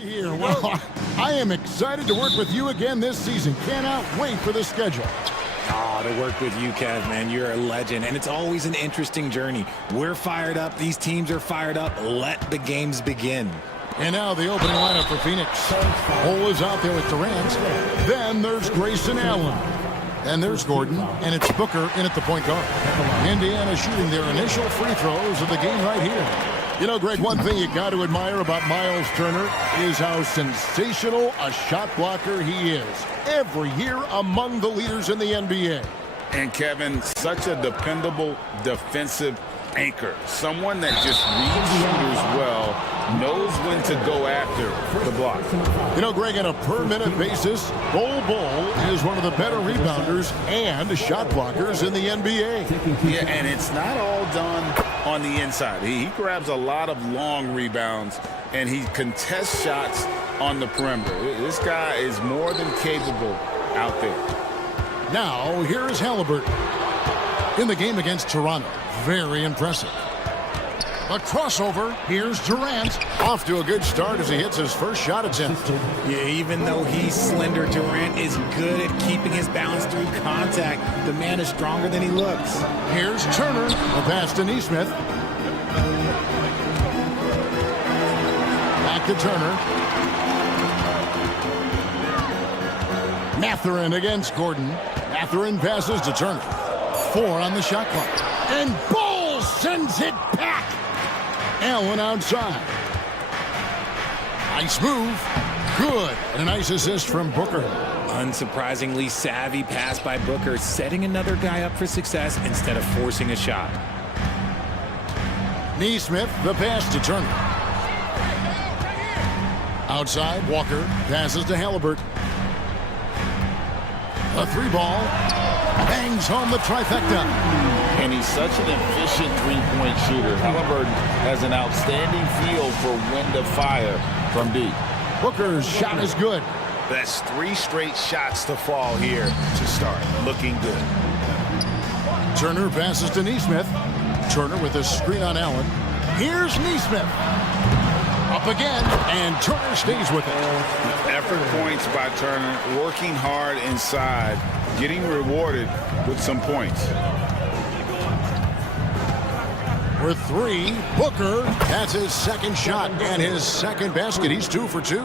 Here, well, I am excited to work with you again this season. Cannot wait for the schedule. Oh, to work with you, Kev, man. You're a legend, and it's always an interesting journey. We're fired up. These teams are fired up. Let the games begin. And now the opening lineup for Phoenix. Cole is out there with Durant. Then there's Grayson Allen. And there's Gordon, and it's Booker in at the point guard. Indiana shooting their initial free throws of the game right here. You know, Greg, one thing you got to admire about Miles Turner is how sensational a shot blocker he is. Every year among the leaders in the NBA. And Kevin, such a dependable defensive anchor. Someone that just reads shooters well, knows when to go after the block. You know, Greg, on a per-minute basis, Bol is one of the better rebounders and shot blockers in the NBA. Yeah, and it's not all done on the inside. He grabs a lot of long rebounds, and he contests shots on the perimeter. This guy is more than capable out there. Now, here is Halliburton. In the game against Toronto, very impressive. A crossover, here's Durant. Off to a good start as he hits his first shot attempt. Yeah, even though he's slender, Durant is good at keeping his balance through contact. The man is stronger than he looks. Here's Turner, a pass to Neesmith. Back to Turner. Mathurin against Gordon. Mathurin passes to Turner. 4 on the shot clock. And Bol sends it back. Allen outside. Nice move. Good. And a nice assist from Booker. Unsurprisingly savvy pass by Booker, setting another guy up for success instead of forcing a shot. Neesmith, the pass to Turner. Outside, Walker passes to Halliburton. A 3-ball. Bangs home the trifecta. And he's such an efficient three-point shooter. Halliburton has an outstanding feel for when to fire from deep. Booker's shot is good. That's 3 straight shots to fall here to start. Looking good. Turner passes to Neesmith. Turner with a screen on Allen. Here's Neesmith. Up again, and Turner stays with it. Effort points by Turner, working hard inside, getting rewarded with some points. For 3, Booker. That's his second shot and his second basket. He's 2 for 2.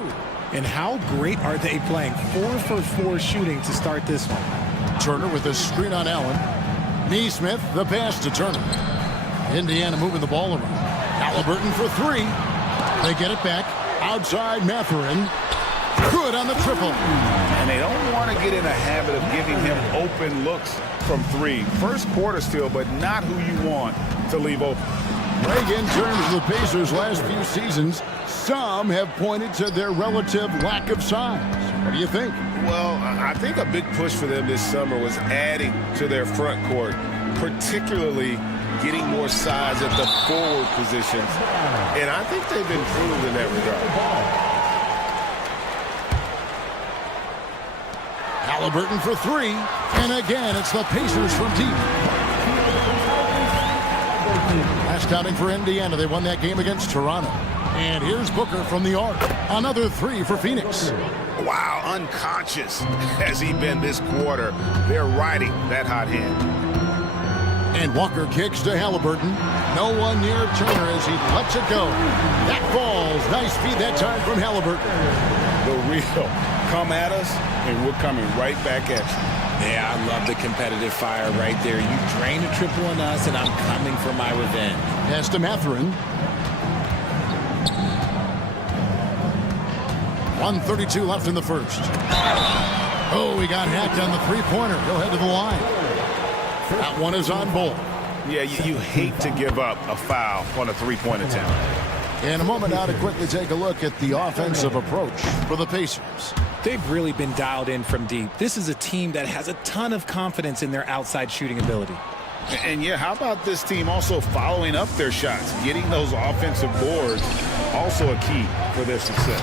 And how great are they playing? 4 for 4 shooting to start this one. Turner with a screen on Allen. Neesmith, the pass to Turner. Indiana moving the ball around. Halliburton for 3. They get it back. Outside, Mathurin. Good on the triple. And they don't want to get in a habit of giving him open looks from 3. First quarter still, but not who you want to leave open. Greg, in terms of the Pacers' last few seasons, some have pointed to their relative lack of size. What do you think? Well, I think a big push for them this summer was adding to their front court, particularly getting more size at the forward positions. And I think they've improved in that regard. Halliburton for 3. And again, it's the Pacers from deep. Last outing for Indiana. They won that game against Toronto. And here's Booker from the arc. Another 3 for Phoenix. Wow, unconscious has he been this quarter. They're riding that hot hand. And Walker kicks to Halliburton. No one near Turner as he lets it go. That falls. Nice feed that time from Halliburton. The real come at us, and we're coming right back at you. Yeah, I love the competitive fire right there. You drain a triple on us, and I'm coming for my revenge. Pass to Mathurin. 1:32 left in the first. Oh, he got hacked on the three-pointer. He'll head to the line. That one is on Bol. Yeah, you hate to give up a foul on a three-point attempt. In a moment now to quickly take a look at the offensive approach for the Pacers. They've really been dialed in from deep. This is a team that has a ton of confidence in their outside shooting ability. And yeah, how about this team also following up their shots? Getting those offensive boards, also a key for their success.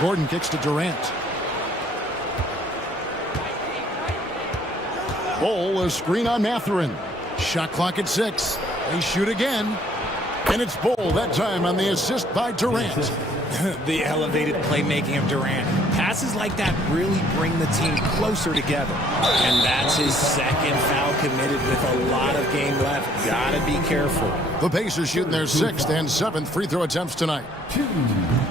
Gordon kicks to Durant. Bol, a screen on Mathurin. Shot clock at 6. They shoot again. And it's Bol, that time on the assist by Durant. The elevated playmaking of Durant. Passes like that really bring the team closer together. And that's his second foul committed with a lot of game left. Gotta be careful. The Pacers shooting their 6th and 7th free throw attempts tonight.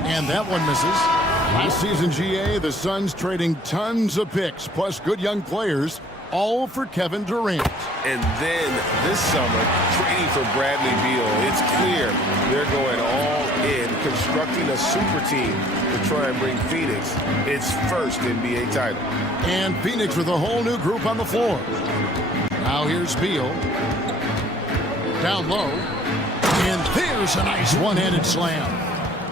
And that one misses. Last season, GA, the Suns trading tons of picks, plus good young players, all for Kevin Durant. And then this summer, trading for Bradley Beal. It's clear they're going all in, constructing a super team to try and bring Phoenix its first NBA title. And Phoenix with a whole new group on the floor. Now here's Beal. Down low. And there's a nice one-handed slam.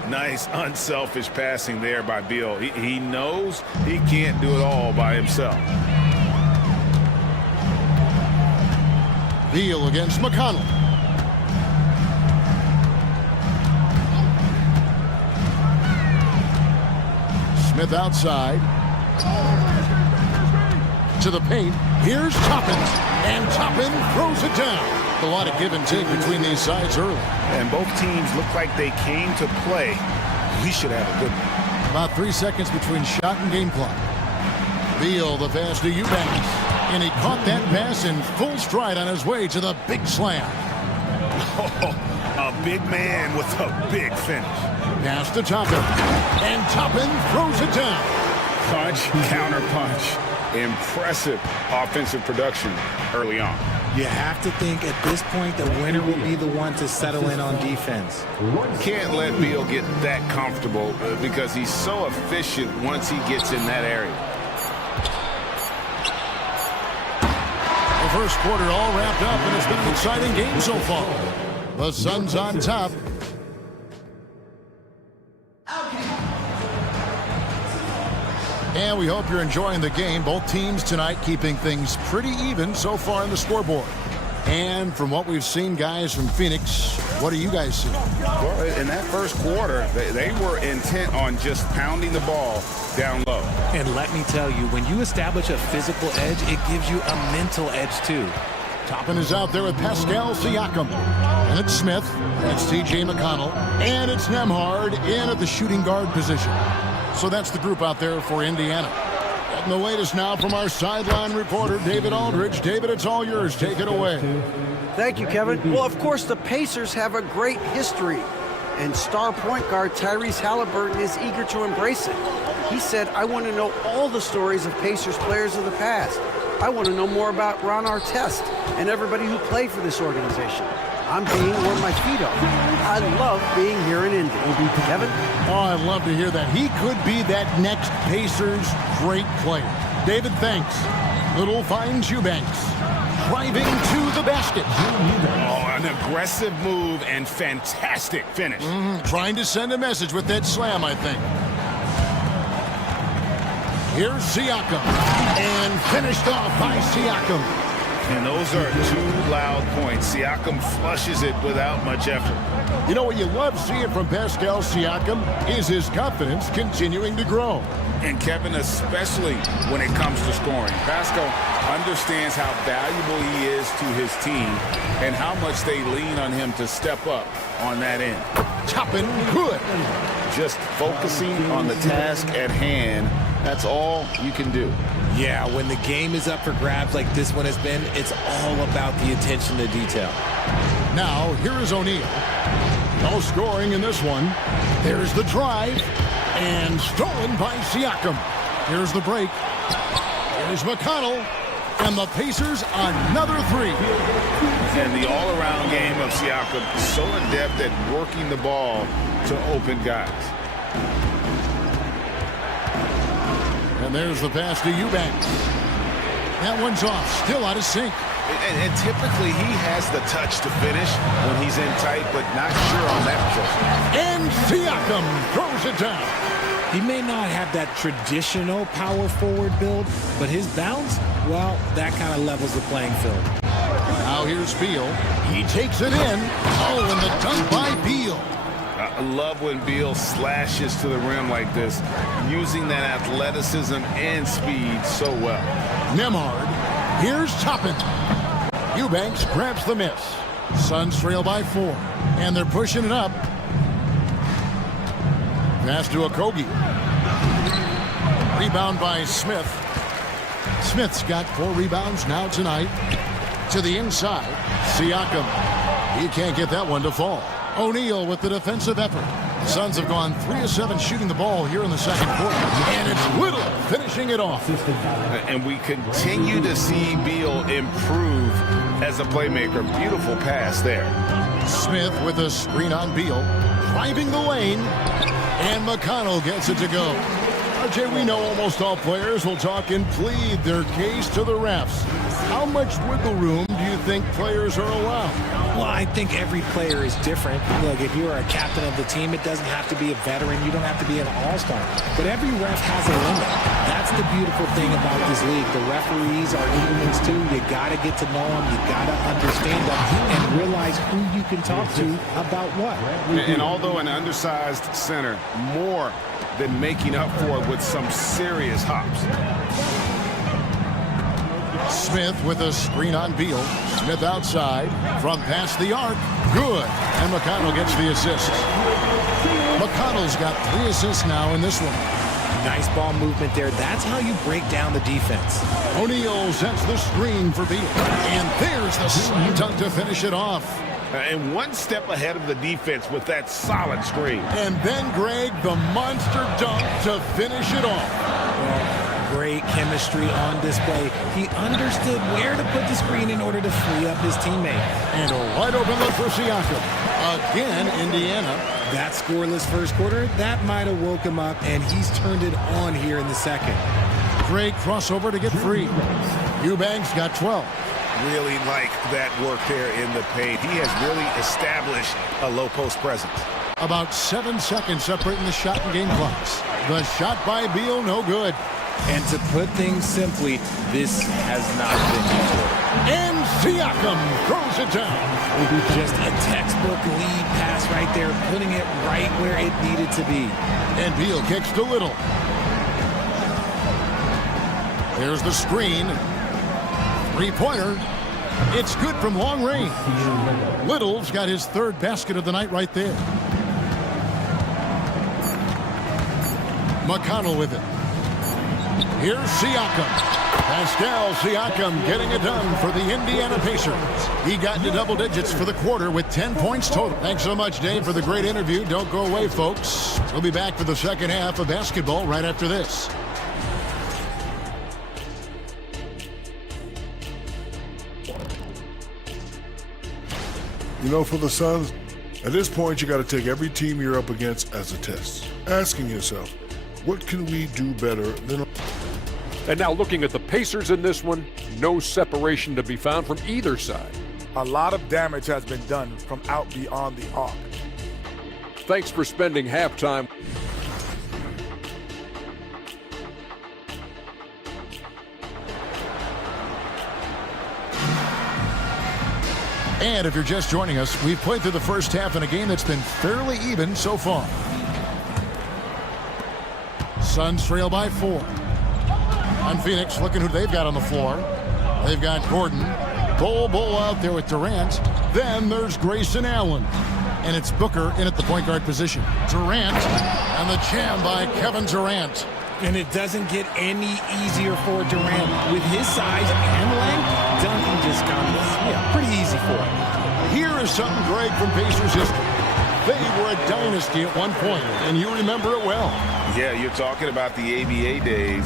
Nice, unselfish passing there by Beal. He knows he can't do it all by himself. Beal against McConnell. Smith outside. To the paint. Here's Toppin. And Toppin throws it down. A lot of give and take between these sides early. And both teams look like they came to play. We should have a good one. About 3 seconds between shot and game clock. Beal, the pass to Eubanks. And he caught that pass in full stride on his way to the big slam. A big man with a big finish. Pass to Toppin. And Toppin throws it down. Punch, counter punch. Impressive offensive production early on. You have to think at this point the winner will be the one to settle in on defense. Can't let Beal get that comfortable because he's so efficient once he gets in that area. The first quarter all wrapped up, and it's been an exciting game so far. The Suns on top. And we hope you're enjoying the game. Both teams tonight keeping things pretty even so far on the scoreboard. And from what we've seen, guys, from Phoenix, what do you guys see? Well, in that first quarter, they were intent on just pounding the ball down low. And let me tell you, when you establish a physical edge, it gives you a mental edge too. Toppin is out there with Pascal Siakam. And it's Smith. And it's TJ McConnell. And it's Nembhard in at the shooting guard position. So that's the group out there for Indiana. Getting the latest now from our sideline reporter, David Aldridge. David, it's all yours. Take it away. Thank you, Kevin. Well, of course, the Pacers have a great history. And star point guard Tyrese Halliburton is eager to embrace it. He said, I want to know all the stories of Pacers players of the past. I want to know more about Ron Artest and everybody who played for this organization. I'm being where my feet are. I love being here in Indy. Kevin? Oh, I'd love to hear that. He could be that next Pacers great player. David, thanks. Little finds Eubanks. Driving to the basket. Oh, an aggressive move and fantastic finish. Trying to send a message with that slam, I think. Here's Siakam. And finished off by Siakam. And those are two loud points. Siakam flushes it without much effort. You know what you love seeing from Pascal Siakam is his confidence continuing to grow. And Kevin, especially when it comes to scoring. Pascal understands how valuable he is to his team and how much they lean on him to step up on that end. Toppin good. Just focusing on the task at hand. That's all you can do. Yeah, when the game is up for grabs like this one has been, it's all about the attention to detail. Now, here is O'Neal. No scoring in this one. There's the drive. And stolen by Siakam. Here's the break. Here's McConnell. And the Pacers another three. And the all-around game of Siakam so adept at working the ball to open guys. And there's the pass to Eubanks. That one's off. Still out of sync. And typically he has the touch to finish when he's in tight, but not sure on that possession. And Siakam throws it down. He may not have that traditional power forward build, but his bounce, well, that kind of levels the playing field. Now here's Beal. He takes it in. Oh, and the dunk by Beal. I love when Beal slashes to the rim like this, using that athleticism and speed so well. Nembhard. Here's Toppin. Eubanks grabs the miss. Suns trail by 4. And they're pushing it up. Pass to Okogie. Rebound by Smith. Smith's got 4 rebounds now tonight. To the inside, Siakam. He can't get that one to fall. O'Neal with the defensive effort. The Suns have gone 3 of 7 shooting the ball here in the second quarter. And it's Little finishing it off. And we continue to see Beal improve as a playmaker. Beautiful pass there. Smith with a screen on Beal. Driving the lane. And McConnell gets it to go. RJ, we know almost all players will talk and plead their case to the refs. How much wiggle room do you think players are allowed? Well, I think every player is different. Look, if you're a captain of the team, it doesn't have to be a veteran. You don't have to be an all-star. But every ref has a limit. That's the beautiful thing about this league. The referees are humans too. You got to get to know them. You got to understand them and realize who you can talk to about what. And although an undersized center, more than making up for it with some serious hops. Smith with a screen on Beal. Smith outside from past the arc. Good. And McConnell gets the assist. McConnell's got 3 assists now in this one. Nice ball movement there. That's how you break down the defense. O'Neal sets the screen for Beal. And there's the slam dunk to finish it off. And one step ahead of the defense with that solid screen. And then Greg, the monster dunk to finish it off. Great chemistry on display. He understood where to put the screen in order to free up his teammate. And a wide open look for Siakam. Again, Indiana. That scoreless first quarter, that might have woke him up, and he's turned it on here in the second. Great crossover to get free. Eubanks got 12. Really like that work there in the paint. He has really established a low post presence. About 7 seconds separating the shot and game clocks. The shot by Beal, no good. And to put things simply, this has not been good. And Siakam throws it down. Just a textbook lead pass right there, putting it right where it needed to be. And Beal kicks to Little. There's the screen. 3-pointer. It's good from long range. Little's got his 3rd basket of the night right there. McConnell with it. Here's Siakam. Pascal Siakam getting it done for the Indiana Pacers. He got into double digits for the quarter with 10 points total. Thanks so much, Dave, for the great interview. Don't go away, folks. We'll be back for the second half of basketball right after this. You know, for the Suns, at this point, you got to take every team you're up against as a test. Asking yourself, what can we do better than... And now looking at the Pacers in this one, no separation to be found from either side. A lot of damage has been done from out beyond the arc. Thanks for spending halftime. And if you're just joining us, we've played through the first half in a game that's been fairly even so far. Suns trail by 4. On Phoenix, looking who they've got on the floor. They've got Gordon. Bull out there with Durant. Then there's Grayson Allen. And it's Booker in at the point guard position. Durant, and the jam by Kevin Durant. And it doesn't get any easier for Durant. With his size and length, dunking just comes pretty easy for him. Here is something, Greg, from Pacers history. They were a dynasty at one point, and you remember it well. Yeah, you're talking about the ABA days,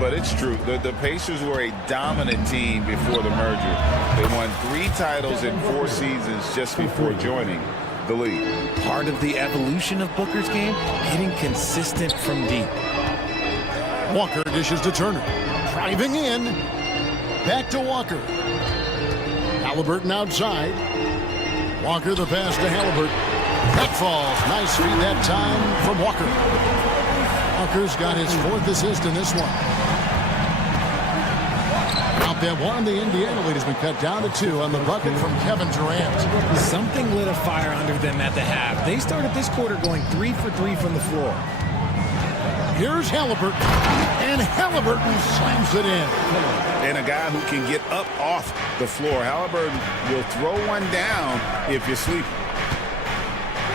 but it's true. The Pacers were a dominant team before the merger. They won 3 titles in 4 seasons just before joining the league. Part of the evolution of Booker's game, hitting consistent from deep. Walker dishes to Turner. Driving in. Back to Walker. Halliburton outside. Walker the pass to Halliburton. That falls. Nice feed that time from Walker. Walker's got his 4th assist in this one. Out there one, the Indiana lead has been cut down to 2 on the bucket from Kevin Durant. Something lit a fire under them at the half. They started this quarter going 3 for 3 from the floor. Here's Halliburton, and Halliburton slams it in. And a guy who can get up off the floor. Halliburton will throw one down if you sleep.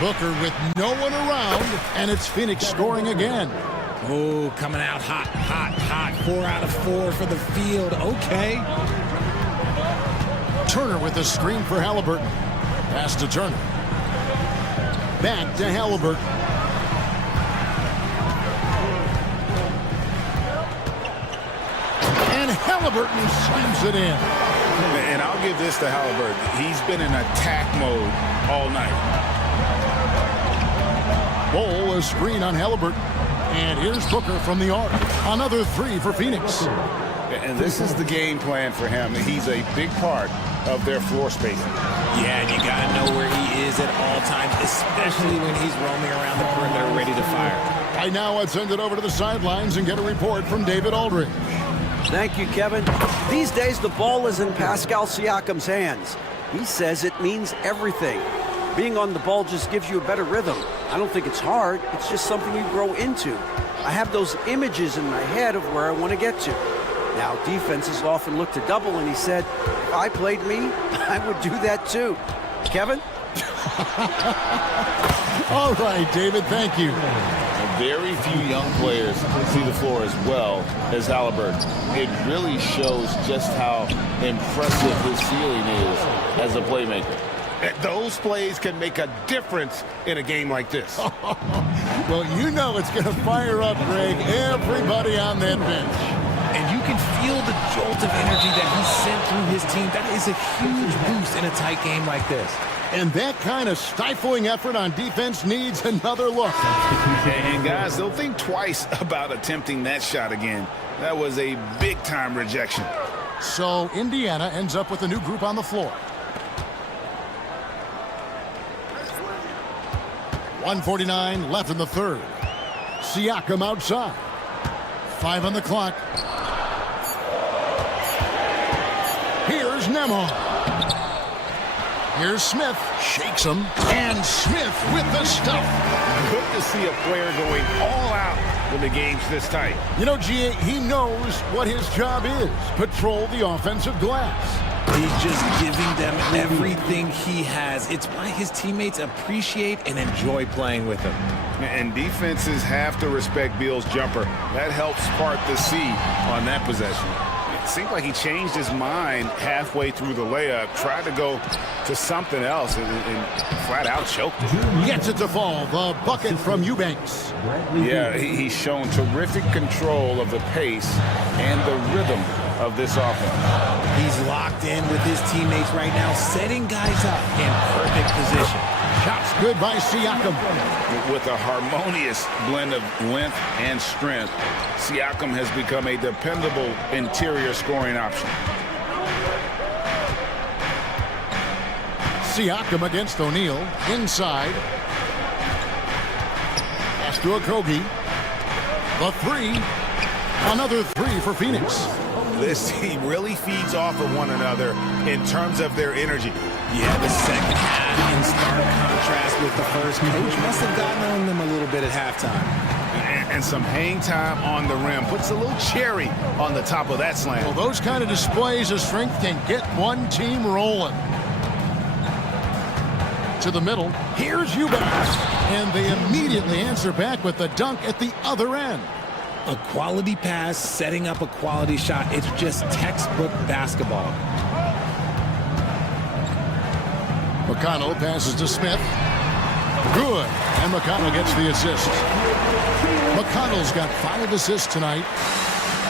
Booker with no one around, and it's Phoenix scoring again. Oh, coming out hot, hot, hot. 4 out of 4 for the field. Okay. Turner with the screen for Halliburton. Pass to Turner. Back to Halliburton. And Halliburton slams it in. And I'll give this to Halliburton. He's been in attack mode all night. Bowl a screen on Halliburton. And here's Booker from the arc. Another 3 for Phoenix. And this is the game plan for him. He's a big part of their floor spacing. Yeah, and you got to know where he is at all times, especially when he's roaming around the perimeter ready to fire. Right now, let's send it over to the sidelines and get a report from David Aldridge. Thank you, Kevin. These days, the ball is in Pascal Siakam's hands. He says it means everything. Being on the ball just gives you a better rhythm. I don't think it's hard. It's just something you grow into. I have those images in my head of where I want to get to. Now, defenses often look to double, and he said, if I played me, I would do that too. Kevin? All right, David, thank you. Very few young players see the floor as well as Halliburton. It really shows just how impressive his ceiling is as a playmaker. Those plays can make a difference in a game like this. Well, you know it's going to fire up, Greg, everybody on that bench. And you can feel the jolt of energy that he sent through his team. That is a huge boost in a tight game like this. And that kind of stifling effort on defense needs another look. And guys, they'll think twice about attempting that shot again. That was a big-time rejection. So Indiana ends up with a new group on the floor. 1:49 left in the third. Siakam outside. 5 on the clock. Here's Nemo. Here's Smith. Shakes him. And Smith with the stuff. Good to see a player going all out when the game's this tight. You know, G.A., he knows what his job is. Patrol the offensive glass. He's just giving them everything he has. It's why his teammates appreciate and enjoy playing with him. And defenses have to respect Beal's jumper. That helps part the C on that possession. It seemed like he changed his mind halfway through the layup, tried to go to something else, and flat out choked it. Gets it to fall. The bucket from Eubanks. Yeah, he's shown terrific control of the pace and the rhythm of this offense. He's locked in with his teammates right now, setting guys up in perfect position. Shots good by Siakam. With a harmonious blend of length and strength, Siakam has become a dependable interior scoring option. Siakam against O'Neal. Inside. Pass to Okogie. The 3. Another 3 for Phoenix. This team really feeds off of one another in terms of their energy. Yeah, the second half in stark contrast with the first. Coach must have gotten on them a little bit at halftime. And some hang time on the rim. Puts a little cherry on the top of that slam. Well, those kind of displays of strength can get one team rolling. To the middle. Here's Eubanks. And they immediately answer back with the dunk at the other end. A quality pass, setting up a quality shot. It's just textbook basketball. McConnell passes to Smith. Good. And McConnell gets the assist. McConnell's got 5 assists tonight.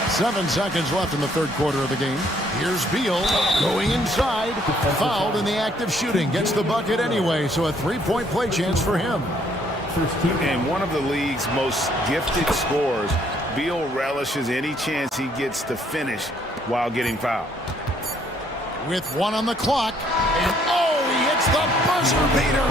7 seconds left in the third quarter of the game. Here's Beal going inside. Fouled in the act of shooting. Gets the bucket anyway, so a 3-point play chance for him. And one of the league's most gifted scorers, Beal relishes any chance he gets to finish while getting fouled. With 1 on the clock. And he hits the buzzer beater.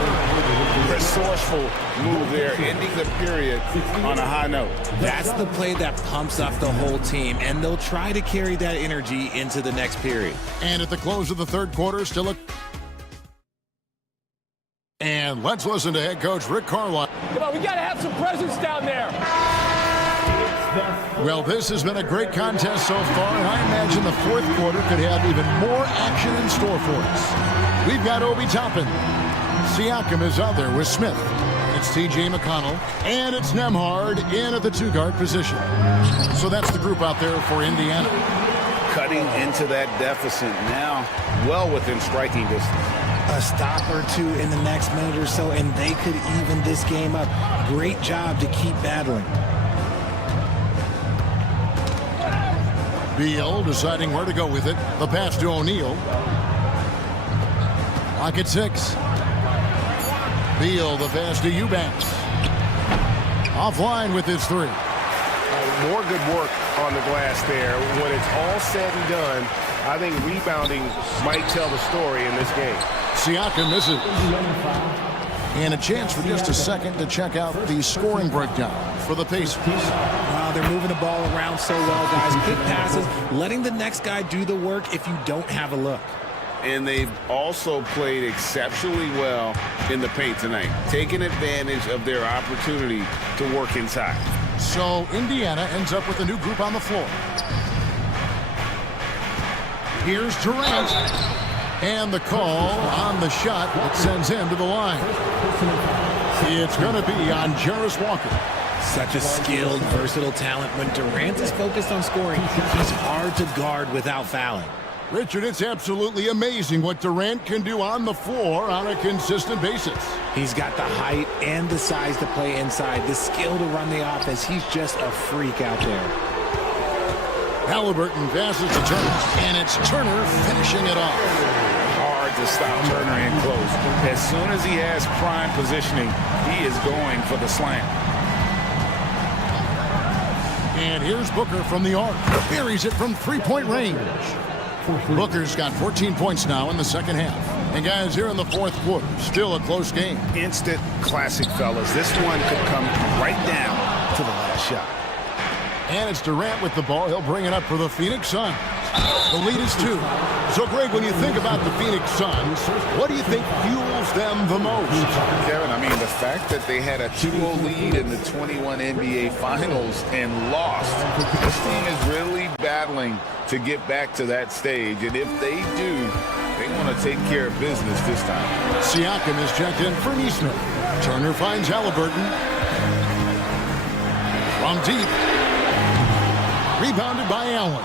Resourceful move there, ending the period on a high note. That's the play that pumps up the whole team, and they'll try to carry that energy into the next period. And at the close of the third quarter, still a... And let's listen to head coach Rick Carlisle. Come on, we got to have some presence down there. Well, this has been a great contest so far, and I imagine the fourth quarter could have even more action in store for us. We've got Obi Toppin. Siakam is out there with Smith. It's T.J. McConnell, and it's Nemhard in at the two-guard position. So that's the group out there for Indiana. Cutting into that deficit now, well within striking distance. A stop or two in the next minute or so, and they could even this game up. Great job to keep battling. Beal deciding where to go with it. The pass to O'Neal. Lock at 6. Beal, the pass to Eubanks. Offline with his 3. More good work on the glass there. When it's all said and done, I think rebounding might tell the story in this game. Siakam misses. And a chance for just a second to check out the scoring breakdown for the Pacers. Wow, they're moving the ball around so well, guys. Quick passes, letting the next guy do the work if you don't have a look. And they've also played exceptionally well in the paint tonight, taking advantage of their opportunity to work inside. So Indiana ends up with a new group on the floor. Here's Durant. And the call on the shot that sends him to the line. It's going to be on Jarris Walker. Such a skilled, versatile talent. When Durant is focused on scoring, he's hard to guard without fouling. Richard, it's absolutely amazing what Durant can do on the floor on a consistent basis. He's got the height and the size to play inside, the skill to run the offense. He's just a freak out there. Halliburton passes to Turner, and it's Turner finishing it off. Hard to stop Turner in close. As soon as he has prime positioning, he is going for the slam. And here's Booker from the arc. Buries it from three-point range. Booker's got 14 points now in the second half. And guys, here in the fourth quarter, still a close game. Instant classic, fellas. This one could come right down to the last shot. And it's Durant with the ball. He'll bring it up for the Phoenix Suns. The lead is 2. So, Greg, when you think about the Phoenix Suns, what do you think fuels them the most? Kevin, I mean, the fact that they had a 2-0 lead in the 21 NBA Finals and lost. This team is really battling to get back to that stage. And if they do, they want to take care of business this time. Siakam is checked in for Neesmith. Turner finds Halliburton. From deep. Rebounded by Allen.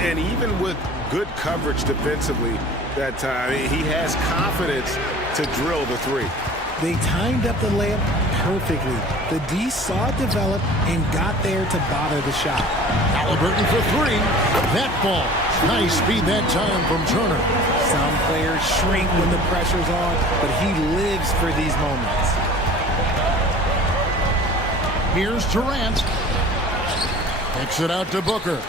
And even with good coverage defensively that time, he has confidence to drill the 3. They timed up the layup perfectly. The D saw it develop and got there to bother the shot. Halliburton for 3. That ball. Nice speed that time from Turner. Some players shrink when the pressure's on, but he lives for these moments. Here's Durant. Kicks it out to Booker.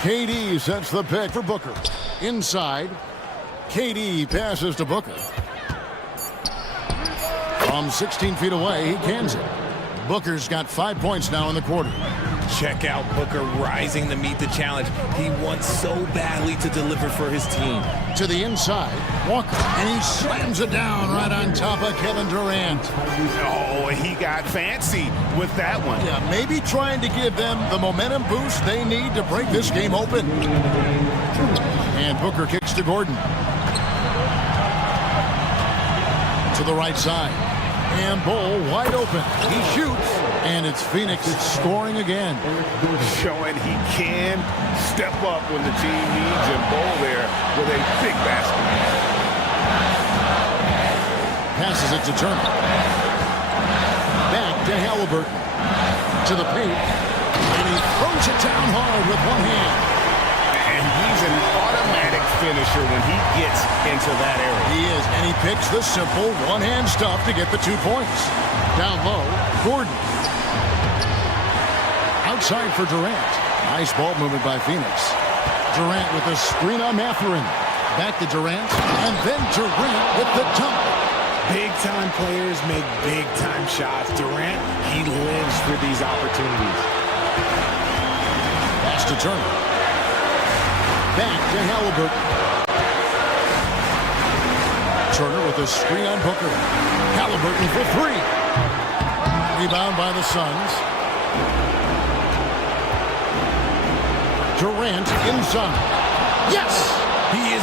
KD sets the pick for Booker. Inside. KD passes to Booker. From 16 feet away, he cans it. Booker's got 5 points now in the quarter. Check out Booker rising to meet the challenge. He wants so badly to deliver for his team. To the inside, Walker, and he slams it down right on top of Kevin Durant. Oh, he got fancy with that one. Yeah, maybe trying to give them the momentum boost they need to break this game open. And Booker kicks to Gordon. To the right side. And Bull wide open. He shoots. And it's Phoenix scoring again. Showing he can step up when the team needs him. Bull there with a big basket. Passes it to Turner. Back to Halliburton. To the paint. And he throws it down hard with one hand. And he's an automatic finisher when he gets into that area. He is, and he picks the simple one-hand stuff to get the 2 points. Down low, Gordon. Outside for Durant. Nice ball movement by Phoenix. Durant with a screen on Mathurin. Back to Durant, and then Durant with the dunk. Big-time players make big-time shots. Durant, he lives for these opportunities. Pass to Turner. Back to Halliburton. Turner with a screen on Booker. Halliburton for 3. Rebound by the Suns. Durant inside. Yes! He is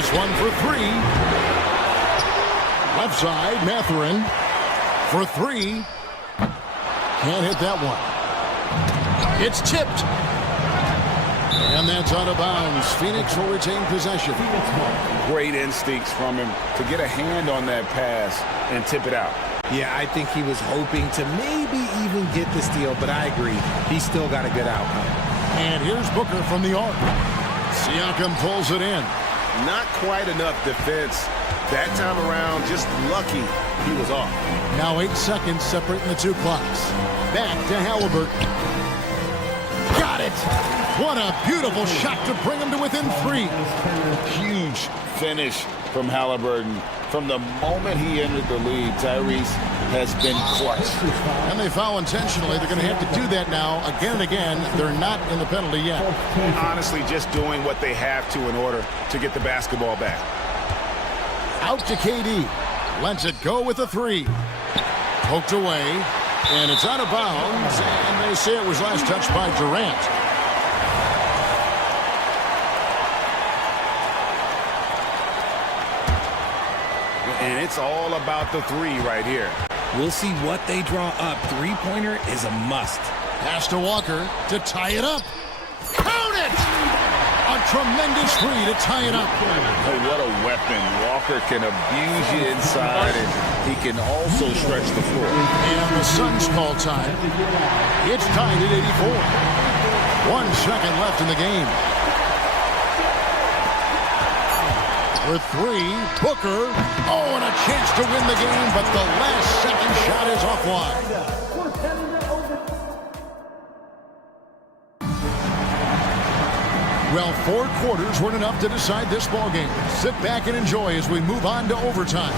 This one for three. Left side, Mathurin for three. Can't hit that one. It's tipped. And that's out of bounds. Phoenix will retain possession. Great instincts from him to get a hand on that pass and tip it out. Yeah, I think he was hoping to maybe even get the steal, but I agree. He still got a good outcome. And here's Booker from the arc. Siakam pulls it in. Not quite enough defense that time around. Just lucky he was off. Now 8 seconds separating the two clocks. Back to Halliburton. Got it! What a beautiful shot to bring him to within 3. Huge finish from Halliburton. From the moment he entered the league, Tyrese has been clutch. And they foul intentionally. They're going to have to do that now again and again. They're not in the penalty yet. Honestly, just doing what they have to in order to get the basketball back. Out to KD. Lets it go with a 3. Poked away. And it's out of bounds. And they say it was last touched by Durant. And it's all about the 3 right here. We'll see what they draw up. Three-pointer is a must. Pass to Walker to tie it up. Count it! A tremendous 3 to tie it up. Oh, what a weapon. Walker can abuse you inside, and he can also stretch the floor. And the Suns call time. It's tied at 84. 1 second left in the game. For 3, Booker. Oh, and a chance to win the game, but the last second shot is offline. Well, 4 quarters weren't enough to decide this ballgame. Sit back and enjoy as we move on to overtime.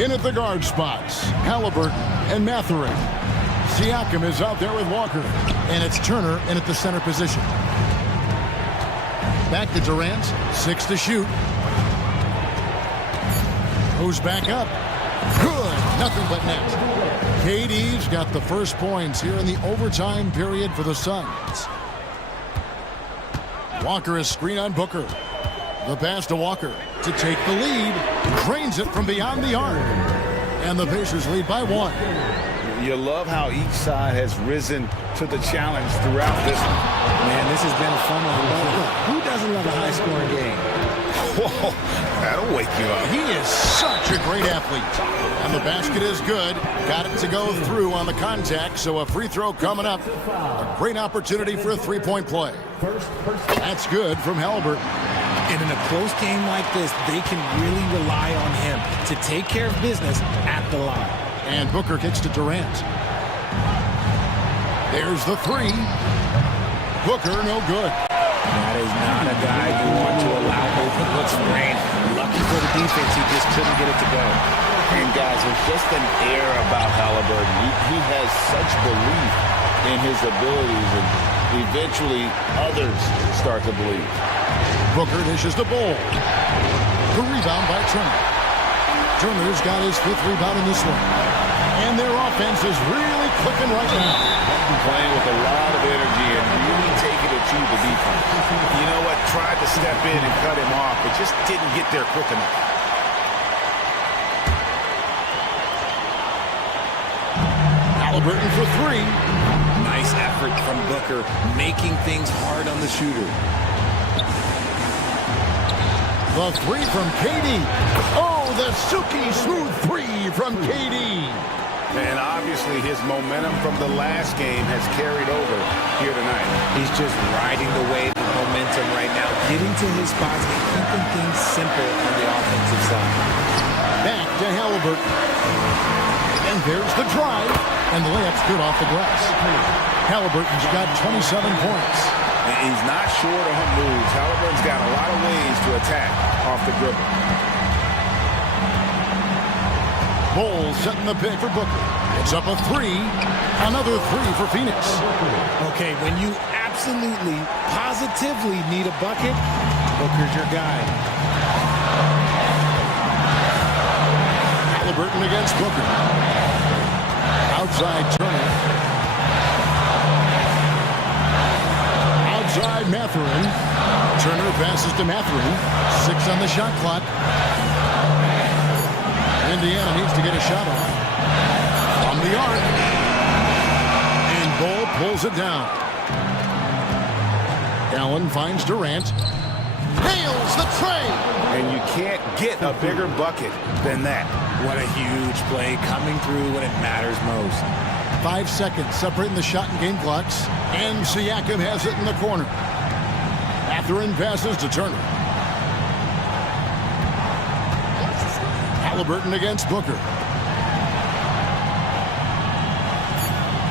In at the guard spots, Halliburton and Mathurin. Siakam is out there with Walker, and it's Turner in at the center position. Back to Durant, 6 to shoot. Goes back up. Good, nothing but net. KD's got the first points here in the overtime period for the Suns. Walker is screen on Booker. The pass to Walker to take the lead. Drains it from beyond the arc. And the Pacers lead by 1. You love how each side has risen to the challenge throughout this one. Man, this has been a fun one. Who doesn't love a high-scoring game? Whoa, that'll wake you up. He is such a great athlete. And the basket is good. Got it to go through on the contact, so a free throw coming up. A great opportunity for a three-point play. That's good from Halliburton. And in a close game like this, they can really rely on him to take care of business at the line. And Booker kicks to Durant. There's the 3. Booker, no good. That is not a guy you want to allow open looks for rain. Lucky for the defense, he just couldn't get it to go. And guys, there's just an air about Halliburton. He has such belief in his abilities, and eventually others start to believe. Booker dishes the ball. The rebound by Turner. Turner's got his 5th rebound in this one. And their offense is really clicking right now. Playing with a lot of energy and really taking it to the defense. You know what? Tried to step in and cut him off, but just didn't get there quick enough. Halliburton for 3. Nice effort from Booker, making things hard on the shooter. The 3 from KD. Oh, the silky smooth 3 from KD. And obviously his momentum from the last game has carried over here tonight. He's just riding the wave of momentum right now, getting to his spots and keeping things simple on the offensive side. Back to Halliburton. And there's the drive. And the layup's good off the glass. Halliburton's got 27 points. And he's not short on moves. Halliburton's got a lot of ways to attack off the dribble. Ball setting the pick for Booker. It's up a 3. Another 3 for Phoenix. Okay, when you absolutely, positively need a bucket, Booker's your guy. Halliburton against Booker. Outside Turner. Outside Mathurin. Turner passes to Mathurin. 6 on the shot clock. Indiana needs to get a shot off. From the arc. And Bull pulls it down. Allen finds Durant. Nails the tray. And you can't get a bigger bucket than that. What a huge play coming through when it matters most. 5 seconds separating the shot and game clocks. And Siakam has it in the corner. Mathurin passes to Turner. Halliburton against Booker.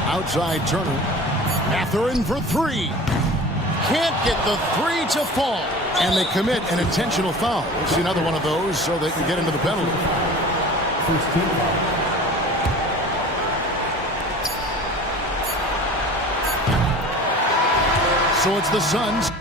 Outside Turner. Mathurin for 3. Can't get the 3 to fall. And they commit an intentional foul. We'll see another one of those so they can get into the penalty. So it's the Suns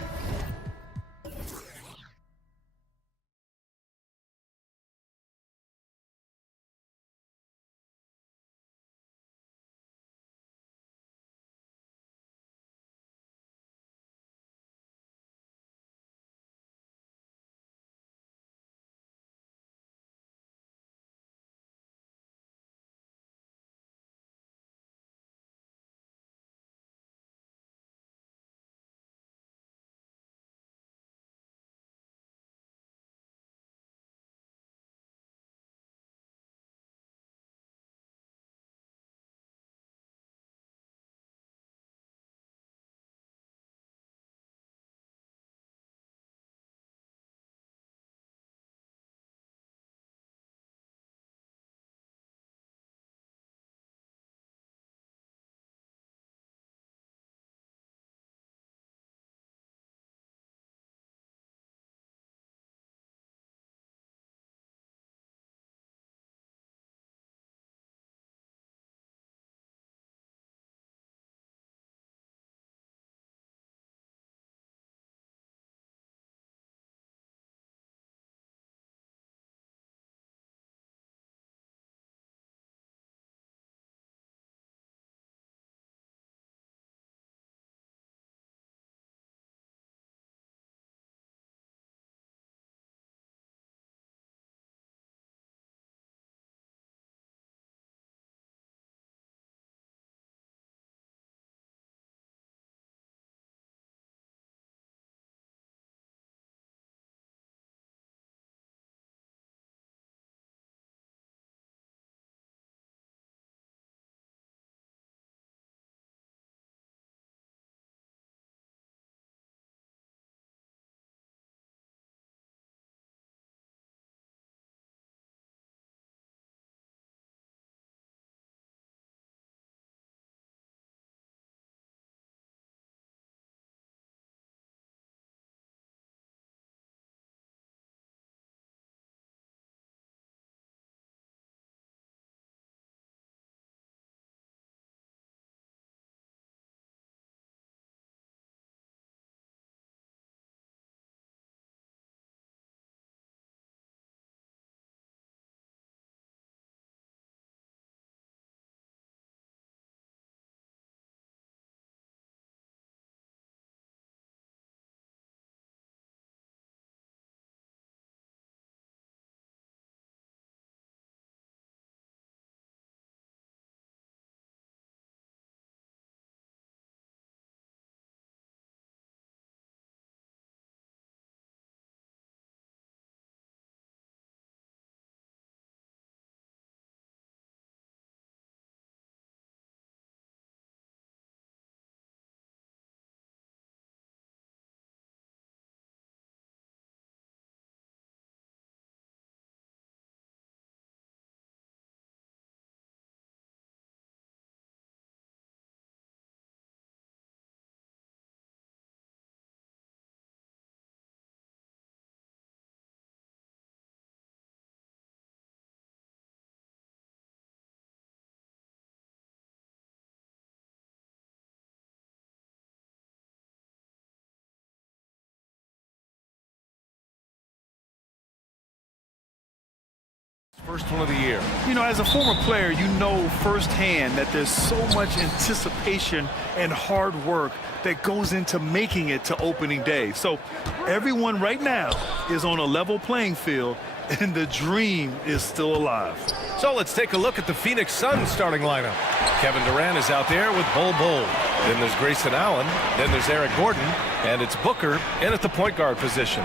first one of the year. You know, as a former player, you know firsthand that there's so much anticipation and hard work that goes into making it to opening day. So everyone right now is on a level playing field, and the dream is still alive. So let's take a look at the Phoenix Suns starting lineup. Kevin Durant is out there with Bol Bol. Then there's Grayson Allen. Then there's Eric Gordon. And it's Booker in at the point guard position.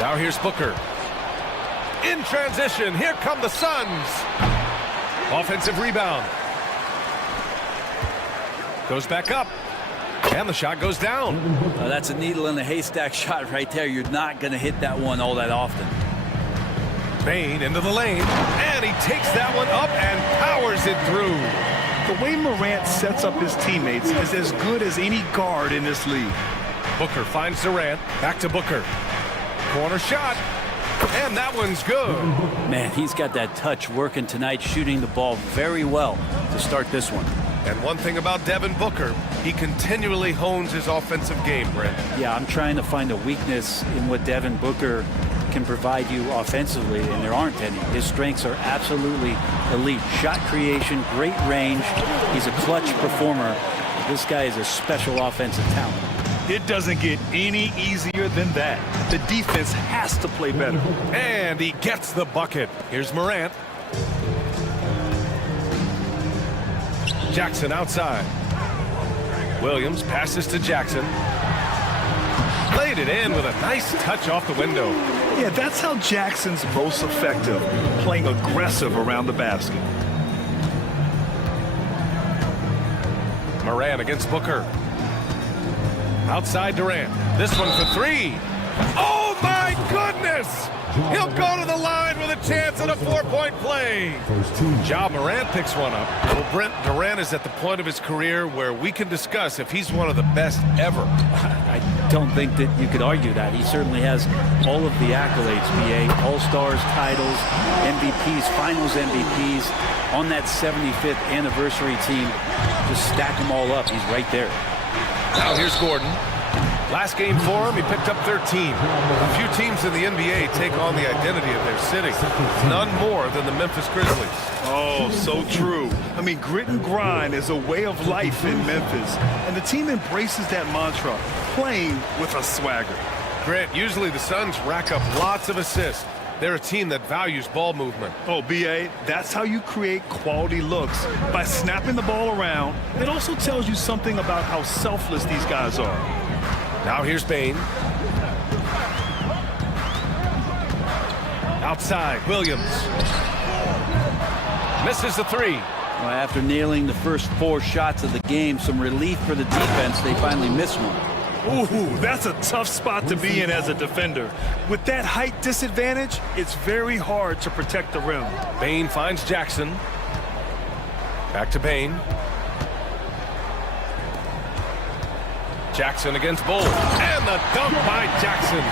Now here's Booker. In transition, here come the Suns. Offensive rebound. Goes back up. And the shot goes down. That's a needle in the haystack shot right there. You're not going to hit that one all that often. Bane into the lane, and he takes that one up and powers it through. The way Morant sets up his teammates is as good as any guard in this league. Booker finds Durant, back to Booker. Corner shot, and that one's good. Man, he's got that touch working tonight, shooting the ball very well to start this one. And one thing about Devin Booker, he continually hones his offensive game, Brent. Yeah, I'm trying to find a weakness in what Devin Booker can provide you offensively, and there aren't any. His strengths are absolutely elite. Shot creation, great range. He's a clutch performer. This guy is a special offensive talent. It doesn't get any easier than that. The defense has to play better. And he gets the bucket. Here's Morant. Jackson outside. Williams passes to Jackson. Laid it in with a nice touch off the window. Yeah, that's how Jackson's most effective, playing aggressive around the basket. Morant against Booker. Outside Durant. This one for three. Oh, my goodness! He'll go to the line with a chance at a four-point play. Ja Morant picks one up. Well, Brent, Durant is at the point of his career where we can discuss if he's one of the best ever. I don't think that you could argue that. He certainly has all of the accolades, BA. All-Stars, titles, MVPs, Finals MVPs. On that 75th anniversary team, just stack them all up. He's right there. Now here's Gordon. Last game for him, he picked up 13. A few teams in the NBA take on the identity of their city. None more than the Memphis Grizzlies. Oh, so true. I mean, grit and grind is a way of life in Memphis. And the team embraces that mantra, playing with a swagger. Grant, usually the Suns rack up lots of assists. They're a team that values ball movement. Oh, B.A., that's how you create quality looks, by snapping the ball around. It also tells you something about how selfless these guys are. Now here's Bane. Outside, Williams. Misses the three. Well, after nailing the first 4 shots of the game, some relief for the defense, they finally missed one. Ooh, that's a tough spot to be in as a defender. With that height disadvantage, it's very hard to protect the rim. Bane finds Jackson. Back to Bane. Jackson against Bol. And the dunk by Jackson.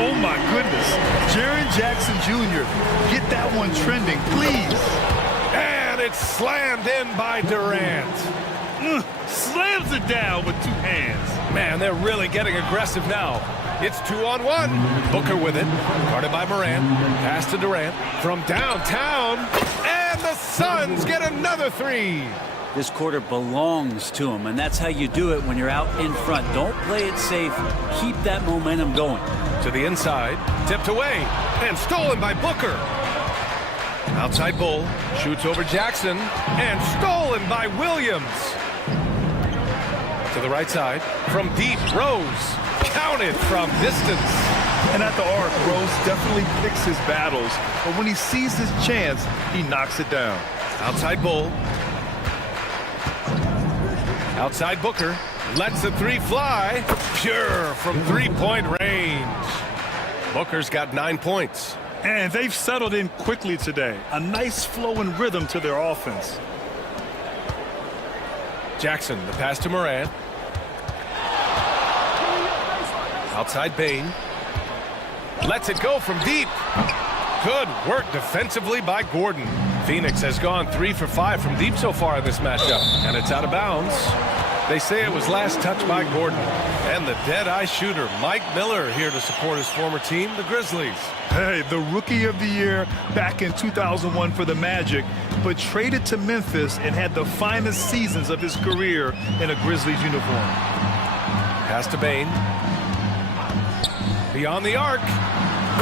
Oh, my goodness. Jaren Jackson Jr., get that one trending, please. And it's slammed in by Durant. Slams it down with 2 hands. Man, they're really getting aggressive now. It's 2-on-1. Booker with it. Guarded by Morant. Pass to Durant. From downtown. And the Suns get another 3. This quarter belongs to him, and that's how you do it when you're out in front. Don't play it safe. Keep that momentum going. To the inside. Tipped away. And stolen by Booker. Outside Bol. Shoots over Jackson. And stolen by Williams. To the right side. From deep, Rose. Counted from distance. And at the arc, Rose definitely picks his battles. But when he sees his chance, he knocks it down. Outside Bol. Outside Booker. Lets the 3 fly. Pure from 3-point range. Booker's got 9 points. And they've settled in quickly today. A nice flow and rhythm to their offense. Jackson, the pass to Morant. Outside Bane. Lets it go from deep. Good work defensively by Gordon. Phoenix has gone 3 for 5 from deep so far in this matchup, and it's out of bounds. They say it was last touched by Gordon. And the dead-eye shooter, Mike Miller, here to support his former team, the Grizzlies. Hey, the Rookie of the Year back in 2001 for the Magic, but traded to Memphis and had the finest seasons of his career in a Grizzlies uniform. Pass to Bain. Beyond the arc.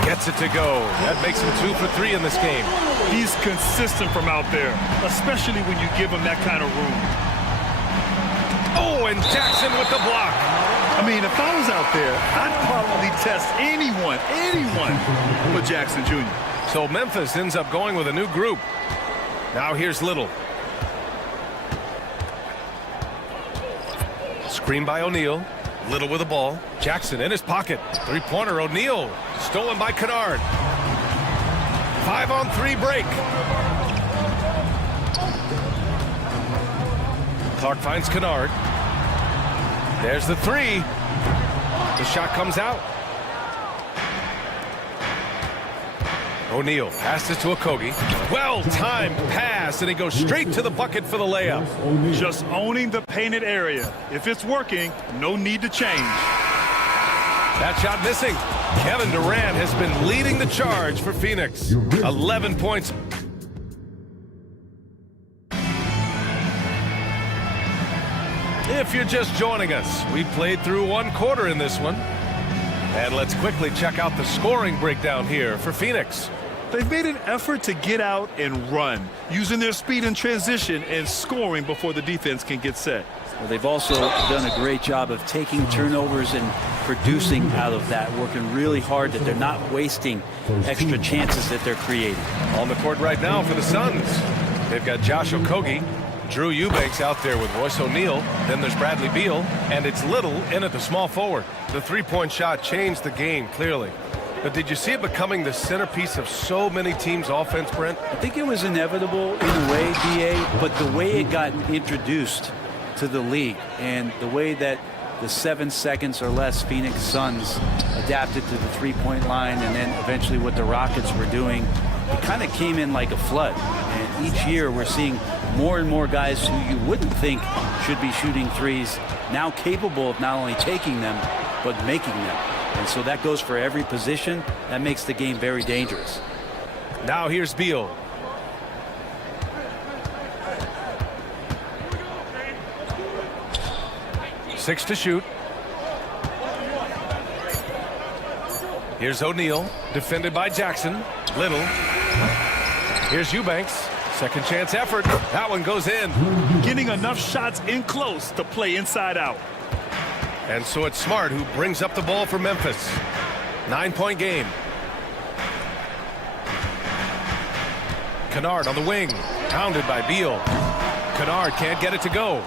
Gets it to go. That makes him 2 for 3 in this game. He's consistent from out there, especially when you give him that kind of room. Oh, and Jackson with the block. I mean, if I was out there, I'd probably test anyone but Jackson Jr. So Memphis ends up going with a new group. Now here's Little. Screen by O'Neal. Little with the ball. Jackson in his pocket. Three-pointer, O'Neal. Stolen by Kennard. 5-on-3 break. Clark finds Kennard. There's the three. The shot comes out. O'Neal passes to Okogie. Well-timed pass, and he goes straight to the bucket for the layup. Just owning the painted area. If it's working, no need to change. That shot missing. Kevin Durant has been leading the charge for Phoenix. 11 points. If you're just joining us, we played through 1 quarter in this one. And let's quickly check out the scoring breakdown here for Phoenix. They've made an effort to get out and run, using their speed in transition and scoring before the defense can get set. Well, they've also done a great job of taking turnovers and producing out of that, working really hard that they're not wasting extra chances that they're creating. On the court right now for the Suns, they've got Josh Okogie, Drew Eubanks out there with Royce O'Neal. Then there's Bradley Beal, and it's Little in at the small forward. The three-point shot changed the game, clearly. But did you see it becoming the centerpiece of so many teams' offense, Brent? I think it was inevitable in a way, BA, but the way it got introduced to the league and the way that the 7 seconds or less Phoenix Suns adapted to the three-point line, and then eventually what the Rockets were doing, it kind of came in like a flood. And each year we're seeing more and more guys who you wouldn't think should be shooting threes now capable of not only taking them but making them. And so that goes for every position. That makes the game very dangerous. Now here's Beal. Six to shoot. Here's O'Neal, defended by Jackson. Little. Here's Eubanks. Second chance effort. That one goes in. Getting enough shots in close to play inside out. And so it's Smart who brings up the ball for Memphis. 9-point game. Kennard on the wing. Pounded by Beal. Kennard can't get it to go.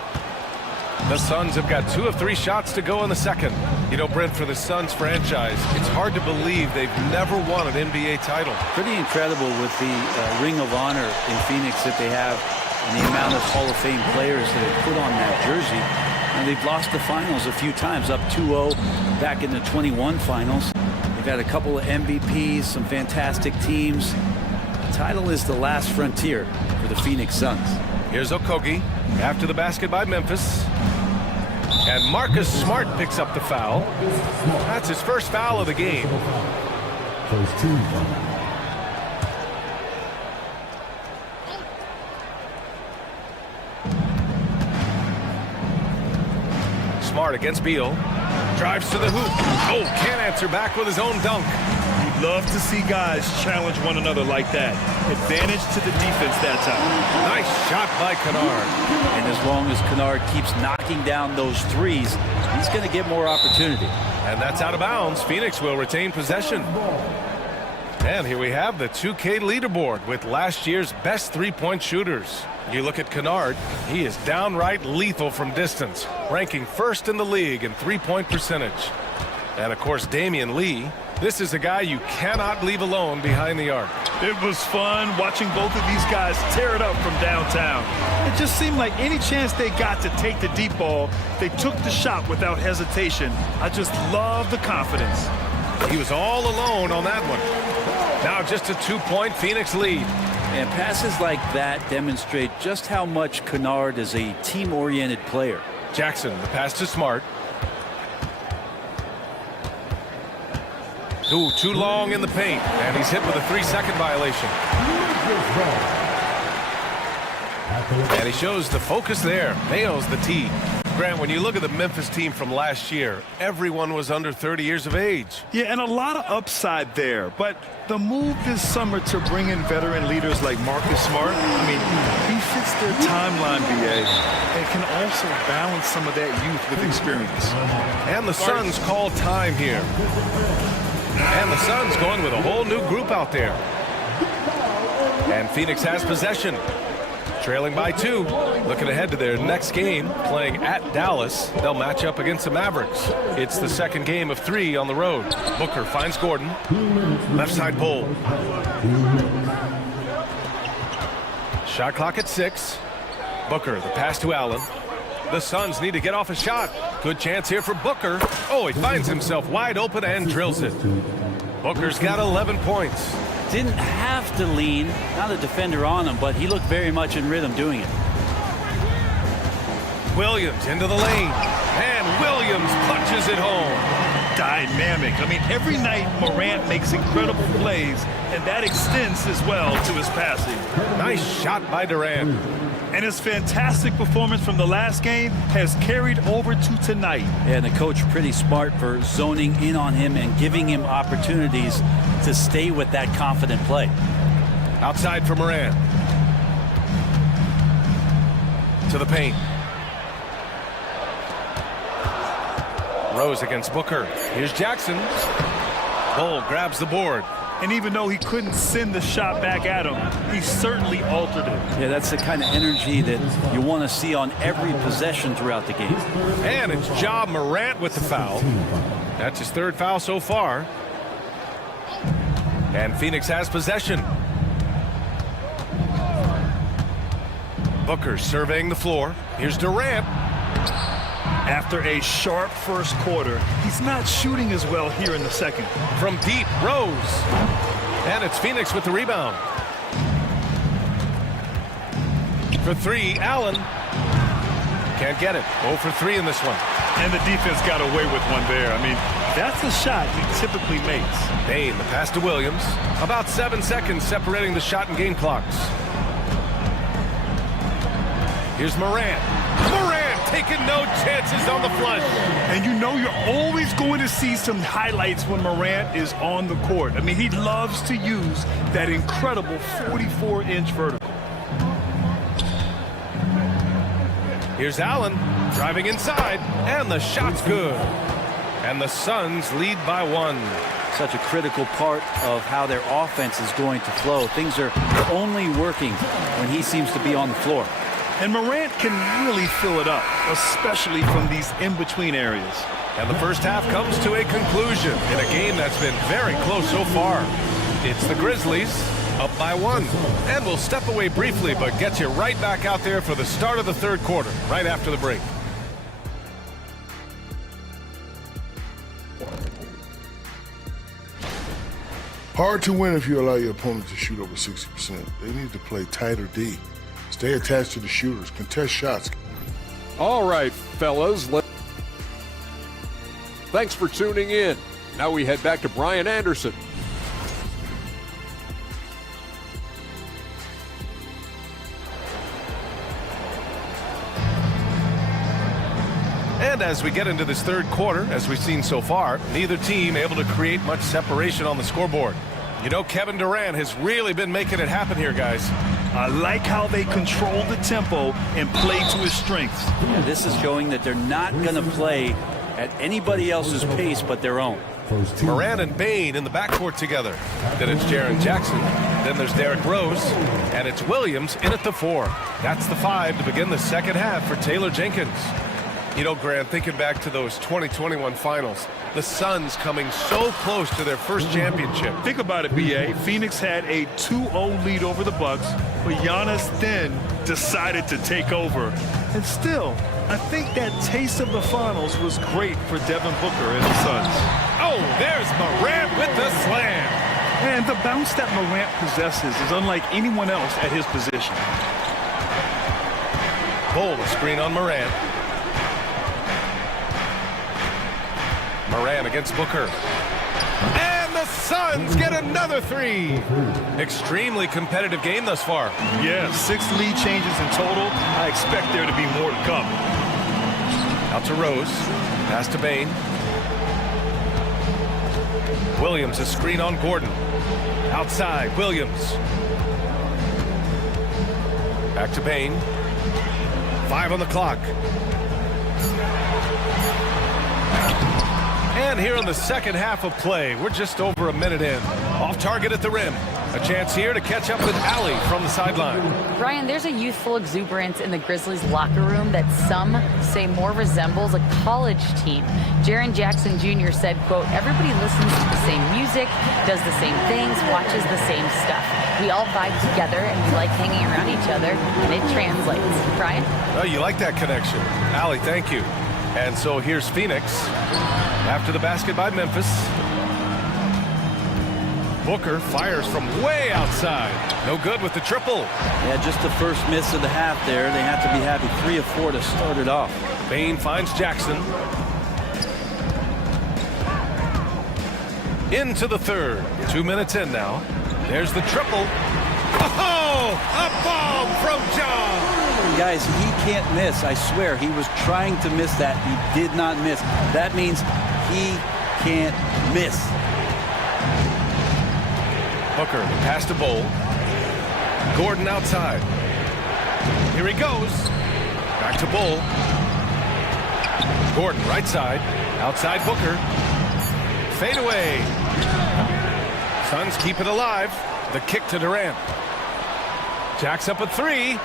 The Suns have got 2 of 3 shots to go in the second. You know, Brent, for the Suns franchise, it's hard to believe they've never won an NBA title. Pretty incredible with the Ring of Honor in Phoenix that they have and the amount of Hall of Fame players that have put on that jersey. And they've lost the finals a few times, up 2-0 back in the 21 finals. They've had a couple of MVPs, some fantastic teams. The title is the last frontier for the Phoenix Suns. Here's Okogie after the basket by Memphis. And Marcus Smart picks up the foul. That's his first foul of the game. Smart against Beal. Drives to the hoop. Oh, can't answer back with his own dunk. You'd love to see guys challenge one another like that. Advantage to the defense that time. Nice shot by Kennard. And as long as Kennard keeps knocking down those threes, he's going to get more opportunity. And that's out of bounds. Phoenix will retain possession. And here we have the 2K leaderboard with last year's best three-point shooters. You look at Kennard, he is downright lethal from distance, ranking first in the league in three-point percentage. And of course, Damian Lee, this is a guy you cannot leave alone behind the arc. It was fun watching both of these guys tear it up from downtown. It just seemed like any chance they got to take the deep ball, they took the shot without hesitation. I just love the confidence. He was all alone on that one. Now just a 2-point Phoenix lead. And passes like that demonstrate just how much Kennard is a team-oriented player. Jackson, the pass to Smart. Ooh, too long in the paint, and he's hit with a 3-second violation. And he shows the focus there, nails the tee. Grant, when you look at the Memphis team from last year, everyone was under 30 years of age. Yeah, and a lot of upside there. But the move this summer to bring in veteran leaders like Marcus Smart, I mean, he fits their timeline, BA, and can also balance some of that youth with experience. And the Suns call time here. And the Suns going with a whole new group out there. And Phoenix has possession. Trailing by 2, looking ahead to their next game, playing at Dallas. They'll match up against the Mavericks. It's the second game of 3 on the road. Booker finds Gordon. Left side pull. Shot clock at 6. Booker, the pass to Allen. The Suns need to get off a shot. Good chance here for Booker. Oh, he finds himself wide open and drills it. Booker's got 11 points. Didn't have to lean, not a defender on him, but he looked very much in rhythm doing it. Williams into the lane, and Williams punches it home. Dynamic. I mean, every night Morant makes incredible plays, and that extends as well to his passing. Nice shot by Durant. And his fantastic performance from the last game has carried over to tonight. And the coach pretty smart for zoning in on him and giving him opportunities to stay with that confident play. Outside for Morant. To the paint. Rose against Booker. Here's Jackson. Bull grabs the board. And even though he couldn't send the shot back at him, he certainly altered it. Yeah, that's the kind of energy that you want to see on every possession throughout the game. And it's Ja Morant with the foul. That's his 3rd foul so far. And Phoenix has possession. Booker surveying the floor. Here's Durant. After a sharp first quarter, he's not shooting as well here in the second. From deep, Rose. And it's Phoenix with the rebound. For 3, Allen. Can't get it. 0 for 3 in this one. And the defense got away with one there. I mean, that's a shot he typically makes. Bain, the pass to Williams. About 7 seconds separating the shot and game clocks. Here's Morant. Morant taking no chances on the flush. And you know you're always going to see some highlights when Morant is on the court. I mean, he loves to use that incredible 44-inch vertical. Here's Allen driving inside, and the shot's good. And the Suns lead by 1. Such a critical part of how their offense is going to flow. Things are only working when he seems to be on the floor. And Morant can really fill it up, especially from these in-between areas. And the first half comes to a conclusion in a game that's been very close so far. It's the Grizzlies up by 1. And we'll step away briefly, but get you right back out there for the start of the 3rd quarter, right after the break. Hard to win if you allow your opponent to shoot over 60%. They need to play tighter D. Stay attached to the shooters. Contest shots. All right, fellas. Thanks for tuning in. Now we head back to Brian Anderson. And as we get into this 3rd quarter, as we've seen so far, neither team able to create much separation on the scoreboard. You know, Kevin Durant has really been making it happen here, guys. I like how they control the tempo and play to his strengths. Yeah, this is showing that they're not going to play at anybody else's pace but their own. Morant and Bain in the backcourt together. Then it's Jaren Jackson. Then there's Derrick Rose. And it's Williams in at the 4. That's the 5 to begin the second half for Taylor Jenkins. You know, Grant, thinking back to those 2021 finals, the Suns coming so close to their first championship. Think about it, B.A. Phoenix had a 2-0 lead over the Bucks, but Giannis then decided to take over. And still, I think that taste of the finals was great for Devin Booker and the Suns. Oh, there's Morant with the slam. And the bounce that Morant possesses is unlike anyone else at his position. Bull, the screen on Morant. Moran against Booker. And the Suns get another three. Extremely competitive game thus far. Yeah, 6 lead changes in total. I expect there to be more to come. Out to Rose. Pass to Bain. Williams, a screen on Gordon. Outside, Williams. Back to Bain. 5 on the clock. And here in the second half of play, we're just over a minute in. Off target at the rim. A chance here to catch up with Allie from the sideline. Brian, there's a youthful exuberance in the Grizzlies locker room that some say more resembles a college team. Jaren Jackson Jr. said, quote, everybody listens to the same music, does the same things, watches the same stuff. We all vibe together and we like hanging around each other, and it translates. Brian? Oh, you like that connection. Allie, thank you. And so here's Phoenix after the basket by Memphis. Booker fires from way outside. No good with the triple. Yeah, just the first miss of the half there. They have to be happy 3 of 4 to start it off. Bain finds Jackson. Into the third. 2 minutes in now. There's the triple. Oh, a bomb from John. Guys, he can't miss. I swear, he was trying to miss that. He did not miss. That means he can't miss. Booker, the pass to Bowl. Gordon outside. Here he goes. Back to Bowl. Gordon, right side. Outside Booker. Fade away. Suns keep it alive. The kick to Durant. Jacks up a 3.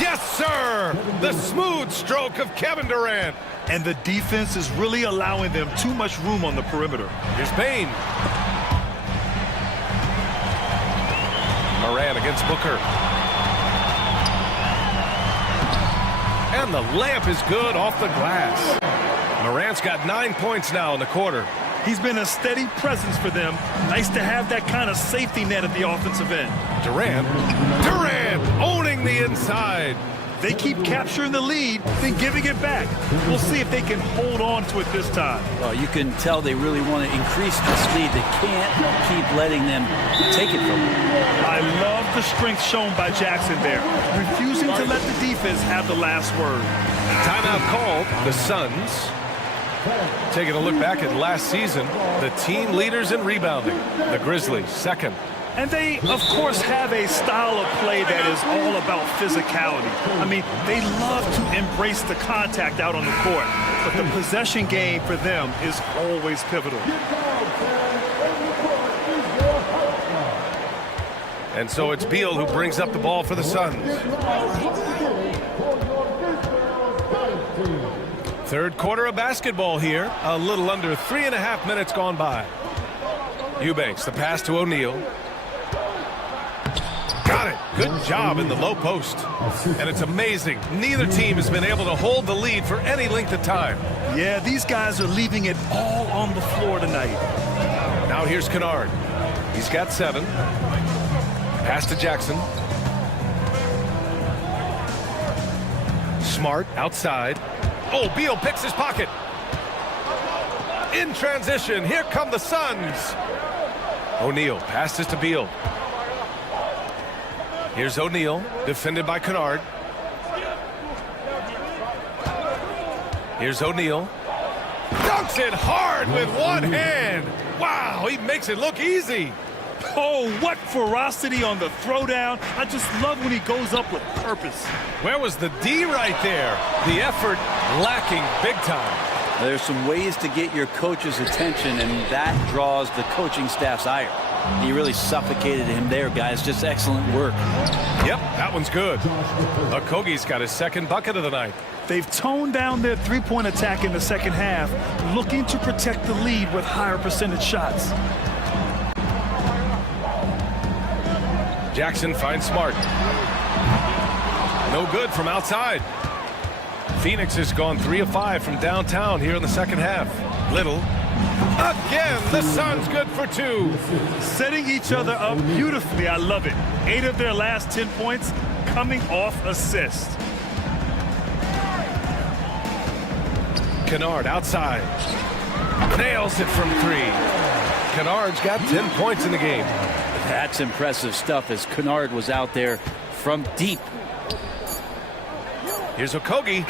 Yes, sir! The smooth stroke of Kevin Durant. And the defense is really allowing them too much room on the perimeter. Here's Bain. Moran against Booker. And the layup is good off the glass. Morant's got 9 points now in the quarter. He's been a steady presence for them. Nice to have that kind of safety net at the offensive end. Durant owning the inside. They keep capturing the lead, then giving it back. We'll see if they can hold on to it this time. Well, you can tell they really want to increase this lead. They can't keep letting them take it from them. I love the strength shown by Jackson there, refusing to let the defense have the last word. Timeout called. The Suns. Taking a look back at last season, the team leaders in rebounding. The Grizzlies, second. And they, of course, have a style of play that is all about physicality. I mean, they love to embrace the contact out on the court, but the possession game for them is always pivotal. And so it's Beal who brings up the ball for the Suns. Third quarter of basketball here. A little under 3.5 minutes gone by. Eubanks, the pass to O'Neal. Got it. Good job in the low post. And it's amazing. Neither team has been able to hold the lead for any length of time. Yeah, these guys are leaving it all on the floor tonight. Now here's Kennard. He's got 7. Pass to Jackson. Smart outside. Oh, Beal picks his pocket. In transition, here come the Suns. O'Neal passes to Beal. Here's O'Neal, defended by Kennard. Here's O'Neal. Dunks it hard with one hand. Wow, he makes it look easy. Oh, what ferocity on the throwdown. I just love when he goes up with purpose. Where was the D right there? The effort lacking big time. There's some ways to get your coach's attention, and that draws the coaching staff's ire. He really suffocated him there, guys. Just excellent work. Yep, that one's good. Okogie's got his second bucket of the night. They've toned down their three-point attack in the second half, looking to protect the lead with higher percentage shots. Jackson finds Smart. No good from outside. Phoenix has gone 3 of 5 from downtown here in the second half. Little. Again, the Suns good for 2. Setting each other up beautifully. I love it. 8 of their last 10 points coming off assists. Kennard outside. Nails it from 3. Kennard's got 10 points in the game. That's impressive stuff as Kennard was out there from deep. Here's Okogie.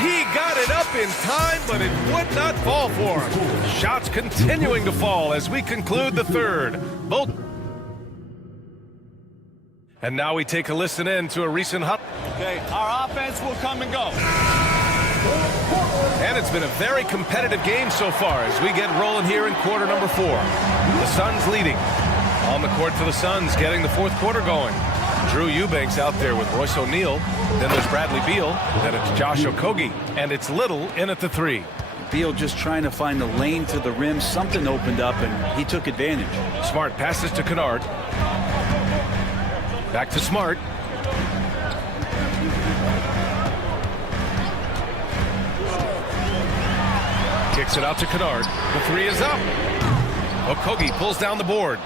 He got it up in time, but it would not fall for him. Shots continuing to fall as we conclude the third. Both. And now we take a listen in to a recent hut. Okay, our offense will come and go. And it's been a very competitive game so far as we get rolling here in quarter number 4. The Suns leading. On the court for the Suns, getting the fourth quarter going. Drew Eubanks out there with Royce O'Neal. Then there's Bradley Beal. Then it's Josh Okogie. And it's Little in at the 3. Beal just trying to find the lane to the rim. Something opened up, and he took advantage. Smart passes to Kennard. Back to Smart. Kicks it out to Kennard. The 3 is up. Okogie pulls down the board.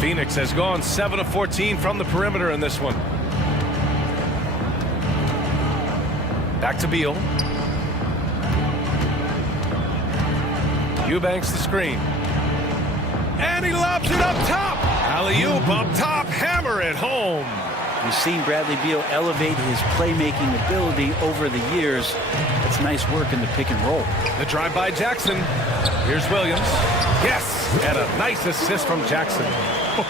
Phoenix has gone 7 of 14 from the perimeter in this one. Back to Beal. Eubanks the screen. And he lobs it up top. Alley-oop up top. Hammer it home. We've seen Bradley Beal elevate his playmaking ability over the years. That's nice work in the pick and roll. The drive by Jackson. Here's Williams. Yes! And a nice assist from Jackson.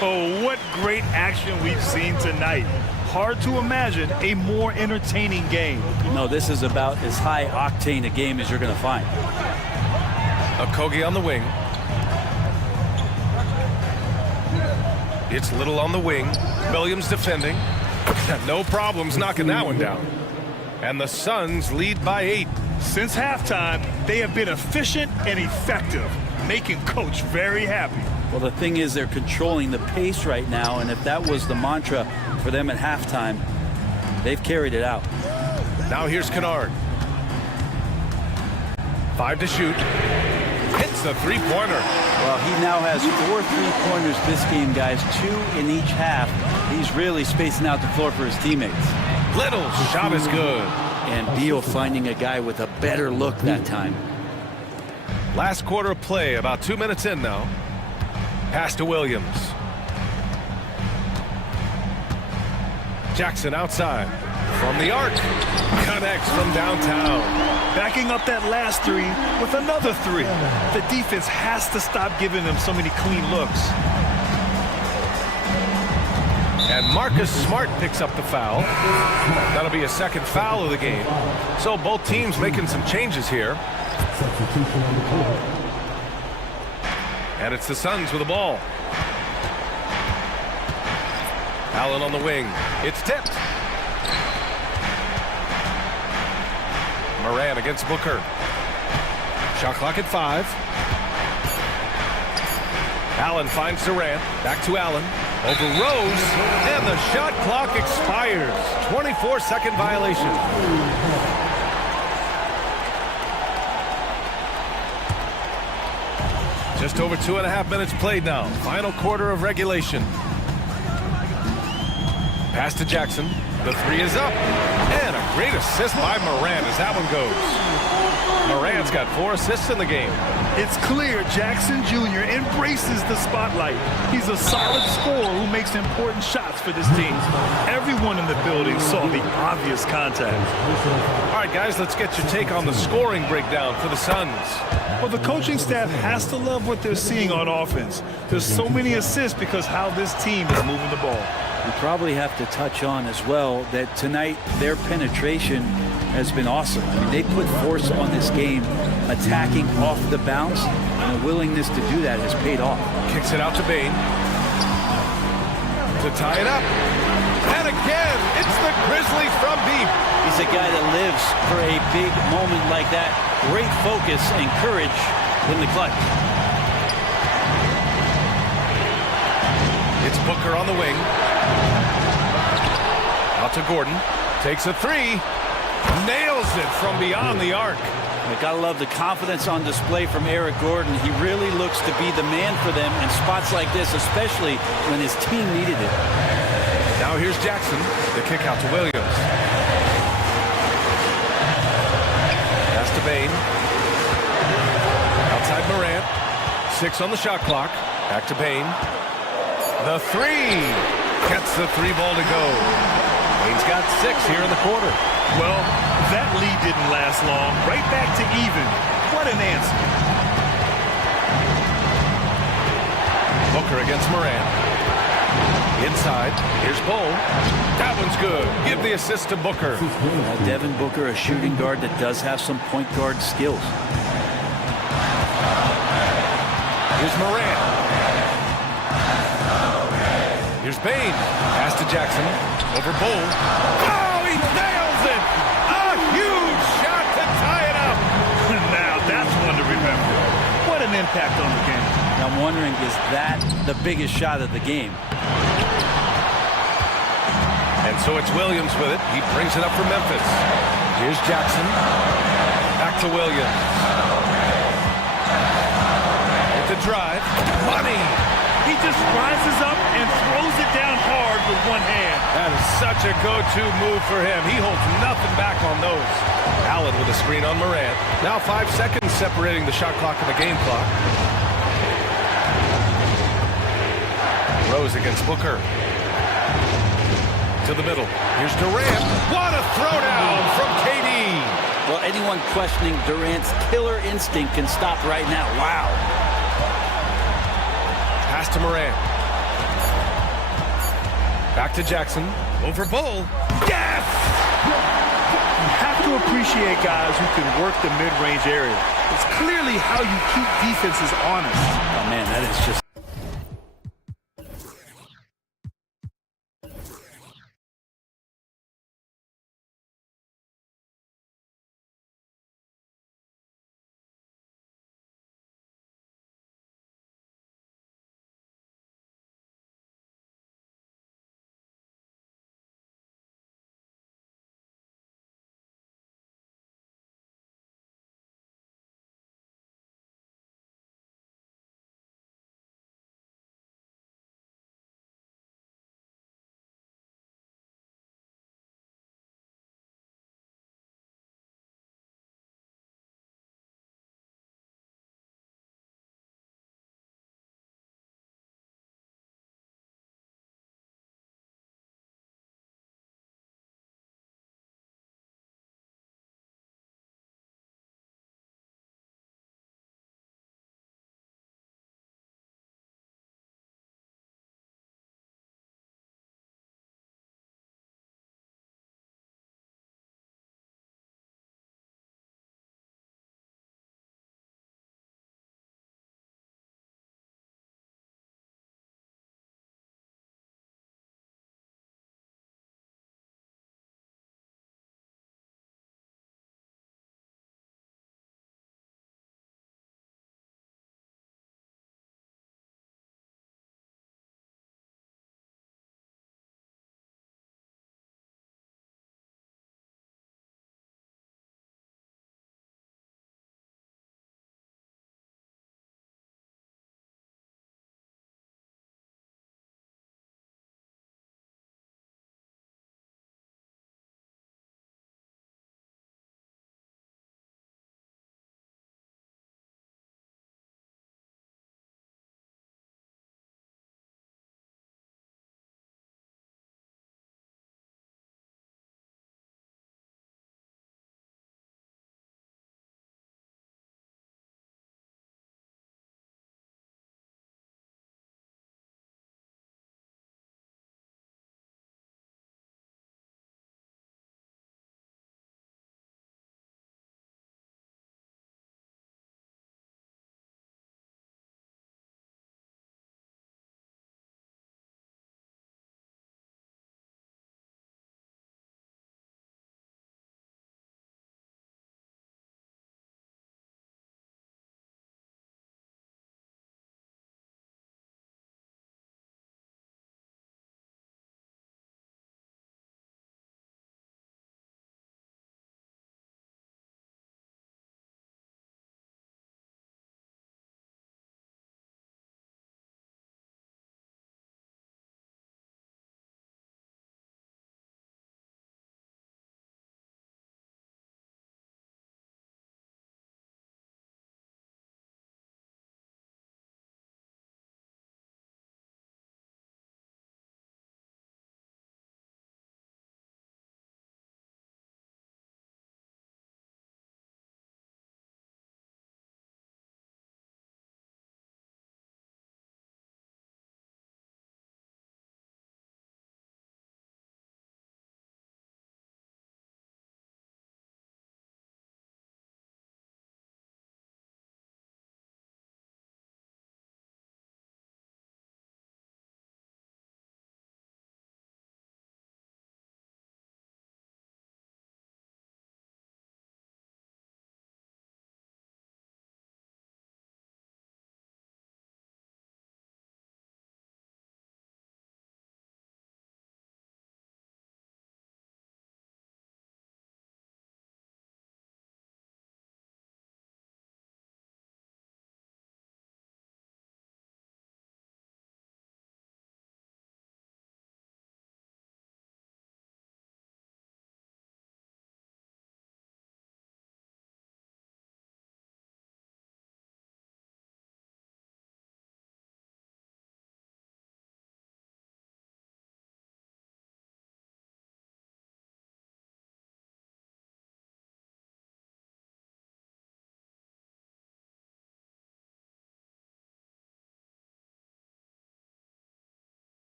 Oh, what great action we've seen tonight. Hard to imagine a more entertaining game. No, this is about as high octane a game as you're going to find. Okogie on the wing. It's Little on the wing. Williams defending. No problems knocking that one down. And the Suns lead by 8. Since halftime, they have been efficient and effective, making Coach very happy. Well, the thing is, they're controlling the pace right now, and if that was the mantra for them at halftime, they've carried it out. Now here's Kennard. 5 to shoot. Hits the three-pointer. Well, he now has 4 3-pointers this game, guys, 2 in each half. He's really spacing out the floor for his teammates. Little shot is good. And Beal finding a guy with a better look that time. Last quarter of play, about 2 minutes in now. Pass to Williams. Jackson outside. From the arc. Connects from downtown. Backing up that last 3 with another 3. The defense has to stop giving them so many clean looks. And Marcus Smart picks up the foul. That'll be a second foul of the game. So both teams making some changes here. And it's the Suns with the ball. Allen on the wing. It's tipped. Moran against Booker. Shot clock at 5. Allen finds Durant. Back to Allen. Over Rose. And the shot clock expires. 24-second violation. Just over 2.5 minutes played now. Final quarter of regulation. Pass to Jackson. The 3 is up. And a great assist by Moran as that one goes. Moran's got 4 assists in the game. It's clear Jackson Jr. embraces the spotlight. He's a solid scorer who makes important shots for this team. Everyone in the building saw the obvious contact. All right, guys, let's get your take on the scoring breakdown for the Suns. Well, the coaching staff has to love what they're seeing on offense. There's so many assists because how this team is moving the ball. We probably have to touch on as well that tonight their penetration has been awesome. I mean, they put force on this game, attacking off the bounce, and the willingness to do that has paid off. Kicks it out to Bain. To tie it up. And again, it's the Grizzlies from deep. He's a guy that lives for a big moment like that. Great focus and courage in the clutch. It's Booker on the wing. Out to Gordon. Takes a 3. Nails it from beyond the arc. I gotta love the confidence on display from Eric Gordon. He really looks to be the man for them in spots like this, especially when his team needed it. Now here's Jackson. The kick out to Williams. Pass to Bain. Out Outside Morant. 6 on the shot clock. Back to Bain. The three. Gets the three ball to go. Bain's got 6 here in the quarter. Well, that lead didn't last long. Right back to even. What an answer. Booker against Morant. Inside. Here's Bull. That one's good. Give the assist to Booker. Devin Booker, a shooting guard that does have some point guard skills. Here's Morant. Here's Bain. Pass to Jackson. Over Bull. Oh, he nails it! A huge shot to tie it up. Now that's one to remember. What an impact on the game. I'm wondering, is that the biggest shot of the game? And so it's Williams with it. He brings it up for Memphis. Here's Jackson. Back to Williams. With the drive. Money! He just rises up and throws it down hard with one hand. That is such a go-to move for him. He holds nothing back on those. Allen with a screen on Morant. Now 5 seconds separating the shot clock and the game clock. Rose against Booker. To the middle. Here's Durant. What a throwdown from KD. Well, anyone questioning Durant's killer instinct can stop right now. Wow. Pass to Morant. Back to Jackson. Over Bull. Yes! You have to appreciate guys who can work the mid-range area. It's clearly how you keep defenses honest. Oh, man, that is just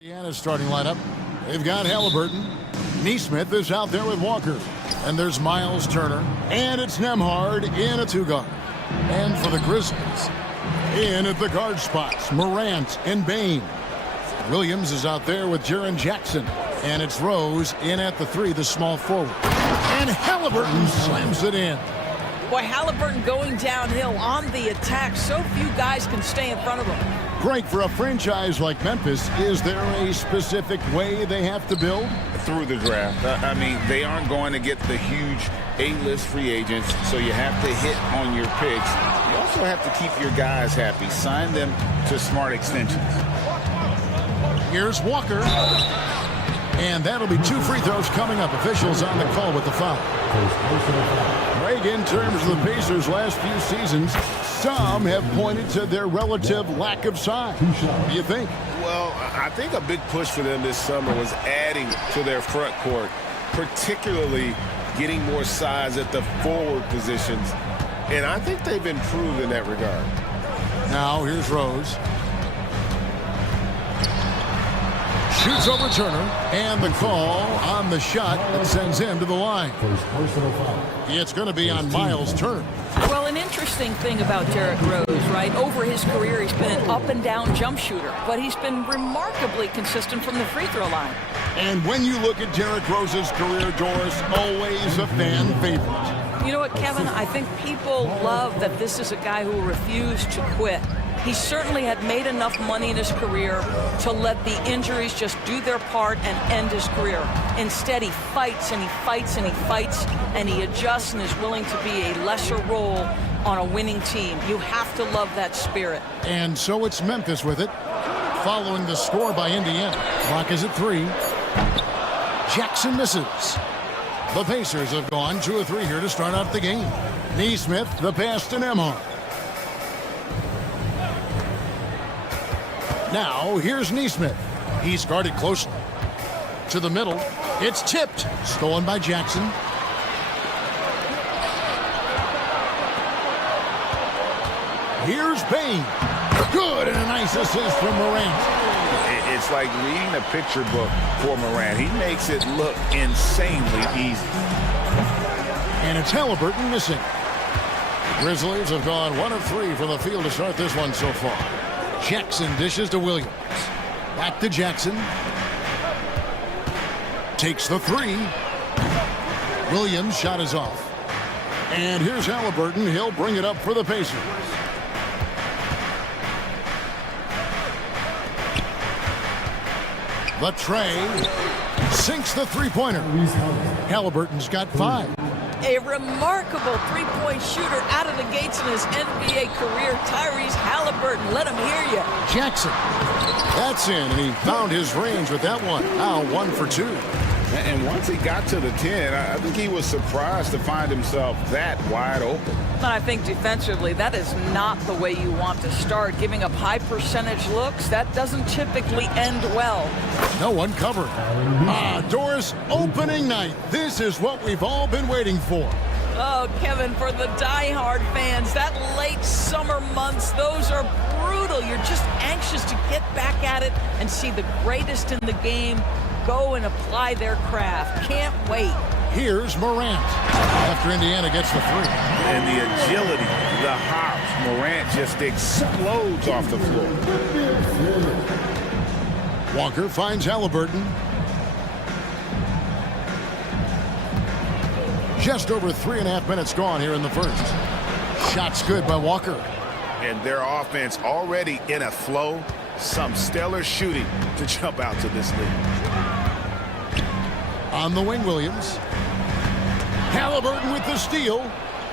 Indiana's starting lineup. They've got Halliburton. Neesmith is out there with Walker. And there's Miles Turner. And it's Nembhard in a two-guard. And for the Grizzlies, in at the guard spots, Morant and Bain. Williams is out there with Jaren Jackson. And it's Rose in at the three, the small forward. And Halliburton slams it in. Boy, Halliburton going downhill on the attack. So few guys can stay in front of him. Greg, for a franchise like Memphis, is there a specific way they have to build? Through the draft. I mean, they aren't going to get the huge A-list free agents, so you have to hit on your picks. You also have to keep your guys happy. Sign them to smart extensions. Here's Walker. And that'll be 2 free throws coming up. Officials on the call with the foul. Greg, in terms of the Pacers' last few seasons, some have pointed to their relative lack of size. What do you think? Well, I think a big push for them this summer was adding to their front court, particularly getting more size at the forward positions. And I think they've improved in that regard. Now, here's Rose. Shoots over Turner, and the call on the shot that sends him to the line. It's going to be on Miles Turner. Well, an interesting thing about Derrick Rose, right? Over his career, he's been an up-and-down jump shooter, but he's been remarkably consistent from the free throw line. And when you look at Derrick Rose's career, Doris, always a fan favorite. You know what, Kevin? I think people love that this is a guy who refused to quit. He certainly had made enough money in his career to let the injuries just do their part and end his career. Instead, he fights and he fights and he fights, and he adjusts and is willing to be a lesser role on a winning team. You have to love that spirit. And so it's Memphis with it, following the score by Indiana. Clock is at 3. Jackson misses. The Pacers have gone 2 of 3 here to start out the game. Neesmith, the pass to Nembhard. Now, here's Neesmith. He's guarded closely. To the middle. It's tipped. Stolen by Jackson. Here's Bain. Good, and a nice assist from Morant. It's like reading a picture book for Morant. He makes it look insanely easy. And it's Halliburton missing. The Grizzlies have gone 1 of 3 from the field to start this one so far. Jackson dishes to Williams. Back to Jackson. Takes the 3. Williams' shot is off. And here's Halliburton. He'll bring it up for the Pacers. The tray sinks the three-pointer. Halliburton's got 5. A remarkable three-point shooter out of the gates in his NBA career, Tyrese Halliburton. Let him hear you. Jackson. That's in, and he found his range with that one. Now 1 for 2. And once he got to the 10, I think he was surprised to find himself that wide open. And I think defensively, that is not the way you want to start. Giving up high percentage looks, that doesn't typically end well. No one covered. Doris, opening night. This is what we've all been waiting for. Oh, Kevin, for the diehard fans, that late summer months, those are brutal. You're just anxious to get back at it and see the greatest in the game go and apply their craft. Can't wait. Here's Morant after Indiana gets the 3. And the agility, the hops, Morant just explodes off the floor. Walker finds Halliburton. Just over 3.5 minutes gone here in the first. Shot's good by Walker. And their offense already in a flow. Some stellar shooting to jump out to this lead. On the wing, Williams. Halliburton with the steal.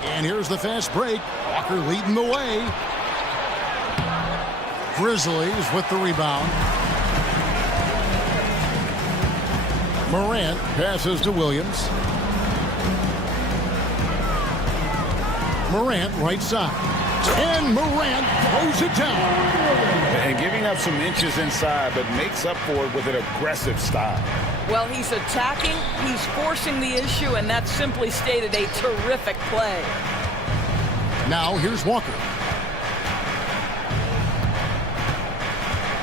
And here's the fast break. Walker leading the way. Grizzlies with the rebound. Morant passes to Williams. Morant right side. And Morant throws it down. And giving up some inches inside, but makes up for it with an aggressive style. Well, he's attacking, he's forcing the issue, and that simply stated a terrific play. Now here's Walker.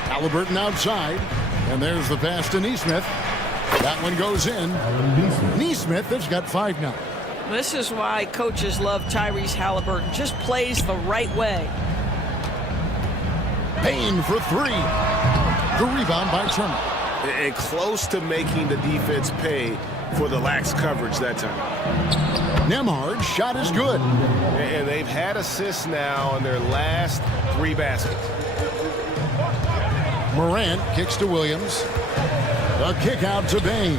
Halliburton outside. And there's the pass to Neesmith. That one goes in. Neesmith has got 5 now. This is why coaches love Tyrese Halliburton. Just plays the right way. Payne for 3. The rebound by Turner. And close to making the defense pay for the lax coverage that time. Nembhard's shot is good. And they've had assists now on their last 3 baskets. Morant kicks to Williams. The kick out to Bain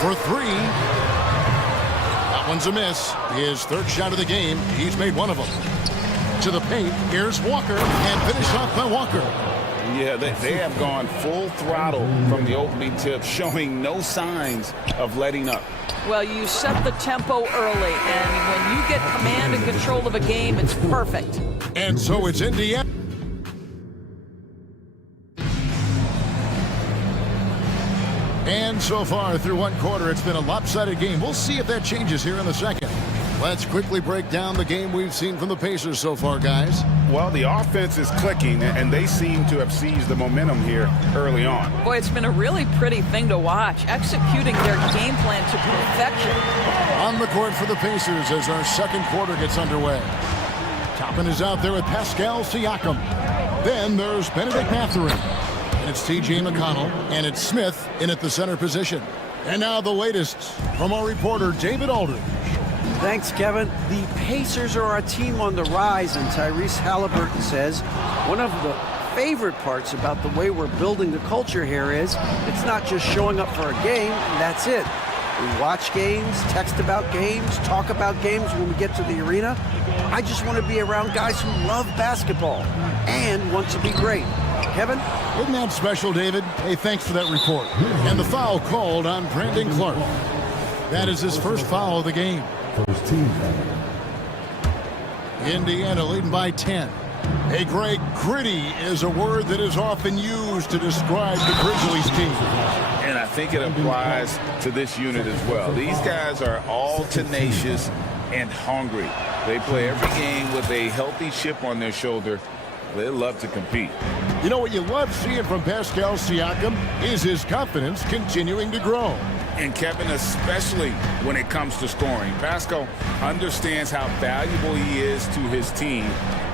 for 3. That one's a miss. His 3rd shot of the game. He's made 1 of them. To the paint. Here's Walker, and finished off by Walker. Yeah, they have gone full throttle from the opening tip, showing no signs of letting up. Well, you set the tempo early, and when you get command and control of a game, it's perfect. And so it's Indiana. And so far through 1 quarter, it's been a lopsided game. We'll see if that changes here in the second. Let's quickly break down the game we've seen from the Pacers so far, guys. Well, the offense is clicking, and they seem to have seized the momentum here early on. Boy, it's been a really pretty thing to watch, executing their game plan to perfection. On the court for the Pacers as our second quarter gets underway. Toppin is out there with Pascal Siakam. Then there's Benedict Mathurin. And it's T.J. McConnell, and it's Smith in at the center position. And now the latest from our reporter, David Aldridge. Thanks, Kevin. The Pacers are a team on the rise, and Tyrese Halliburton says one of the favorite parts about the way we're building the culture here is it's not just showing up for a game, and that's it. We watch games, text about games, talk about games when we get to the arena. I just want to be around guys who love basketball and want to be great. Kevin? Isn't that special, David? Hey, thanks for that report. And the foul called on Brandon Clark. That is his first foul of the game. First team foul. Indiana leading by 10. Hey, Greg, gritty is a word that is often used to describe the Grizzlies team. And I think it applies to this unit as well. These guys are all tenacious and hungry. They play every game with a healthy chip on their shoulder. They love to compete. You know what you love seeing from Pascal Siakam is his confidence continuing to grow. And Kevin, especially when it comes to scoring. Pascal understands how valuable he is to his team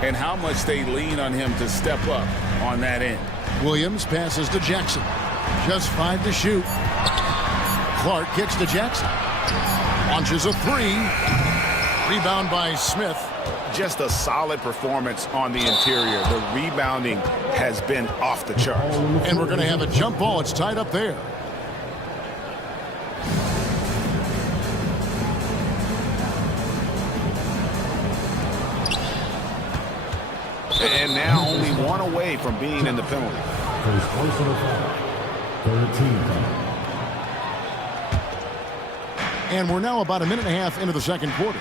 and how much they lean on him to step up on that end. Williams passes to Jackson. Just 5 to shoot. Clark kicks to Jackson. Launches a 3. Rebound by Smith. Just a solid performance on the interior. The rebounding has been off the charts. And we're going to have a jump ball. It's tied up there. And now only 1 away from being in the penalty. First personal foul. 13 foul. And we're now about a minute and a half into the second quarter.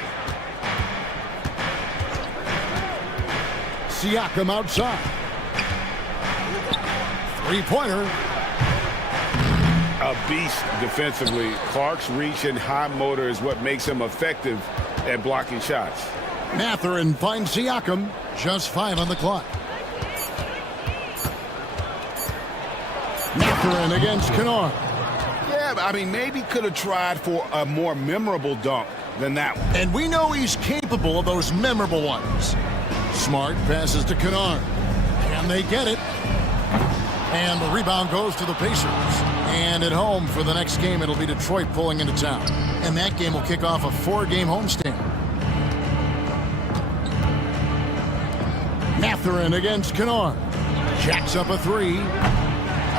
Siakam outside. 3-pointer. A beast defensively. Clark's reach and high motor is what makes him effective at blocking shots. Mathurin finds Siakam. Just 5 on the clock. Mathurin against Kennard. Yeah, I mean, maybe could have tried for a more memorable dunk than that one. And we know he's capable of those memorable ones. Smart passes to Kennard. Can they get it? And the rebound goes to the Pacers. And at home for the next game, it'll be Detroit pulling into town. And that game will kick off a 4-game homestand. Mathurin against Kennard. Jacks up a 3.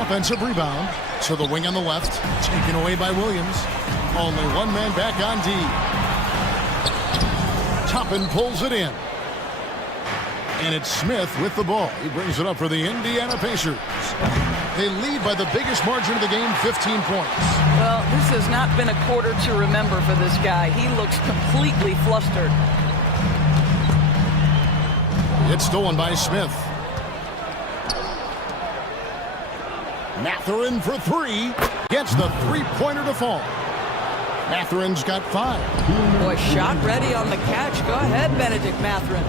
Offensive rebound to the wing on the left. Taken away by Williams. Only 1 man back on D. Toppin pulls it in. And it's Smith with the ball. He brings it up for the Indiana Pacers. They lead by the biggest margin of the game, 15 points. Well, this has not been a quarter to remember for this guy. He looks completely flustered. It's stolen by Smith. Mathurin for 3. Gets the 3-pointer to fall. Mathurin's got 5. Boy, shot ready on the catch. Go ahead, Benedict Mathurin.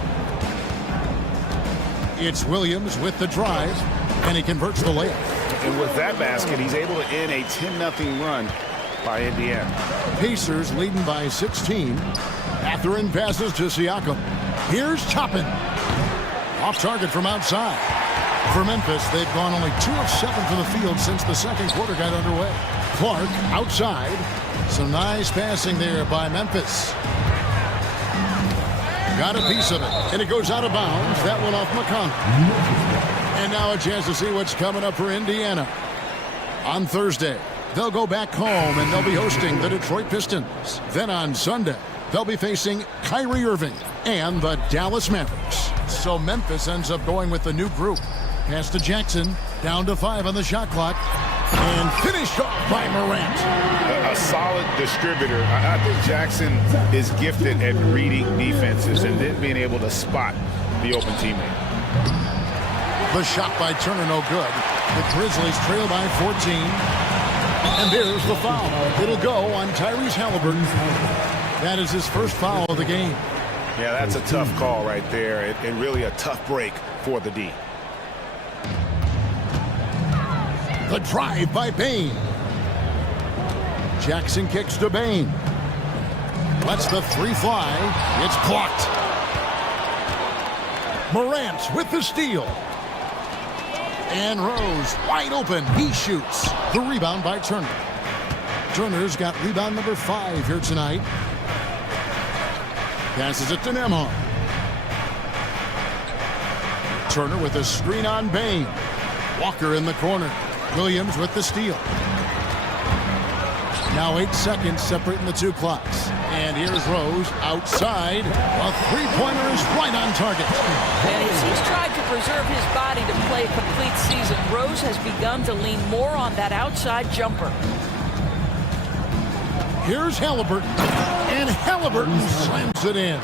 It's Williams with the drive. and he converts the layup. And with that basket, he's able to end a 10-0 run by Indiana. Pacers leading by 16. Mathurin passes to Siakam. Here's Toppin. Off target from outside. For Memphis, they've gone only 2 of 7 from the field since the second quarter got underway. Clark outside. Some nice passing there by Memphis. Got a piece of it, and it goes out of bounds. That one off McConnell. And now a chance to see what's coming up for Indiana. On Thursday, they'll go back home, and they'll be hosting the Detroit Pistons. Then on Sunday, they'll be facing Kyrie Irving and the Dallas Mavericks. So Memphis ends up going with the new group. Pass to Jackson, down to 5 on the shot clock, and finished off by Morant. A solid distributor. I think Jackson is gifted at reading defenses and then being able to spot the open teammate. The shot by Turner, no good. The Grizzlies trail by 14. And there's the foul. It'll go on Tyrese Halliburton. That is his first foul of the game. Yeah, that's a tough call right there, and really a tough break for the D. The drive by Bane. Jackson kicks to Bane. Lets the 3 fly. It's blocked. Morant with the steal. And Rose wide open. He shoots. The rebound by Turner. Turner's got rebound number 5 here tonight. Passes it to Nembhard. Turner with a screen on Bane. Walker in the corner. Williams with the steal. Now 8 seconds separating the 2 clocks. And here's Rose outside. A 3-pointer is right on target. And as he's tried to preserve his body to play a complete season, Rose has begun to lean more on that outside jumper. Here's Halliburton. And Halliburton slams it in.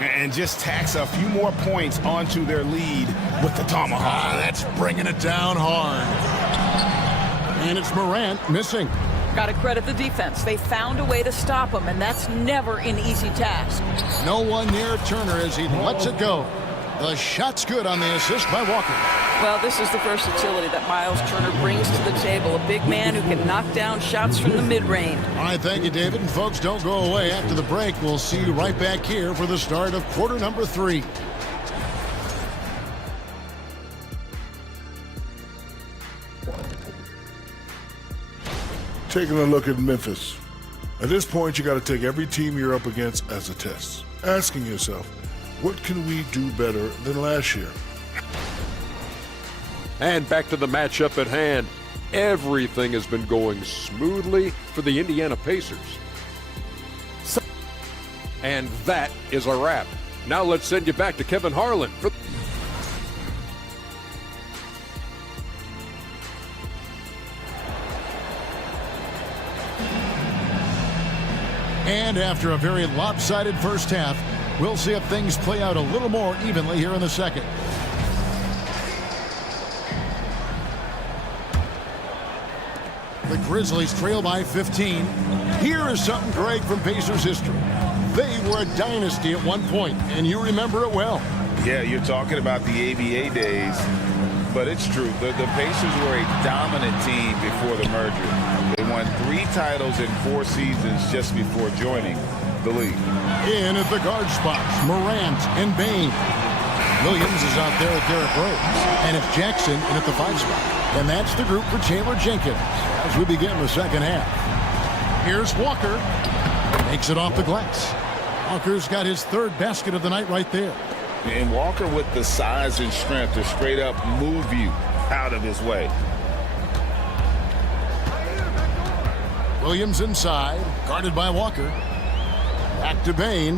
And just tacks a few more points onto their lead with the tomahawk. That's bringing it down hard. And it's Morant missing. Got to credit the defense. They found a way to stop him, and that's never an easy task. No one near Turner as he lets it go. The shot's good on the assist by Walker. Well, this is the versatility that Miles Turner brings to the table. A big man who can knock down shots from the mid-range. All right, thank you, David. And folks, don't go away. After the break, we'll see you right back here for the start of quarter number 3. Taking a look at Memphis. At this point, you got to take every team you're up against as a test. Asking yourself, what can we do better than last year? And back to the matchup at hand. Everything has been going smoothly for the Indiana Pacers. And that is a wrap. Now let's send you back to Kevin Harlan for And after a very lopsided first half, we'll see if things play out a little more evenly here in the second. The Grizzlies trail by 15. Here is something great from Pacers history. They were a dynasty at one point, and you remember it well. Yeah, you're talking about the ABA days, but it's true. The Pacers were a dominant team before the merger. They won 3 titles in 4 seasons just before joining the league. In at the guard spots, Morant and Bane. Williams is out there with Derrick Rose, and it's Jackson in at the 5 spot. And that's the group for Taylor Jenkins as we begin the second half. Here's Walker. Makes it off the glass. Walker's got his 3rd basket of the night right there. And Walker with the size and strength to straight up move you out of his way. Williams inside, guarded by Walker. Back to Bane.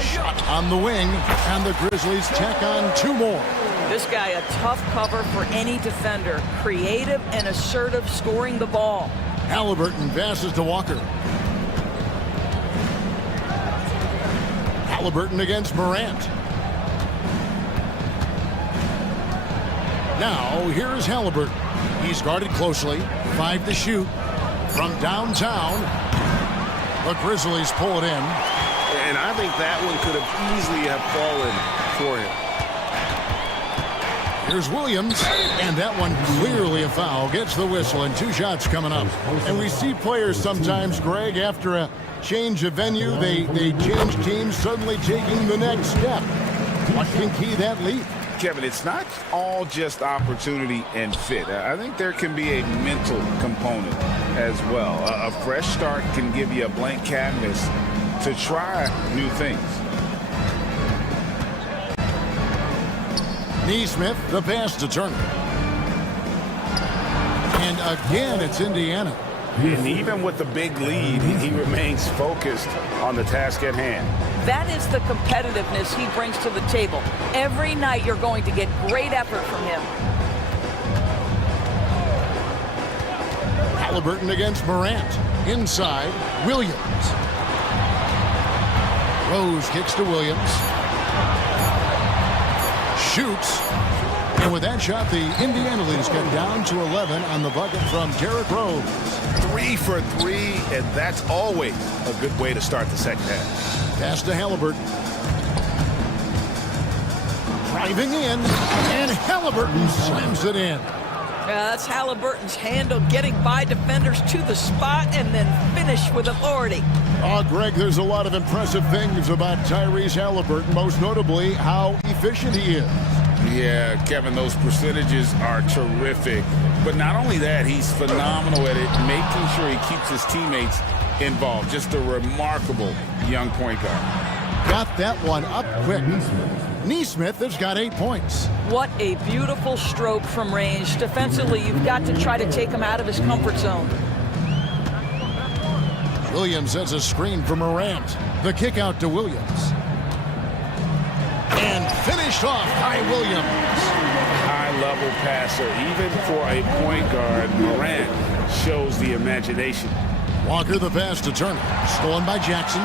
Shot on the wing, and the Grizzlies tack on 2 more. This guy a tough cover for any defender. Creative and assertive scoring the ball. Halliburton passes to Walker. Halliburton against Morant. Now, here's Halliburton. He's guarded closely. 5 to shoot. From downtown, the Grizzlies pull it in. And I think that one could have easily have fallen for him. Here's Williams, and that one clearly a foul. Gets the whistle, and 2 shots coming up. And we see players sometimes, Greg, after a change of venue, they change teams, suddenly taking the next step. What can key that lead? Kevin, it's not all just opportunity and fit. I think there can be a mental component as well. A fresh start can give you a blank canvas to try new things. Neesmith, the pass to Turner. And again, it's Indiana. And even with the big lead, he remains focused on the task at hand. That is the competitiveness he brings to the table. Every night you're going to get great effort from him. Halliburton against Morant. Inside, Williams. Rose kicks to Williams. Shoots. And with that shot, the Indiana leaders get down to 11 on the bucket from Derrick Rose. 3 for 3, and that's always a good way to start the second half. Pass to Halliburton. Driving in, and Halliburton slams it in. That's Halliburton's handle, getting by defenders to the spot and then finish with authority. Oh, Greg, there's a lot of impressive things about Tyrese Halliburton, most notably how efficient he is. Yeah, Kevin, those percentages are terrific. But not only that, he's phenomenal at it, making sure he keeps his teammates involved. Just a remarkable young point guard. Got that one up quick. Neesmith has got 8 points. What a beautiful stroke from range. Defensively, you've got to try to take him out of his comfort zone. Williams has a screen for Morant. The kick out to Williams. And finished off by Williams. High-level passer. Even for a point guard, Morant shows the imagination. Walker the pass to Turner. Stolen by Jackson.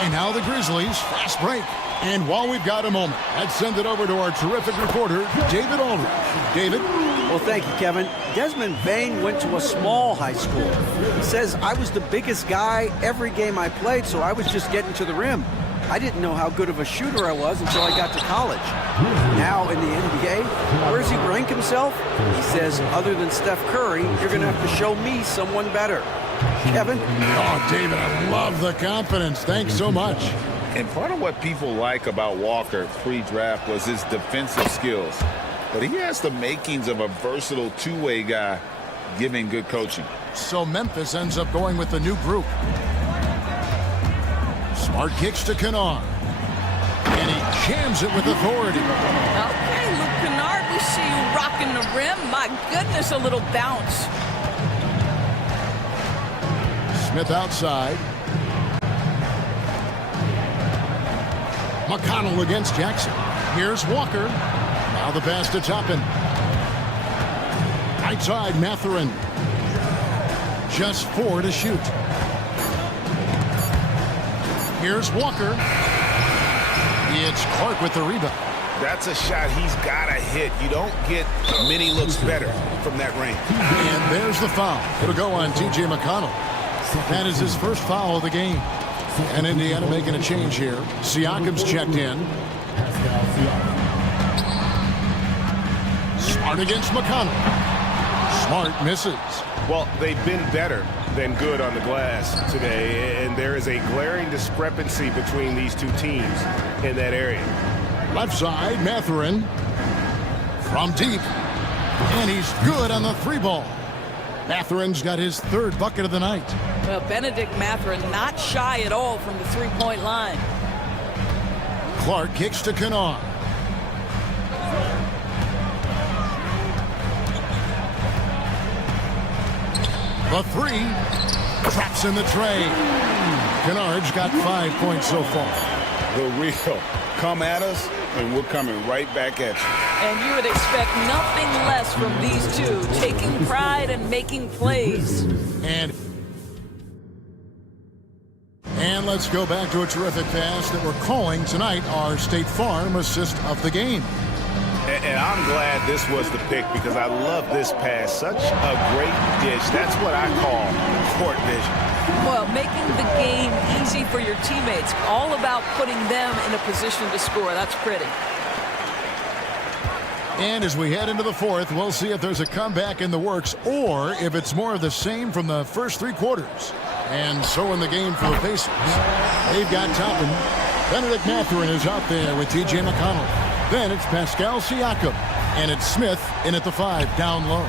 And now the Grizzlies fast break. And while we've got a moment, let's send it over to our terrific reporter, David Aldridge. David? Well, thank you, Kevin. Desmond Bain went to a small high school. He says, I was the biggest guy every game I played, so I was just getting to the rim. I didn't know how good of a shooter I was until I got to college. Now in the NBA, where does he rank himself? He says, other than Steph Curry, you're going to have to show me someone better. Kevin? Oh, David, I love the confidence. Thanks so much. And part of what people like about Walker pre-draft was his defensive skills. But he has the makings of a versatile two-way guy giving good coaching. So Memphis ends up going with the new group. Smart kicks to Kennard. And he jams it with authority. Okay, Luke Kennard, we see you rocking the rim. My goodness, a little bounce. Smith outside. McConnell against Jackson. Here's Walker. Now the pass to Toppin. Right side, Mathurin. Just 4 to shoot. Here's Walker. It's Clark with the rebound. That's a shot he's got to hit. You don't get many looks better from that range. And there's the foul. It'll go on T.J. McConnell. That is his first foul of the game. And Indiana making a change here. Siakam's checked in. Smart against McConnell. Smart misses. Well, they've been better than good on the glass today, and there is a glaring discrepancy between these two teams in that area. Left side, Mathurin. From deep. And he's good on the 3-ball. Mathurin's got his 3rd bucket of the night. Well, Benedict Mathurin not shy at all from the 3-point line. Clark kicks to Kennard. The 3 traps in the tray. Kennard's got 5 points so far. The real come at us, and we're coming right back at you. And you would expect nothing less from these two, taking pride and making plays. And let's go back to a terrific pass that we're calling tonight our State Farm assist of the game. And I'm glad this was the pick because I love this pass. Such a great dish. That's what I call court vision. Well, making the game easy for your teammates. All about putting them in a position to score. That's pretty. And as we head into the fourth, we'll see if there's a comeback in the works or if it's more of the same from the first three quarters. And so in the game for the Pacers, they've got Toppin. Benedict Mathurin is out there with T.J. McConnell. Then it's Pascal Siakam. And it's Smith in at the 5, down low.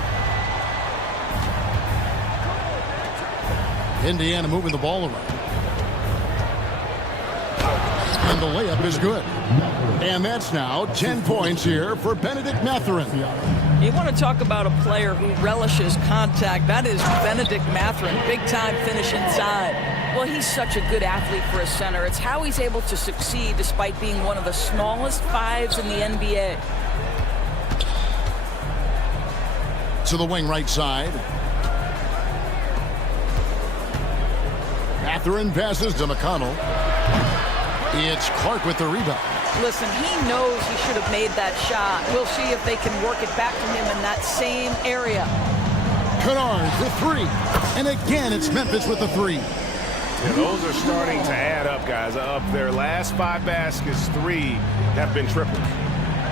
Indiana moving the ball around. And the layup is good. And that's now 10 points here for Benedict Mathurin. You want to talk about a player who relishes contact. That is Benedict Mathurin, big-time finish inside. Well, he's such a good athlete for a center. It's how he's able to succeed despite being one of the smallest 5s in the NBA. To the wing right side. Mathurin passes to McConnell. It's Clark with the rebound. Listen, he knows he should have made that shot. We'll see if they can work it back to him in that same area. Kennard the 3. And again, it's Memphis with the 3. Yeah, those are starting to add up, guys. Of their last 5 baskets, 3 have been triples.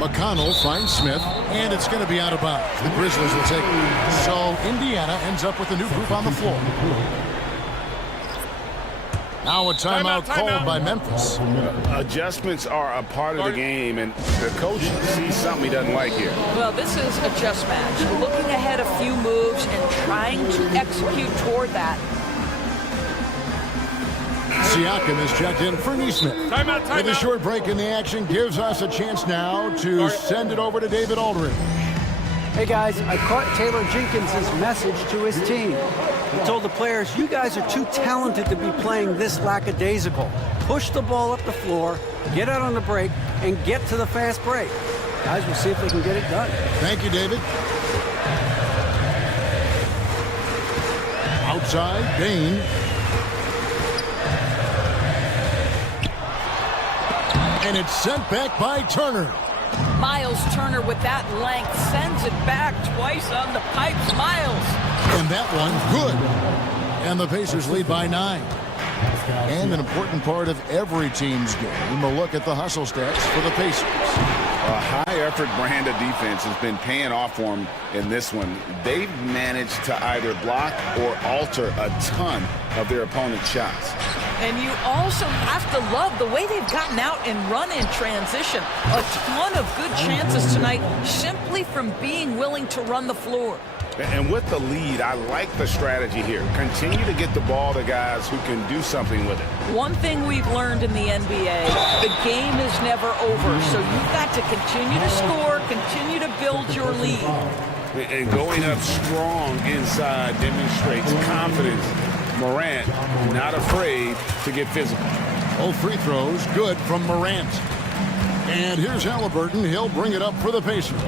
McConnell finds Smith, and it's going to be out of bounds. The Grizzlies will take it. So Indiana ends up with a new group on the floor. Now a timeout called by Memphis. Adjustments are a part of the game, and the coach sees something he doesn't like here. Well, this is a just match. Looking ahead a few moves and trying to execute toward that. Siakam is checked in for Neesmith. With a short break in the action, gives us a chance now to send it over to David Aldridge. Hey guys, I caught Taylor Jenkins' message to his team. He told the players, you guys are too talented to be playing this lackadaisical. Push the ball up the floor, get out on the break, and get to the fast break. Guys, we'll see if they can get it done. Thank you, David. Outside, Bain. And it's sent back by Turner. Miles Turner with that length sends it back twice on the pipes. Miles. And that one, good. And the Pacers lead by 9. And an important part of every team's game, a look at the hustle stats for the Pacers. A high-effort brand of defense has been paying off for them in this one. They've managed to either block or alter a ton of their opponent's shots. And you also have to love the way they've gotten out and run in transition. A ton of good chances tonight simply from being willing to run the floor. And with the lead, I like the strategy here. Continue to get the ball to guys who can do something with it. One thing we've learned in the NBA, the game is never over. So you've got to continue to score, continue to build your lead. And going up strong inside demonstrates confidence. Morant not afraid to get physical. Both free throws good from Morant. And here's Halliburton. He'll bring it up for the Pacers.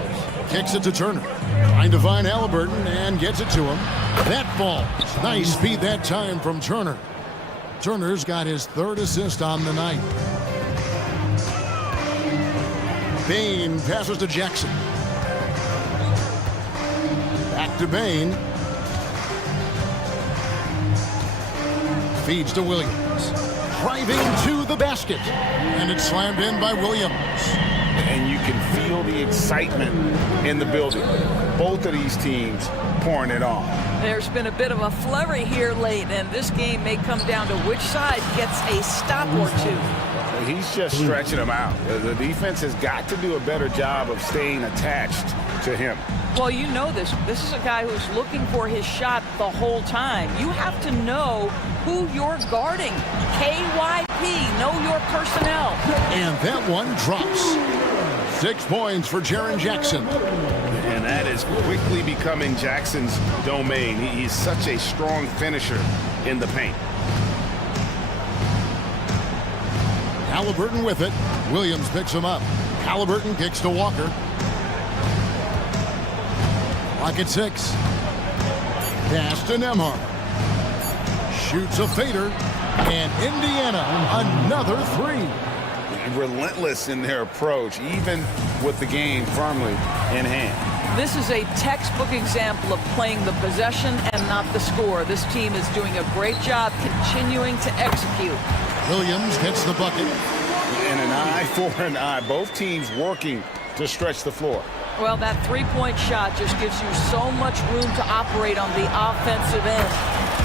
Kicks it to Turner. Trying to find Halliburton and gets it to him. That falls. Nice speed that time from Turner. Turner's got his 3rd assist on the night. Bain passes to Jackson. Back to Bain. Feeds to Williams. Driving to the basket. And it's slammed in by Williams. And you can feel the excitement in the building. Both of these teams pouring it on. There's been a bit of a flurry here late, and this game may come down to which side gets a stop or two. He's just stretching them out. The defense has got to do a better job of staying attached to him. Well, you know this. This is a guy who's looking for his shot the whole time. You have to know who you're guarding. KYP, know your personnel. And that one drops. 6 points for Jaren Jackson. And that is quickly becoming Jackson's domain. He's such a strong finisher in the paint. Halliburton with it. Williams picks him up. Halliburton kicks to Walker. Clock at 6. Pass to Nembhard. Shoots a fader. And Indiana, another 3. Relentless in their approach, even with the game firmly in hand. This is a textbook example of playing the possession and not the score. This team is doing a great job continuing to execute. Williams gets the bucket. And an eye for an eye. Both teams working to stretch the floor. Well, that three-point shot just gives you so much room to operate on the offensive end.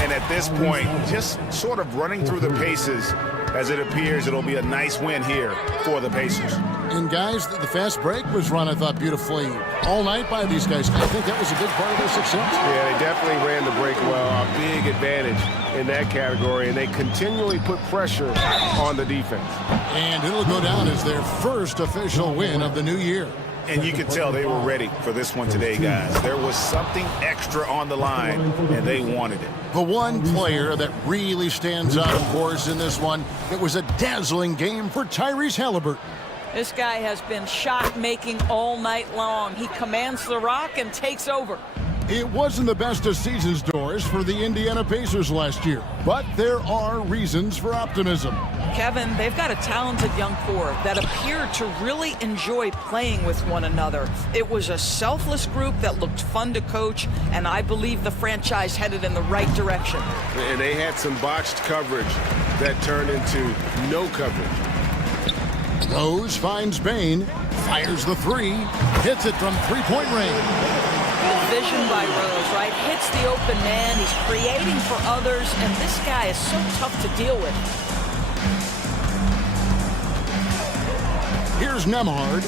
And at this point, just sort of running through the paces, as it appears it'll be a nice win here for the Pacers. And guys, the fast break was run, I thought, beautifully all night by these guys. I think that was a big part of their success. Yeah, they definitely ran the break well. A big advantage in that category, and they continually put pressure on the defense. And it'll go down as their first official win of the new year. And you could tell they were ready for this one today, guys. There was something extra on the line, and they wanted it. The one player that really stands out, of course, in this one, it was a dazzling game for Tyrese Halliburton. This guy has been shot-making all night long. He commands the rock and takes over. It wasn't the best of season stories for the Indiana Pacers last year, but there are reasons for optimism. Kevin, they've got a talented young core that appeared to really enjoy playing with one another. It was a selfless group that looked fun to coach, and I believe the franchise headed in the right direction. And they had some botched coverage that turned into no coverage. Rose finds Bain, fires the three, hits it from three-point range. The vision by Rose, right? Hits the open man. He's creating for others, and this guy is so tough to deal with. Here's Nemhard.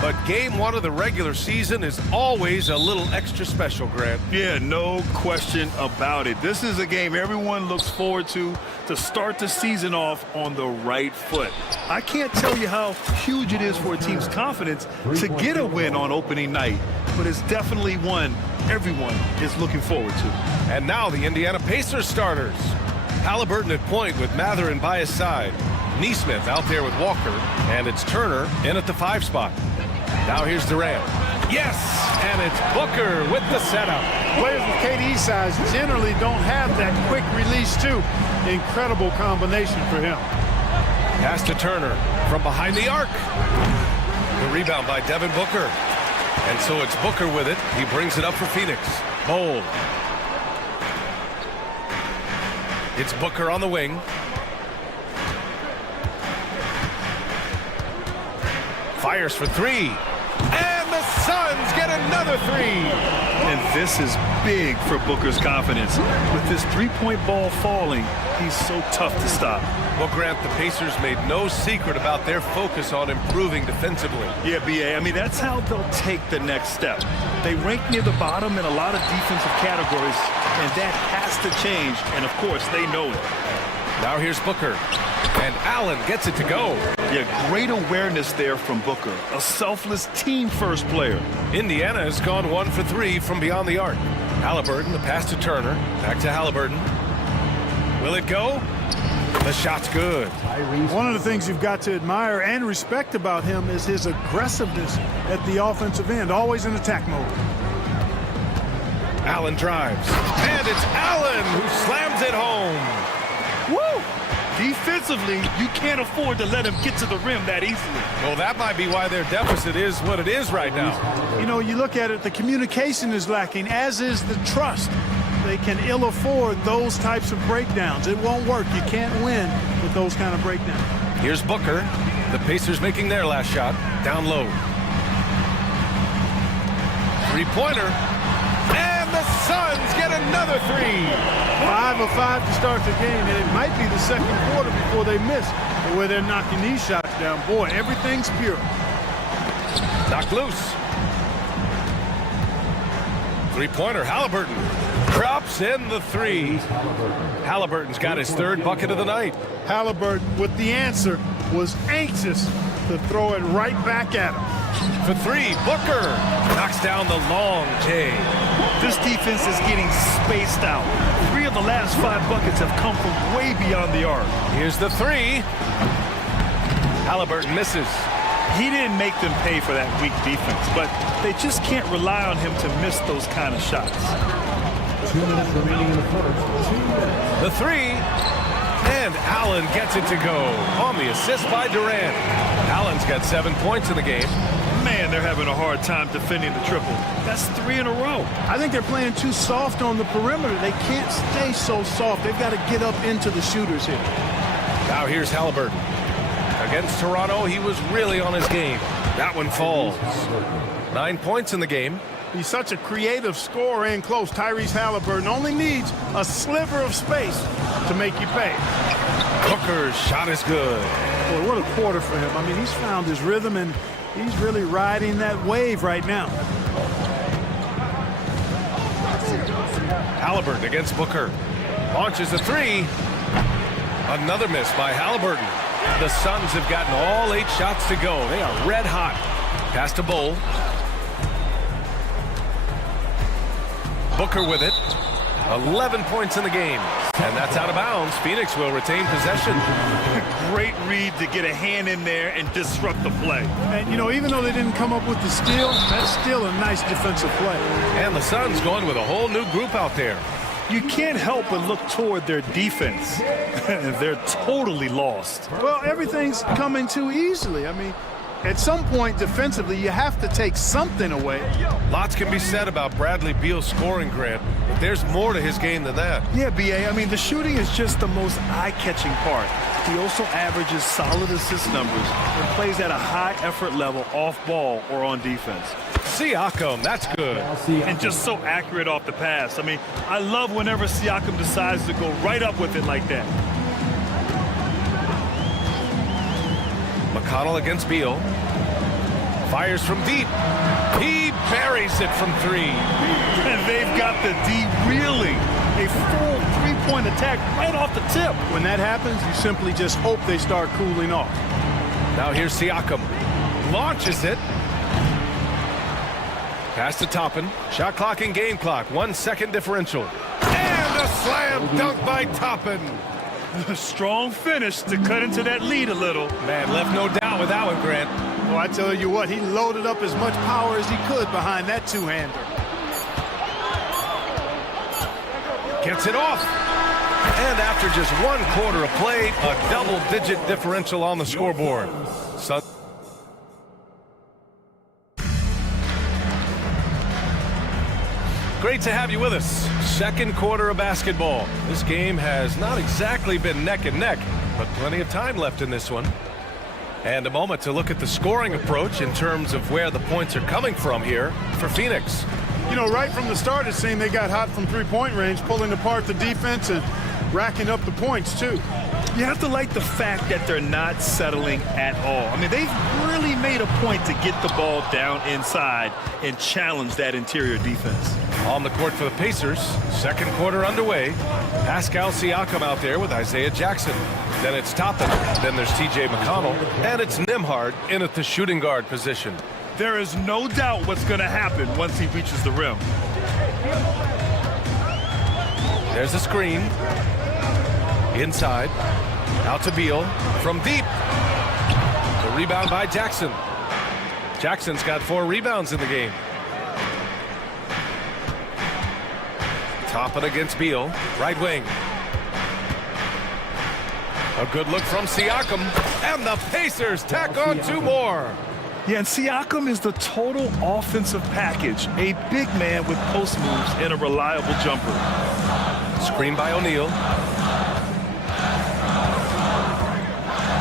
But game one of the regular season is always a little extra special, Grant. Yeah, no question about it. This is a game everyone looks forward to start the season off on the right foot. I can't tell you how huge it is for a team's confidence to get a win on opening night, but it's definitely one everyone is looking forward to. And now the Indiana Pacers starters. Halliburton at point with Matherin by his side. Neesmith out there with Walker, and it's Turner in at the 5 spot. Now here's Durant. Yes, and it's Booker with the setup. Players with KD's size generally don't have that quick release too. Incredible combination for him. Pass to Turner from behind the arc. The rebound by Devin Booker. And so it's Booker with it. He brings it up for Phoenix. Bold. It's Booker on the wing. Fires for 3. And the Suns get another 3. And this is big for Booker's confidence. With this three-point ball falling, he's so tough to stop. Well, Grant, the Pacers made no secret about their focus on improving defensively. Yeah, BA, I mean, that's how they'll take the next step. They rank near the bottom in a lot of defensive categories, and that has to change, and of course, they know it. Now here's Booker, and Allen gets it to go. Yeah, great awareness there from Booker, a selfless team-first player. Indiana has gone 1 for 3 from beyond the arc. Halliburton, the pass to Turner, back to Halliburton. Will it go? The shot's good. One of the things you've got to admire and respect about him is his aggressiveness at the offensive end, always in attack mode. Allen drives, and it's Allen who slams it home. Woo! Defensively, you can't afford to let him get to the rim that easily. Well, that might be why their deficit is what it is right now. You know, you look at it, the communication is lacking, as is the trust. They can ill afford those types of breakdowns. It won't work. You can't win with those kind of breakdowns. Here's Booker. The Pacers making their last shot. Down low. Three-pointer. And the Suns get another 3. 5 of 5 to start the game, and it might be the second quarter before they miss. The way they're knocking these shots down, boy, everything's pure. Knocked loose. Three-pointer, Halliburton. Drops in the 3. Halliburton's got his 3rd bucket of the night. Halliburton, with the answer, was anxious to throw it right back at him. For 3, Booker knocks down the long J. This defense is getting spaced out. 3 of the last 5 buckets have come from way beyond the arc. Here's the 3. Halliburton misses. He didn't make them pay for that weak defense, but they just can't rely on him to miss those kind of shots. 2 minutes remaining in the first. 2 minutes. The 3. And Allen gets it to go on the assist by Durant. Allen's got 7 points in the game. Man, they're having a hard time defending the triple. That's 3 in a row. I think they're playing too soft on the perimeter. They can't stay so soft. They've got to get up into the shooters here. Now here's Halliburton. Against Toronto, he was really on his game. That one falls. 9 points in the game. He's such a creative scorer in close. Tyrese Halliburton only needs a sliver of space to make you pay. Booker's shot is good. Boy, what a quarter for him. I mean, he's found his rhythm, and he's really riding that wave right now. Halliburton against Booker. Launches a 3. Another miss by Halliburton. The Suns have gotten all 8 shots to go. They are red hot. Pass to Bowl. Booker with it. 11 points in the game. And that's out of bounds. Phoenix will retain possession. Great read to get a hand in there and disrupt the play. And, you know, even though they didn't come up with the steal, that's still a nice defensive play. And the Suns going with a whole new group out there. You can't help but look toward their defense. They're totally lost. Well, everything's coming too easily. I mean, at some point defensively, you have to take something away. Lots can be said about Bradley Beal's scoring, Grant, but there's more to his game than that. Yeah, BA, I mean, the shooting is just the most eye-catching part. He also averages solid assist numbers and plays at a high effort level off ball or on defense. Siakam, that's good. And just so accurate off the pass. I mean, I love whenever Siakam decides to go right up with it like that. McConnell against Beal. Fires from deep. He buries it from three. And they've got the D reeling. A full three-point attack right off the tip. When that happens, you simply just hope they start cooling off. Now here's Siakam. Launches it. Pass to Toppin. Shot clock and game clock. 1 second differential. And a slam dunk by Toppin. A strong finish to cut into that lead a little. Man, left no doubt with that one, Grant. Well, I tell you what, he loaded up as much power as he could behind that two-hander. Gets it off. And after just 1 quarter of play, a double-digit differential on the scoreboard. Great to have you with us. Second quarter of basketball. This game has not exactly been neck and neck, but plenty of time left in this one. And a moment to look at the scoring approach in terms of where the points are coming from here for Phoenix. You know, right from the start, it seemed they got hot from three-point range, pulling apart the defense and racking up the points, too. You have to like the fact that they're not settling at all. I mean, they've really made a point to get the ball down inside and challenge that interior defense. On the court for the Pacers, second quarter underway. Pascal Siakam out there with Isaiah Jackson. Then it's Toppin. Then there's TJ McConnell. And it's Nembhard in at the shooting guard position. There is no doubt what's going to happen once he reaches the rim. There's a screen. Inside. Out to Beal. From deep. The rebound by Jackson. Jackson's got 4 rebounds in the game. Toppin against Beal. Right wing. A good look from Siakam. And the Pacers tack on 2 more. Yeah, and Siakam is the total offensive package. A big man with post moves and a reliable jumper. Screen by O'Neal.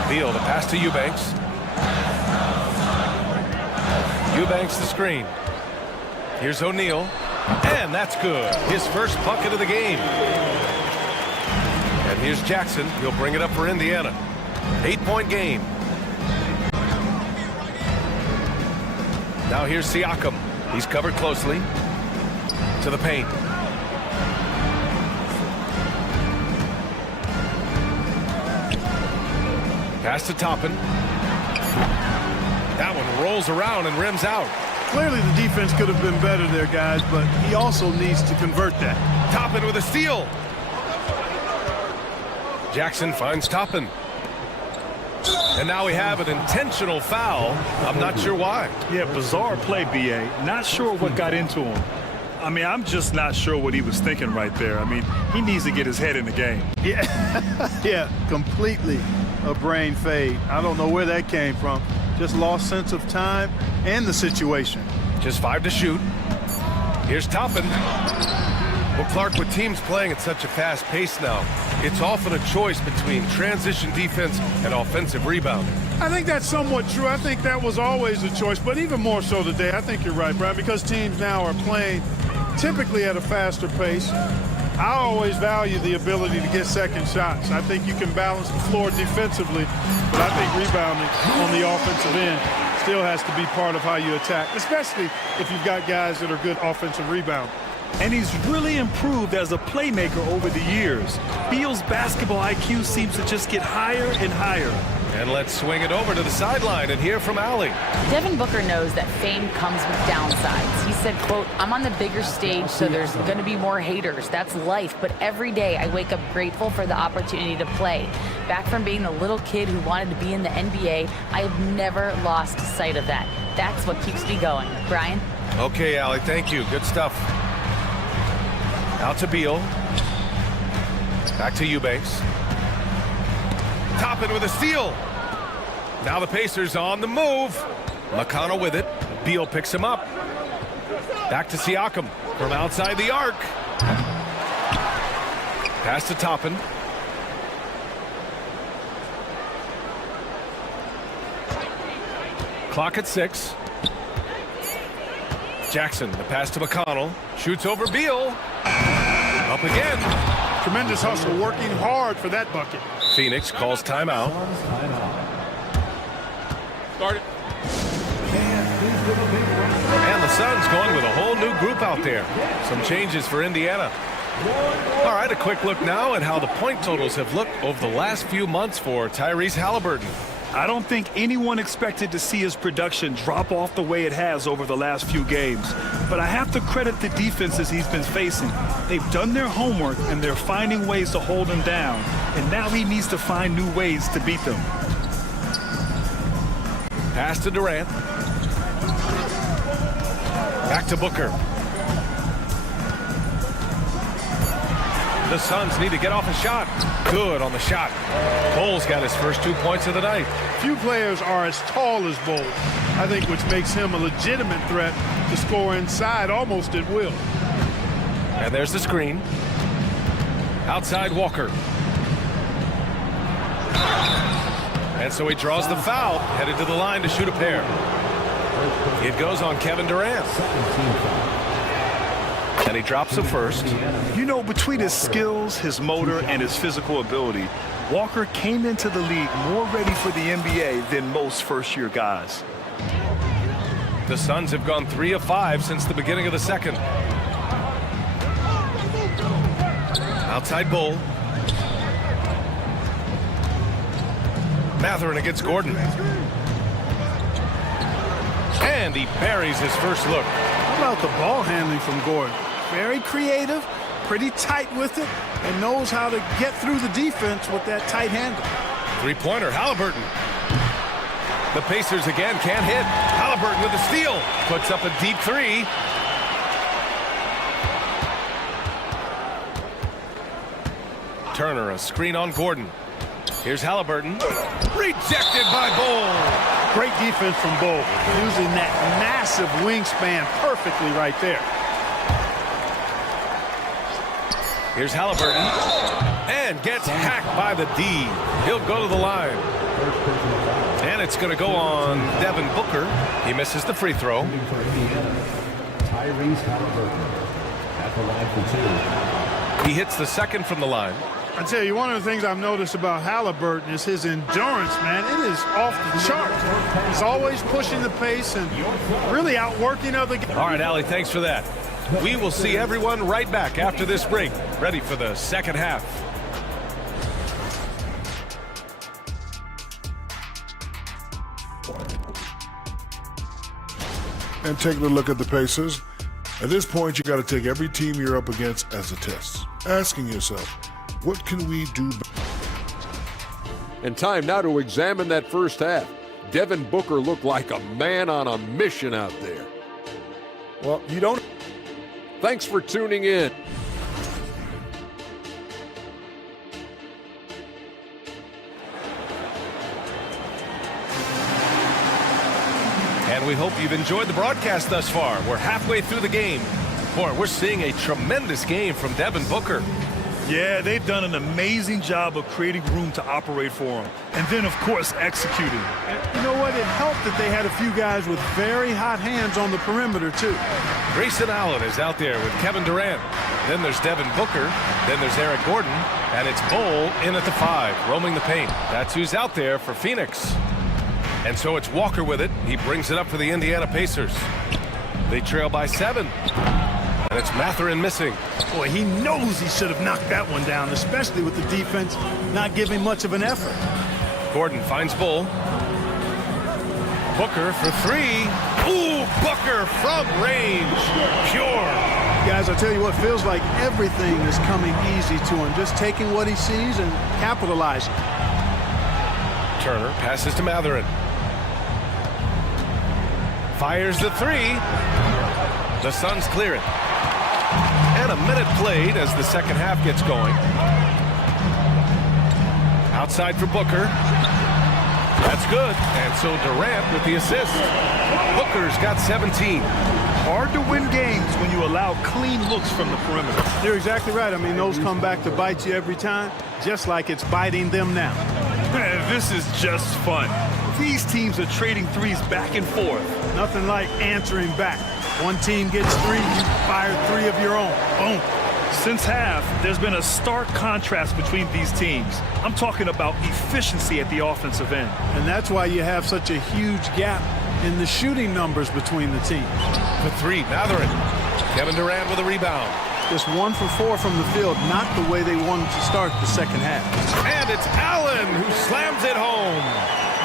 Beal, the pass to Eubanks. Eubanks the screen. Here's O'Neal. And that's good. His first bucket of the game. And here's Jackson. He'll bring it up for Indiana. 8-point game. Now here's Siakam. He's covered closely. To the paint. Pass to Toppin. That one rolls around and rims out. Clearly the defense could have been better there, guys, but he also needs to convert that. Toppin with a steal. Jackson finds Toppin. And now we have an intentional foul. I'm not sure why. Yeah, bizarre play, B.A. Not sure what got into him. I mean, I'm just not sure what he was thinking right there. I mean, he needs to get his head in the game. Yeah, yeah, completely a brain fade. I don't know where that came from. Just lost sense of time and the situation. Just 5 to shoot. Here's Toppin. Well, Clark, with teams playing at such a fast pace now, it's often a choice between transition defense and offensive rebounding. I think that's somewhat true. I think that was always a choice, but even more so today. I think you're right, Brian, because teams now are playing typically at a faster pace. I always value the ability to get second shots. I think you can balance the floor defensively, but I think rebounding on the offensive end still has to be part of how you attack, especially if you've got guys that are good offensive rebounders. And he's really improved as a playmaker over the years. Beal's basketball IQ seems to just get higher and higher. And let's swing it over to the sideline and hear from Allie. Devin Booker knows that fame comes with downsides. He said, quote, "I'm on the bigger stage, so there's going to be more haters. That's life. But every day I wake up grateful for the opportunity to play. Back from being the little kid who wanted to be in the NBA, I have never lost sight of that. That's what keeps me going." Brian? Okay, Allie, thank you. Good stuff. Out to Beal. Back to Eubanks. Toppin with a steal. Now the Pacers on the move. McConnell with it. Beal picks him up. Back to Siakam from outside the arc. Pass to Toppin. Clock at 6. Jackson, the pass to McConnell. Shoots over Beal. Up again. Tremendous hustle, working hard for that bucket. Phoenix calls timeout. Start it. And the Suns going with a whole new group out there. Some changes for Indiana. All right, a quick look now at how the point totals have looked over the last few months for Tyrese Halliburton. I don't think anyone expected to see his production drop off the way it has over the last few games. But I have to credit the defenses he's been facing. They've done their homework, and they're finding ways to hold him down. And now he needs to find new ways to beat them. Pass to Durant. Back to Booker. The Suns need to get off a shot. Good on the shot. Bole's got his first 2 points of the night. Few players are as tall as Bole, I think, which makes him a legitimate threat to score inside almost at will. And there's the screen. Outside Walker. And so he draws the foul, headed to the line to shoot a pair. It goes on Kevin Durant. And he drops the first. You know, between his skills, his motor, and his physical ability, Walker came into the league more ready for the NBA than most first-year guys. The Suns have gone 3 of 5 since the beginning of the second. Outside Bole. Mathurin against Gordon. And he buries his first look. How about the ball handling from Gordon? Very creative, pretty tight with it, and knows how to get through the defense with that tight handle. Three-pointer, Halliburton. The Pacers again can't hit. Halliburton with a steal. Puts up a deep three. Turner, a screen on Gordon. Here's Halliburton. Rejected by Bole. Great defense from Bole, using that massive wingspan perfectly right there. Here's Halliburton. And gets hacked by the D. He'll go to the line. And it's going to go on Devin Booker. He misses the free throw. Tyrese Halliburton at the line for 2. He hits the second from the line. I tell you, one of the things I've noticed about Halliburton is his endurance, man. It is off the chart. He's always pushing the pace and really outworking other guys. All right, Allie, thanks for that. We will see everyone right back after this break, ready for the second half. And taking a look at the Pacers, at this point, you got to take every team you're up against as a test, asking yourself, what can we do? And time now to examine that first half. Devin Booker looked like a man on a mission out there. Well, you don't. Thanks for tuning in. And we hope you've enjoyed the broadcast thus far. We're halfway through the game. Boy, we're seeing a tremendous game from Devin Booker. Yeah, they've done an amazing job of creating room to operate for him. And then, of course, executing. And you know what? It helped that they had a few guys with very hot hands on the perimeter, too. Grayson Allen is out there with Kevin Durant. Then there's Devin Booker. Then there's Eric Gordon. And it's Bole in at the 5, roaming the paint. That's who's out there for Phoenix. And so it's Walker with it. He brings it up for the Indiana Pacers. They trail by 7. And it's Mathurin missing. Boy, he knows he should have knocked that one down, especially with the defense not giving much of an effort. Gordon finds Bole. Booker for 3. Ooh, Booker from range. Pure. Guys, I'll tell you what, feels like everything is coming easy to him. Just taking what he sees and capitalizing. Turner passes to Mathurin. Fires the 3. The Suns clear it. And a minute played as the second half gets going. Outside for Booker. That's good. And so Durant with the assist. Booker's got 17. Hard to win games when you allow clean looks from the perimeter. You're exactly right. I mean, those come back to bite you every time, just like it's biting them now. This is just fun. These teams are trading threes back and forth. Nothing like answering back. One team gets 3, you fire 3 of your own. Boom. Since half, there's been a stark contrast between these teams. I'm talking about efficiency at the offensive end. And that's why you have such a huge gap in the shooting numbers between the teams. For three, Matherin. Kevin Durant with a rebound. Just 1 for 4 from the field, not the way they wanted to start the second half. And it's Allen who slams it home.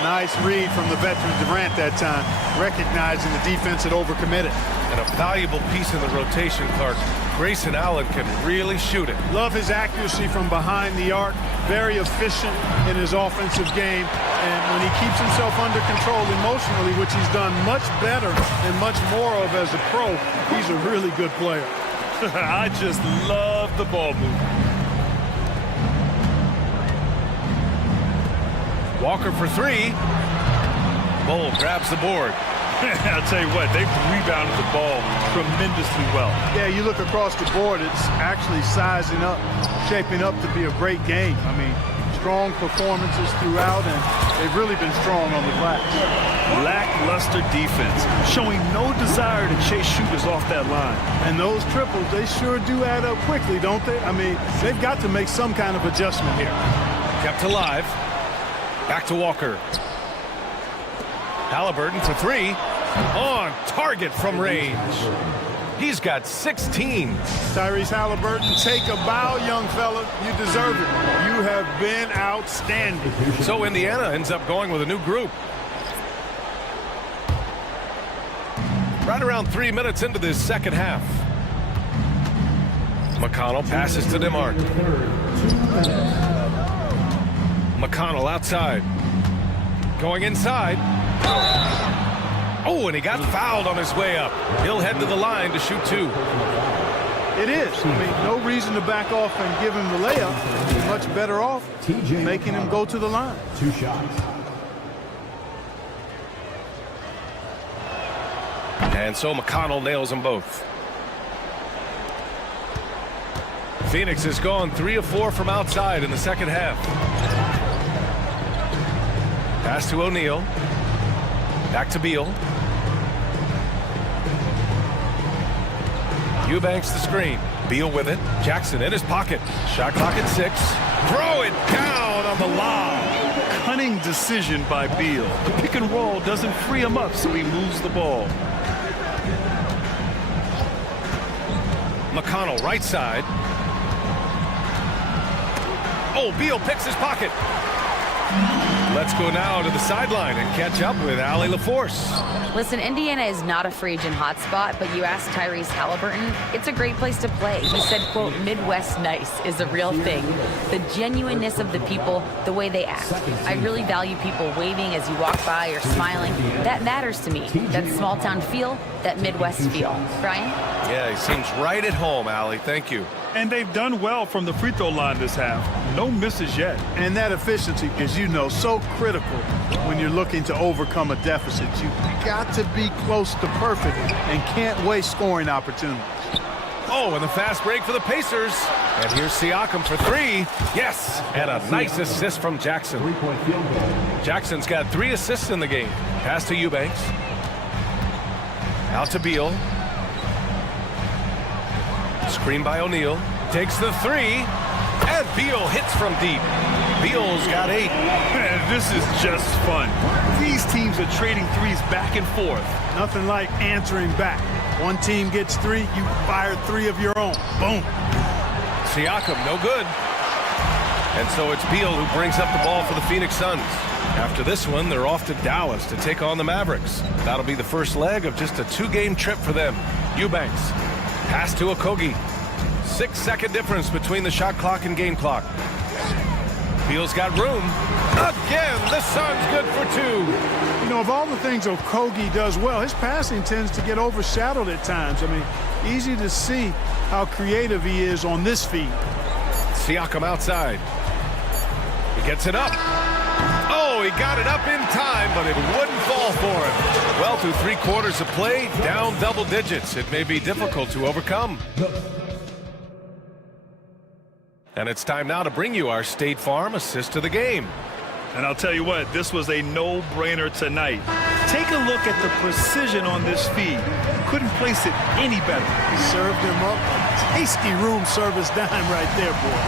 Nice read from the veteran Durant that time, recognizing the defense had overcommitted. And a valuable piece in the rotation, Clark. Grayson Allen can really shoot it. Love his accuracy from behind the arc, very efficient in his offensive game, and when he keeps himself under control emotionally, which he's done much better and much more of as a pro, he's a really good player. I just love the ball movement. Walker for three. Bull grabs the board. I'll tell you what, they've rebounded the ball tremendously well. Yeah, you look across the board, it's actually sizing up, shaping up to be a great game. I mean, strong performances throughout, and they've really been strong on the glass. Lackluster defense, showing no desire to chase shooters off that line. And those triples, they sure do add up quickly, don't they? I mean, they've got to make some kind of adjustment here. Kept alive. Back to Walker. Halliburton for three. On target from range. He's got 16. Tyrese Halliburton, take a bow, young fella. You deserve it. You have been outstanding. So Indiana ends up going with a new group. Right around 3 minutes into this second half. McConnell passes to DeMarc. McConnell outside. Going inside. Oh, and he got fouled on his way up. He'll head to the line to shoot two. It is. I mean, no reason to back off and give him the layup. He's much better off making him go to the line. 2 shots. And so McConnell nails them both. Phoenix has gone 3 of 4 from outside in the second half. Pass to O'Neal. Back to Beal. Eubanks the screen. Beal with it. Jackson in his pocket. Shot clock at 6. Throw it down on the lob. Cunning decision by Beal. The pick and roll doesn't free him up, so he moves the ball. McConnell right side. Oh, Beal picks his pocket. Let's go now to the sideline and catch up with Allie LaForce. Listen, Indiana is not a free agent hotspot, but you ask Tyrese Halliburton, it's a great place to play. He said, quote, Midwest nice is a real thing. The genuineness of the people, the way they act. I really value people waving as you walk by or smiling. That matters to me. That small town feel, that Midwest feel. Brian? Yeah, he seems right at home, Allie. Thank you. And they've done well from the free throw line this half. No misses yet. And that efficiency, as you know, so critical when you're looking to overcome a deficit. You got to be close to perfect and can't waste scoring opportunities. Oh, and the fast break for the Pacers. And here's Siakam for 3. Yes, and a nice assist from Jackson. 3-point field goal. Jackson's got 3 assists in the game. Pass to Eubanks. Out to Beal. Screen by O'Neal. Takes the 3. And Beal hits from deep. Beal's got 8. Man, this is just fun. These teams are trading threes back and forth. Nothing like answering back. One team gets 3, you fire 3 of your own. Boom. Siakam, no good. And so it's Beal who brings up the ball for the Phoenix Suns. After this one, they're off to Dallas to take on the Mavericks. That'll be the first leg of just a 2-game trip for them. Eubanks. Pass to Okogie. 6-second difference between the shot clock and game clock. Beal's got room. Again, the Suns good for 2. You know, of all the things Okogie does well, his passing tends to get overshadowed at times. I mean, easy to see how creative he is on this feed. Siakam outside. He gets it up. Oh, he got it up in time, but it wouldn't fall for him. Well, through 3 quarters of play, down double digits. It may be difficult to overcome. And it's time now to bring you our State Farm assist of the game. And I'll tell you what, this was a no-brainer tonight. Take a look at the precision on this feed. Couldn't place it any better. He served him up a tasty room service dime right there, boy.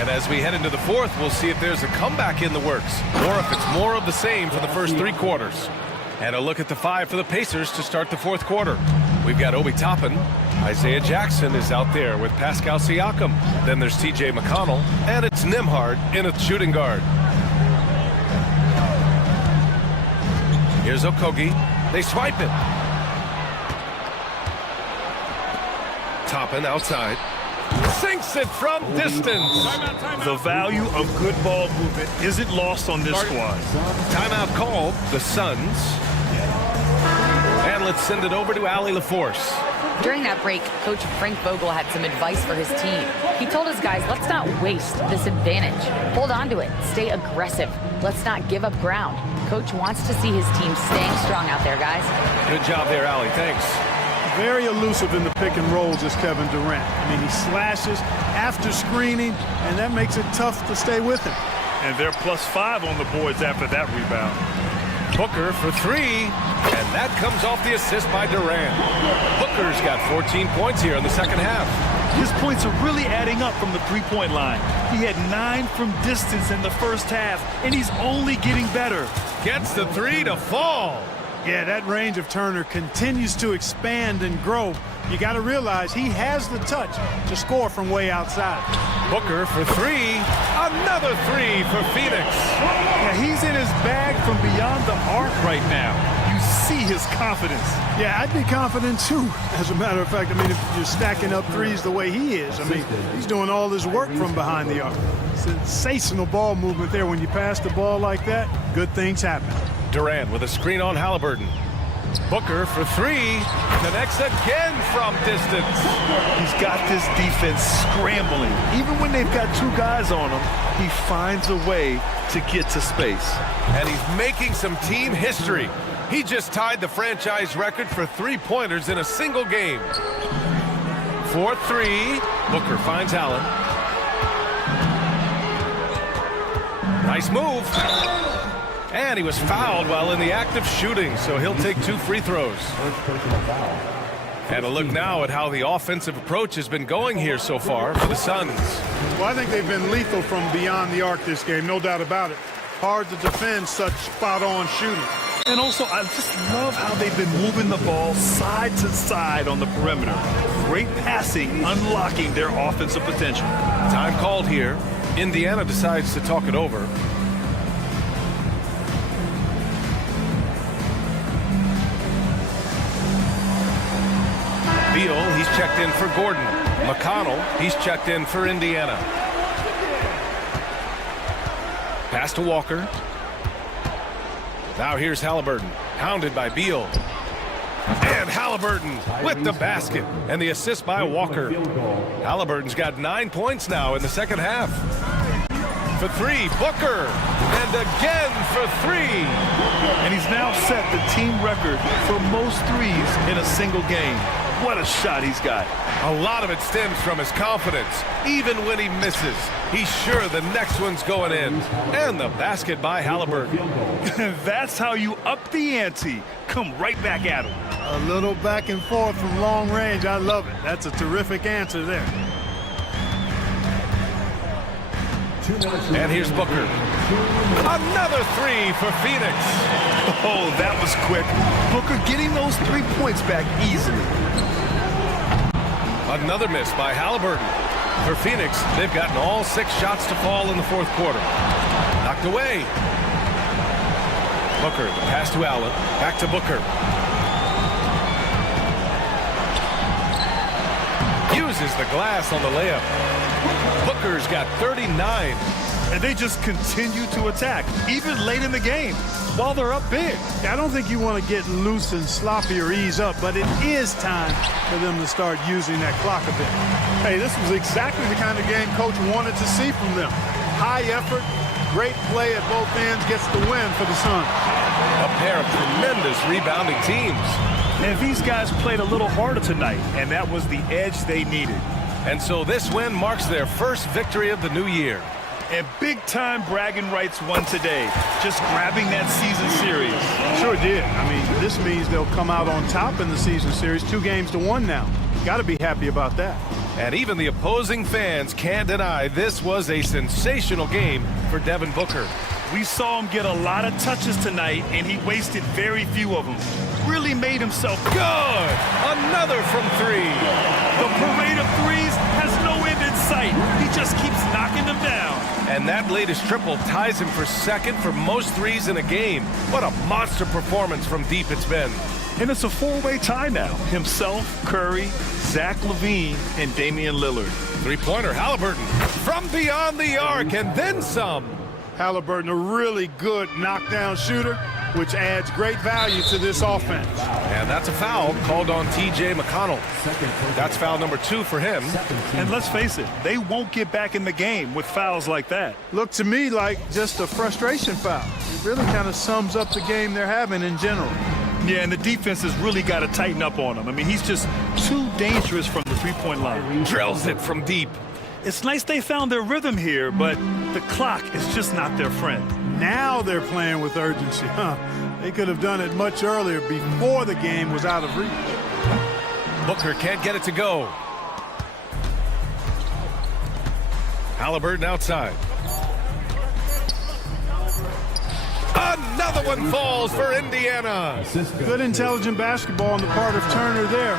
And as we head into the fourth, we'll see if there's a comeback in the works or if it's more of the same for the first 3 quarters. And a look at the 5 for the Pacers to start the fourth quarter. We've got Obi Toppin. Isaiah Jackson is out there with Pascal Siakam. Then there's TJ McConnell. And it's Nembhard in at shooting guard. Here's Okogie. They swipe it. Toppin outside. Sinks it from distance. The value of good ball movement isn't lost on this squad. Timeout called, the Suns. And let's send it over to Allie LaForce. During that break, Coach Frank Vogel had some advice for his team. He told his guys, let's not waste this advantage. Hold on to it. Stay aggressive. Let's not give up ground. Coach wants to see his team staying strong out there, guys. Good job there, Allie. Thanks. Very elusive in the pick and rolls is Kevin Durant. I mean, he slashes after screening, and that makes it tough to stay with him. And they're +5 on the boards after that rebound. Booker for 3, and that comes off the assist by Durant. Booker's got 14 points here in the second half. His points are really adding up from the three-point line. He had 9 from distance in the first half, and he's only getting better. Gets the 3 to fall. Yeah, that range of Turner continues to expand and grow. You got to realize he has the touch to score from way outside. Booker for 3. Another 3 for Phoenix. Yeah, he's in his bag from beyond the arc right now. You see his confidence. Yeah, I'd be confident too. As a matter of fact, I mean, if you're stacking up threes the way he is, I mean, he's doing all this work from behind the arc. Sensational ball movement there. When you pass the ball like that, good things happen. Durant with a screen on Halliburton. Booker for 3. Connects again from distance. He's got this defense scrambling. Even when they've got 2 guys on him, he finds a way to get to space. And he's making some team history. He just tied the franchise record for 3-pointers in a single game. 4-3. Booker finds Allen. Nice move. And he was fouled while in the act of shooting, so he'll take 2 free throws. And a look now at how the offensive approach has been going here so far for the Suns. Well, I think they've been lethal from beyond the arc this game, no doubt about it. Hard to defend such spot-on shooting. And also, I just love how they've been moving the ball side to side on the perimeter. Great passing, unlocking their offensive potential. Time called here. Indiana decides to talk it over. Beal, he's checked in for Gordon. McConnell, he's checked in for Indiana. Pass to Walker. Now here's Halliburton, hounded by Beal. And Halliburton with the basket and the assist by Walker. Halliburton's got 9 points now in the second half. For 3, Booker. And again for 3. And he's now set the team record for most threes in a single game. What a shot he's got. A lot of it stems from his confidence. Even when he misses, he's sure the next one's going in. And the basket by Halliburton. That's how you up the ante. Come right back at him. A little back and forth from long range. I love it. That's a terrific answer there. And here's Booker. Another 3 for Phoenix. Oh, that was quick. Booker getting those 3 points back easily. Another miss by Halliburton. For Phoenix, they've gotten all 6 shots to fall in the fourth quarter. Knocked away. Booker, the pass to Allen. Back to Booker. Uses the glass on the layup. Booker's got 39. And they just continue to attack, even late in the game, while they're up big. I don't think you want to get loose and sloppy or ease up, but it is time for them to start using that clock a bit. Hey, this was exactly the kind of game Coach wanted to see from them. High effort, great play at both ends, gets the win for the Suns. A pair of tremendous rebounding teams. And these guys played a little harder tonight, and that was the edge they needed. And so this win marks their first victory of the new year. And big-time bragging rights won today, just grabbing that season series. Sure did. I mean, this means they'll come out on top in the season series, 2 games to 1 now. Got to be happy about that. And even the opposing fans can't deny this was a sensational game for Devin Booker. We saw him get a lot of touches tonight, and he wasted very few of them. Really made himself good. Another from three. The parade of threes has no end in sight. He just keeps knocking them down. And that latest triple ties him for second for most threes in a game. What a monster performance from deep it's been. And it's a four-way tie now. Himself, Curry, Zach LaVine, and Damian Lillard. Three-pointer, Halliburton from beyond the arc and then some. Halliburton, a really good knockdown shooter, which adds great value to this offense. And that's a foul called on T.J. McConnell. That's foul number 2 for him. And let's face it, they won't get back in the game with fouls like that. Looked to me like just a frustration foul. It really kind of sums up the game they're having in general. Yeah, and the defense has really got to tighten up on him. I mean, he's just too dangerous from the three-point line. Drills it from deep. It's nice they found their rhythm here, but the clock is just not their friend. Now they're playing with urgency, huh? They could have done it much earlier before the game was out of reach. Booker can't get it to go. Halliburton outside. Another one falls for Indiana. Good intelligent basketball on the part of Turner there.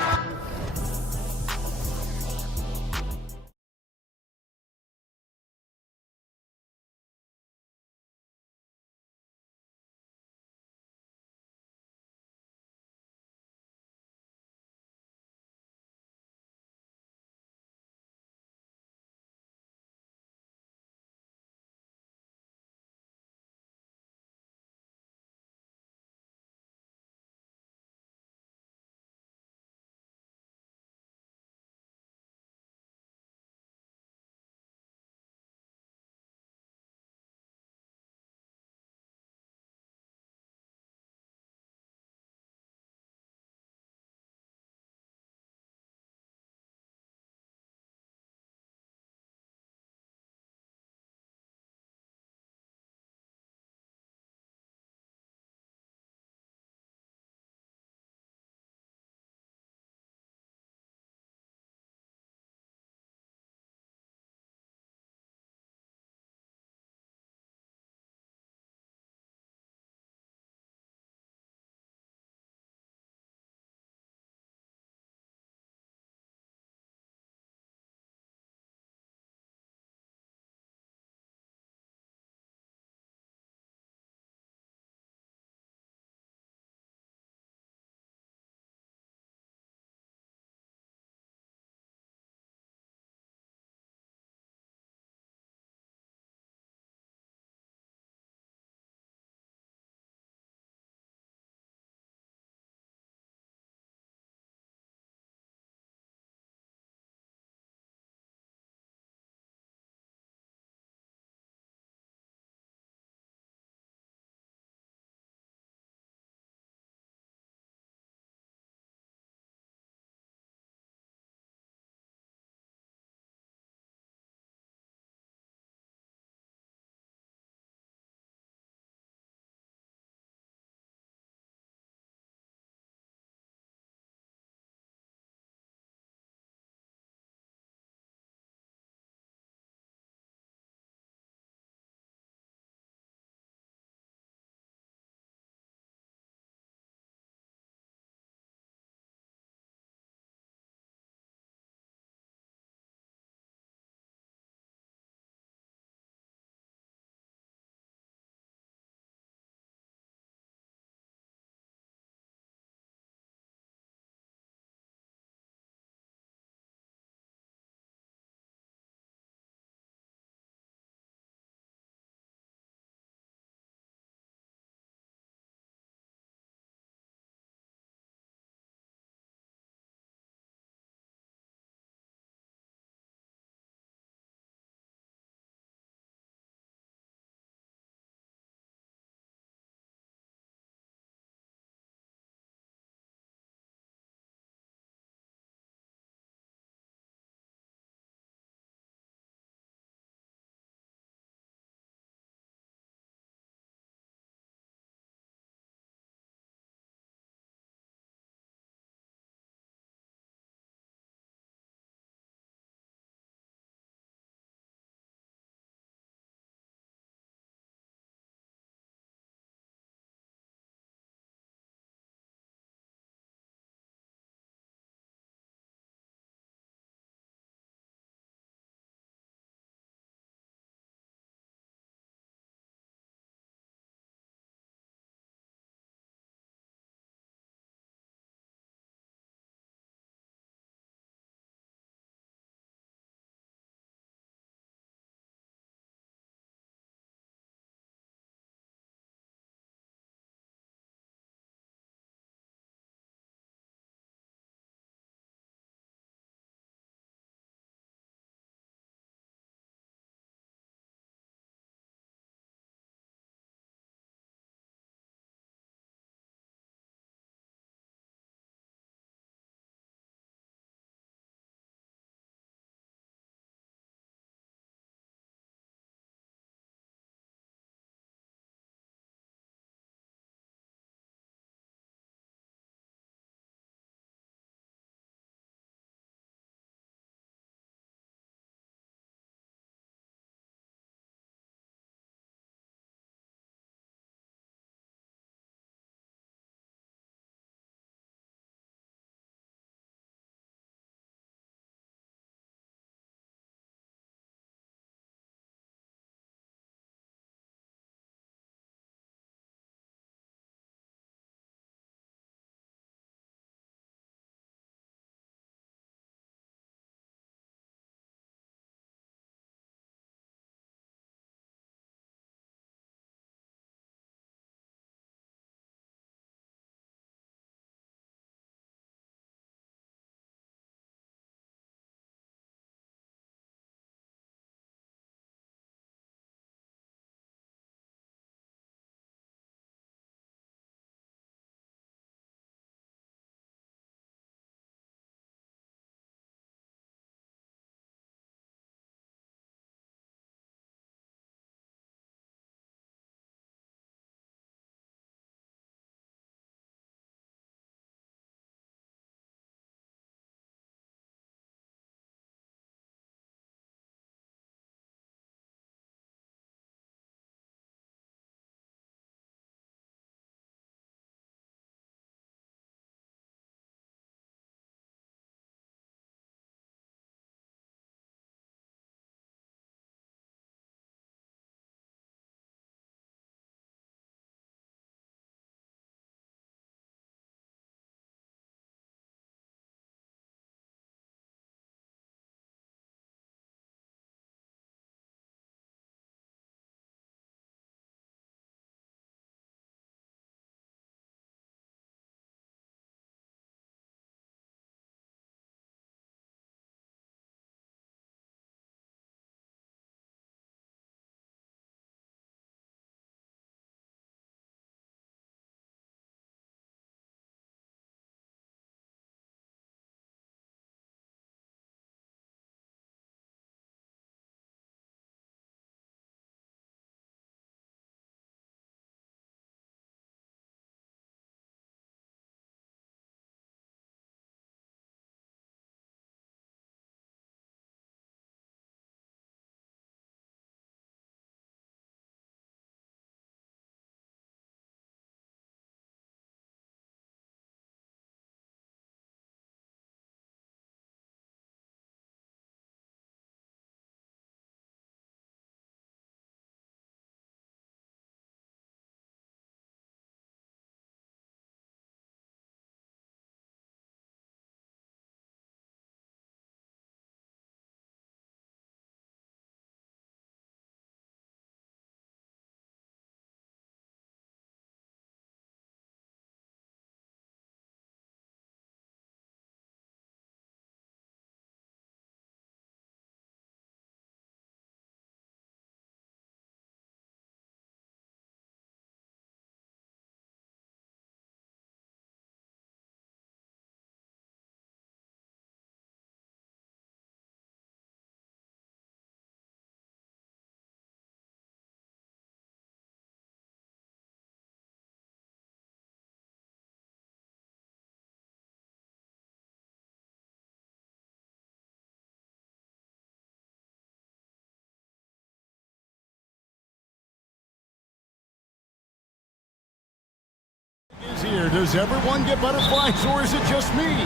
does everyone get butterflies, or is it just me?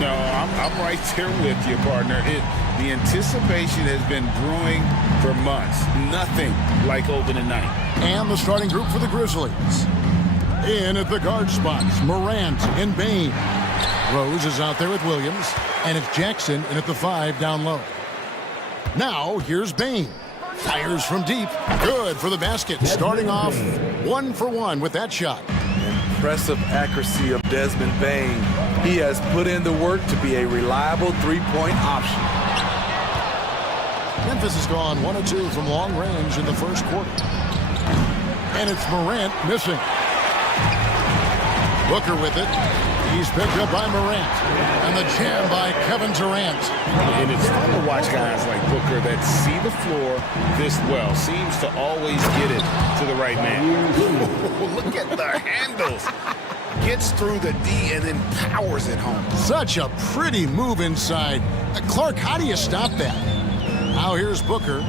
No, I'm right there with you, partner. The anticipation has been brewing for months. Nothing like opening night. And the starting group for the Grizzlies. In at the guard spots, Morant and Bain. Rose is out there with Williams, and it's Jackson in at the 5 down low. Now, here's Bain. Fires from deep. Good for the basket. Starting off 1 for 1 with that shot. Impressive accuracy of Desmond Bain. He has put in the work to be a reliable three-point option. Memphis has gone 1 of 2 from long range in the first quarter. And it's Morant missing. Booker with it. He's picked up by Morant. And the jam by Kevin Durant. And it's fun to watch guys like Booker that see the floor this well. Seems to always get it to the right man. Look at the handles. Gets through the D and then powers it home. Such a pretty move inside. Clark, how do you stop that? Now here's Booker.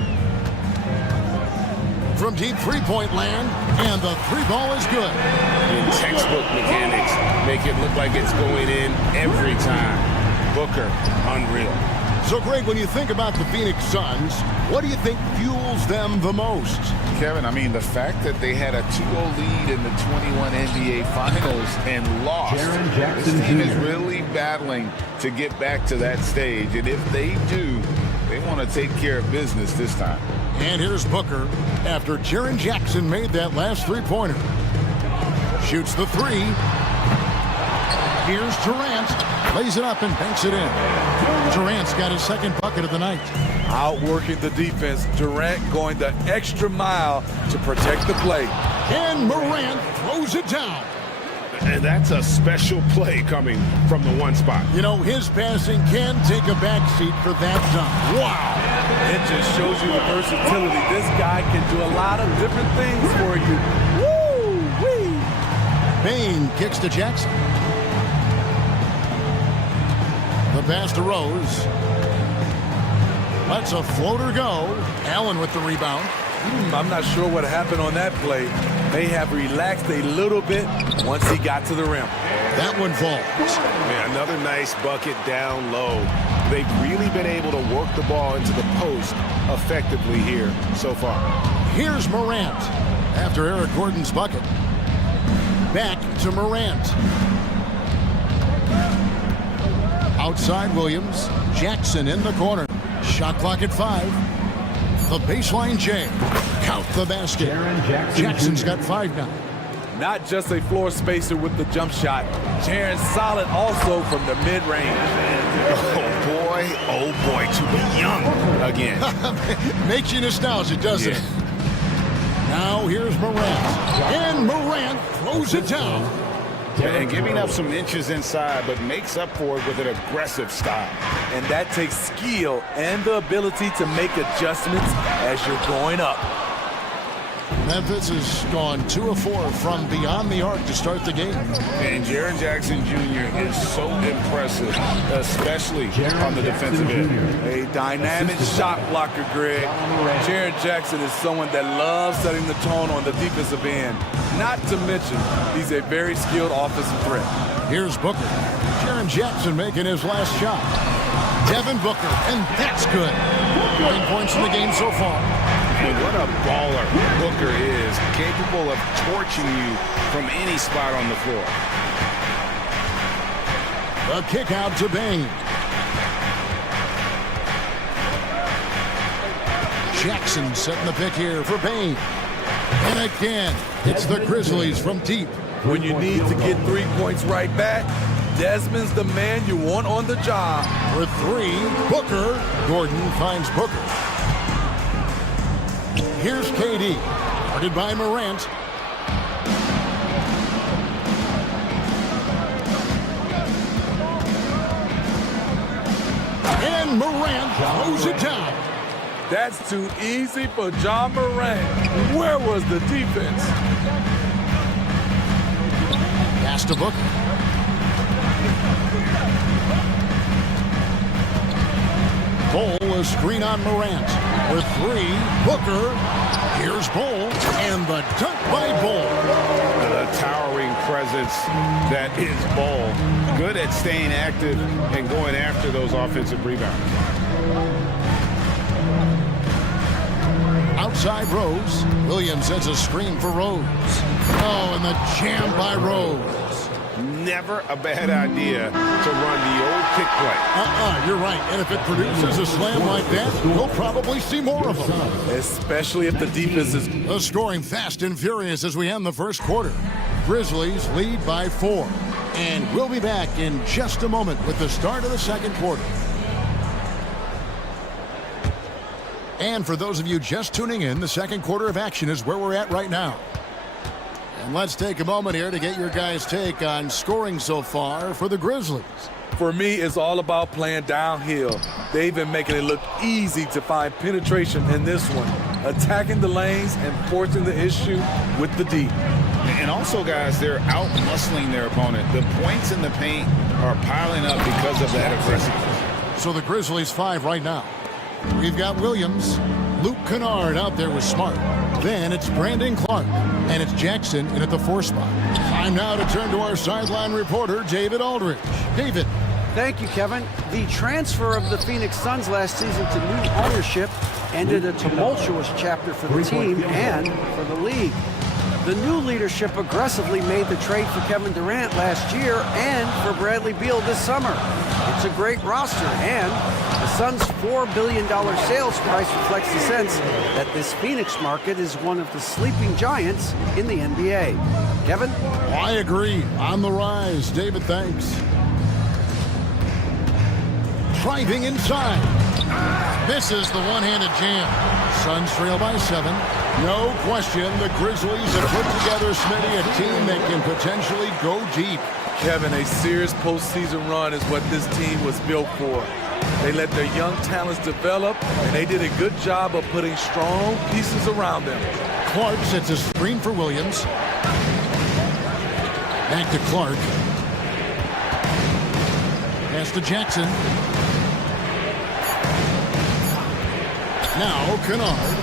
From deep three-point land, and the three ball is good. In textbook mechanics, make it look like it's going in every time. Booker, unreal. So, Greg, when you think about the Phoenix Suns, what do you think fuels them the most? Kevin, I mean, the fact that they had a 2-0 lead in the 21 NBA Finals and lost. This team is really battling to get back to that stage, and if they do, they want to take care of business this time. And here's Booker after Jaren Jackson made that last three-pointer. Shoots the 3. Here's Durant. Lays it up and banks it in. Durant's got his second bucket of the night. Outworking the defense. Durant going the extra mile to protect the play. And Morant throws it down. And that's a special play coming from the one spot. You know, his passing can take a backseat for that dunk. Wow. It just shows you the versatility. This guy can do a lot of different things for you. Woo-wee. Bain kicks to Jackson. The pass to Rose. Lets a floater go. Allen with the rebound. I'm not sure what happened on that play. May have relaxed a little bit once he got to the rim. That one falls. Man, another nice bucket down low. They've really been able to work the ball into the post effectively here so far. Here's Morant after Eric Gordon's bucket. Back to Morant. Outside Williams. Jackson in the corner. Shot clock at 5. The baseline J. Count the basket. Jackson's got 5 now. Not just a floor spacer with the jump shot. Jaren's solid also from the mid-range. Oh boy, to be young again. Makes you nostalgic, doesn't it? Now here's Morant. And Morant throws it down. And giving up some inches inside, but makes up for it with an aggressive style. And that takes skill and the ability to make adjustments as you're going up. Memphis has gone 2 of 4 from beyond the arc to start the game. And Jaren Jackson Jr. is so impressive, especially on the defensive end. A dynamic shot blocker, Greg. Jaren Jackson is someone that loves setting the tone on the defensive end. Not to mention, he's a very skilled offensive threat. Here's Booker. Jaren Jackson making his last shot. Devin Booker, and that's good. 9 points in the game so far. And what a baller Booker is, capable of torching you from any spot on the floor. The kick out to Bain. Jackson setting the pick here for Bain. And again, it's the Grizzlies from deep. When you need to get 3 points right back, Desmond's the man you want on the job. For 3, Booker. Gordon finds Booker. Here's KD, guarded by Morant. And Morant throws it down. That's too easy for John Morant. Where was the defense? Pass to Booker. Bol, a screen on Morant. With 3, Booker. Here's Bol, and the dunk by Bol. The towering presence presence that is Ball. Good at staying active and going after those offensive rebounds. Outside Rose. Williams sends a screen for Rose. Oh, and the jam by Rose. Never a bad idea to run the old pick play. You're right. And if it produces a slam like that, we'll probably see more of them. Especially if the defense is... The scoring fast and furious as we end the first quarter. Grizzlies lead by 4. And we'll be back in just a moment with the start of the second quarter. And for those of you just tuning in, the second quarter of action is where we're at right now. And let's take a moment here to get your guys' take on scoring so far for the Grizzlies. For me, it's all about playing downhill. They've been making it look easy to find penetration in this one, attacking the lanes and forcing the issue with the D. And also, guys, they're out-muscling their opponent. The points in the paint are piling up because of that aggressiveness. So the Grizzlies 5 right now. We've got Williams, Luke Kennard out there with Smart. Then it's Brandon Clark, and it's Jackson in at the 4 spot. Time now to turn to our sideline reporter, David Aldridge. David. Thank you, Kevin. The transfer of the Phoenix Suns last season to new ownership ended a tumultuous chapter for the team and for the league. The new leadership aggressively made the trade for Kevin Durant last year and for Bradley Beal this summer. It's a great roster, and the Suns' $4 billion sales price reflects the sense that this Phoenix market is one of the sleeping giants in the NBA. Kevin? I agree. On the rise. David, thanks. Driving inside. This is the one-handed jam. Suns trail by 7. No question, the Grizzlies have put together, Smitty, a team that can potentially go deep. Kevin, a serious postseason run is what this team was built for. They let their young talents develop, and they did a good job of putting strong pieces around them. Clark sets a screen for Williams. Back to Clark. Pass to Jackson. Now Kennard.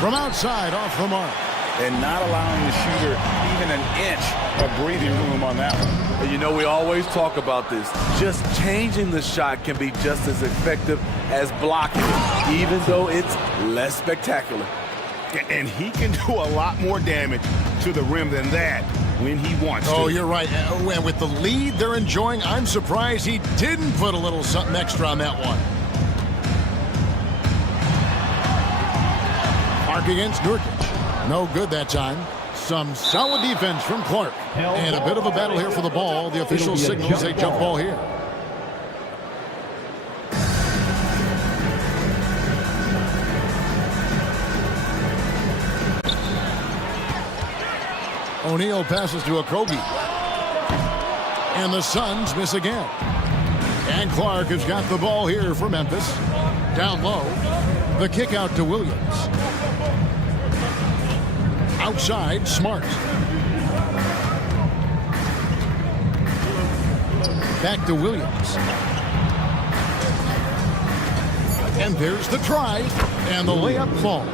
From outside, off the mark. And not allowing the shooter even an inch of breathing room on that one. And you know, we always talk about this. Just changing the shot can be just as effective as blocking it, even though it's less spectacular. And he can do a lot more damage to the rim than that when he wants to. Oh, you're right. And with the lead they're enjoying, I'm surprised he didn't put a little something extra on that one. Clark against Nurkic. No good that time. Some solid defense from Clark. And a bit of a battle here for the ball. The official signals a jump ball here. O'Neal passes to Okogie. And the Suns miss again. And Clark has got the ball here for Memphis. Down low. The kick out to Williams. Outside, Smart. Back to Williams. And there's the try. And the layup falls.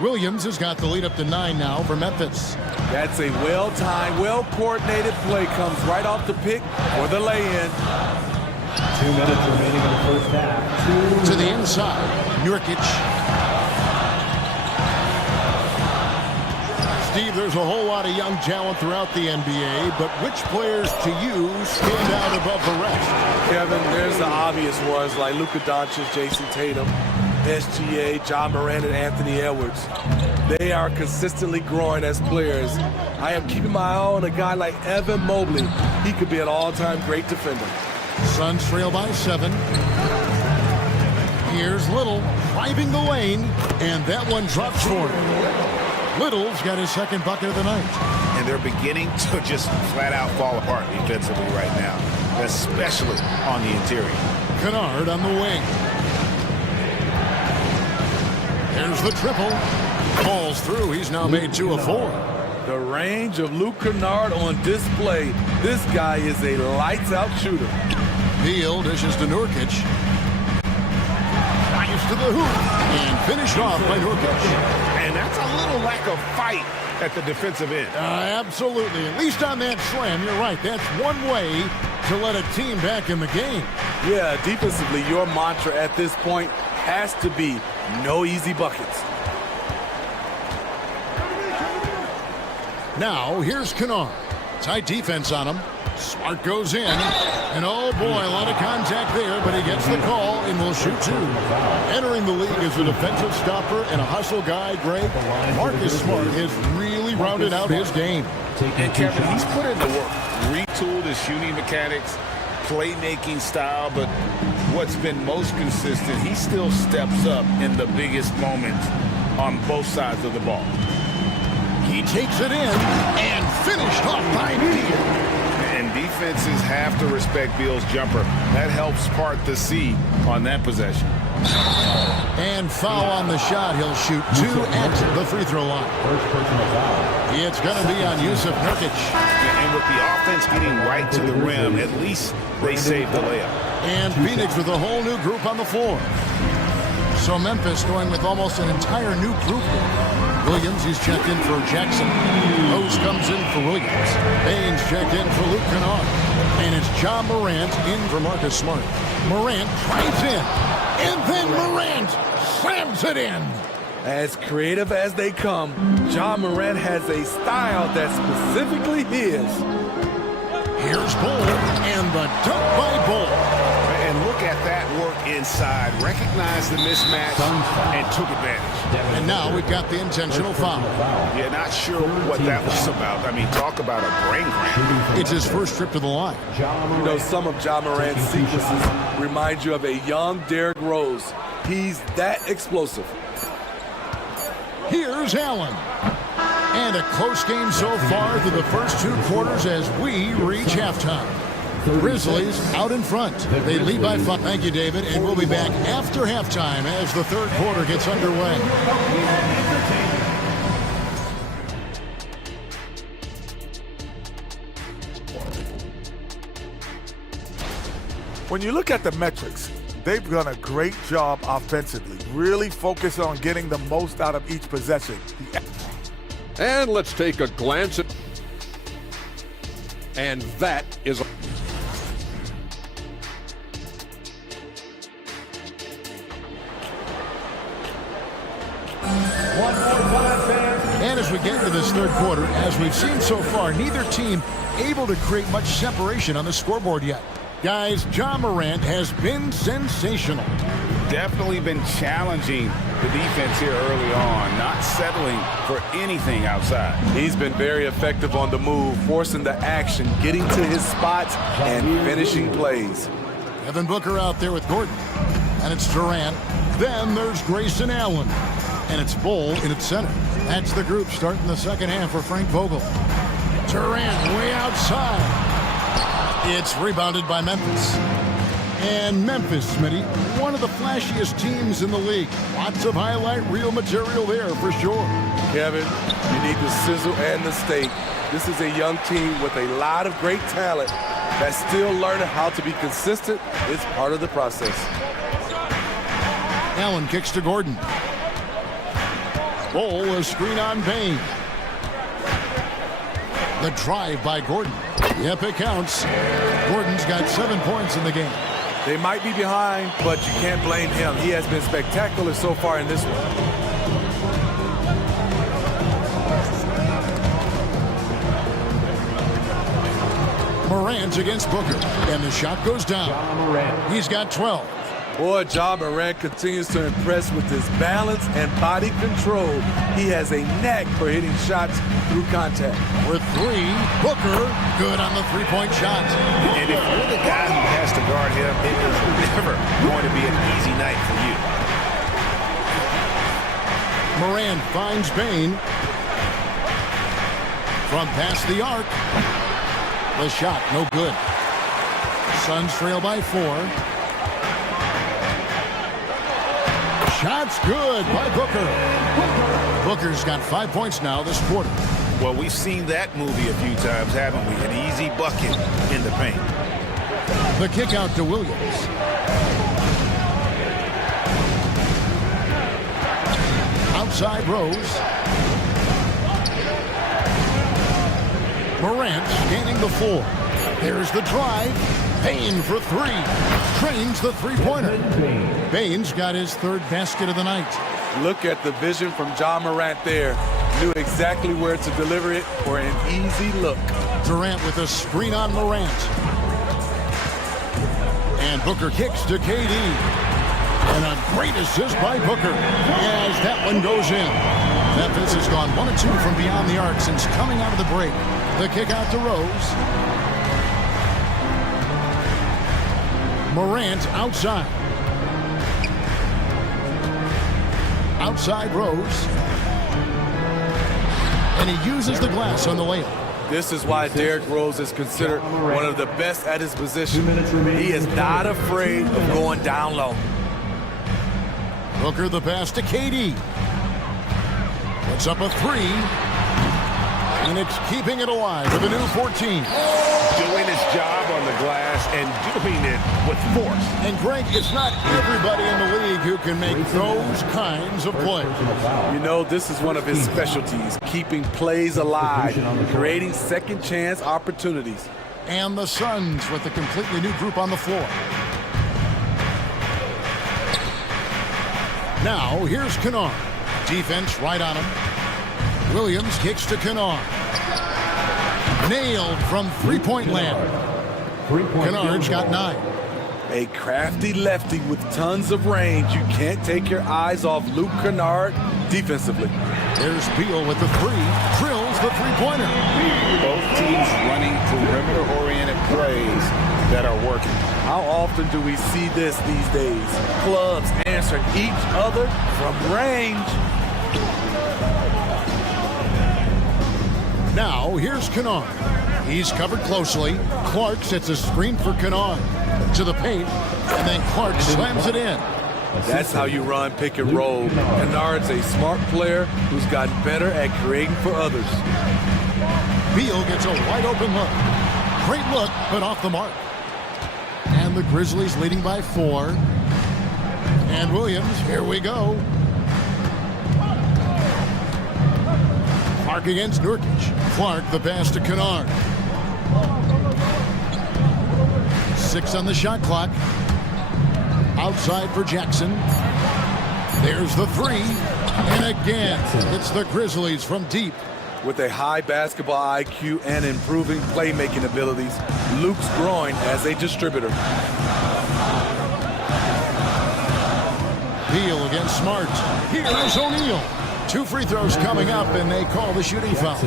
Williams has got the lead up to 9 now for Memphis. That's a well-timed, well-coordinated play. Comes right off the pick for the lay-in. 2 minutes remaining in the first half. To the inside, Nurkic. Steve, there's a whole lot of young talent throughout the NBA, but which players to you stand out above the rest? Kevin, there's the obvious ones like Luka Doncic, Jason Tatum, SGA, John Morant, and Anthony Edwards. They are consistently growing as players. I am keeping my eye on a guy like Evan Mobley. He could be an all-time great defender. Suns trail by 7. Here's Little driving the lane, and that one drops for him. Little's got his second bucket of the night. And they're beginning to just flat-out fall apart defensively right now, especially on the interior. Kennard on the wing. There's the triple. Falls through. He's now made 2 of 4. The range of Luke Kennard on display. This guy is a lights-out shooter. Beal dishes to Nurkic. Drives to the hoop. And finished off by Nurkic. And that's a little lack of fight at the defensive end. Absolutely. At least on that slam, you're right. That's one way to let a team back in the game. Yeah, defensively, your mantra at this point has to be no easy buckets. Now, here's Kennard. Tight defense on him. Smart goes in. And oh boy, a lot of contact there, but he gets the call and will shoot two. Entering the league as a defensive stopper and a hustle guy, Greg, Marcus Smart has really rounded out his game. And Kevin, he's put in the work. Retooled his shooting mechanics, playmaking style, but what's been most consistent, he still steps up in the biggest moments on both sides of the ball. He takes it in and finished off by Beal. And defenses have to respect Beal's jumper. That helps part the C on that possession. And foul on the shot. He'll shoot two at the free throw line. It's going to be on Yusuf Nurkic. And with the offense getting right to the rim, at least they saved the layup. And Phoenix with a whole new group on the floor. So Memphis going with almost an entire new group here. Williams, he's checked in for Jackson. Rose comes in for Williams. Baines checked in for Luke Kennard. And it's John Morant in for Marcus Smart. Morant drives in. And then Morant slams it in. As creative as they come, John Morant has a style that's specifically his. Here's Bull and the dunk by Bull. And look at that work inside. Recognized the mismatch and took advantage. And now we've got the intentional foul. Yeah, not sure what that was about. I mean, talk about a brain cramp. It's his first trip to the line. You know, some of John Morant's sequences remind you of a young Derrick Rose. He's that explosive. Here's Allen. And a close game so far through the first two quarters as we reach halftime. Grizzlies out in front. They lead by 5. Thank you, David. And we'll be back after halftime as the third quarter gets underway. When you look at the metrics, they've done a great job offensively, really focused on getting the most out of each possession. And let's take a glance at... And that is... And as we get into this third quarter, as we've seen so far, neither team able to create much separation on the scoreboard yet. Guys, John Morant has been sensational. Definitely been challenging the defense here early on, not settling for anything outside. He's been very effective on the move, forcing the action, getting to his spots, and finishing plays. Devin Booker out there with Gordon. And it's Durant. Then there's Grayson Allen. And it's Bull in its center. That's the group starting the second half for Frank Vogel. Durant way outside. It's rebounded by Memphis. And Memphis, Smitty, one of the flashiest teams in the league. Lots of highlight reel material there for sure. Kevin, you need the sizzle and the steak. This is a young team with a lot of great talent that's still learning how to be consistent. It's part of the process. Allen kicks to Gordon. Bull, a screen on Bain. The drive by Gordon. Yep, it counts. Gordon's got 7 points in the game. They might be behind, but you can't blame him. He has been spectacular so far in this one. Morant against Booker, and the shot goes down. He's got 12. Boy, John Morant continues to impress with his balance and body control. He has a knack for hitting shots through contact. With 3, Booker, good on the three-point shot. And if you're the guy who has to guard him, it is never going to be an easy night for you. Morant finds Bain. From past the arc. The shot, no good. Suns trail by 4. Shot's good by Booker. Booker's got 5 points now this quarter. Well, we've seen that movie a few times, haven't we? An easy bucket in the paint. The kick out to Williams. Outside Rose. Morant gaining the floor. There's the drive. Payne for three. Trains the three-pointer. Payne's got his third basket of the night. Look at the vision from Ja Morant there. Knew exactly where to deliver it for an easy look. Durant with a screen on Morant. And Booker kicks to KD. And a great assist by Booker as that one goes in. Memphis has gone 1 of 2 from beyond the arc since coming out of the break. The kick out to Rose. Morant outside. Outside Rose. And he uses the glass on the layup. This is why Derrick Rose is considered one of the best at his position. He is not afraid of going down low. Booker the pass to KD. Puts up a three. And it's keeping it alive with a new 14. Doing his job on the glass and doing it with force. And Greg, it's not everybody in the league who can make those kinds of plays. You know, this is one of his specialties, keeping plays alive, creating second chance opportunities. And the Suns with a completely new group on the floor. Now, here's Kennard. Defense right on him. Williams kicks to Kennard. Nailed from three-point land. Kennard's got 9. A crafty lefty with tons of range. You can't take your eyes off Luke Kennard defensively. There's Beal with the three. Drills the three-pointer. Both teams running perimeter-oriented plays that are working. How often do we see this these days? Clubs answering each other from range. Now, here's Kennard. He's covered closely. Clark sets a screen for Kennard to the paint, and then Clark slams it in. That's how you run pick and roll. Kennard's a smart player who's gotten better at creating for others. Beal gets a wide open look. Great look, but off the mark. And the Grizzlies leading by 4. And Williams, here we go. Clark against Nurkic. Clark the pass to Kennard. 6 on the shot clock. Outside for Jackson. There's the three. And again, it's the Grizzlies from deep. With a high basketball IQ and improving playmaking abilities, Luke's growing as a distributor. Beal against Smart. Here's O'Neal. 2 free throws coming up, and they call the shooting foul.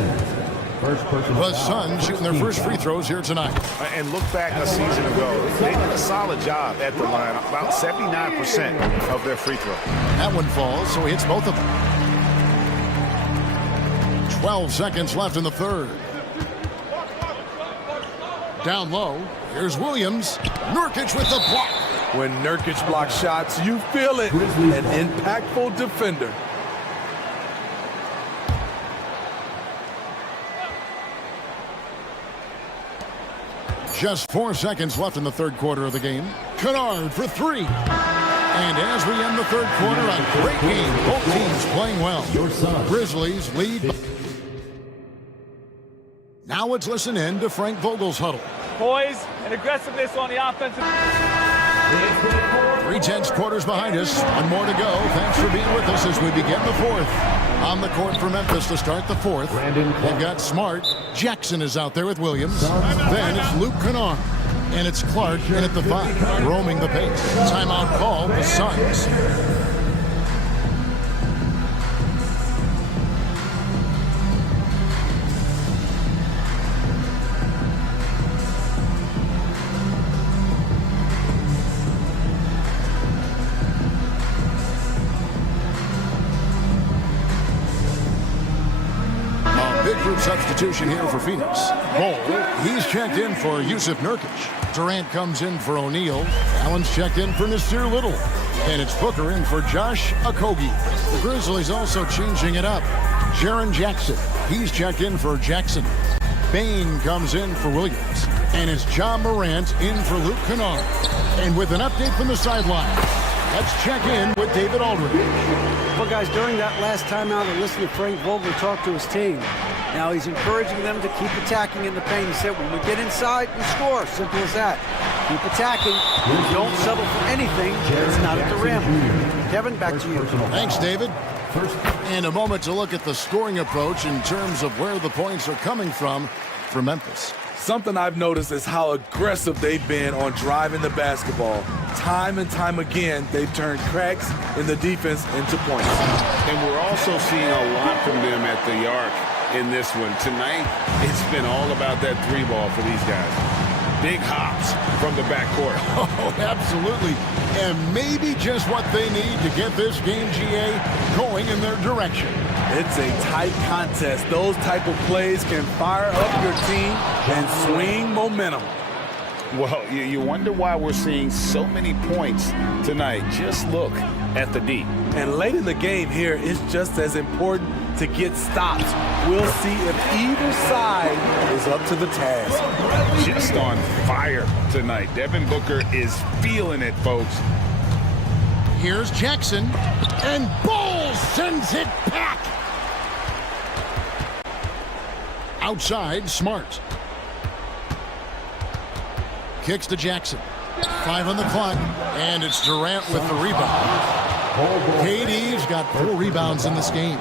The Suns shooting their first free throws here tonight. And look back a season ago. They did a solid job at the line. About 79% of their free throw. That one falls, so he hits both of them. 12 seconds left in the third. Down low, here's Williams. Nurkic with the block. When Nurkic blocks shots, you feel it. An impactful defender. Just 4 seconds left in the third quarter of the game. Kennard for 3. And as we end the third quarter, a great game. Both teams playing well. Grizzlies lead. Now let's listen in to Frank Vogel's huddle. Poise and aggressiveness on the offensive. 3/10 quarters behind us. One more to go. Thanks for being with us as we begin the fourth. On the court for Memphis to start the fourth. They've got Smart. Jackson is out there with Williams. Then it's Luke Kennard. And it's Clark in at the 5, roaming the pace. Timeout call, the Suns. Group substitution here for Phoenix. Bol, he's checked in for Yusuf Nurkic. Durant comes in for O'Neal. Allen's checked in for Nasir Little. And it's Booker in for Josh Okogie. The Grizzlies also changing it up. Jaren Jackson, he's checked in for Jackson. Payne comes in for Williams. And it's Ja Morant in for Luke Kennard. And with an update from the sideline, let's check in with David Aldridge. Well, guys, during that last timeout, I listened to Frank Vogel talk to his team. Now he's encouraging them to keep attacking in the paint. He said, when we get inside, we score. Simple as that. Keep attacking. Don't settle for anything that's not at the rim. Kevin, back to you. Thanks, David. And a moment to look at the scoring approach in terms of where the points are coming from for Memphis. Something I've noticed is how aggressive they've been on driving the basketball. Time and time again, they've turned cracks in the defense into points. And we're also seeing a lot from them at the arc in this one. Tonight, it's been all about that three ball for these guys. Big hops from the backcourt. Oh, absolutely. And maybe just what they need to get this game, GA, going in their direction. It's a tight contest. Those type of plays can fire up your team and swing momentum. Well, you wonder why we're seeing so many points tonight. Just look at the D. And late in the game here, it's just as important to get stops. We'll see if either side is up to the task. Just on fire tonight. Devin Booker is feeling it, folks. Here's Jackson, and Bowles sends it back. Outside, Smart. Kicks to Jackson. 5 on the clock, and it's Durant with the rebound. KD's got 4 rebounds in this game.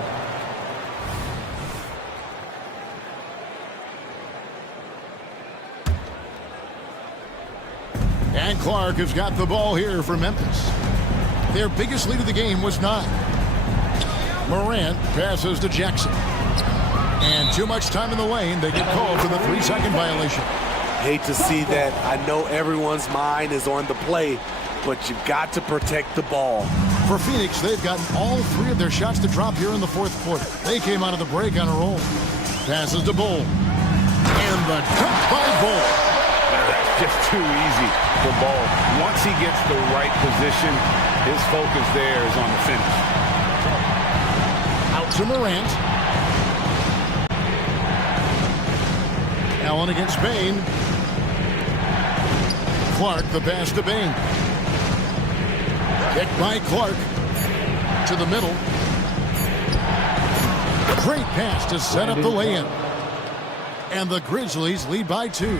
And Clark has got the ball here for Memphis. Their biggest lead of the game was 9. Morant passes to Jackson. And too much time in the lane. They get called for the 3-second violation. Hate to see that. I know everyone's mind is on the play, but you've got to protect the ball. For Phoenix, they've gotten all 3 of their shots to drop here in the 4th quarter. They came out of the break on a roll. Passes to Bull. And the dunk by Bull. That's just too easy for Ball. Once he gets the right position, his focus there is on the finish. Out to Morant. Allen against Bain. Clark, the pass to Bain. Kicked by Clark. To the middle. Great pass to set up the lay-in. And the Grizzlies lead by 2.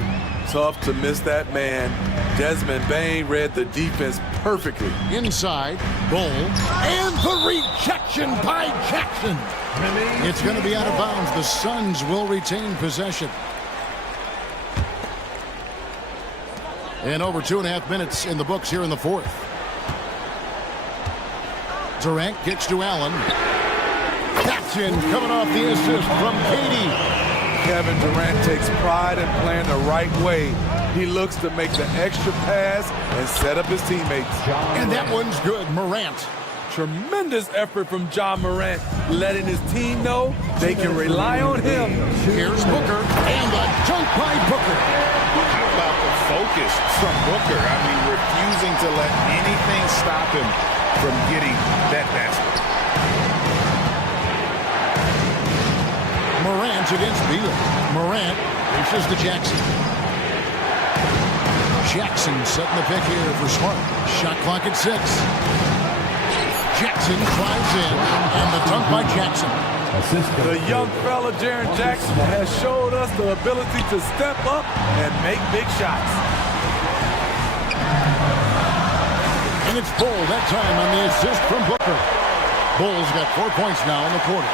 Tough to miss that man. Desmond Bain read the defense perfectly. Inside, Bull, and the rejection by Jackson. It's going to be out of bounds. The Suns will retain possession. And over 2.5 minutes in the books here in the 4th. Durant kicks to Allen. That's in, coming off the assist from KD. Kevin Durant takes pride in playing the right way. He looks to make the extra pass and set up his teammates. And that one's good. Morant. Tremendous effort from John Morant, letting his team know they can rely on him. Here's Booker, and a dunk by Booker. How about the focus from Booker? I mean, refusing to let anything stop him from getting that basket. Morant against Beal. Morant reaches to Jackson. Jackson setting the pick here for Smart. Shot clock at 6. Jackson drives in, and the dunk by Jackson. The young fella, Jaren Jackson, has showed us the ability to step up and make big shots. And it's Bull that time on the assist from Booker. Bull's got 4 points now in the quarter.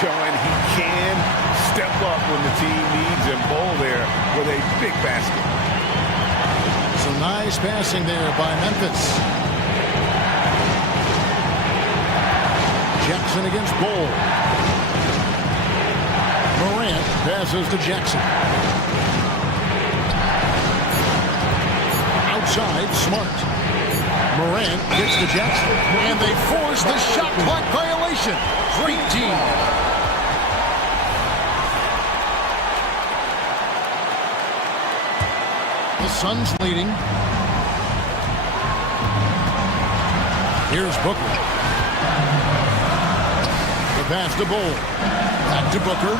Showing he can step up when the team needs him. Bull there with a big basket. Some nice passing there by Memphis. Jackson against Bull. Morant passes to Jackson. Outside, Smart. Morant gets to Jackson. And they force the shot clock violation. Great team. The Suns leading. Here's Booker. The pass to Bull. Back to Booker.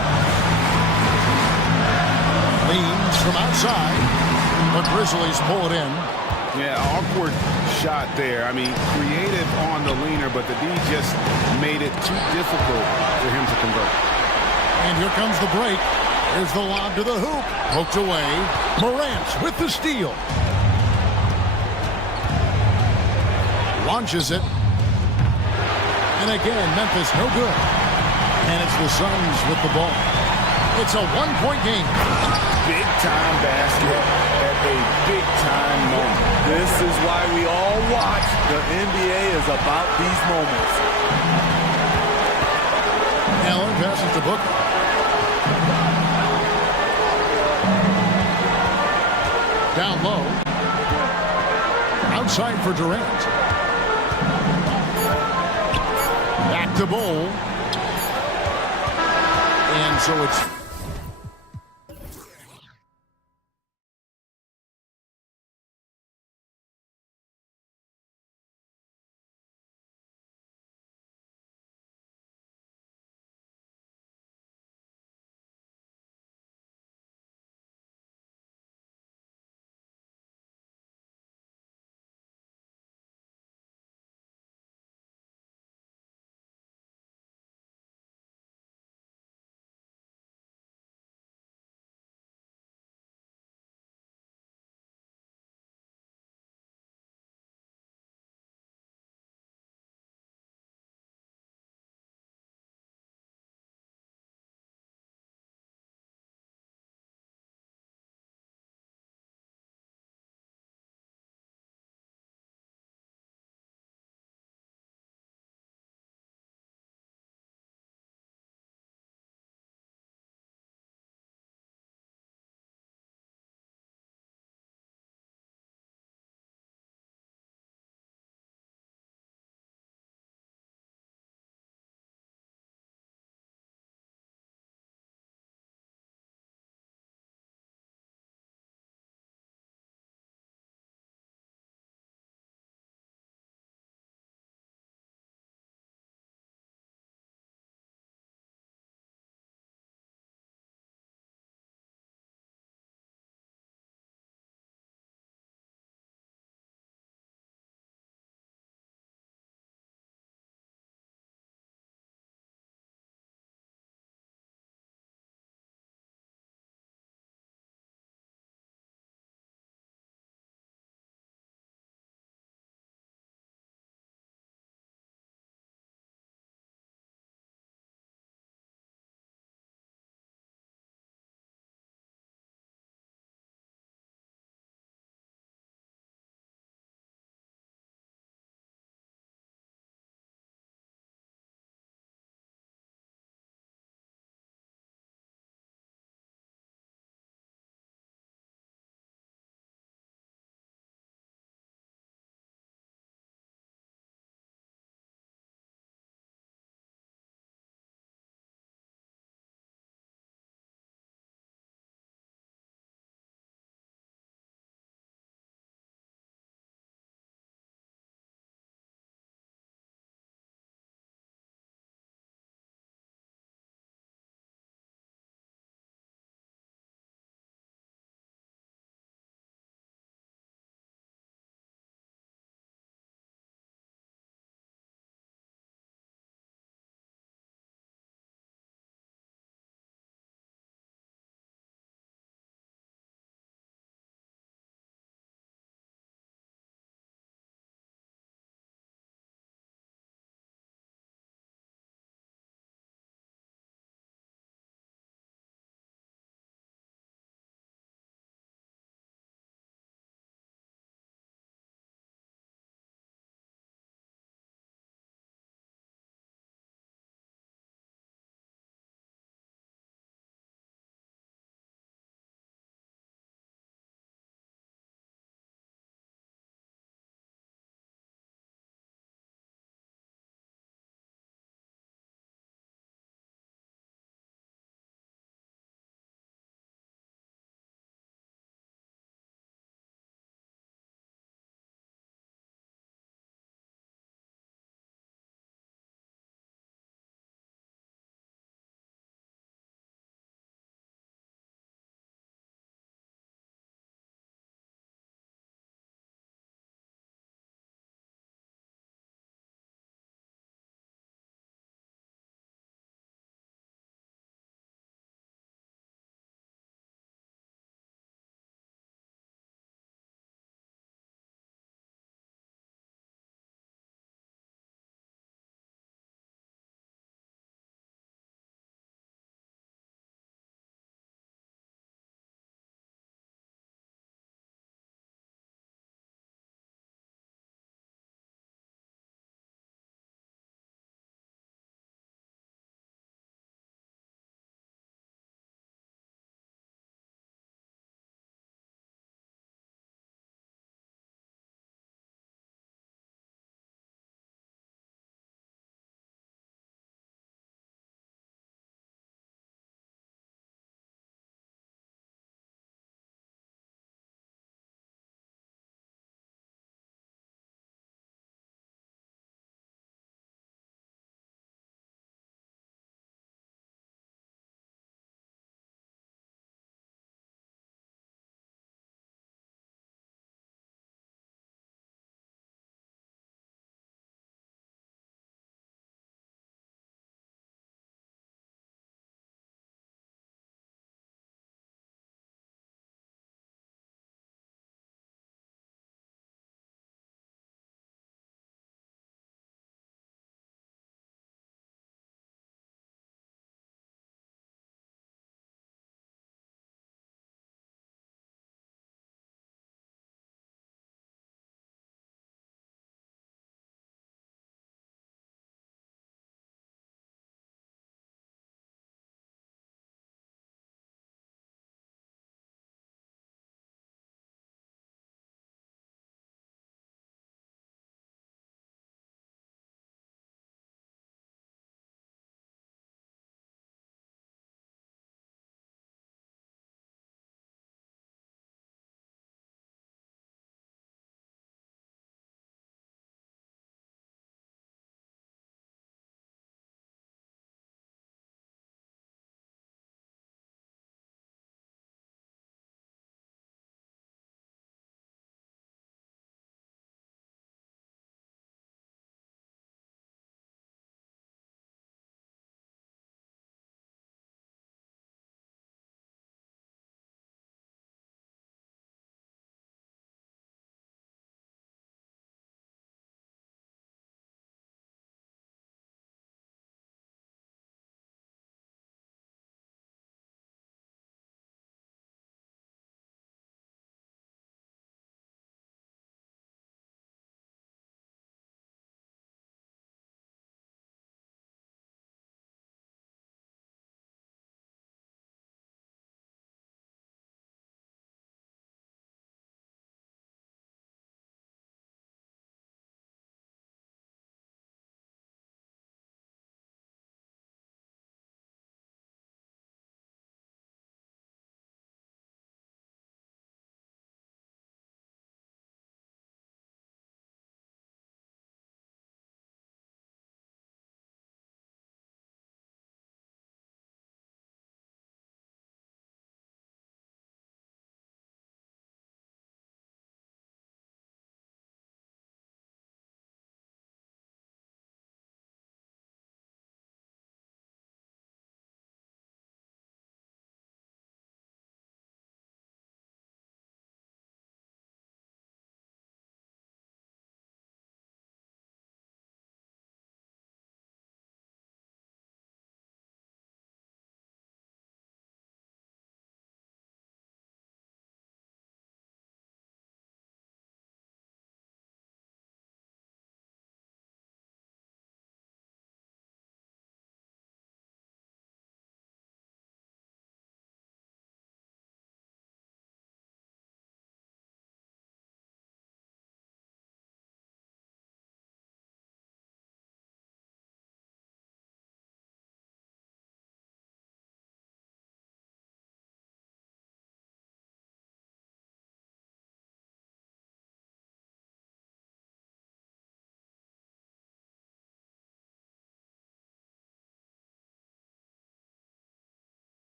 Leans from outside. The Grizzlies pull it in. Yeah, awkward shot there. I mean, creative on the leaner, but the D just made it too difficult for him to convert. And here comes the break. Here's the lob to the hoop. Poked away. Morant with the steal. Launches it. And again, Memphis no good. And it's the Suns with the ball. It's a one-point game. Big-time basket at a big-time moment. This is why we all watch. The NBA is about these moments. Allen passes to Booker. Down low. Outside for Durant. Back to Bol. And so it's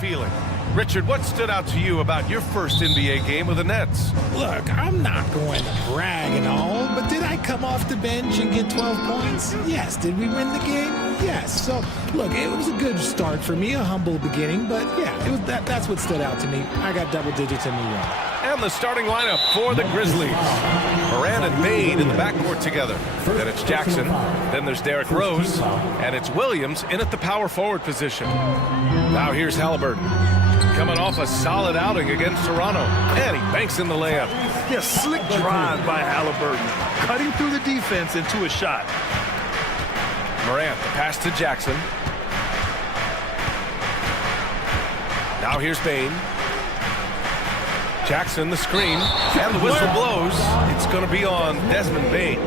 feeling. Richard, what stood out to you about your first NBA game with the Nets? Look, I'm not going to brag and all, but did I come off the bench and get 12 points? Yes. Did we win the game? Yes. So, look, it was a good start for me, a humble beginning, but yeah, it was that's what stood out to me. I got double digits in the run. And the starting lineup for the Grizzlies. Moran and Bane in the backcourt together. Then it's Jackson. Then there's Derrick Rose. And it's Williams in at the power forward position. Now here's Halliburton. Coming off a solid outing against Toronto. And he banks in the layup. Yeah, slick drive by Halliburton. Cutting through the defense into a shot. Morant, the pass to Jackson. Now here's Bane. Jackson, the screen, and the whistle blows. It's going to be on Desmond Bane.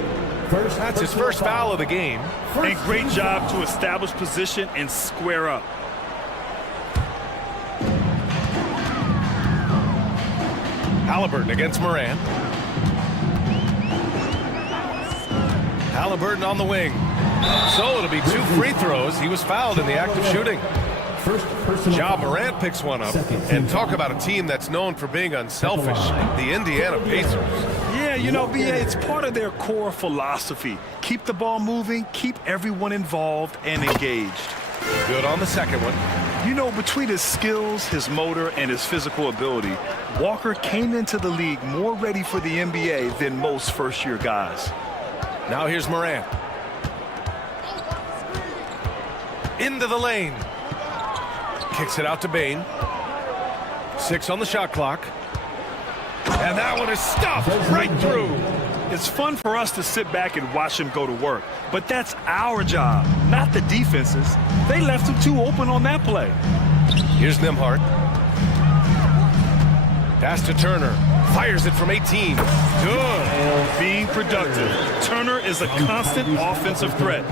That's his first foul of the game. And great job to establish position and square up. Halliburton against Moran. Halliburton on the wing. So it'll be 2 free throws. He was fouled in the act of shooting. Ja Morant picks one up. And talk about a team that's known for being unselfish, the Indiana Pacers. Yeah, you know, BA, it's part of their core philosophy. Keep the ball moving, keep everyone involved and engaged. Good on the second one. You know, between his skills, his motor, and his physical ability, Walker came into the league more ready for the NBA than most first-year guys. Now here's Morant. Into the lane. Kicks it out to Bane. 6 on the shot clock. And that one is stuffed right through. It's fun for us to sit back and watch him go to work. But that's our job, not the defense's. They left him too open on that play. Here's Nembhard. Pass to Turner. Fires it from 18. Good. Being productive. Turner is a constant offensive threat.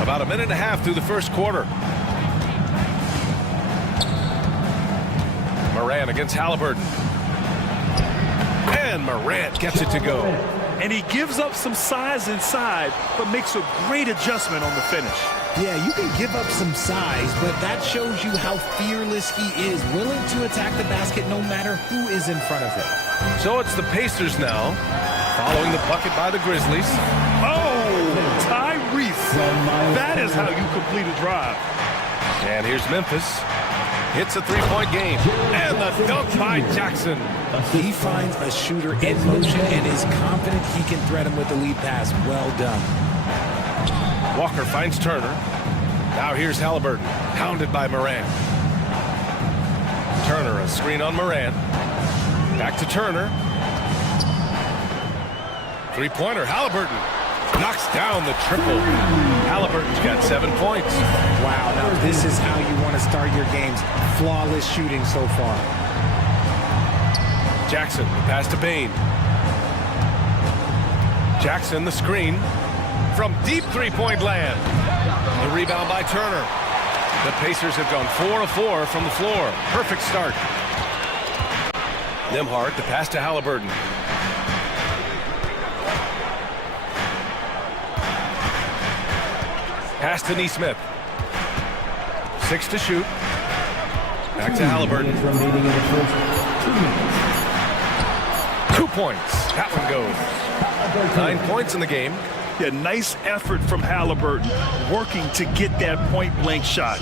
About a minute and a half through the first quarter. Moran against Halliburton. And Morant gets it to go. And he gives up some size inside, but makes a great adjustment on the finish. Yeah, you can give up some size, but that shows you how fearless he is, willing to attack the basket no matter who is in front of him. So it's the Pacers now, following the bucket by the Grizzlies. Oh, Tyrese. That is how you complete a drive. And here's Memphis. Hits a three-point game. And the dunk by Jackson. He finds a shooter in motion and is confident he can thread him with the lead pass. Well done. Walker finds Turner. Now here's Halliburton. Hounded by Moran. Turner, a screen on Moran. Back to Turner. Three-pointer, Halliburton. Knocks down the triple. Halliburton's got 7 points. Wow, now this is how you want to start your games. Flawless shooting so far. Jackson, the pass to Bane. Jackson, the screen. From deep three-point land. The rebound by Turner. The Pacers have gone 4 of 4 from the floor. Perfect start. Nembhard, the pass to Halliburton. Pass to Nesmith. 6 to shoot. Back to Halliburton. 2 points. That one goes. 9 points in the game. Yeah, nice effort from Halliburton, working to get that point-blank shot.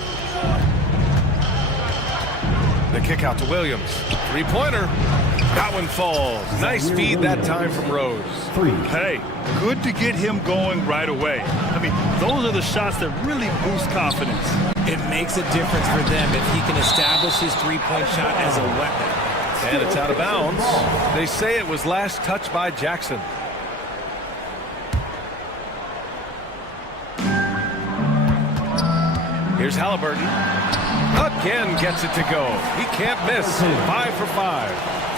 The kick out to Williams. Three-pointer. That one falls. Nice feed that time from Rose. Hey, good to get him going right away. I mean, those are the shots that really boost confidence. It makes a difference for them if he can establish his three-point shot as a weapon. And it's out of bounds. They say it was last touched by Jackson. Here's Halliburton. Again gets it to go. He can't miss. 5 for 5.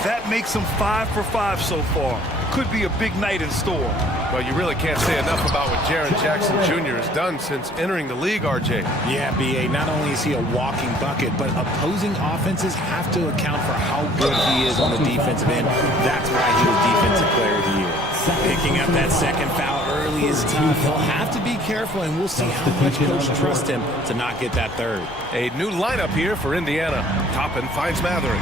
That makes him 5 for 5 so far. Could be a big night in store. Well, you really can't say enough about what Jaren Jackson Jr. has done since entering the league, RJ. Yeah, B.A., not only is he a walking bucket, but opposing offenses have to account for how good he is on the defensive end. That's why he was Defensive Player of the Year. Picking up that second foul early really is tough. He'll have to be careful, and we'll see how much coach trusts him to not get that third. A new lineup here for Indiana. Toppin finds Matherin.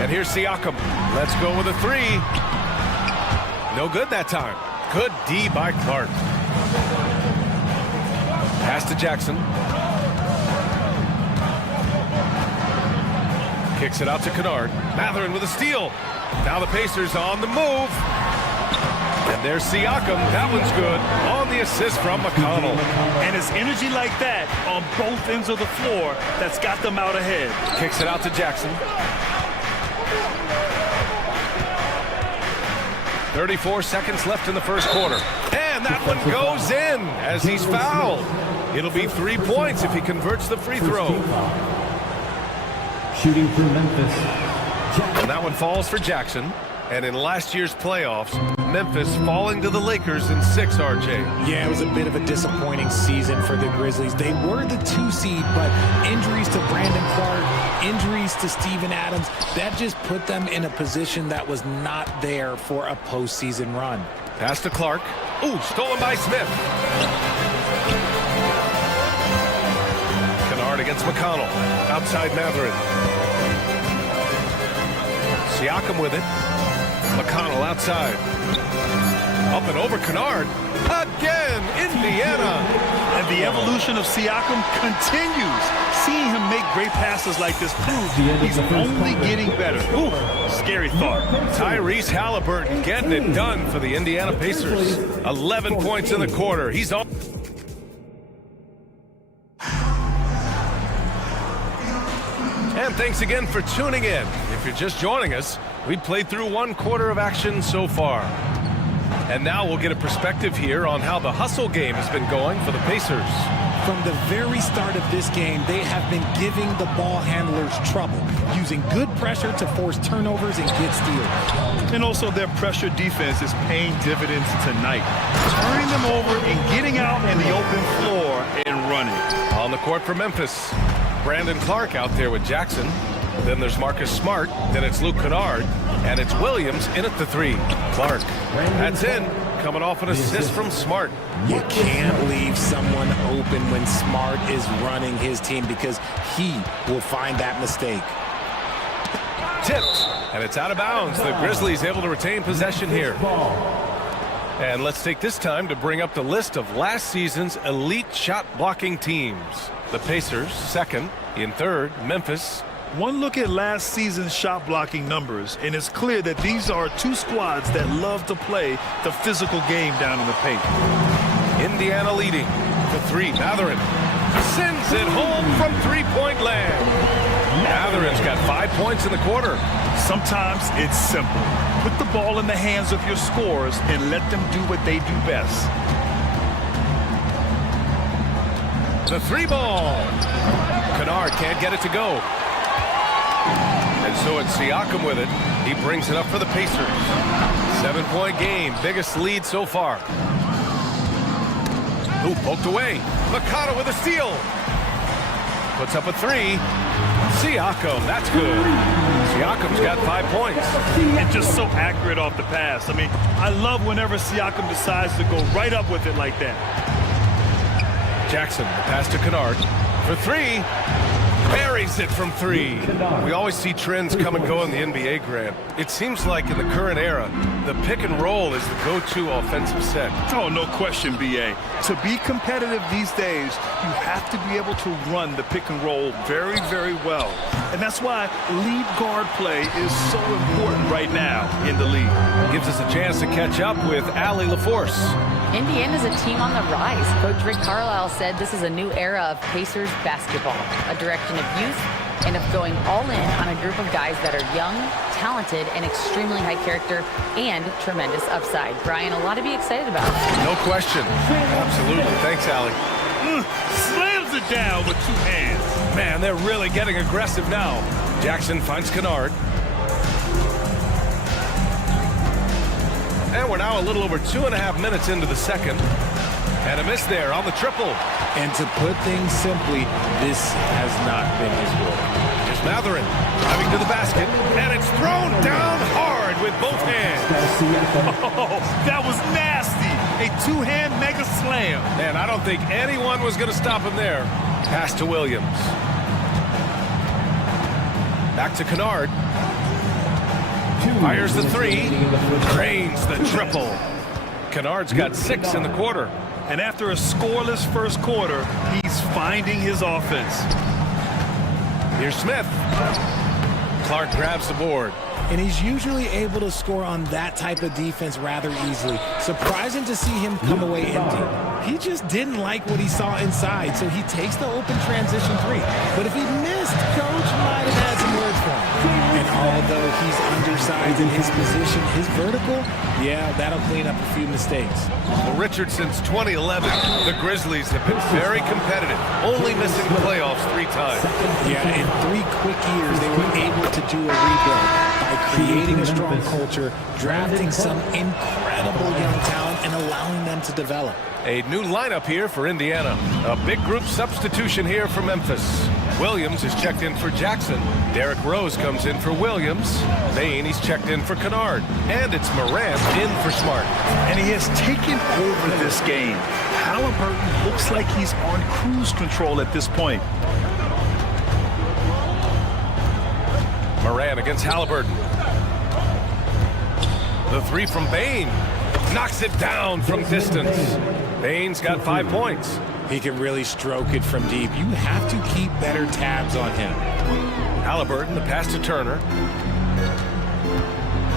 And here's Siakam. Let's go with a three. No good that time. Good D by Clark. Pass to Jackson. Kicks it out to Kennard. Matherin with a steal. Now the Pacers on the move. And there's Siakam. That one's good. On the assist from McConnell. And it's energy like that on both ends of the floor that's got them out ahead. Kicks it out to Jackson. 34 seconds left in the first quarter. And that one goes in as he's fouled. It'll be 3 points if he converts the free throw. Shooting for Memphis. And that one falls for Jackson. And in last year's playoffs, Memphis falling to the Lakers in 6, RJ. Yeah, it was a bit of a disappointing season for the Grizzlies. They were the 2 seed, but injuries to Brandon Clark, injuries to Steven Adams, that just put them in a position that was not there for a postseason run. Pass to Clark. Ooh, stolen by Smith. Kennard against McConnell. Outside Matherin. Siakam with it. McConnell outside. Up and over Kennard. Again, Indiana. And the evolution of Siakam continues. Seeing him make great passes like this proves he's only getting better. Ooh, scary thought. Tyrese Halliburton getting it done for the Indiana Pacers. 11 points in the quarter. He's on. And thanks again for tuning in. If you're just joining us, we've played through 1 quarter of action so far. And now we'll get a perspective here on how the hustle game has been going for the Pacers. From the very start of this game, they have been giving the ball handlers trouble, using good pressure to force turnovers and get steals. And also their pressure defense is paying dividends tonight, turning them over and getting out in the open floor and running. On the court for Memphis, Brandon Clark out there with Jackson. Then there's Marcus Smart. Then it's Luke Kennard. And it's Williams in at the 3. Clark. That's in. Coming off an assist from Smart. You can't leave someone open when Smart is running his team because he will find that mistake. Tipped. And it's out of bounds. The Grizzlies able to retain possession here. And let's take this time to bring up the list of last season's elite shot blocking teams. The Pacers, 2nd. In 3rd, Memphis. One look at last season's shot blocking numbers, and it's clear that these are 2 squads that love to play the physical game down in the paint. Indiana leading. The 3, Matherin. Sends it home from 3-point land. Matherin's got 5 points in the quarter. Sometimes it's simple. Put the ball in the hands of your scorers and let them do what they do best. The 3 ball. Kennard can't get it to go. And so it's Siakam with it. He brings it up for the Pacers. 7-point game. Biggest lead so far. Ooh, poked away. McConnell with a steal. Puts up a 3. Siakam, that's good. Siakam's got 5 points. And just so accurate off the pass. I mean, I love whenever Siakam decides to go right up with it like that. Jackson, the pass to Kennard for 3. Buries it from 3. We always see trends come and go in the NBA, Grant. It seems like in the current era, the pick and roll is the go-to offensive set. Oh, no question, B.A. To be competitive these days, you have to be able to run the pick and roll very, very well. And that's why lead guard play is so important right now in the league. Gives us a chance to catch up with Allie LaForce. Indiana's a team on the rise. Coach Rick Carlisle said this is a new era of Pacers basketball, a direction of youth and of going all in on a group of guys that are young, talented, and extremely high character and tremendous upside. Brian, a lot to be excited about. No question. Absolutely. Thanks, Allie. Slams it down with 2 hands. Man, they're really getting aggressive now. Jackson finds Kennard. And we're now a little over 2.5 minutes into the second. And a miss there on the triple. And to put things simply, this has not been his work. Here's Matherin driving to the basket. And it's thrown down hard with both hands. Oh, that was nasty. A two-hand mega slam. And I don't think anyone was going to stop him there. Pass to Williams. Back to Kennard. Fires the three. Drains the triple. Kennard's got 6 in the quarter. And after a scoreless first quarter, he's finding his offense. Here's Smith. Clark grabs the board. And he's usually able to score on that type of defense rather easily. Surprising to see him come away empty. He just didn't like what he saw inside, so he takes the open transition three. But if he missed, Coach might have had some words for him. And although he's undersized in his position, his vertical, yeah, that'll clean up a few mistakes. Well, Richard, since 2011, the Grizzlies have been very competitive, only missing the playoffs 3 times. Yeah, in 3 quick years, they were able to do a rebuild by creating a strong culture, drafting some incredible young talent, and allowing them to develop. A new lineup here for Indiana. A big group substitution here for Memphis. Williams is checked in for Jackson. Derrick Rose comes in for Williams. Bain, he's checked in for Kennard. And it's Morant in for Smart. And he has taken over this game. Halliburton looks like he's on cruise control at this point. Morant against Halliburton. The three from Bain. Knocks it down from distance. Bain's got 5 points. He can really stroke it from deep. You have to keep better tabs on him. Halliburton, the pass to Turner.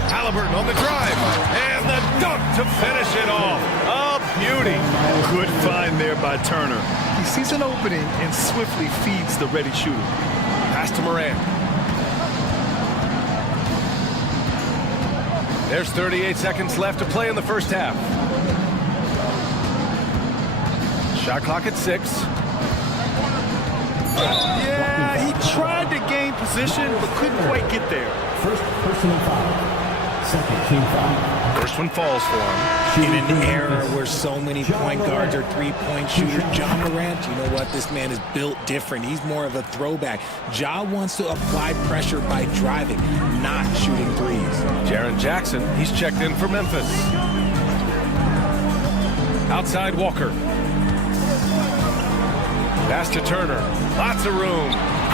Halliburton on the drive. And the dunk to finish it off. A beauty. Good find there by Turner. He sees an opening and swiftly feeds the ready shooter. Pass to Morant. There's 38 seconds left to play in the first half. Shot clock at 6. Yeah, he tried to gain position, but couldn't quite get there. First personal foul. Second team foul. First one falls for him. In an era where so many point guards are three-point shooters, Ja Morant, you know what? This man is built different. He's more of a throwback. Ja wants to apply pressure by driving, not shooting threes. Jaren Jackson, he's checked in for Memphis. Outside Walker. Pass to Turner. Lots of room.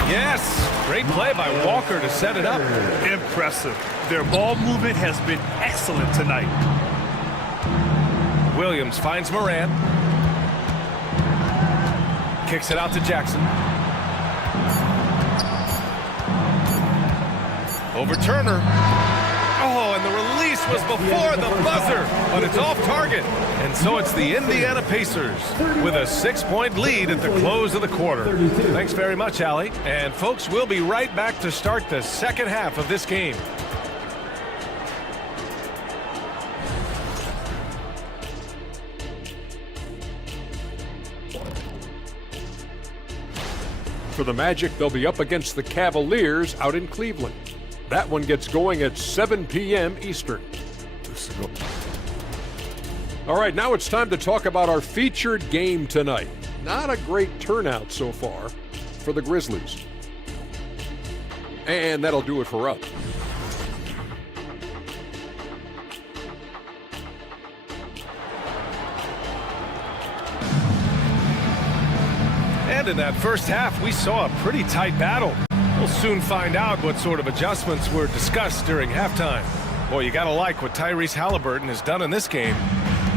Yes! Great play by Walker to set it up. Impressive. Their ball movement has been excellent tonight. Williams finds Morant. Kicks it out to Jackson. Over Turner. Oh, and the release was before the buzzer, but it's off target. And so it's the Indiana Pacers with a 6-point lead at the close of the quarter. Thanks very much, Allie. And folks, we'll be right back to start the second half of this game. For the Magic, they'll be up against the Cavaliers out in Cleveland. That one gets going at 7 p.m. Eastern. All right, now it's time to talk about our featured game tonight. Not a great turnout so far for the Grizzlies. And that'll do it for us. And in that first half, we saw a pretty tight battle. We'll soon find out what sort of adjustments were discussed during halftime. Boy, you gotta like what Tyrese Halliburton has done in this game.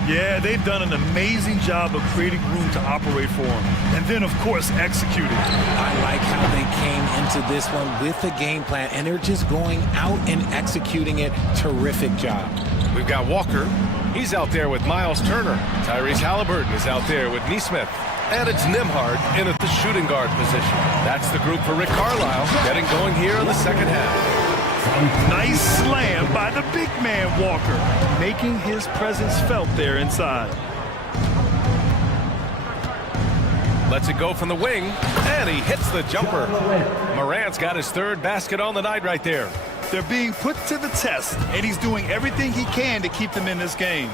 Yeah, they've done an amazing job of creating room to operate for him. And then, of course, executing. I like how they came into this one with a game plan, and they're just going out and executing it. Terrific job. We've got Walker. He's out there with Miles Turner. Tyrese Halliburton is out there with Nesmith. And it's Nembhard in at the shooting guard position. That's the group for Rick Carlisle getting going here in the second half. Nice slam by the big man Walker, making his presence felt there inside. Lets it go from the wing, and he hits the jumper. Morant's got his 3rd basket on the night right there. They're being put to the test, and he's doing everything he can to keep them in this game.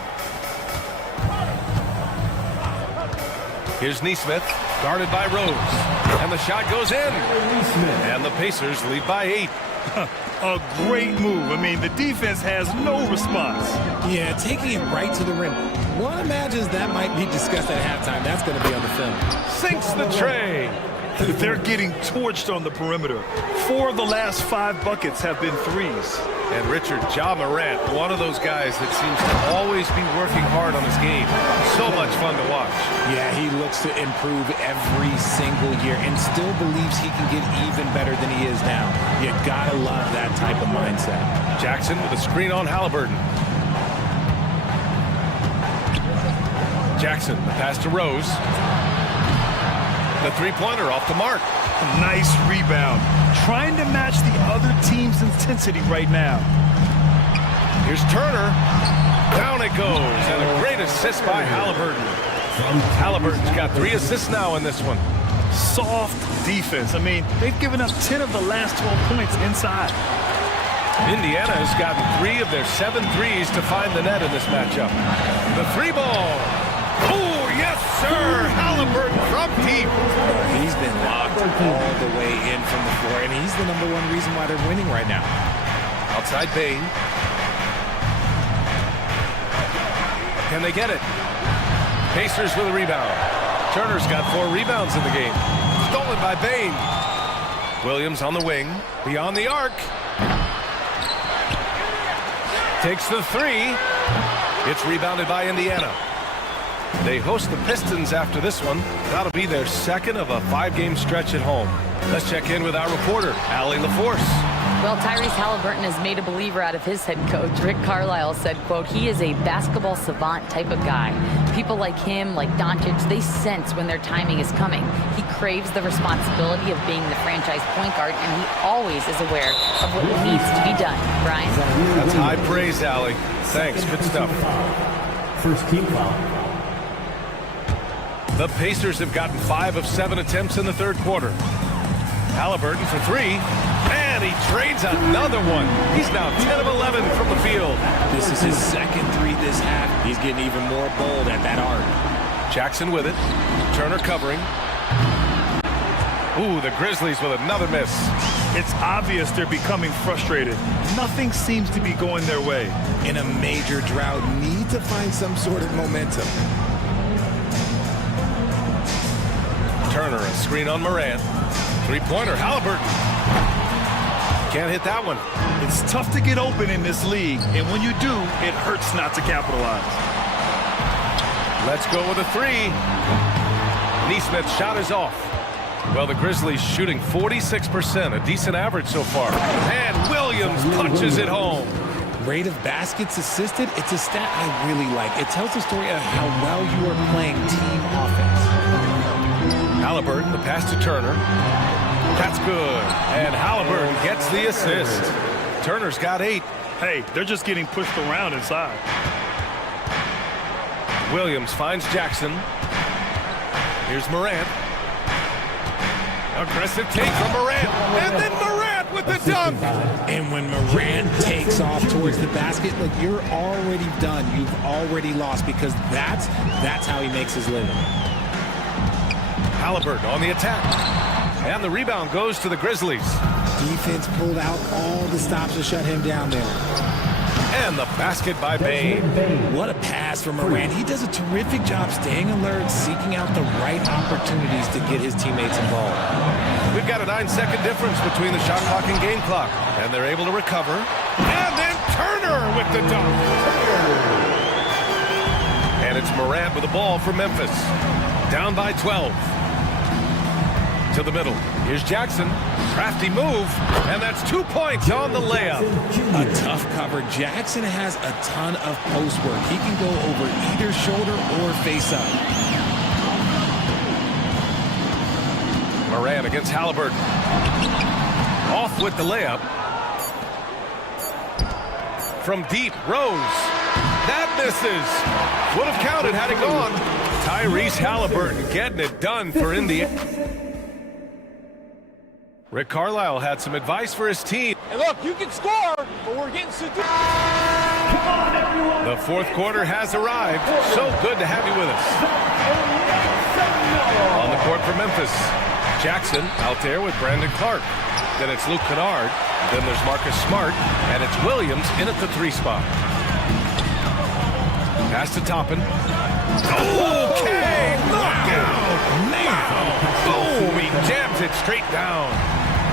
Here's Nesmith, guarded by Rose. And the shot goes in. And the Pacers lead by 8. A great move. I mean, the defense has no response. Yeah, taking it right to the rim. One imagines that might be discussed at halftime. That's going to be on the film. Sinks the tray. They're getting torched on the perimeter. 4 of the last 5 buckets have been threes. And Richard, Ja Morant, one of those guys that seems to always be working hard on his game. So much fun to watch. Yeah, he looks to improve every single year and still believes he can get even better than he is now. You gotta love that type of mindset. Jackson with a screen on Halliburton. Jackson, the pass to Rose. The three-pointer off the mark. Nice rebound. Trying to match the other team's intensity right now. Here's Turner. Down it goes. And a great assist by Halliburton. Halliburton's got 3 assists now in this one. Soft defense. I mean, they've given up 10 of the last 12 points inside. Indiana has gotten 3 of their 7 threes to find the net in this matchup. The 3-ball. Oh, yes, sir. Halliburton from deep. He's been locked all the way in from the floor, and he's the #1 reason why they're winning right now. Outside Bain. Can they get it? Pacers with a rebound. Turner's got 4 rebounds in the game. Stolen by Bain. Williams on the wing. Beyond the arc. Takes the 3. It's rebounded by Indiana. They host the Pistons after this one. That'll be their second of a 5-game stretch at home. Let's check in with our reporter, Allie LaForce. Well, Tyrese Halliburton has made a believer out of his head coach. Rick Carlisle said, quote, he is a basketball savant type of guy. People like him, like Doncic, they sense when their timing is coming. He craves the responsibility of being the franchise point guard, and he always is aware of what needs to be done. Brian? That's high praise, Allie. Thanks. Good stuff. First team foul. The Pacers have gotten 5 of 7 attempts in the third quarter. Halliburton for 3, and he trades another one. He's now 10 of 11 from the field. This is his second 3 this half. He's getting even more bold at that arc. Jackson with it. Turner covering. Ooh, the Grizzlies with another miss. It's obvious they're becoming frustrated. Nothing seems to be going their way. In a major drought, need to find some sort of momentum. Turner, a screen on Morant. 3-pointer, Halliburton. Can't hit that one. It's tough to get open in this league, and when you do, it hurts not to capitalize. Let's go with a 3. Neesmith's shot is off. Well, the Grizzlies shooting 46%, a decent average so far. And Williams punches it home. Rate of baskets assisted, it's a stat I really like. It tells the story of how well you are playing team offense. Halliburton, the pass to Turner. That's good. And Halliburton gets the assist. Turner's got 8. Hey, they're just getting pushed around inside. Williams finds Jackson. Here's Morant. Aggressive take from Morant. And then Morant with the dunk. And when Morant takes off towards the basket, look, you're already done. You've already lost, because that's how he makes his living. Halliburton on the attack. And the rebound goes to the Grizzlies. Defense pulled out all the stops to shut him down there. And the basket by Bain. What a pass from Morant. He does a terrific job staying alert, seeking out the right opportunities to get his teammates involved. We've got a 9-second difference between the shot clock and game clock. And they're able to recover. And then Turner with the dunk. And it's Morant with the ball for Memphis. Down by 12. To the middle. Here's Jackson. Crafty move. And that's 2 points on the layup. A tough cover. Jackson has a ton of post work. He can go over either shoulder or face up. Morant against Halliburton. Off with the layup. From deep, Rose. That misses. Would have counted had it gone. Tyrese Halliburton getting it done for Indiana. Rick Carlisle had some advice for his team. And look, you can score, but we're getting seduced. The fourth quarter has arrived. So good to have you with us. On the court for Memphis. Jackson out there with Brandon Clark. then it's Luke Kennard, then there's Marcus Smart, and it's Williams in at the 3 spot. Pass to Toppin. Okay, knockout! Now, boom, he jams it straight down.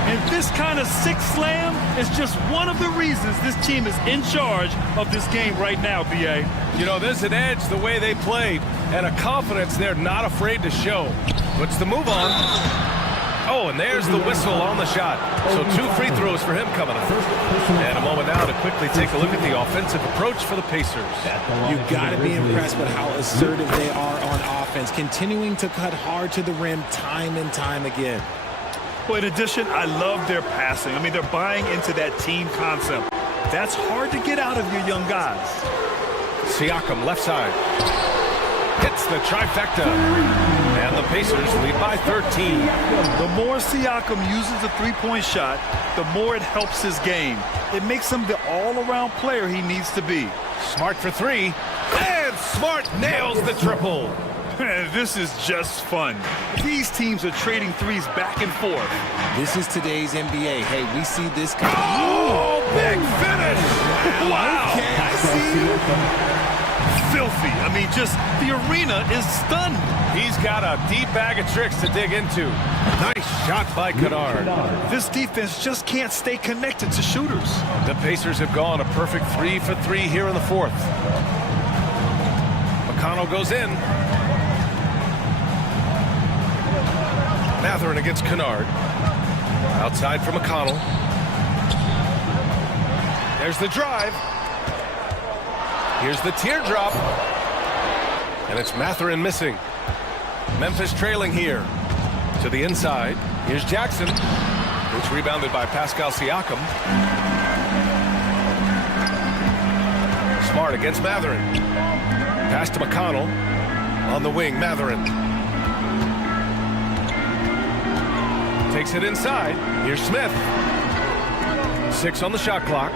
And this kind of sick slam is just one of the reasons this team is in charge of this game right now, B.A. You know, there's an edge the way they played and a confidence they're not afraid to show. Puts the move on. Oh, and there's the whistle on the shot. So 2 free throws for him coming up. And a moment now to quickly take a look at the offensive approach for the Pacers. You've got to be impressed with how assertive they are on offense, continuing to cut hard to the rim time and time again. Well, in addition, I love their passing. I mean, they're buying into that team concept. That's hard to get out of your young guys. Siakam, left side. Hits the trifecta. And the Pacers lead by 13. The more Siakam uses the three-point shot, the more it helps his game. It makes him the all-around player he needs to be. Smart for 3. And Smart nails the triple. This is just fun. These teams are trading threes back and forth. This is today's NBA. Hey, we see this kind of... Oh, big finish! Wow! Okay, I see. Filthy. I mean, just the arena is stunned. He's got a deep bag of tricks to dig into. Nice shot by Kennard. This defense just can't stay connected to shooters. The Pacers have gone a perfect 3 for 3 here in the 4th. McConnell goes in. Mathurin against Kennard. Outside for McConnell. There's the drive. Here's the teardrop. And it's Mathurin missing. Memphis trailing here. To the inside. Here's Jackson. It's rebounded by Pascal Siakam. Smart against Mathurin. Pass to McConnell. On the wing, Mathurin. Takes it inside. Here's Smith. 6 on the shot clock.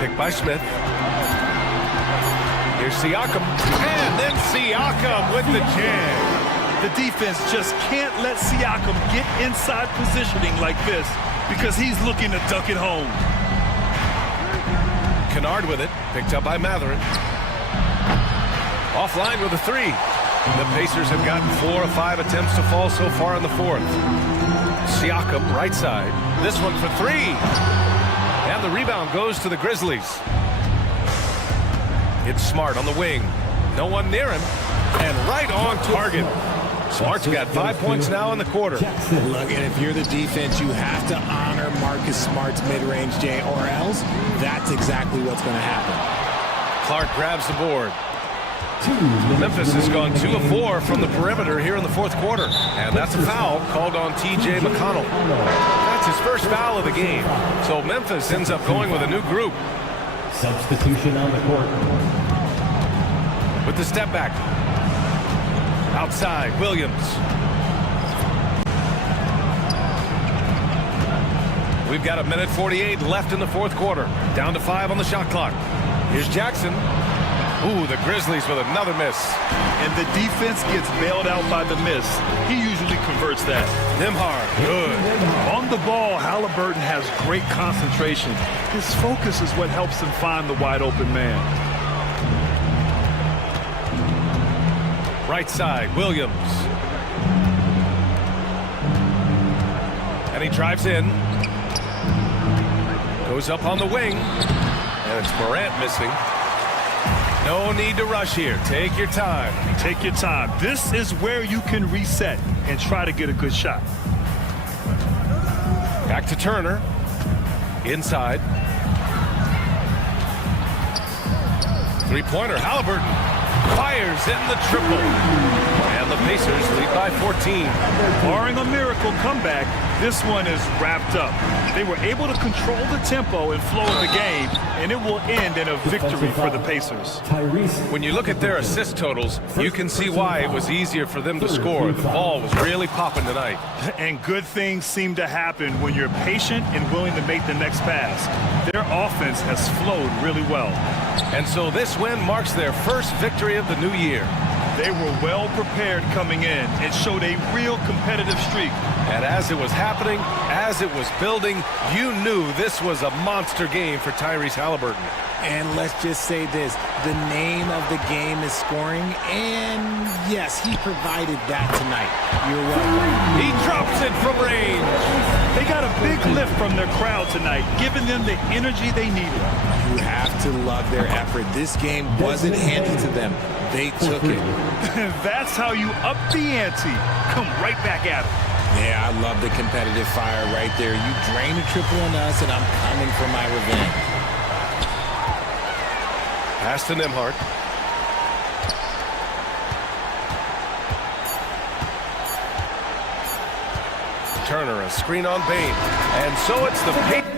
Picked by Smith. Here's Siakam. And then Siakam with the jam. The defense just can't let Siakam get inside positioning like this because he's looking to dunk it home. Kennard with it. Picked up by Mathurin. Offline with a 3. The Pacers have gotten 4 of 5 attempts to fall so far in the 4th. Siakam, right side. This one for 3. And the rebound goes to the Grizzlies. It's Smart on the wing. No one near him. And right on target. Smart's got 5 points now in the quarter. Look, and if you're the defense, you have to honor Marcus Smart's mid-range, Jay, or else that's exactly what's going to happen. Clark grabs the board. Memphis has gone 2 of 4 from the perimeter here in the 4th quarter. And that's a foul called on T.J. McConnell. That's his first foul of the game. So Memphis ends up going with a new group. Substitution on the court. With the step back. Outside, Williams. We've got 1:48 left in the 4th quarter. Down to 5 on the shot clock. Here's Jackson. Ooh, the Grizzlies with another miss. And the defense gets bailed out by the miss. He usually converts that. Nembhard, good. On the ball, Halliburton has great concentration. His focus is what helps him find the wide open man. Right side, Williams. And he drives in. Goes up on the wing. And it's Morant missing. No need to rush here. Take your time. Take your time. This is where you can reset and try to get a good shot. Back to Turner. Inside. Three-pointer, Halliburton. Fires in the triple. And the Pacers lead by 14. Barring a miracle comeback, this one is wrapped up. They were able to control the tempo and flow of the game, and it will end in a victory for the Pacers. When you look at their assist totals, you can see why it was easier for them to score. The ball was really popping tonight. And good things seem to happen when you're patient and willing to make the next pass. Their offense has flowed really well. And so this win marks their first victory of the new year. They were well prepared coming in and showed a real competitive streak. And as it was happening, as it was building, you knew this was a monster game for Tyrese Halliburton. And let's just say this, the name of the game is scoring, and yes, he provided that tonight. You're welcome. He drops it from range. They got a big lift from their crowd tonight, giving them the energy they needed. You have to love their effort. This game wasn't handed to them. They took it. That's how you up the ante. Come right back at them. Yeah, I love the competitive fire right there. You drain a triple on us, and I'm coming for my revenge. Pass to Nembhard. Turner, a screen on Bain. And so it's the Payton.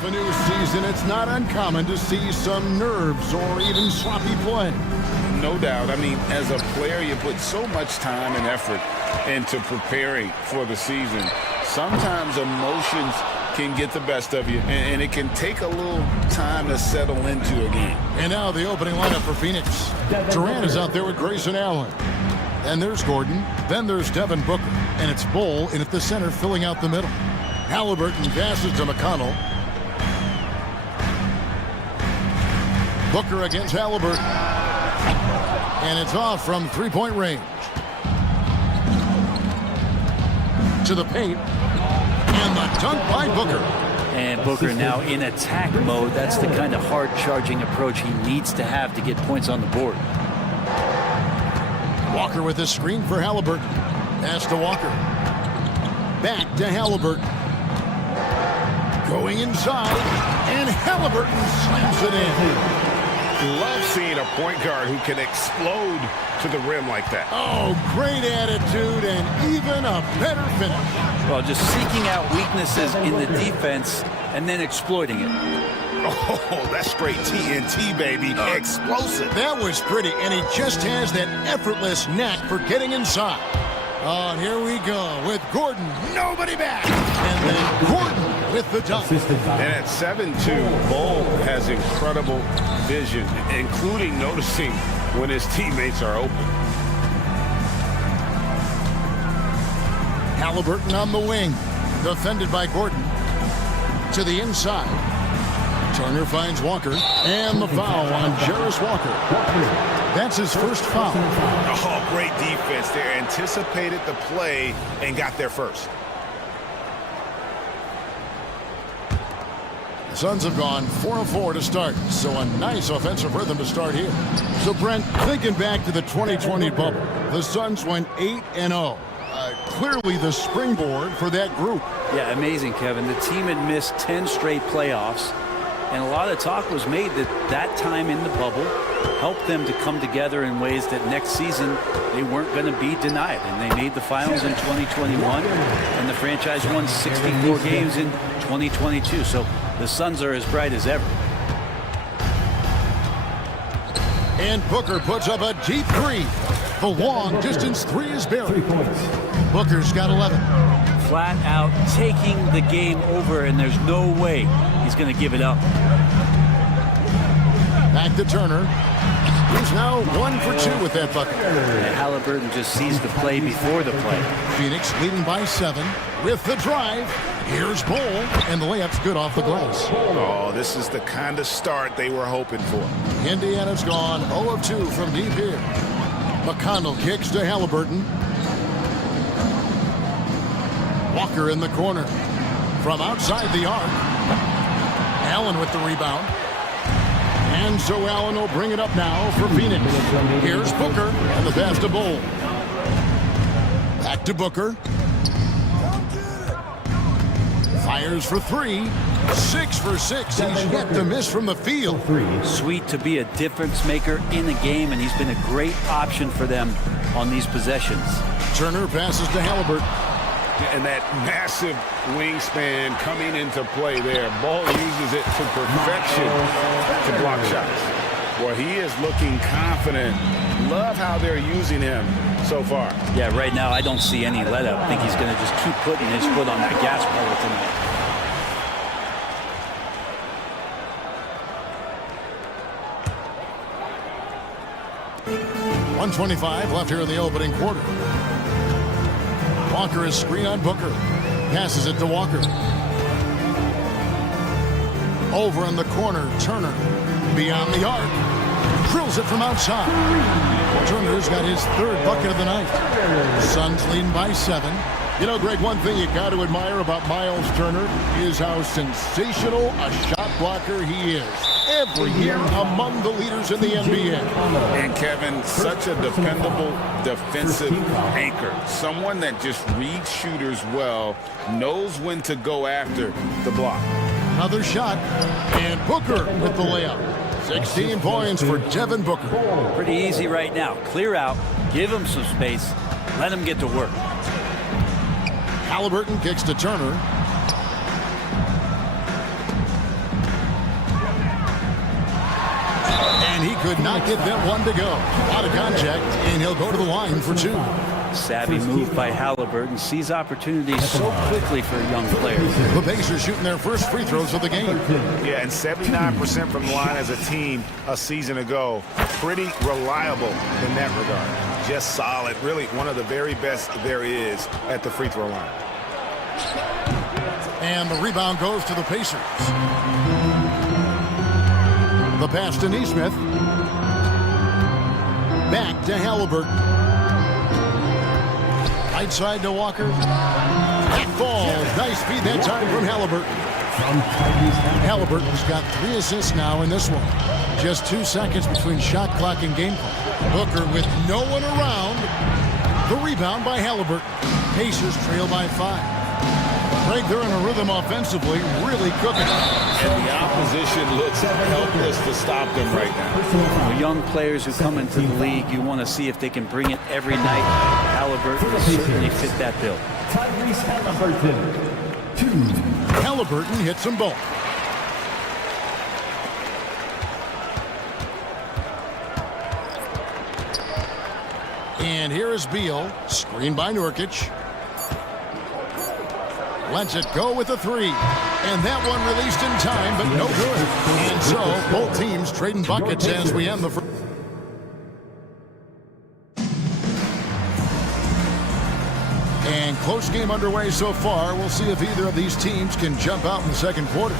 off a new season, it's not uncommon to see some nerves or even sloppy play. No doubt. I mean, as a player, you put so much time and effort into preparing for the season. Sometimes emotions can get the best of you, and it can take a little time to settle into a game. And now the opening lineup for Phoenix. Durant is out there with Grayson Allen. Then there's Gordon. Then there's Devin Booker. And it's Bull in at the center, filling out the middle. Halliburton passes to McConnell. Booker against Halliburton. And it's off from three-point range. To the paint. And the dunk by Booker. And Booker now in attack mode. That's the kind of hard-charging approach he needs to have to get points on the board. Walker with a screen for Halliburton. Pass to Walker. Back to Halliburton. Going inside. And Halliburton slams it in. Love seeing a point guard who can explode to the rim like that. Oh, great attitude and even a better finish. Well, just seeking out weaknesses in the defense and then exploiting it. Oh, that's straight TNT, baby. Explosive. That was pretty, and he just has that effortless knack for getting inside. Oh, and here we go with Gordon. Nobody back. And then Gordon with the dunk. And at 7'2", Bull has incredible vision, including noticing when his teammates are open. Halliburton on the wing. Defended by Gordon. To the inside. Turner finds Walker. And the foul on Jarris Walker. That's his first foul. Oh, great defense there. Anticipated the play and got there first. The Suns have gone 4 of 4 to start, so a nice offensive rhythm to start here. So, Brent, thinking back to the 2020 bubble, the Suns went 8-0. Clearly the springboard for that group. Yeah, amazing, Kevin. The team had missed 10 straight playoffs, and a lot of talk was made that time in the bubble helped them to come together in ways that next season they weren't going to be denied. And they made the finals in 2021, and the franchise won 64 games in 2022. So the Suns are as bright as ever. And Booker puts up a deep three. The long distance three is buried. Booker's got 11. Flat out taking the game over, and there's no way he's going to give it up. Back to Turner. He's now 1 for 2 with that bucket. And Halliburton just sees the play before the play. Phoenix leading by 7 with the drive. Here's Bull, and the layup's good off the glass. Oh, this is the kind of start they were hoping for. Indiana's gone 0 of 2 from deep here. McConnell kicks to Halliburton. Walker in the corner. From outside the arc. Allen with the rebound. And so Allen will bring it up now for Phoenix. Here's Booker, and the pass to Bull. Back to Booker. Fires for 3. 6 for 6. He's yet to miss from the field. Sweet to be a difference maker in the game, and he's been a great option for them on these possessions. Turner passes to Halliburton. And that massive wingspan coming into play there. Ball uses it to perfection to block shots. Well, he is looking confident. Love how they're using him so far. Yeah, right now I don't see any let up. I think he's going to just keep putting his foot on that gas pedal tonight. .125 left here in the opening quarter. Walker is screen on Booker. Passes it to Walker. Over in the corner, Turner. Beyond the arc. Drills it from outside. Turner's got his 3rd bucket of the night. Suns leading by 7. You know, Greg, one thing you got to admire about Miles Turner is how sensational a shot blocker he is. Every year among the leaders in the NBA. And Kevin, such a dependable defensive anchor. Someone that just reads shooters well, knows when to go after the block. Another shot, and Booker with the layup. 16 points for Devin Booker. Pretty easy right now. Clear out, give him some space, let him get to work. Halliburton kicks to Turner. And he could not get that one to go. Out of contact, and he'll go to the line for two. Savvy move by Halliburton. Sees opportunities so quickly for a young player. The Pacers shooting their first free throws of the game. Yeah, and 79% from the line as a team a season ago. Pretty reliable in that regard. Just solid. Really one of the very best there is at the free throw line. And the rebound goes to the Pacers. The pass to Neesmith. Back to Halliburton. Right side to Walker. That falls. Nice feed that time from Halliburton. Halliburton's got 3 assists now in this one. Just 2 seconds between shot clock and game clock. Booker with no one around. The rebound by Halliburton. Pacers trail by 5. Greg, they're in a rhythm offensively, really cooking. And the opposition looks helpless to stop them right now. The young players who come into the league, you want to see if they can bring it every night. Halliburton will certainly fit that bill. Halliburton hits them both. And here is Beal, screened by Nurkic. Lets it go with a 3. And that one released in time, but no good. And so, both teams trading buckets as we end the first. And close game underway so far. We'll see if either of these teams can jump out in the second quarter.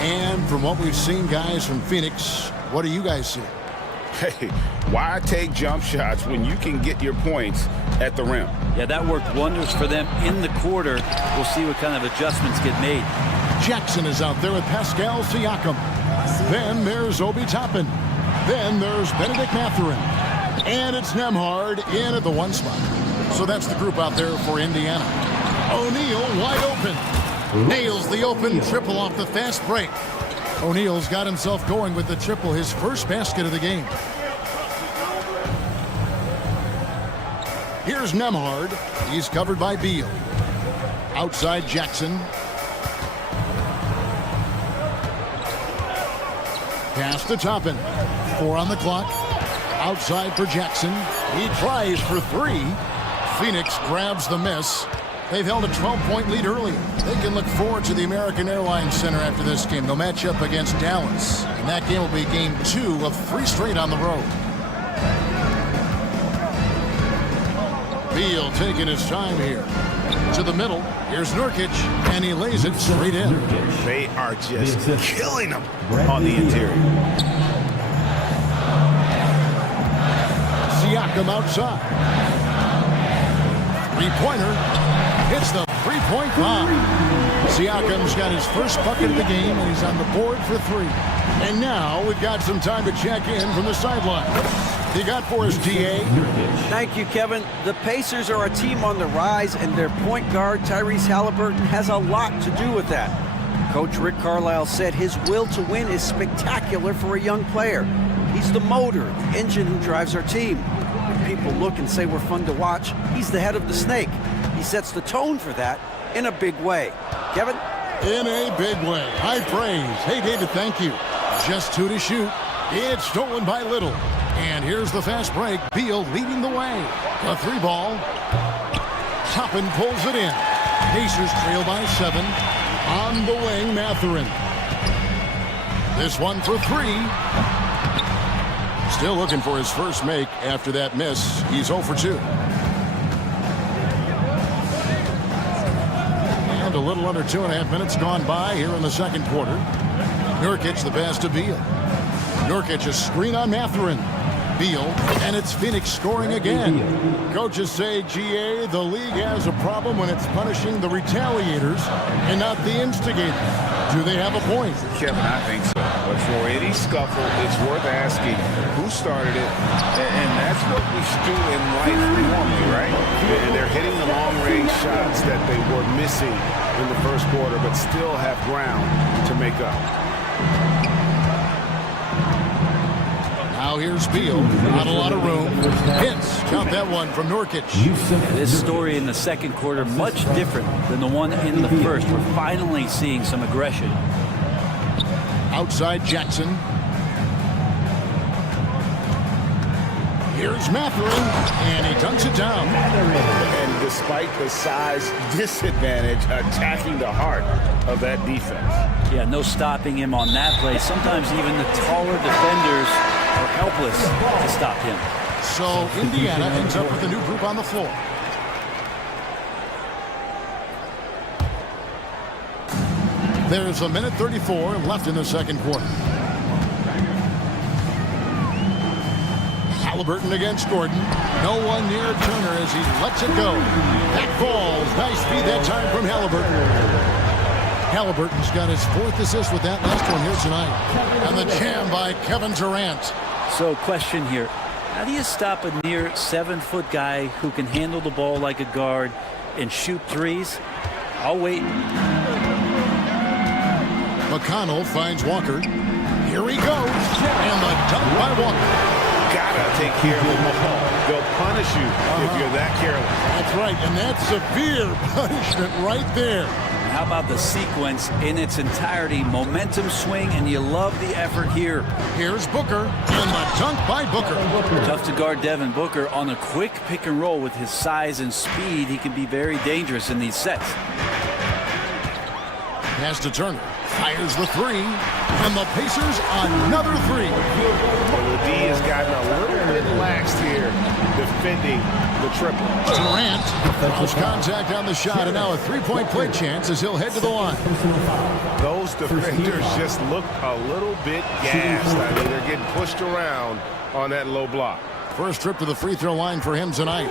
And from what we've seen, guys, from Phoenix, what do you guys see? Hey, why take jump shots when you can get your points at the rim? Yeah, that worked wonders for them in the quarter. We'll see what kind of adjustments get made. Jackson is out there with Pascal Siakam. Then there's Obi Toppin. Then there's Benedict Mathurin. And it's Nembhard in at the 1 spot. So that's the group out there for Indiana. O'Neal wide open. Nails the open triple off the fast break. O'Neal's got himself going with the triple, his first basket of the game. Here's Nembhard. He's covered by Beal. Outside Jackson. Pass to Toppin. 4 on the clock. Outside for Jackson. He tries for 3. Phoenix grabs the miss. They've held a 12-point lead earlier. They can look forward to the American Airlines Center after this game. They'll match up against Dallas. And that game will be game 2 of 3 straight on the road. Beal taking his time here. To the middle. Here's Nurkic, and he lays it straight in. They are just killing them on the interior. Siakam outside. Three-pointer. Hits the three-point line. Siakam's got his first bucket of the game, and he's on the board for 3. And now we've got some time to check in from the sideline. You got for us, TA? Thank you, Kevin. The Pacers are a team on the rise, and their point guard, Tyrese Halliburton, has a lot to do with that. Coach Rick Carlisle said his will to win is spectacular for a young player. He's the motor, the engine who drives our team. When people look and say we're fun to watch, he's the head of the snake. He sets the tone for that in a big way. Kevin? In a big way. High praise. Hey, David, thank you. Just 2 to shoot. It's stolen by Little. And here's the fast break. Beal leading the way. A 3 ball. Toppin pulls it in. Pacers trail by 7. On the wing, Mathurin. This one for 3. Still looking for his first make after that miss. He's 0 for 2. And a little under 2.5 minutes gone by here in the second quarter. Nurkic the pass to Beal. Nurkic a screen on Mathurin. Beal, and it's Phoenix scoring again. Coaches say, GA, the league has a problem when it's punishing the retaliators and not the instigators. Do they have a point? Kevin, I think so. But for any scuffle, it's worth asking who started it. And that's what we do in life normally, right? They're hitting the long-range shots that they were missing in the first quarter, but still have ground to make up. Now here's Beal. Not a lot of room. Hits. Count that one from Nurkic. This story in the second quarter much different than the one in the first. We're finally seeing some aggression. Outside Jackson. Here's Matherin, and he dunks it down. And despite the size disadvantage, attacking the heart of that defense. Yeah, no stopping him on that play. Sometimes even the taller defenders are helpless to stop him. So Indiana ends up with a new group on the floor. There's a minute 34 left in the second quarter. Halliburton against Gordon. No one near Turner as he lets it go. That falls. Nice feed that time from Halliburton. Halliburton's got his 4th assist with that last one here tonight. And the jam by Kevin Durant. So question here. How do you stop a near 7-foot guy who can handle the ball like a guard and shoot threes? I'll wait. McConnell finds Walker. Here he goes. And the dunk by Walker. Gotta take care of the ball. They'll punish you if you're that careless. That's right, and that's severe punishment right there. And how about the sequence in its entirety? Momentum swing, and you love the effort here. Here's Booker, and the dunk by Booker. Tough to guard Devin Booker on a quick pick and roll. With his size and speed, he can be very dangerous in these sets. Pass to Turner. Fires the three. And the Pacers another three. Well, the D has gotten a little bit lax here defending the triple. Durant lost contact on the shot, and now a three-point play chance as he'll head to the line. Those defenders just look a little bit gassed. I mean, they're getting pushed around on that low block. First trip to the free throw line for him tonight.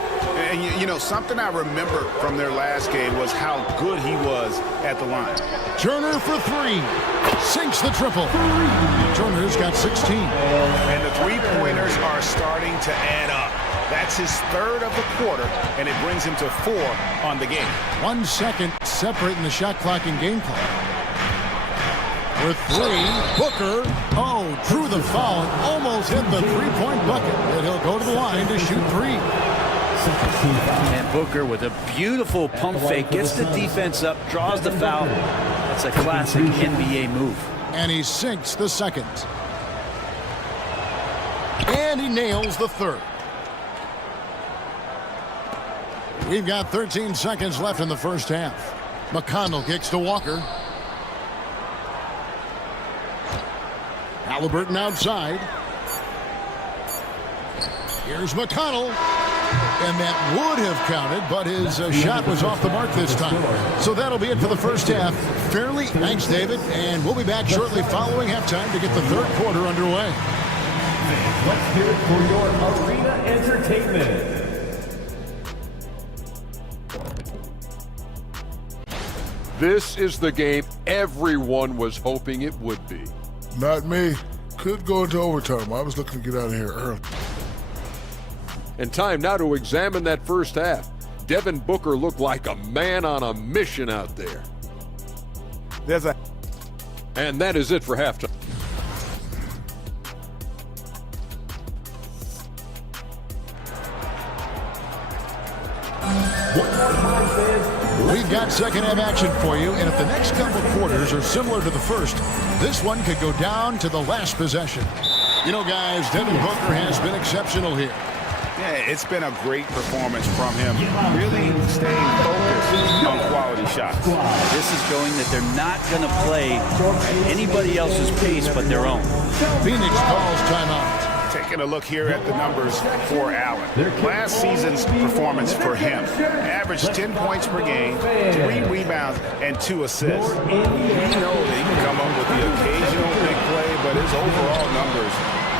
And you know, something I remember from their last game was how good he was at the line. Turner for three. Sinks the triple. Turner's got 16. And the three-pointers are starting to add up. That's his 3rd of the quarter, and it brings him to 4 on the game. 1 second separating the shot clock and game clock. For three, Booker, drew the foul and almost hit the three-point bucket. And he'll go to the line to shoot 3. And Booker with a beautiful pump fake, gets the defense up, draws the foul. That's a classic NBA move. And he sinks the second. And he nails the 3rd. We've got 13 seconds left in the first half. McConnell kicks to Walker. Halliburton outside. Here's McConnell. And that would have counted, but his shot was off the mark this time. So that'll be it for the first half. Fairly. Thanks, David. And we'll be back shortly following halftime to get the 3rd quarter underway. Let's hear it for your arena entertainment. This is the game everyone was hoping it would be. Not me. Could go into overtime. I was looking to get out of here early. And time now to examine that first half. Devin Booker looked like a man on a mission out there. And that is it for halftime. We've got second half action for you, and if the next couple quarters are similar to the first, this one could go down to the last possession. You know, guys, Devin Booker has been exceptional here. Yeah, it's been a great performance from him. Really staying focused on quality shots. This is showing that they're not going to play at anybody else's pace but their own. Phoenix calls timeout. Taking a look here at the numbers for Allen. Last season's performance for him. Averaged 10 points per game, 3 rebounds, and 2 assists. We know that he can come up with the occasional big play, but his overall numbers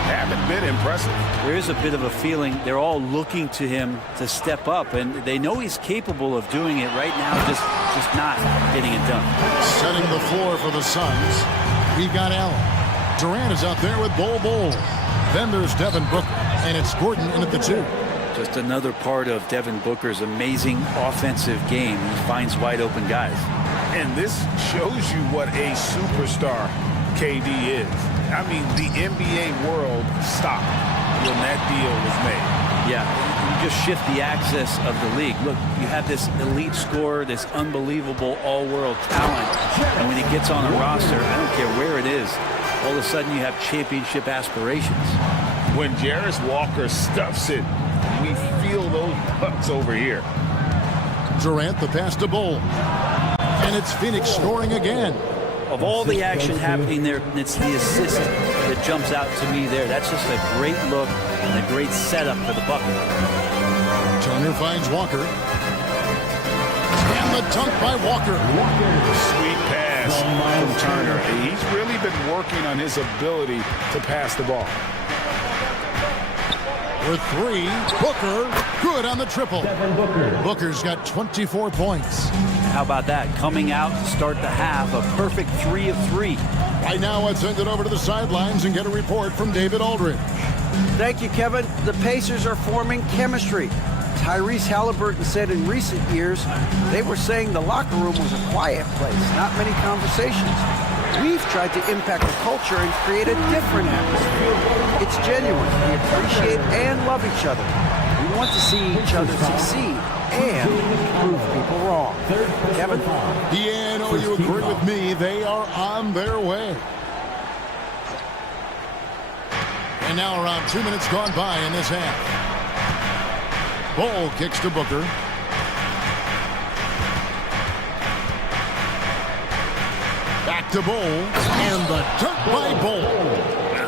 haven't been impressive. There is a bit of a feeling they're all looking to him to step up, and they know he's capable of doing it right now, just not getting it done. Setting the floor for the Suns, we've got Allen. Durant is out there with Bol. Then there's Devin Booker, and it's Gordon in at the 2. Just another part of Devin Booker's amazing offensive game. He finds wide open guys. And this shows you what a superstar KD is. I mean, the NBA world stopped when that deal was made. Yeah, you just shift the axis of the league. Look, you have this elite scorer, this unbelievable all-world talent, and when he gets on a roster, I don't care where it is, all of a sudden you have championship aspirations. When Jarris Walker stuffs it, we feel those bucks over here. Durant the pass to Bull. And it's Phoenix scoring again. Of all the action happening there, it's the assist that jumps out to me there. That's just a great look and a great setup for the bucket. Turner finds Walker. And the dunk by Walker. Sweet pass from Turner. He's really been working on his ability to pass the ball. For three, Booker, good on the triple. Booker's got 24 points. How about that? Coming out to start the half, a perfect 3 of 3. Right now, let's send it over to the sidelines and get a report from David Aldridge. Thank you, Kevin. The Pacers are forming chemistry. Tyrese Halliburton said in recent years, they were saying the locker room was a quiet place, not many conversations. We've tried to impact the culture and create a different atmosphere. It's genuine. We appreciate and love each other. We want to see each other succeed and prove people wrong. Kevin? Yeah, I know you agree with me. They are on their way. And now around 2 minutes gone by in this half. Bull kicks to Booker. Back to Bull. And the dunk by Bull.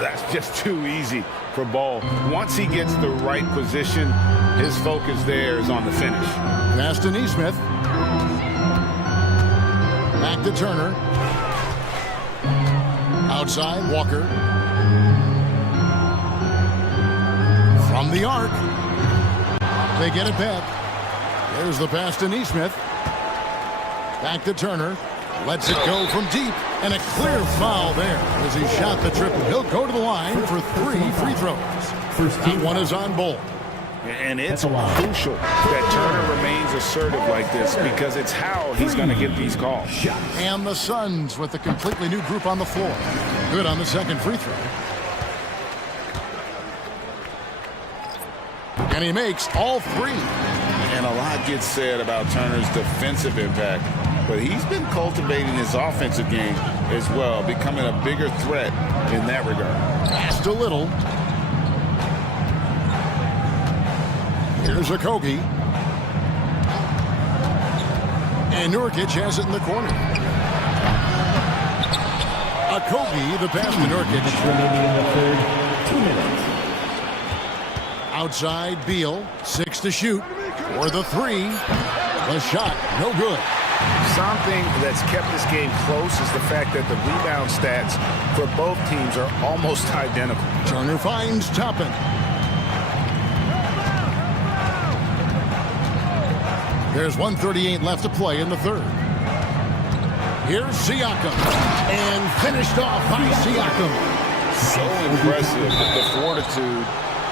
That's just too easy for Ball. Once he gets the right position, his focus there is on the finish. Pass to Neesmith. Back to Turner. Outside, Walker. From the arc. They get it back. There's the pass to Neesmith. Back to Turner. Lets it go from deep. And a clear foul there as he shot the triple. He'll go to the line for 3 free throws. That one is on Bull. And it's crucial that Turner remains assertive like this because it's how he's going to get these calls. And the Suns with a completely new group on the floor. Good on the second free throw. And he makes all 3. And a lot gets said about Turner's defensive impact, but he's been cultivating his offensive game as well, becoming a bigger threat in that regard. Pass to Little. Here's Okogie. And Nurkic has it in the corner. Okogie, the pass to Nurkic. Remaining in the third, 2 minutes. Outside, Beal, 6 to shoot. For the 3. The shot, no good. Something that's kept this game close is the fact that the rebound stats for both teams are almost identical. Turner finds Toppin. There's 1:38 left to play in the third. Here's Siakam. And finished off by Siakam. So impressive, the fortitude,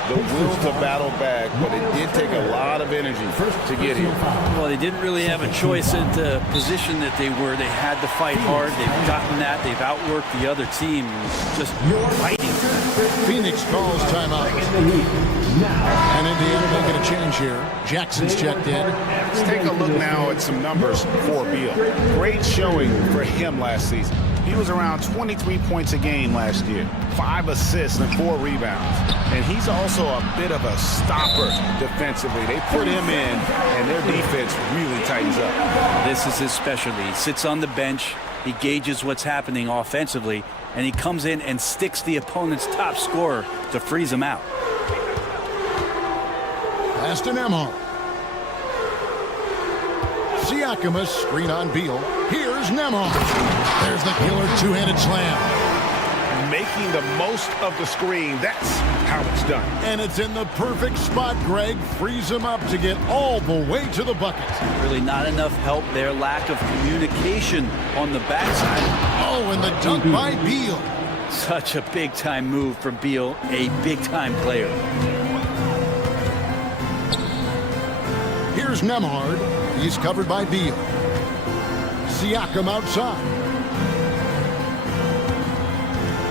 the will to battle back, but it did take a lot of energy to get here. Well, they didn't really have a choice in the position that they were. They had to fight hard. They've gotten that. They've outworked the other team. Just fighting. Phoenix calls timeout. And Indiana making a change here. Jackson's checked in. Let's take a look now at some numbers for Beal. Great showing for him last season. He was around 23 points a game last year, 5 assists and 4 rebounds. And he's also a bit of a stopper defensively. They put him in, and their defense really tightens up. This is his specialty. He sits on the bench, he gauges what's happening offensively, and he comes in and sticks the opponent's top scorer to freeze him out. Pass to Nemo. Siakam, a screen on Beal. Here's Nemo. There's the killer two-handed slam. Making the most of the screen. That's how it's done. And it's in the perfect spot, Greg. Frees him up to get all the way to the bucket. Really not enough help there. Lack of communication on the backside. Oh, and the dunk by Beal. Such a big-time move from Beal, a big-time player. Here's Nemhard. He's covered by Beal. Siakam outside.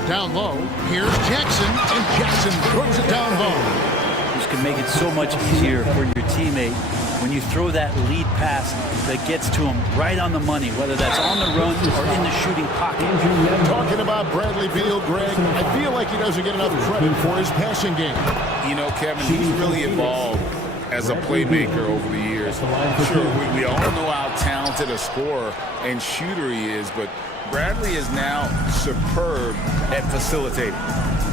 Down low. Here's Jackson, and Jackson throws it down hard. This can make it so much easier for your teammate when you throw that lead pass that gets to him right on the money, whether that's on the run or in the shooting pocket. Talking about Bradley Beal, Greg, I feel like he doesn't get enough credit for his passing game. You know, Kevin, he's really evolved as a playmaker over the years. Sure, we all know how talented a scorer and shooter he is, but Bradley is now superb at facilitating.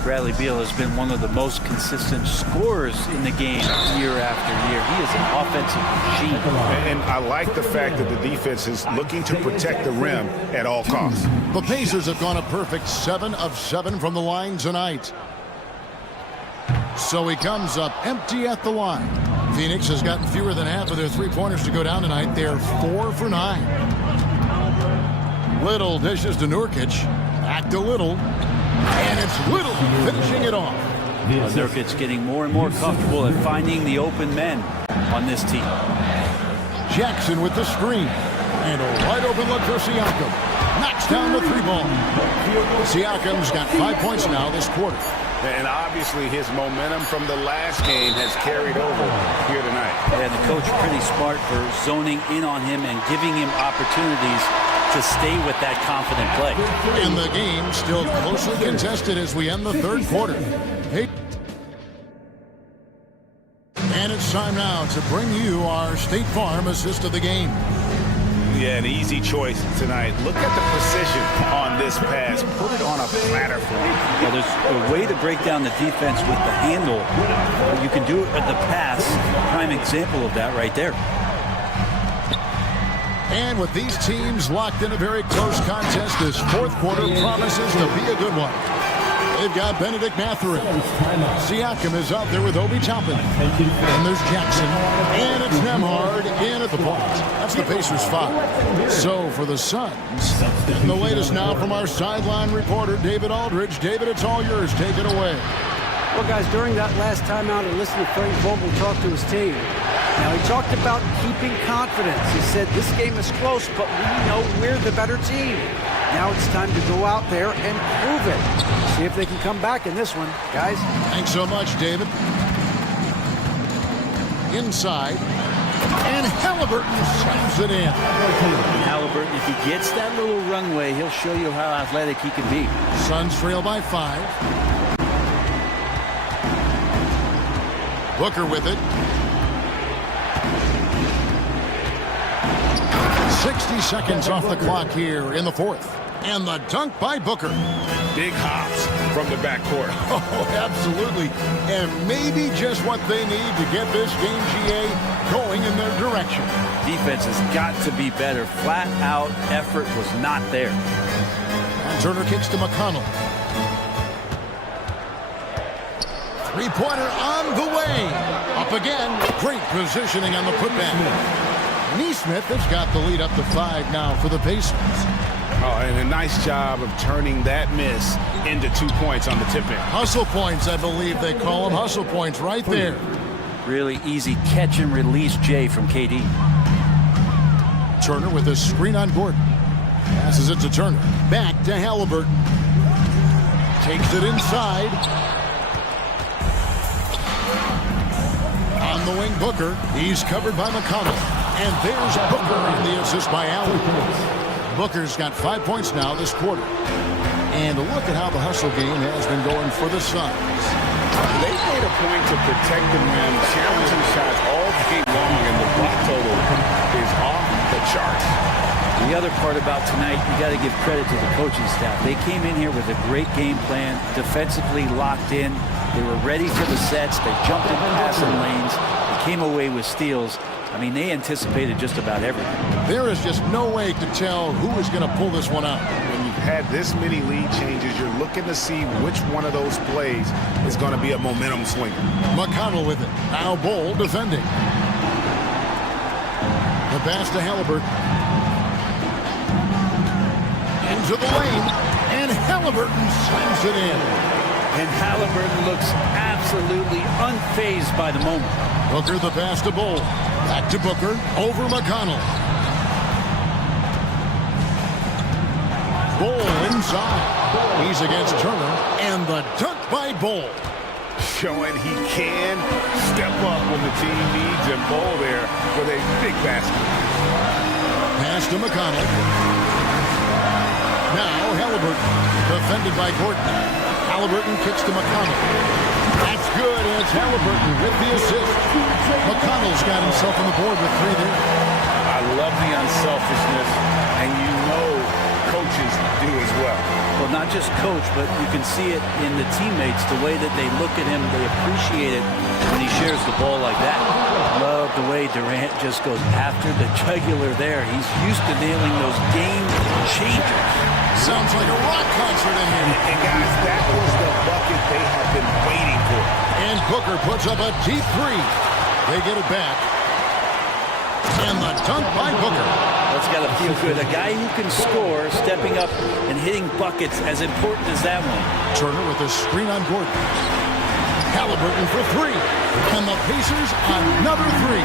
Bradley Beal has been one of the most consistent scorers in the game year after year. He is an offensive machine. And I like the fact that the defense is looking to protect the rim at all costs. The Pacers have gone a perfect 7 of 7 from the line tonight. So he comes up empty at the line. Phoenix has gotten fewer than half of their three-pointers to go down tonight. They're 4 for 9. Little dishes to Nurkic. Back to Little. And it's Little finishing it off. Nurkic getting more and more comfortable at finding the open men on this team. Jackson with the screen. And a wide open look for Siakam. Knocks down the three ball. Siakam's got 5 points now this quarter. And obviously his momentum from the last game has carried over here tonight. And the coach pretty smart for zoning in on him and giving him opportunities to stay with that confident play. And the game still closely contested as we end the third quarter. And it's time now to bring you our State Farm assist of the game. Yeah, an easy choice tonight. Look at the precision on this pass. Put it on a platter for him. Well, there's a way to break down the defense with the handle. You can do it with the pass. Prime example of that right there. And with these teams locked in a very close contest, this fourth quarter promises to be a good one. They've got Benedict Mathurin. Siakam is out there with Obi Toppin. And there's Jackson. And it's Nembhard in at the point. That's the Pacers 5. So for the Suns, and the latest now from our sideline reporter, David Aldridge. David, it's all yours. Take it away. Well, guys, during that last timeout, I listened to Frank Vogel talk to his team. Now, he talked about keeping confidence. He said, this game is close, but we know we're the better team. Now it's time to go out there and prove it. See if they can come back in this one, guys. Thanks so much, David. Inside. And Halliburton slams it in. Halliburton, if he gets that little runway, he'll show you how athletic he can be. Suns trail by 5. Booker with it. 60 seconds off the clock here in the fourth. And the dunk by Booker. Big hops from the backcourt. Oh, absolutely. And maybe just what they need to get this game, GA, going in their direction. Defense has got to be better. Flat out effort was not there. And Turner kicks to McConnell. Three-pointer on the way. Up again. Great positioning on the putback. Neesmith has got the lead up to 5 now for the Pacers. Oh, and a nice job of turning that miss into 2 points on the tip-in. Hustle points, I believe they call them. Hustle points right there. Really easy catch and release, Jay, from KD. Turner with a screen on Gordon. Passes it to Turner. Back to Halliburton. Takes it inside. On the wing, Booker. He's covered by McConnell. And there's Booker on the assist by Allen. Booker's got 5 points now this quarter. And look at how the hustle game has been going for the Suns. They've made a point to protect the rim, challenging shots all game long, and the block total is off the charts. The other part about tonight, you got to give credit to the coaching staff. They came in here with a great game plan, defensively locked in. They were ready for the sets. They jumped in passing lanes. They came away with steals. I mean, they anticipated just about everything. There is just no way to tell who is going to pull this one out. When you've had this many lead changes, you're looking to see which one of those plays is going to be a momentum swinger. McConnell with it. Now Bull defending. The pass to Halliburton. Into the lane. And Halliburton slams it in. And Halliburton looks absolutely unfazed by the moment. Booker the pass to Bull. Back to Booker. Over McConnell. Bull inside. He's against Turner. And the dunk by Bull. showing he can step up when the team needs him. Ball there with a big basket. Pass to McConnell. Now Halliburton, defended by Gordon. Halliburton kicks to McConnell. That's good, and it's Halliburton with the assist. McConnell's got himself on the board with 3 there. I love the unselfishness, and you know coaches do as well. Well, not just coach, but you can see it in the teammates, the way that they look at him, they appreciate it when he shares the ball like that. Love the way Durant just goes after the jugular there. He's used to nailing those game changers. Sounds like a rock concert in here. And guys, that was the bucket they have been waiting for. And Booker puts up a deep 3. They get it back. And the dunk by Booker. That's got to feel good. A guy who can score, stepping up and hitting buckets, as important as that one. Turner with a screen on Gordon. Halliburton for 3. And the Pacers another 3.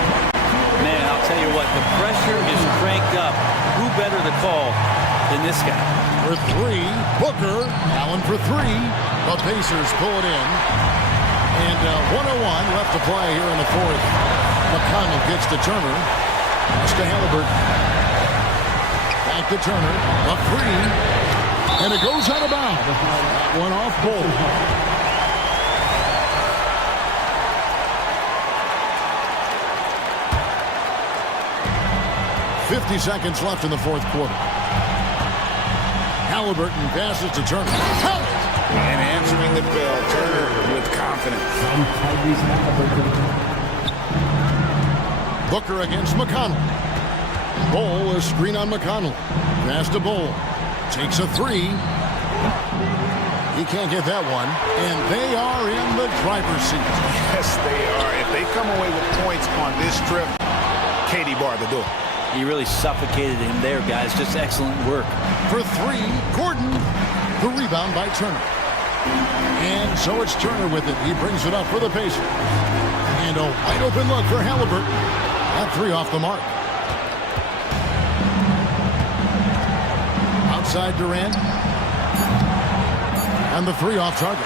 Man, I'll tell you what, the pressure is cranked up. Who better to call than this guy? For 3, Booker. Allen for 3. The Pacers pull it in. And 1:01 left to play here in the 4th. McConnell gets to Turner. Pass to Halliburton. Back to Turner. A 3. And it goes out of bounds. That one off Bull. .50 seconds left in the 4th quarter. Halliburton passes to Turner. And answering the bell, Turner with confidence. Booker against McConnell. Bull is screen on McConnell. Pass to Bull. Takes a 3. He can't get that one. And they are in the driver's seat. Yes, they are. If they come away with points on this trip, Katie barred the door. He really suffocated him there, guys. Just excellent work. For 3, Gordon. The rebound by Turner. And so it's Turner with it. He brings it up for the Pacers. And a wide open look for Halliburton. That 3 off the mark. Outside Durant. And the 3 off target.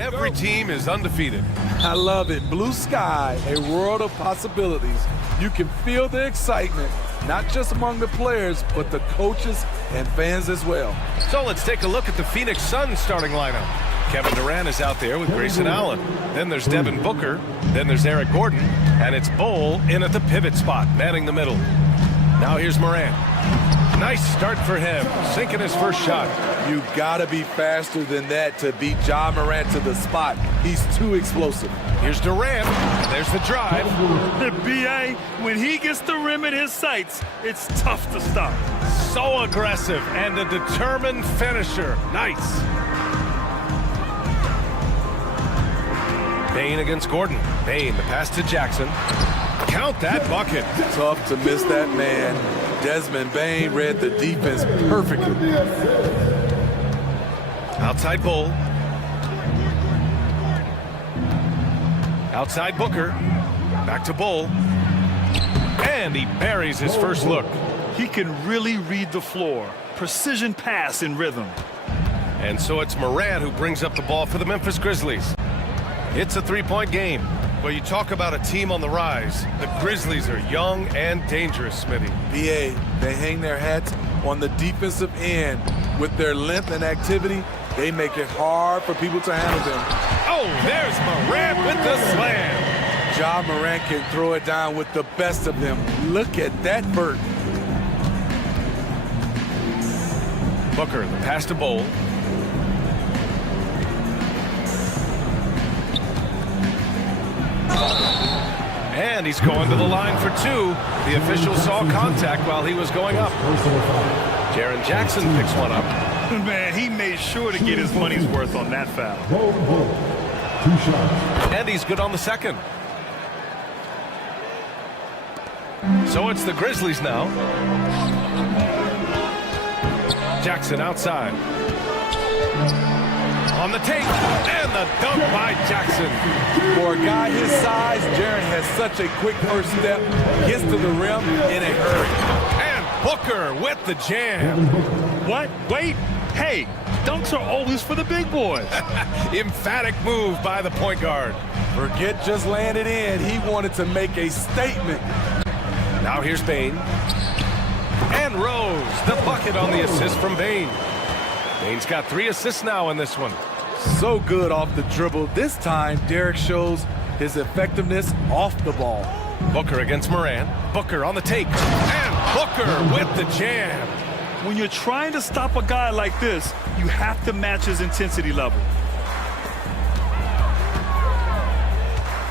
Every team is undefeated. I love it. Blue sky, a world of possibilities. You can feel the excitement, not just among the players, but the coaches and fans as well. So let's take a look at the Phoenix Suns starting lineup. Kevin Durant is out there with Grayson Allen. Then there's Devin Booker. Then there's Eric Gordon. And it's Bull in at the pivot spot, manning the middle. Now here's Morant. Nice start for him, sinking his first shot. You gotta be faster than that to beat Ja Morant to the spot. He's too explosive. Here's Durant. There's the drive. The BA, when he gets the rim in his sights, it's tough to stop. So aggressive and a determined finisher. Nice. Bane against Gordon. Bane, the pass to Jackson. Count that bucket. Tough to miss that man. Desmond Bane read the defense perfectly. Outside Bull. Outside Booker. Back to Bull. And he buries his first look. He can really read the floor. Precision pass in rhythm. And so it's Morant who brings up the ball for the Memphis Grizzlies. It's a three-point game. Well, you talk about a team on the rise. The Grizzlies are young and dangerous, Smitty. BA, they hang their hats on the defensive end. With their length and activity, they make it hard for people to handle them. Oh, there's Morant with the slam. Ja Morant can throw it down with the best of them. Look at that vert. Booker, the pass to Bull. And he's going to the line for two. The official saw contact while he was going up. Jaren Jackson picks one up. Man, he made sure to get his money's worth on that foul. And he's good on the second. So it's the Grizzlies now. Jackson outside. On the take, and the dunk by Jackson. For a guy his size, Jaren has such a quick first step, gets to the rim in a hurry. And Booker with the jam. What? Wait. Hey, dunks are always for the big boys. Emphatic move by the point guard. Forget just laying it in. He wanted to make a statement. Now here's Bane. And Rose, the bucket on the assist from Bane. Bane's got 3 assists now in this one. So good off the dribble. This time, Derek shows his effectiveness off the ball. Booker against Morant. Booker on the take. And Booker with the jam. When you're trying to stop a guy like this, you have to match his intensity level.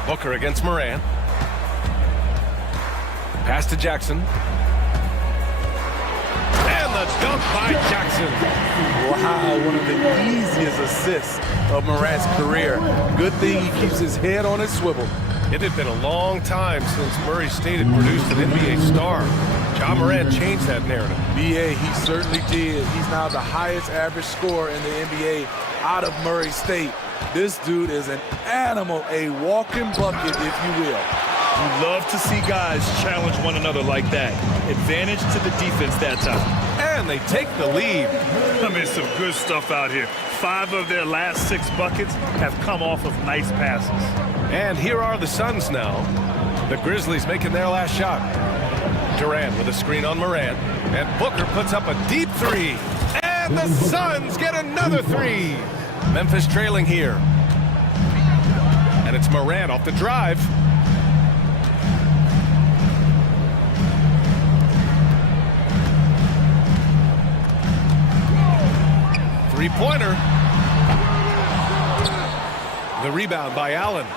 Booker against Morant. Pass to Jackson. And the dunk by Jackson. Wow, one of the easiest assists of Morant's career. Good thing he keeps his head on his swivel. It had been a long time since Murray State had produced an NBA star. Ja Morant changed that narrative. BA, he certainly did. He's now the highest average scorer in the NBA out of Murray State. This dude is an animal, a walking bucket, if you will. You love to see guys challenge one another like that. Advantage to the defense that time. And they take the lead. I mean, some good stuff out here. 5 of their last 6 buckets have come off of nice passes. And here are the Suns now. The Grizzlies making their last shot. Durant with a screen on Morant. And Booker puts up a deep 3. And the Suns get another 3. Memphis trailing here. And it's Morant off the drive. Three-pointer. The rebound by Allen.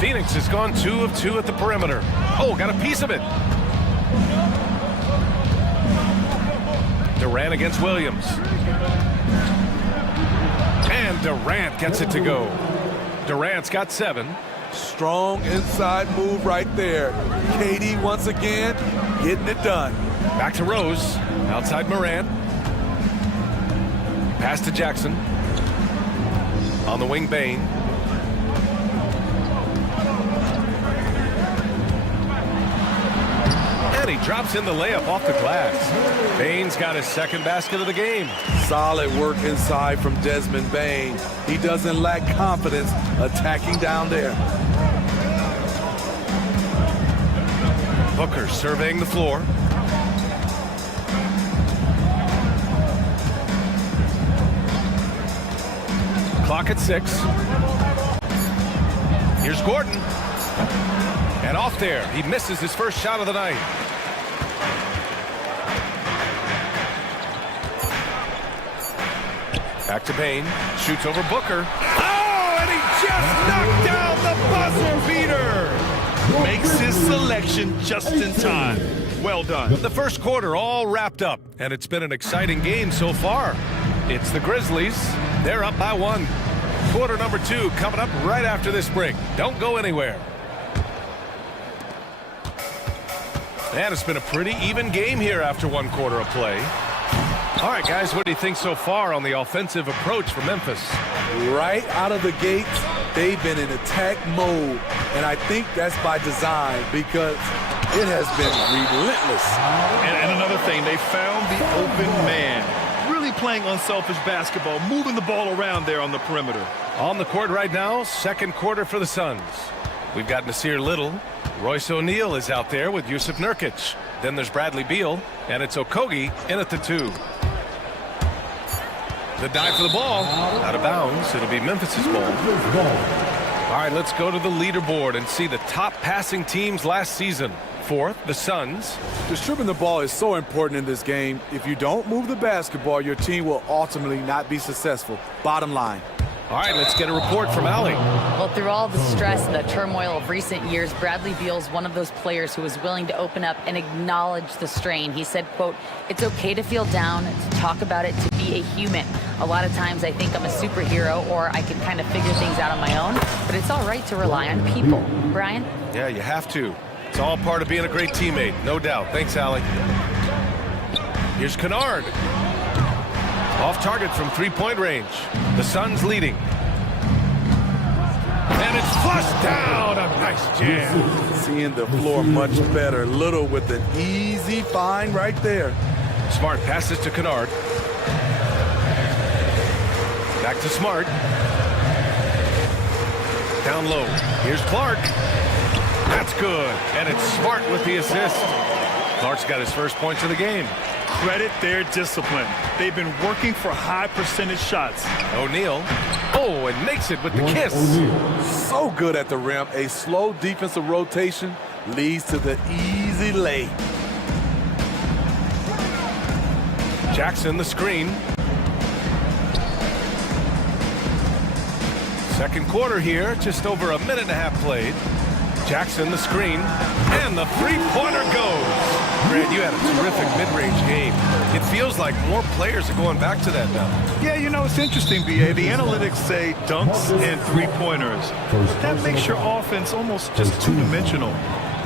Phoenix has gone 2 of 2 at the perimeter. Oh, got a piece of it. Durant against Williams. And Durant gets it to go. Durant's got 7. Strong inside move right there. KD once again getting it done. Back to Rose. Outside Morant. Pass to Jackson. On the wing, Bane. And And he drops in the layup off the glass. Bain's got his second basket of the game. Solid work inside from Desmond Bain. He doesn't lack confidence attacking down there. Booker surveying the floor. Clock at 6. Here's Gordon. And off there. He misses his first shot of the night. Back to Bain. Shoots over Booker. Oh, and he just knocked down the buzzer beater. Makes his selection just in time. Well done. The first quarter all wrapped up, and it's been an exciting game so far. It's the Grizzlies. They're up by 1. Quarter number 2 coming up right after this break. Don't go anywhere. And it's been a pretty even game here after 1 quarter of play. All right, guys, what do you think so far on the offensive approach for Memphis? Right out of the gates, they've been in attack mode. And I think that's by design because it has been relentless. And another thing, they found the open man. Really playing unselfish basketball, moving the ball around there on the perimeter. On the court right now, second quarter for the Suns. We've got Nasir Little. Royce O'Neal is out there with Yusuf Nurkic. Then there's Bradley Beal, and it's Okogie in at the 2. The dive for the ball. Out of bounds. It'll be Memphis's ball. All right, let's go to the leaderboard and see the top passing teams last season. 4th, the Suns. Distributing the ball is so important in this game. If you don't move the basketball, your team will ultimately not be successful. Bottom line. All right, let's get a report from Allie. Well, through all the stress and the turmoil of recent years, Bradley Beal's one of those players who was willing to open up and acknowledge the strain. He said, quote, "It's okay to feel down, to talk about it, to be a human. A lot of times I think I'm a superhero or I can kind of figure things out on my own, but it's all right to rely on people." Brian? Yeah, you have to. It's all part of being a great teammate, no doubt. Thanks, Allie. Here's Kennard. Off target from three-point range. The Suns leading. And it's flushed down. A nice jam. Seeing the floor much better. Little with an easy find right there. Smart passes to Kennard. Back to Smart. Down low. Here's Clark. That's good. And it's Smart with the assist. Clark's got his first points of the game. Credit their discipline. They've been working for high percentage shots. O'Neal. Oh, and makes it with the kiss. So good at the rim. A slow defensive rotation leads to the easy lay. Jackson the screen. Second quarter here, just over a minute and a half played. Jackson the screen, and the three-pointer goes. Grant, you had a terrific mid-range game. It feels like more players are going back to that now. Yeah, you know, it's interesting, B.A. The analytics say dunks and three-pointers. That makes your offense almost just two-dimensional.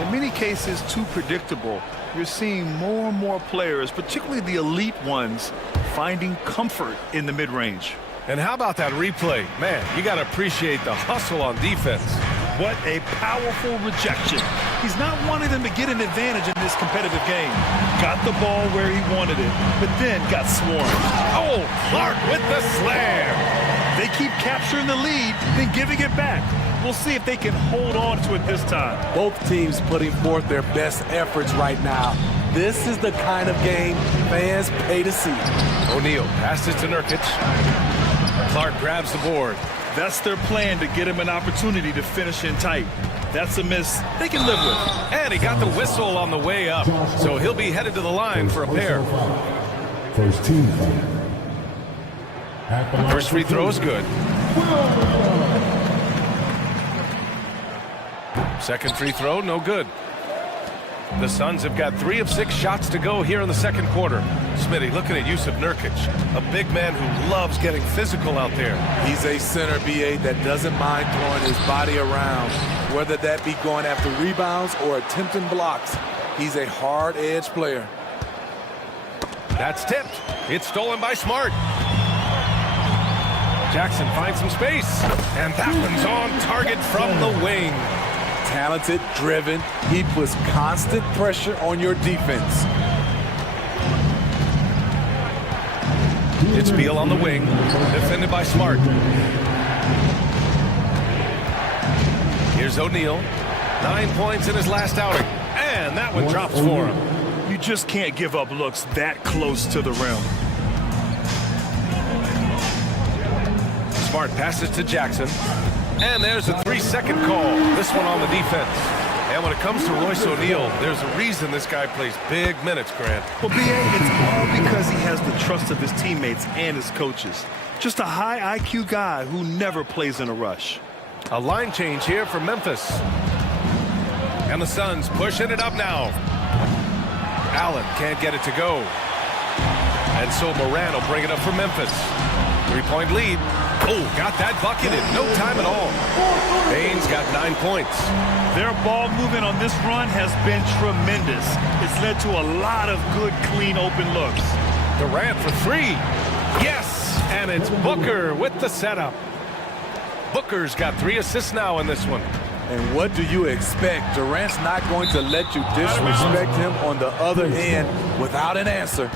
In many cases, too predictable. You're seeing more and more players, particularly the elite ones, finding comfort in the mid-range. And how about that replay? Man, you got to appreciate the hustle on defense. What a powerful rejection. He's not wanting them to get an advantage in this competitive game. Got the ball where he wanted it, but then got swarmed. Oh, Clark with the slam. They keep capturing the lead, then giving it back. We'll see if they can hold on to it this time. Both teams putting forth their best efforts right now. This is the kind of game fans pay to see. O'Neal passes to Nurkic. Clark grabs the board. That's their plan, to get him an opportunity to finish in tight. That's a miss they can live with. And he got the whistle on the way up, so he'll be headed to the line for a pair. First team. First free throw is good. Second free throw, no good. The Suns have got 3 of 6 shots to go here in the second quarter. Smitty looking at Yusuf Nurkic, a big man who loves getting physical out there. He's a center, B.A., that doesn't mind throwing his body around, whether that be going after rebounds or attempting blocks. He's a hard-edge player. That's tipped. It's stolen by Smart. Jackson finds some space, and that one's on target from the wing. talented, driven. He puts constant pressure on your defense. It's Beal on the wing, defended by Smart. Here's O'Neal, 9 points in his last outing, and that one drops for him. You just can't give up looks that close to the rim. Smart passes to Jackson, and there's a 3-second call. This one on the defense. And when it comes to Royce O'Neal, there's a reason this guy plays big minutes, Grant. Well, B.A., it's all because he has the trust of his teammates and his coaches. Just a high IQ guy who never plays in a rush. A line change here for Memphis. And the Suns pushing it up now. Allen can't get it to go. And so Moran will bring it up for Memphis. 3-point lead. Oh, got that bucket in no time at all. Baines got 9 points. Their ball movement on this run has been tremendous. It's led to a lot of good, clean, open looks. Durant for 3. Yes, and it's Booker with the setup. Booker's got 3 assists now in this one. And what do you expect? Durant's not going to let you disrespect him on the other end without an answer.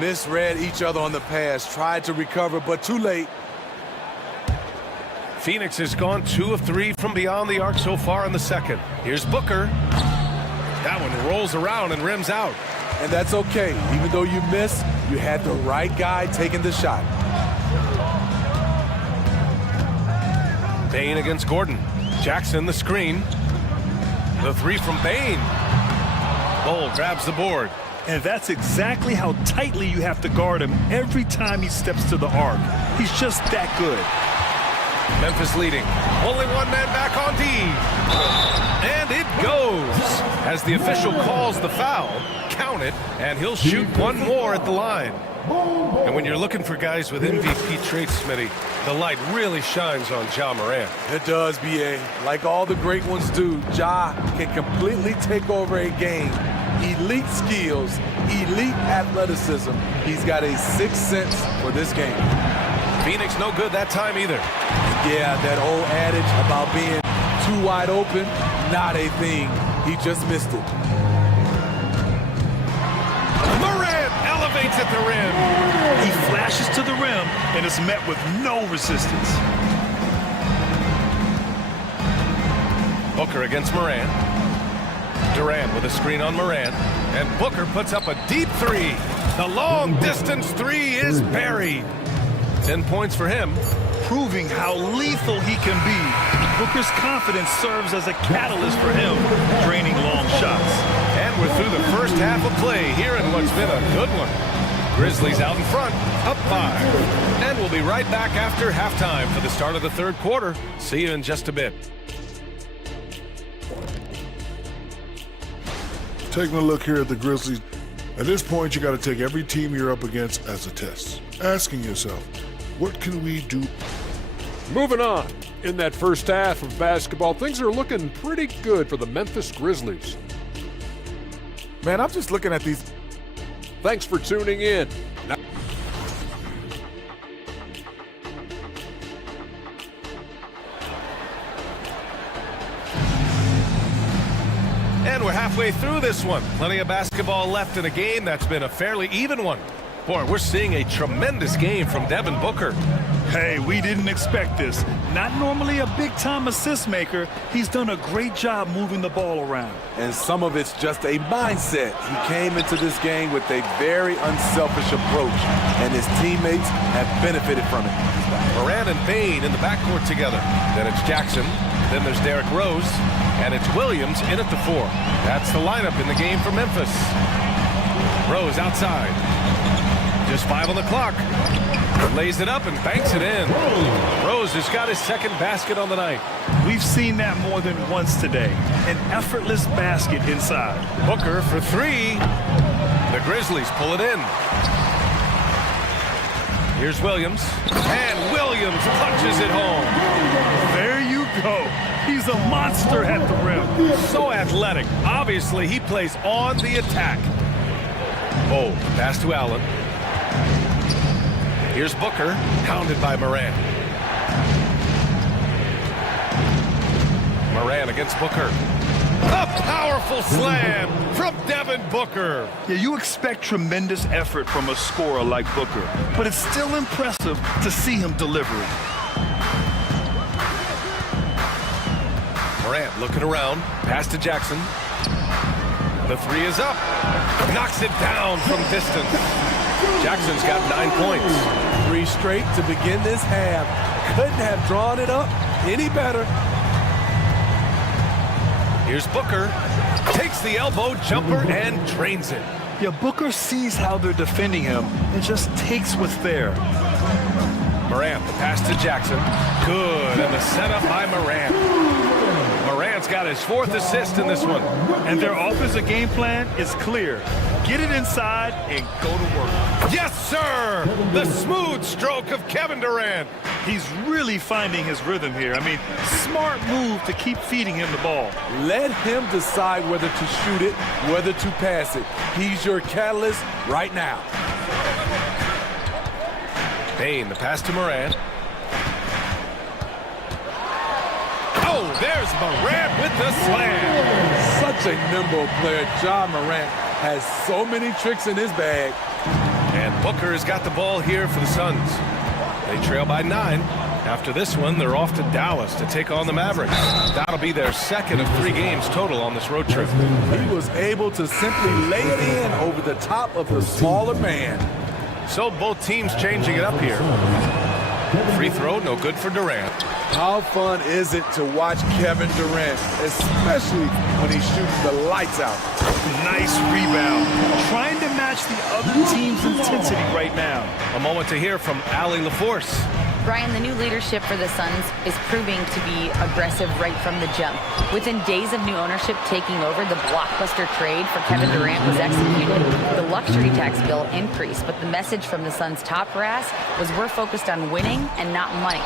Misread each other on the pass, tried to recover, but too late. Phoenix has gone 2 of 3 from beyond the arc so far in the second. Here's Booker. That one rolls around and rims out. And that's okay. Even though you missed, you had the right guy taking the shot. Bane against Gordon. Jackson the screen. The 3 from Bane. Bull grabs the board. And that's exactly how tightly you have to guard him every time he steps to the arc. He's just that good. Memphis leading. Only one man back on D. And it goes. As the official calls the foul, count it, and he'll shoot one more at the line. And when you're looking for guys with MVP traits, Smitty, the light really shines on Ja Morant. It does, B.A. Like all the great ones do, Ja can completely take over a game. Elite skills, elite athleticism. He's got a sixth sense for this game. Phoenix no good that time either. Yeah, that old adage about being too wide open, not a thing. He just missed it. Morant elevates at the rim. He flashes to the rim and is met with no resistance. Booker against Morant. Durant with a screen on Morant. And Booker puts up a deep 3. The long distance 3 is buried. 10 points for him. Proving how lethal he can be. Booker's confidence serves as a catalyst for him, draining long shots. And we're through the first half of play here in what's been a good one. Grizzlies out in front, up 5. And we'll be right back after halftime for the start of the third quarter. See you in just a bit. Taking a look here at the Grizzlies, at this point you got to take every team you're up against as a test. Asking yourself, what can we do? Moving on, in that first half of basketball, things are looking pretty good for the Memphis Grizzlies. Man, I'm just looking at these. Thanks for tuning in. Now and we're halfway through this one. Plenty of basketball left in a game that's been a fairly even one. Boy, we're seeing a tremendous game from Devin Booker. Hey, we didn't expect this. Not normally a big-time assist maker, he's done a great job moving the ball around. And some of it's just a mindset. He came into this game with a very unselfish approach, and his teammates have benefited from it. Morant and Bane in the backcourt together. Then it's Jackson. Then there's Derrick Rose. And it's Williams in at the 4. That's the lineup in the game for Memphis. Rose outside. Just 5 on the clock. Lays it up and banks it in. Rose has got his second basket on the night. We've seen that more than once today. An effortless basket inside. Booker for 3. The Grizzlies pull it in. Here's Williams. And Williams punches it home. There you go. He's a monster at the rim. So athletic. Obviously, he plays on the attack. Oh, pass to Allen. Here's Booker, hounded by Morant. Moran against Booker. A powerful slam from Devin Booker. Yeah, you expect tremendous effort from a scorer like Booker, but it's still impressive to see him deliver it. Morant looking around, pass to Jackson. The three is up. Knocks it down from distance. Jackson's got 9 points. 3 straight to begin this half. Couldn't have drawn it up any better. Here's Booker. Takes the elbow jumper and drains it. Yeah, Booker sees how they're defending him and just takes what's there. Morant, the pass to Jackson. Good, and the setup by Morant. Morant's got his 4th assist in this one. And their offensive game plan is clear. Get it inside and go to work. Yes, sir! The smooth stroke of Kevin Durant. He's really finding his rhythm here. I mean, smart move to keep feeding him the ball. Let him decide whether to shoot it, whether to pass it. He's your catalyst right now. Bane, the pass to Morant. Oh, there's Morant with the slam. Such a nimble player. John Morant has so many tricks in his bag. And Booker's got the ball here for the Suns. They trail by 9. After this one, they're off to Dallas to take on the Mavericks. That'll be their 2nd of 3 games total on this road trip. He was able to simply lay it in over the top of the smaller man. So both teams changing it up here. Free throw, no good for Durant. How fun is it to watch Kevin Durant, especially when he's shooting the lights out? Nice rebound. Trying to match the other team's intensity right now. A moment to hear from Allie LaForce. Brian, the new leadership for the Suns is proving to be aggressive right from the jump. Within days of new ownership taking over, the blockbuster trade for Kevin Durant was executed. The luxury tax bill increased, but the message from the Suns' top brass was we're focused on winning and not money.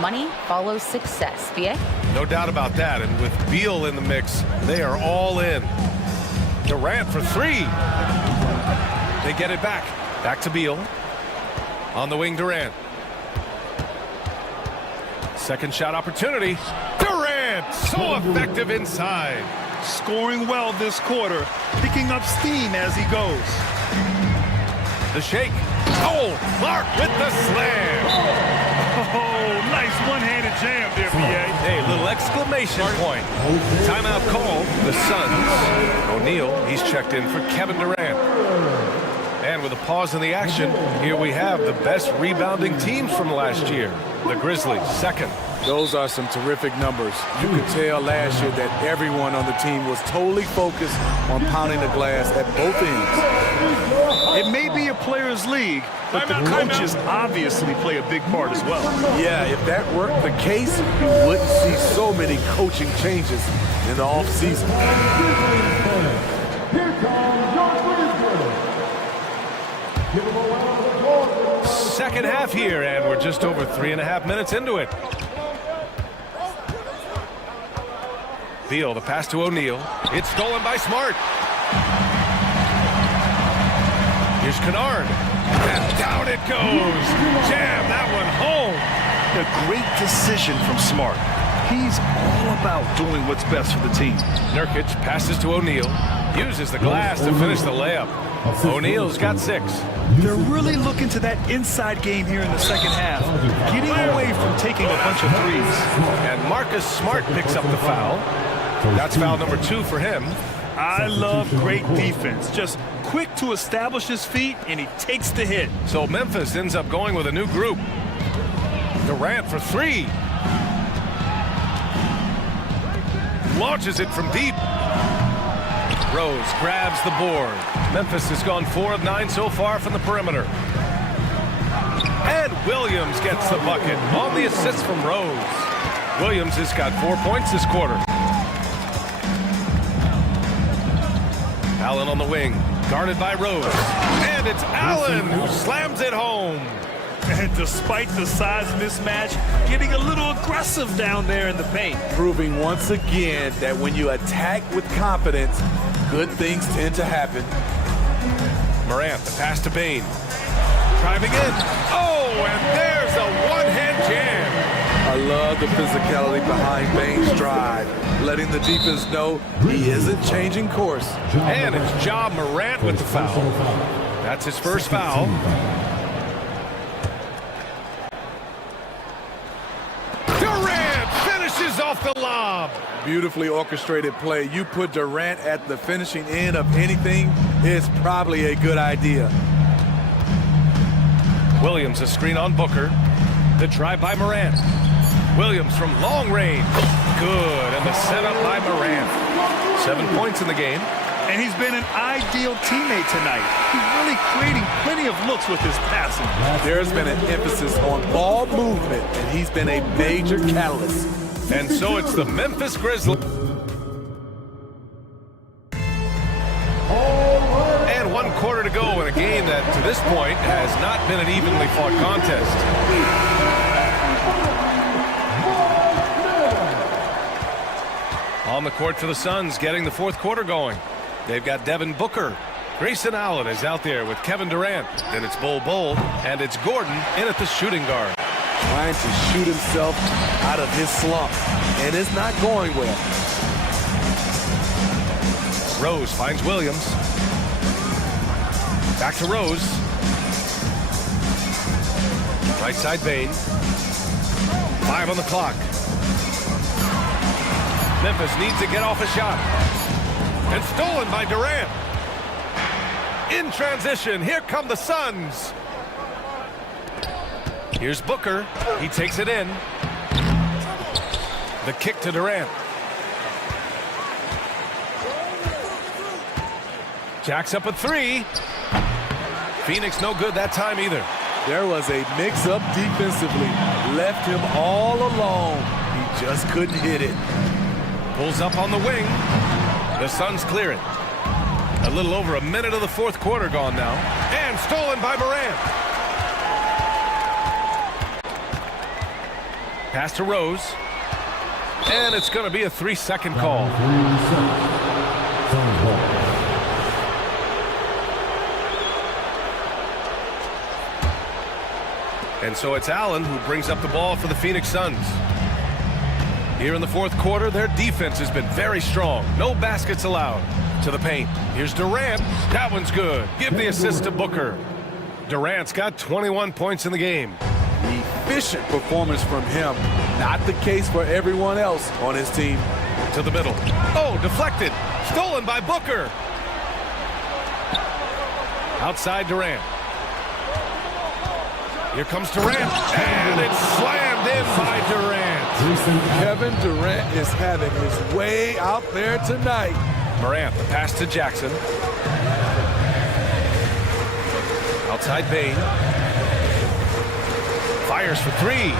Money follows success. BA? No doubt about that, and with Beal in the mix, they are all in. Durant for 3. They get it back. Back to Beal. On the wing, Durant. Second shot opportunity. Durant, so effective inside. Scoring well this quarter, picking up steam as he goes. The shake. Oh, Clark with the slam. Oh, nice one-handed jam there, BA. Hey, little exclamation point. Timeout call. The Suns. O'Neal, he's checked in for Kevin Durant. And with a pause in the action, here we have the best rebounding teams from last year. The Grizzlies, 2nd. Those are some terrific numbers. You could tell last year that everyone on the team was totally focused on pounding the glass at both ends. It may be a players' league, but the coaches obviously play a big part as well. Yeah, if that weren't the case, you wouldn't see so many coaching changes in the offseason. Second half here, and we're just over 3.5 minutes into it. Beal, the pass to O'Neal. It's stolen by Smart. Here's Kennard. And down it goes. Jam that one home. A great decision from Smart. He's all about doing what's best for the team. Nurkic passes to O'Neal. Uses the glass to finish the layup. O'Neal's got 6. They're really looking to that inside game here in the second half, getting away from taking a bunch of threes. And Marcus Smart picks up the foul. That's foul number 2 for him. I love great defense. Just quick to establish his feet, and he takes the hit. So Memphis ends up going with a new group. Durant for 3. Launches it from deep. Rose grabs the board. Memphis has gone 4 of 9 so far from the perimeter. And Williams gets the bucket on the assist from Rose. Williams has got 4 points this quarter. Allen on the wing, guarded by Rose. And it's Allen who slams it home. And despite the size mismatch, getting a little aggressive down there in the paint. Proving once again that when you attack with confidence, good things tend to happen. Morant, the pass to Bane. Driving in. Oh, and there's a one-hand jam. I love love the physicality behind Bain's drive, letting the defense know he isn't changing course. And it's Ja Morant with the foul. That's his first foul. Durant finishes off the lob. Beautifully orchestrated play. You put Durant at the finishing end of anything, it's probably a good idea. Williams a screen on Booker. The drive by Morant. Williams from long range. Good. And the setup by Morant. 7 points in the game. And he's been an ideal teammate tonight. He's really creating plenty of looks with his passing. There's been an emphasis on ball movement, and he's been a major catalyst. And so it's the Memphis Grizzlies. And 1 quarter to go in a game that, to this point, has not been an evenly fought contest. On the court for the Suns, getting the 4th quarter going. They've got Devin Booker. Grayson Allen is out there with Kevin Durant. Then it's Bol Bol, and it's Gordon in at the shooting guard. Trying to shoot himself out of his slump, and it's not going well. Rose finds Williams. Back to Rose. Right side Bain. 5 on the clock. Memphis needs to get off a shot. And stolen by Durant. In transition, here come the Suns. Here's Booker. He takes it in. The kick to Durant. Jacks up a 3. Phoenix no good that time either. There was a mix-up defensively. Left him all alone. He just couldn't hit it. Pulls up on the wing. The Suns clear it. A little over a minute of the 4th quarter gone now. And stolen by Morant. Pass to Rose. And it's going to be a 3-second call. And so it's Allen who brings up the ball for the Phoenix Suns. Here in the 4th quarter, their defense has been very strong. No baskets allowed. To the paint. Here's Durant. That one's good. Give the assist to Booker. Durant's got 21 points in the game. Efficient performance from him. Not the case for everyone else on his team. To the middle. Oh, deflected. Stolen by Booker. Outside Durant. Here comes Durant. And it's slammed in by Durant. Kevin Durant is having his way out there tonight. Morant, the pass to Jackson. Outside Bain. Fires for 3.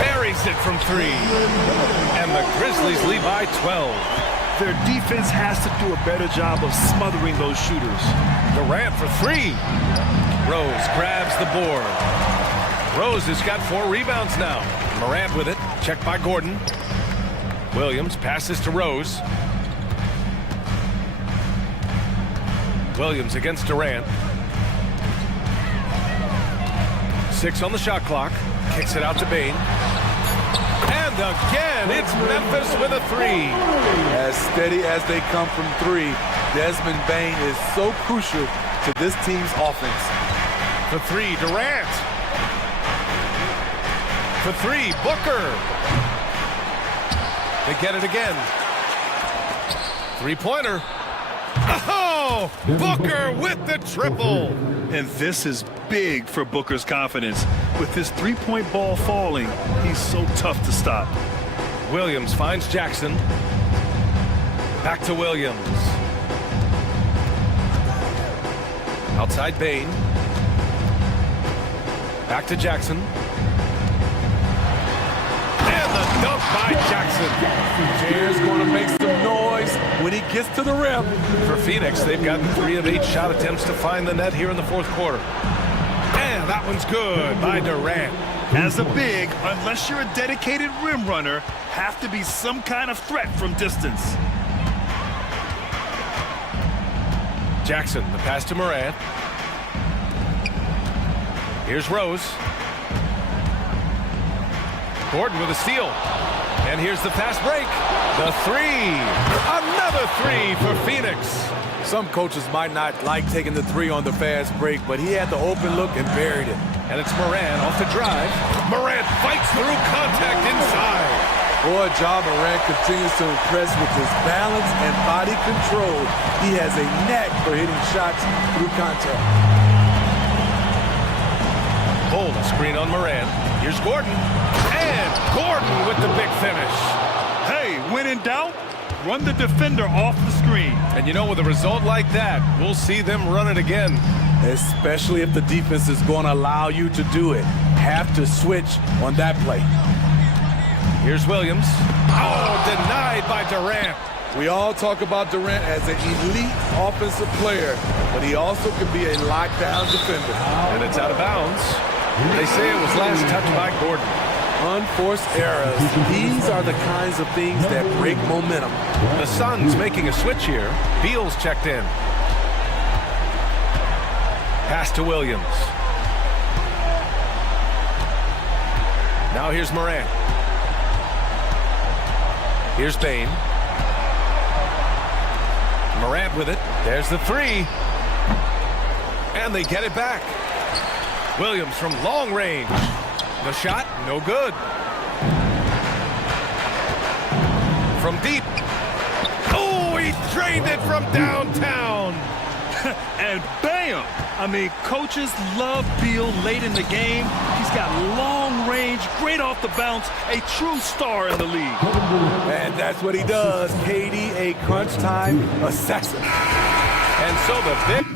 Buries it from 3. And the Grizzlies lead by 12. Their defense has to do a better job of smothering those shooters. Durant for 3. Rose grabs the board. Rose has got 4 rebounds now. Morant with it. Checked by Gordon. Williams passes to Rose. Williams against Durant. 6 on the shot clock. Kicks it out to Bain. And again, it's Memphis with a 3. As steady as they come from 3, Desmond Bain is so crucial to this team's offense. For 3, Durant. For 3, Booker. They get it again. 3-pointer. Oh, Booker with the triple. And this is big for Booker's confidence. With his 3-point ball falling, he's so tough to stop. Williams finds Jackson. Back to Williams. Outside Bain. Back to Jackson. And the dunk by Jackson. Jair's going to make some noise when he gets to the rim. For Phoenix, they've gotten 3 of 8 shot attempts to find the net here in the 4th quarter. And that one's good by Durant. As a big, unless you're a dedicated rim runner, have to be some kind of threat from distance. Jackson, the pass to Morant. Here's Rose. Gordon with a steal. And here's the fast break. The three. Another three for Phoenix. Some coaches might not like taking the three on the fast break, but he had the open look and buried it. And it's Moran off the drive. Moran fights through contact inside. Boy, Ja Morant continues to impress with his balance and body control. He has a knack for hitting shots through contact. Hold a screen on Moran. Here's Gordon. And Gordon with the big finish. Hey, when in doubt, run the defender off the screen. And you know, with a result like that, we'll see them run it again. Especially if the defense is going to allow you to do it. Have to switch on that play. Here's Williams. Oh, denied by Durant. We all talk about Durant as an elite offensive player, but he also can be a lockdown defender. And it's out of bounds. They say it was last touched by Gordon. Unforced errors. These are the kinds of things that break momentum. The Suns making a switch here. Beal's checked in. Pass to Williams. Now here's Moran. Here's Bain. Morant with it. There's the three. And they get it back. Williams from long range. The shot, no good. From deep. Oh, he drained it from downtown. And bam! I mean, coaches love Beal late in the game. He's got long range, great off the bounce, a true star in the league. And that's what he does. KD, a crunch time assassin. And so the big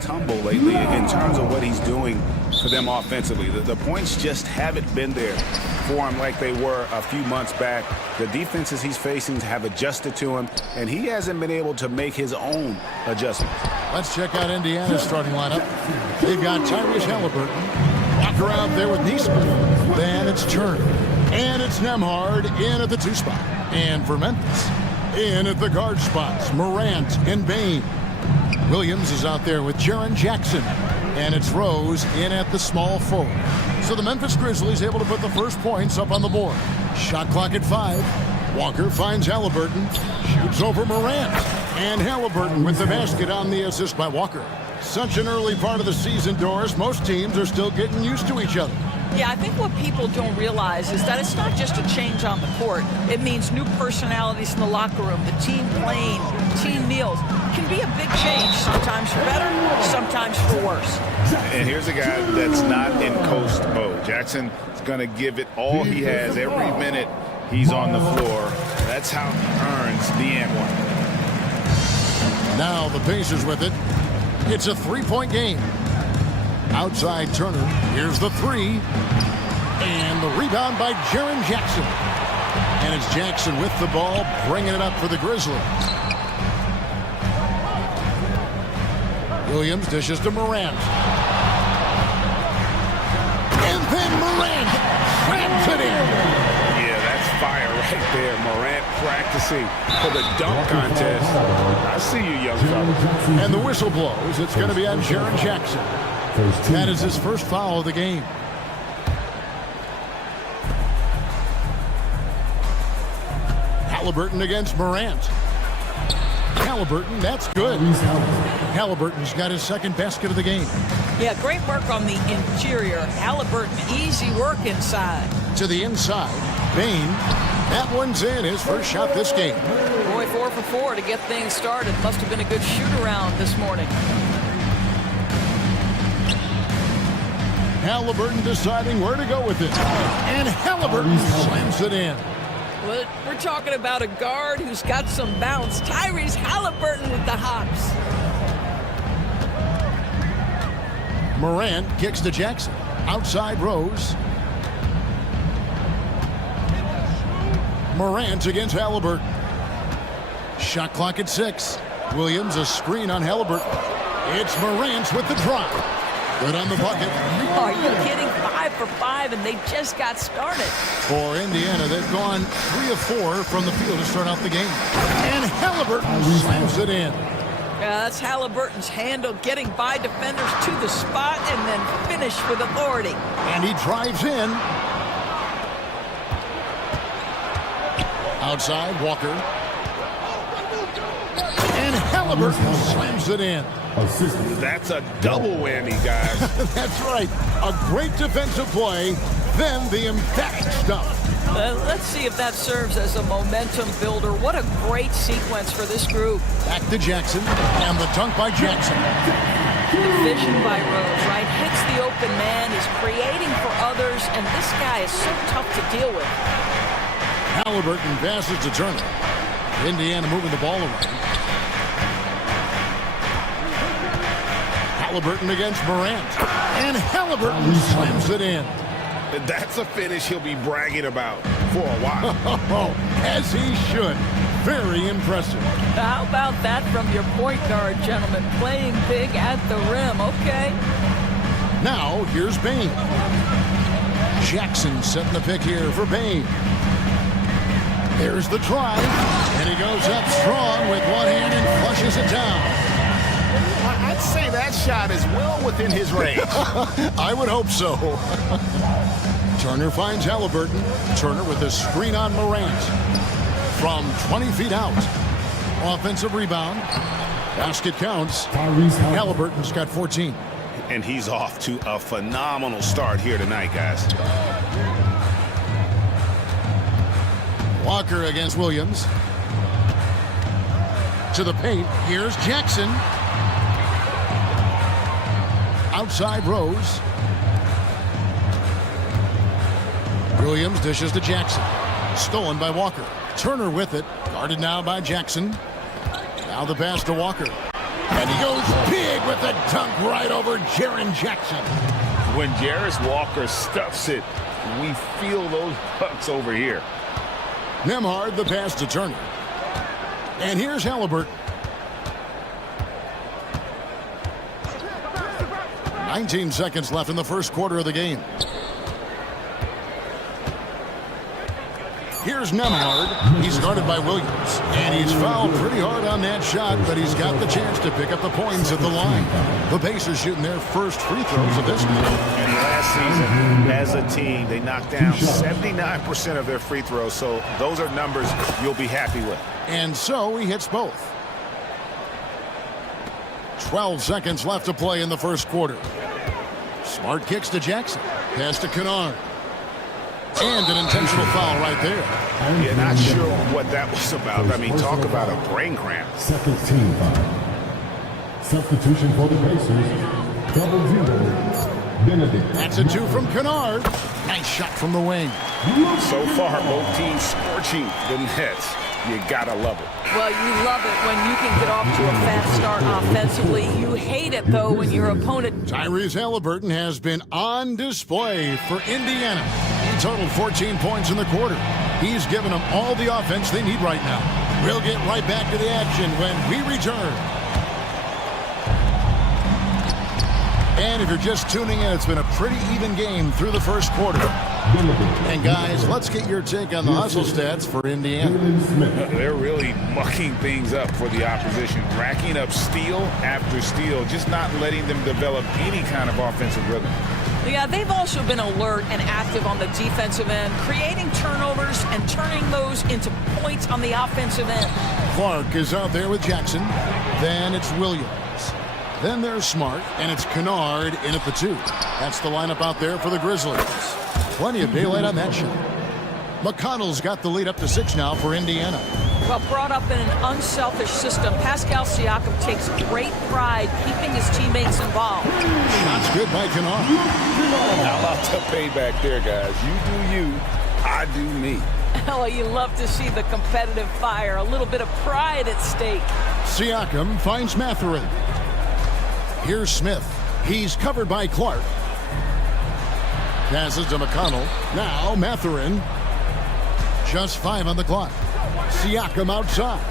tumble lately in terms of what he's doing for them offensively. The points just haven't been there for him like they were a few months back. The defenses he's facing have adjusted to him, and he hasn't been able to make his own adjustments. Let's check out Indiana's starting lineup. They've got Tyrese Halliburton, Walker out there with Neesmith. Then it's Turner, and it's Nembhard in at the 2 spot. And for Memphis, in at the guard spots, Morant and Bain. Williams is out there with Jaren Jackson, and it's Rose in at the small forward. So the Memphis Grizzlies able to put the first points up on the board. Shot clock at 5. Walker finds Halliburton, shoots over Morant, and Halliburton with the basket on the assist by Walker. Such an early part of the season, Doris. Most teams are still getting used to each other. Yeah, I think what people don't realize is that it's not just a change on the court. It means new personalities in the locker room, the team playing, team meals. It can be a big change, sometimes for better, sometimes for worse. And here's a guy that's not in coast mode. Jackson's going to give it all he has every minute he's on the floor. That's how he earns the and one. Now the Pacers with it. It's a 3-point game. Outside Turner. Here's the 3. And the rebound by Jaren Jackson. And it's Jackson with the ball, bringing it up for the Grizzlies. Williams dishes to Morant. And then Morant slams it in. Yeah, that's fire right there. Morant practicing for the dunk contest. I see you, young fella. And the whistle blows. It's going to be on Jaren Jackson. That is his first foul of the game. Halliburton against Morant. Halliburton, that's good. Halliburton's got his second basket of the game. Yeah, great work on the interior. Halliburton, easy work inside. To the inside, Bain. That one's in, his first shot this game. Boy, 4 for 4 to get things started. Must have been a good shoot-around this morning. Halliburton deciding where to go with it. And Halliburton slams it in. Well, we're talking about a guard who's got some bounce. Tyrese Halliburton with the hops. Morant kicks to Jackson. Outside Rose. Morant against Halliburton. Shot clock at 6. Williams a screen on Halliburton. It's Morant with the drop. Good on the bucket. Are you kidding? 5 for 5, and they just got started. For Indiana, they've gone 3 of 4 from the field to start out the game. And Halliburton slams it in. Yeah, that's Halliburton's handle, getting by defenders to the spot and then finish with authority. And he drives in. Outside, Walker. And Halliburton slams it in. That's a double whammy, guys. That's right. A great defensive play, then the emphatic stuff. Let's see if that serves as a momentum builder. What a great sequence for this group. Back to Jackson, and the dunk by Jackson. The vision by Rose, right? Hits the open man, is creating for others, and this guy is so tough to deal with. Halliburton passes to Turner. Indiana moving the ball around. Halliburton against Morant. And Halliburton slams it in. That's a finish he'll be bragging about for a while. As he should. Very impressive. How about that from your point guard, gentlemen? Playing big at the rim, okay? Now, here's Bain. Jackson setting the pick here for Bain. There's the drive, and he goes up strong with one hand and flushes it down. I'd say that shot is well within his range. I would hope so. Turner finds Halliburton. Turner with a screen on Morant. From 20 feet out. Offensive rebound. Basket counts. Halliburton's got 14. And he's off to a phenomenal start here tonight, guys. Walker against Williams. To the paint. Here's Jackson. Outside Rose. Williams dishes to Jackson. Stolen by Walker. Turner with it. Guarded now by Jackson. Now the pass to Walker. And he goes big with a dunk right over Jaren Jackson. When Jarris Walker stuffs it, we feel those pucks over here. Nembhard the pass to Turner. And here's Halliburton. 19 seconds left in the first quarter of the game. Here's Nembhard. He's guarded by Williams. And he's fouled pretty hard on that shot, but he's got the chance to pick up the points at the line. The Pacers shooting their first free throws of this game. And last season, as a team, they knocked down 79% of their free throws, so those are numbers you'll be happy with. And so he hits both. 12 seconds left to play in the first quarter. Smart kicks to Jackson. Pass to Kennard. And an intentional foul right there. Yeah, not sure what that was about. I mean, talk about a brain cramp. Second team foul. Substitution for the Pacers. Double zero. Benedict. That's a 2 from Kennard. Nice shot from the wing. So far, both teams scorching the nets. You gotta love it. Well, you love it when you can get off to a fast start offensively. You hate it, though, when your opponent... Tyrese Halliburton has been on display for Indiana. He totaled 14 points in the quarter. He's given them all the offense they need right now. We'll get right back to the action when we return. And if you're just tuning in, it's been a pretty even game through the first quarter. And guys, let's get your take on the hustle stats for Indiana. They're really mucking things up for the opposition, racking up steal after steal, just not letting them develop any kind of offensive rhythm. Yeah, they've also been alert and active on the defensive end, creating turnovers and turning those into points on the offensive end. Clark is out there with Jackson. Then it's Williams. Then there's Smart, and it's Kennard in at the 2. That's the lineup out there for the Grizzlies. Plenty of daylight on that shot. McConnell's got the lead up to 6 now for Indiana. Well, brought up in an unselfish system, Pascal Siakam takes great pride keeping his teammates involved. Shots good by Kennard. How about the payback there, guys? You do you, I do me. Oh, you love to see the competitive fire, a little bit of pride at stake. Siakam finds Mathurin. Here's Smith. He's covered by Clark. Passes to McConnell. Now Mathurin. Just 5 on the clock. Siakam outside.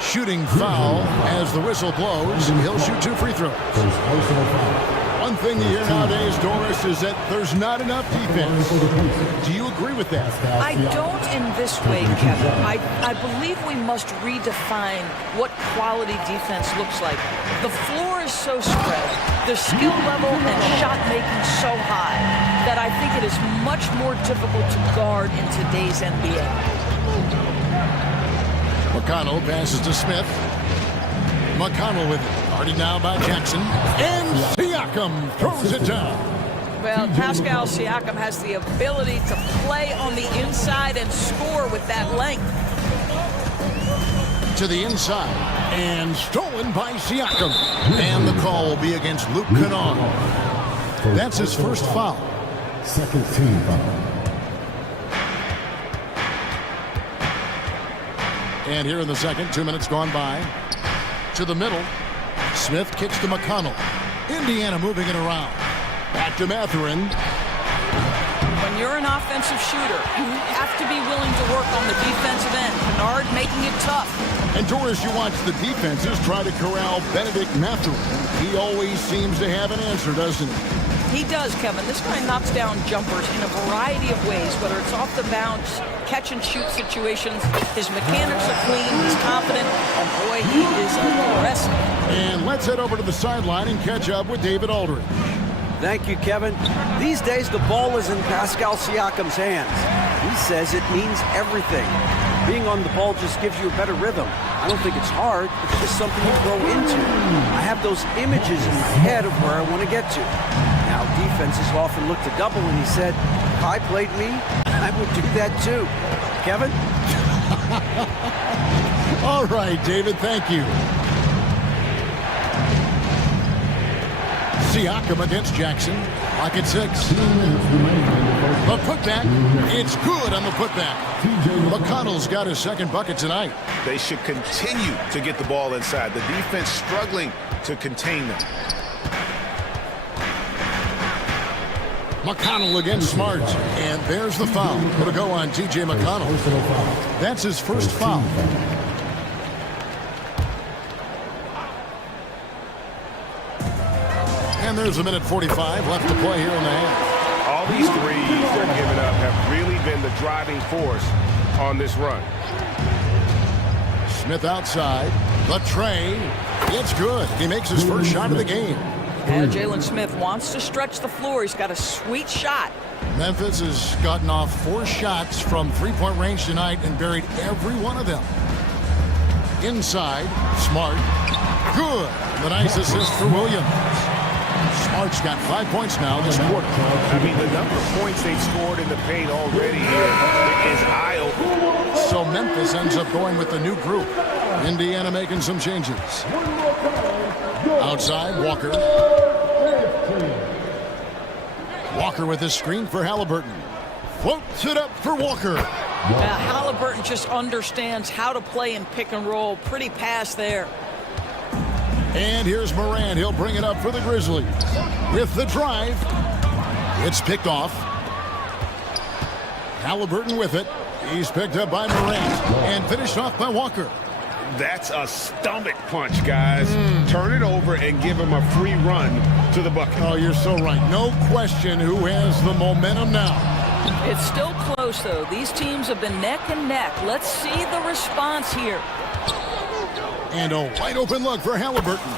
Shooting foul as the whistle blows, and he'll shoot 2 free throws. One thing you hear nowadays, Doris, is that there's not enough defense. Do you agree with that? I don't in this way, Kevin. I believe we must redefine what quality defense looks like. The floor is so spread, the skill level and shot making so high, that I think it is much more difficult to guard in today's NBA. McConnell passes to Smith. McConnell with it. Guarded now by Jackson. And Siakam throws it down. Well, Pascal Siakam has the ability to play on the inside and score with that length. To the inside. And stolen by Siakam. And the call will be against Luke Kennard. That's his first foul. Second team foul. And here in the second, 2 minutes gone by. To the middle. Smith kicks to McConnell. Indiana moving it around. Back to Mathurin. When you're an offensive shooter, you have to be willing to work on the defensive end. Kennard making it tough. And Doris, you watch the defenses try to corral Benedict Mathurin. He always seems to have an answer, doesn't he? He does, Kevin. This guy knocks down jumpers in a variety of ways, whether it's off the bounce, catch and shoot situations. His mechanics are clean, he's confident, and boy, he is aggressive. And let's head over to the sideline and catch up with David Aldridge. Thank you, Kevin. These days, the ball is in Pascal Siakam's hands. He says it means everything. Being on the ball just gives you a better rhythm. I don't think it's hard. It's just something you grow into. I have those images in my head of where I want to get to. Now, defenses often look to double, and he said, if I played me, I would do that too. Kevin? All right, David, thank you. Siakam against Jackson. Lock at 6. The putback, it's good on the putback. McConnell's got his second bucket tonight. They should continue to get the ball inside. The defense struggling to contain them. McConnell against Smart, and there's the foul. It'll go on T.J. McConnell. That's his first foul. And there's a minute 45 left to play here in the half. All these threes they're giving up have really been the driving force on this run. Smith outside. The tray. It's good. He makes his first shot of the game. And Jalen Smith wants to stretch the floor. He's got a sweet shot. Memphis has gotten off 4 shots from three-point range tonight and buried every one of them. Inside. Smart. Good. The nice assist for Williams. Smart's got 5 points now this quarter. I mean, the number of points they've scored in the paint already here is eye-opening. So Memphis ends up going with the new group. Indiana making some changes. Outside, Walker. Walker with his screen for Halliburton. Floats it up for Walker. Halliburton just understands how to play in pick and roll. Pretty pass there. And here's Morant. He'll bring it up for the Grizzlies. With the drive. It's picked off. Halliburton with it. He's picked up by Morant. And finished off by Walker. That's a stomach punch, guys. Turn it over and give him a free run to the bucket. Oh, you're so right. No question who has the momentum now. It's still close, though. These teams have been neck and neck. Let's see the response here. And a wide open look for Halliburton.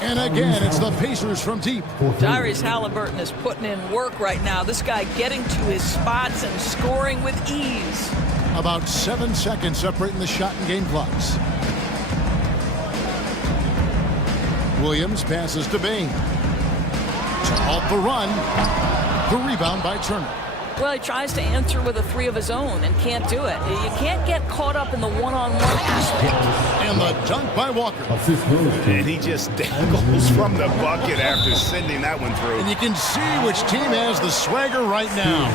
And again, it's the Pacers from deep. Tyrese Halliburton is putting in work right now. This guy getting to his spots and scoring with ease. About 7 seconds separating the shot and game clocks. Williams passes to Bain. Off the run. The rebound by Turner. Well, he tries to answer with a 3 of his own and can't do it. You can't get caught up in the one-on-one aspect. And the dunk by Walker. And he just dangles from the bucket after sending that one through. And you can see which team has the swagger right now.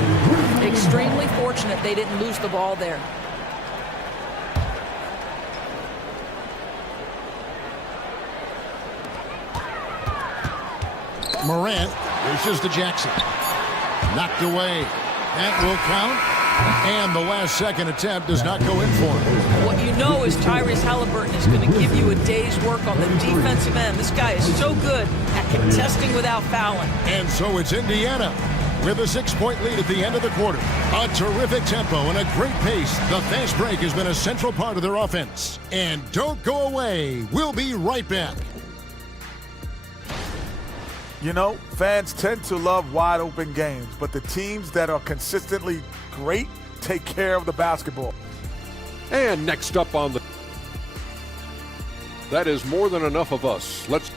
Extremely fortunate they didn't lose the ball there. Morant reaches to Jackson. Knocked away. That will count. And the last second attempt does not go in for him. What you know is Tyrese Halliburton is going to give you a day's work on the defensive end. This guy is so good at contesting without fouling. And so it's Indiana with a 6-point lead at the end of the quarter. A terrific tempo and a great pace. The fast break has been a central part of their offense. And don't go away. We'll be right back. You know, fans tend to love wide-open games, but the teams that are consistently great take care of the basketball. And next up on the... That is more than enough of us. Let's...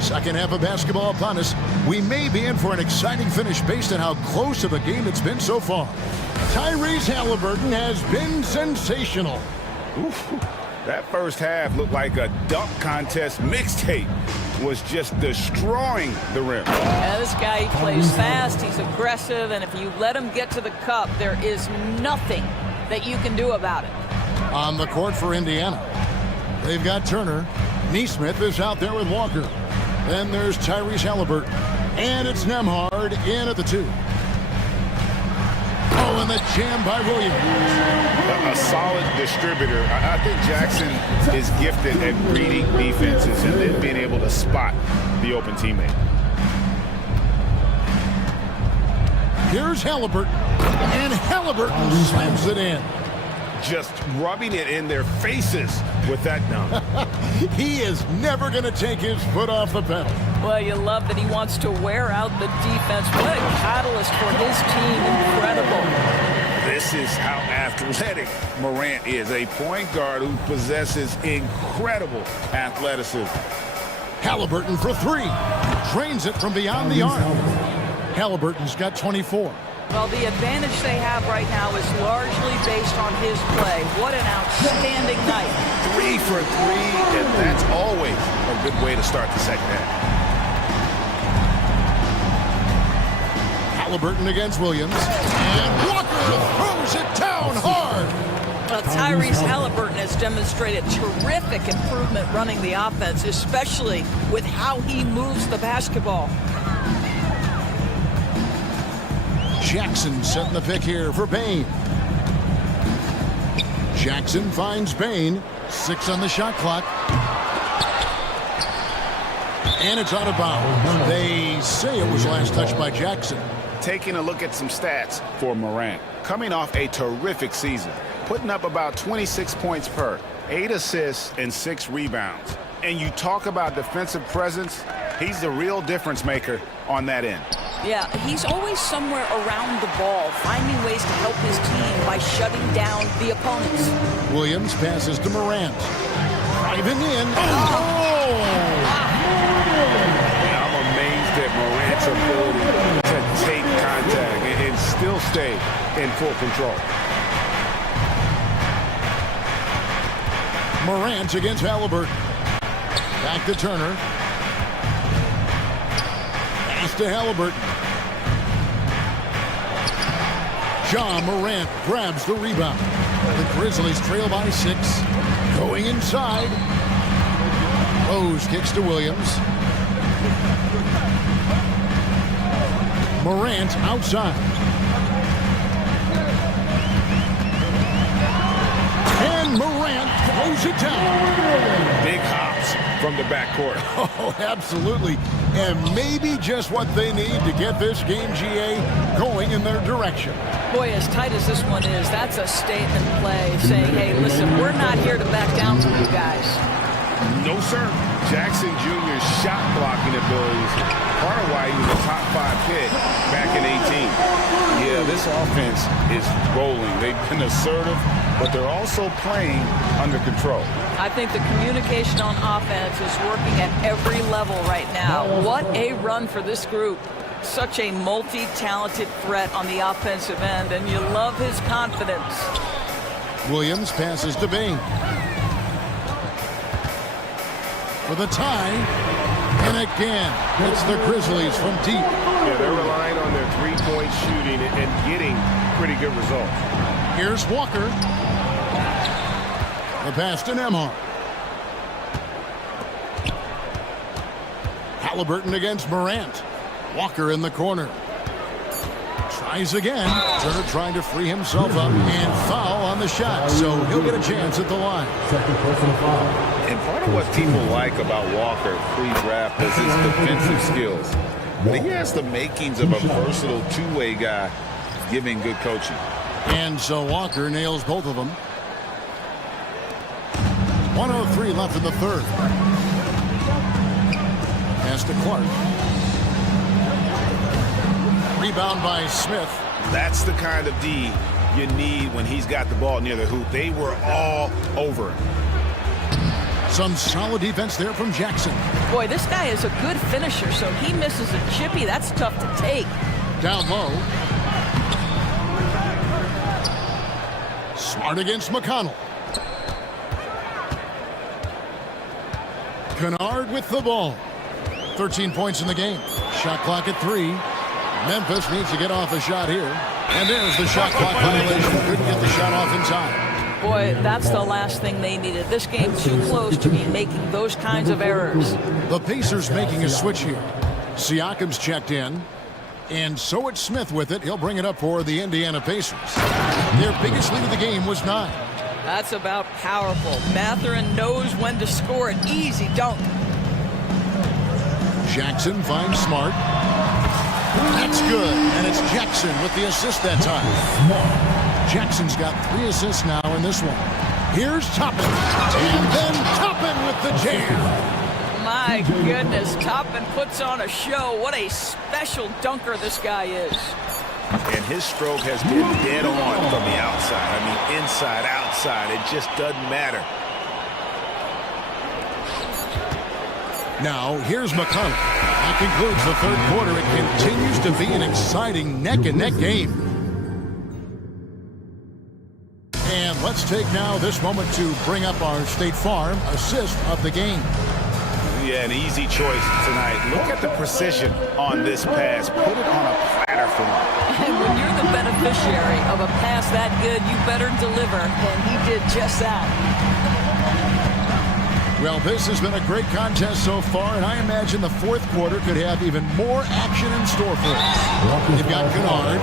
Second half of basketball upon us. We may be in for an exciting finish based on how close of a game it's been so far. Tyrese Halliburton has been sensational. Oof. That first half looked like a dunk contest mixtape. Was just destroying the rim. Yeah, this guy, he plays fast, he's aggressive, and if you let him get to the cup, there is nothing that you can do about it. On the court for Indiana, they've got Turner. Neesmith is out there with Walker. Then there's Tyrese Halliburton. And it's Nembhard in at the 2. Oh, and the jam by Williams. A solid distributor. I think Jackson is gifted at reading defenses and then being able to spot the open teammate. Here's Halliburton. And Halliburton slams it in. Just rubbing it in their faces with that dunk. He is never going to take his foot off the pedal. Well, you love that he wants to wear out the defense. What a catalyst for his team. Incredible. This is how athletic Morant is. A point guard who possesses incredible athleticism. Halliburton for 3. Drains it from beyond the arc. Halliburton's got 24. Well, the advantage they have right now is largely based on his play. What an outstanding night. 3 for 3, and that's always a good way to start the second half. Halliburton against Williams. And Walker throws it down hard. Well, Tyrese Halliburton has demonstrated terrific improvement running the offense, especially with how he moves the basketball. Jackson setting the pick here for Bain. Jackson finds Bain. 6 on the shot clock. And it's out of bounds. They say it was last touched by Jackson. Taking a look at some stats for Morant. Coming off a terrific season. Putting up about 26 points per. 8 assists and 6 rebounds. And you talk about defensive presence. He's the real difference maker on that end. Yeah, he's always somewhere around the ball, finding ways to help his team by shutting down the opponents. Williams passes to Morant. Driving in. I'm amazed at Morant's ability to take contact and still stay in full control. Morant against Halliburton. Back to Turner. Pass to Halliburton. Ja Morant grabs the rebound. The Grizzlies trail by 6. Going inside. Rose kicks to Williams. Morant outside. And Morant throws it down. Big hops from the backcourt. Oh, absolutely. And maybe just what they need to get this game, GA, going in their direction. Boy, as tight as this one is, that's a statement play saying, hey, listen, we're not here to back down from you guys. No, sir. Jackson Jr.'s shot blocking abilities, part of why he was a top 5 pick back in 18. Yeah, this offense is rolling. They've been assertive, but they're also playing under control. I think the communication on offense is working at every level right now. What a run for this group. Such a multi-talented threat on the offensive end, and you love his confidence. Williams passes to Bain. For the tie, and again, it's the Grizzlies from deep. Yeah, they're relying on their three-point shooting and getting pretty good results. Here's Walker. The pass to Nembhard. Halliburton against Morant. Walker in the corner. Tries again. Turner trying to free himself up and foul on the shot, so he'll get a chance at the line. Second personal foul. And part of what people like about Walker pre-draft is his defensive skills. But he has the makings of a versatile two-way guy giving good coaching. And so Walker nails both of them. 1:03 left in the third. Pass to Clark. Rebound by Smith. That's the kind of D you need when he's got the ball near the hoop. They were all over him. Some solid defense there from Jackson. Boy, this guy is a good finisher, so he misses a chippy. That's tough to take. Down low. Smart against McConnell. Kennard with the ball. 13 points in the game. Shot clock at 3. Memphis needs to get off a shot here. And there's the shot clock violation. Couldn't get the shot off in time. Boy, that's the last thing they needed. This game too close to be making those kinds of errors. The Pacers making a switch here. Siakam's checked in. And so it's Smith with it. He'll bring it up for the Indiana Pacers. Their biggest lead of the game was 9. That's about powerful. Mathurin knows when to score an easy dunk. Jackson finds Smart. That's good. And it's Jackson with the assist that time. Jackson's got 3 assists now in this one. Here's Toppin. And then Toppin with the jam. My goodness, Toppin puts on a show. What a special dunker this guy is. And his stroke has been dead on from the outside. I mean, inside, outside. It just doesn't matter. Now, here's McConnell. That concludes the third quarter. It continues to be an exciting neck-and-neck game. And let's take now this moment to bring up our State Farm assist of the game. Yeah, an easy choice tonight. Look at the precision on this pass. Put it on a platter for him. And when you're the beneficiary of a pass that good, you better deliver, and he did just that. Well, this has been a great contest so far, and I imagine the fourth quarter could have even more action in store for us. You've got Kennard,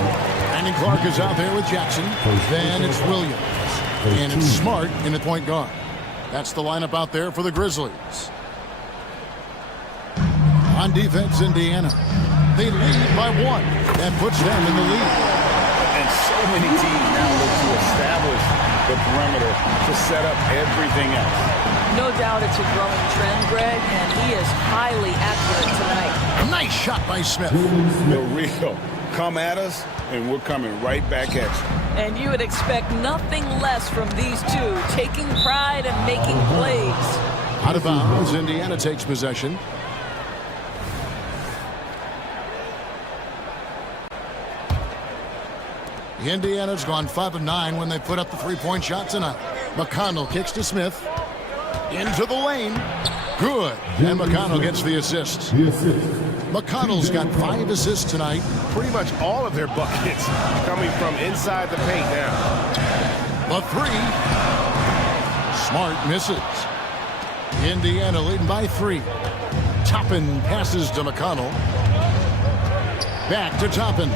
Brandon Clark is out there with Jackson, then it's Williams, and it's Smart in the point guard. That's the lineup out there for the Grizzlies. On defense, Indiana. They lead by 1. That puts them in the lead. And so many teams now look to establish the perimeter to set up everything else. No doubt it's a growing trend, Greg, and he is highly accurate tonight. Nice shot by Smith. The real. Come at us, and we're coming right back at you. And you would expect nothing less from these two, taking pride and making plays. Out of bounds, Indiana takes possession. Indiana's gone 5 of 9 when they put up the three-point shot tonight. McConnell kicks to Smith. Into the lane. Good. And McConnell gets the assist. McConnell's got 5 assists tonight. Pretty much all of their buckets coming from inside the paint now. The 3. Smart misses. Indiana leading by 3. Toppin passes to McConnell. Back to Toppin.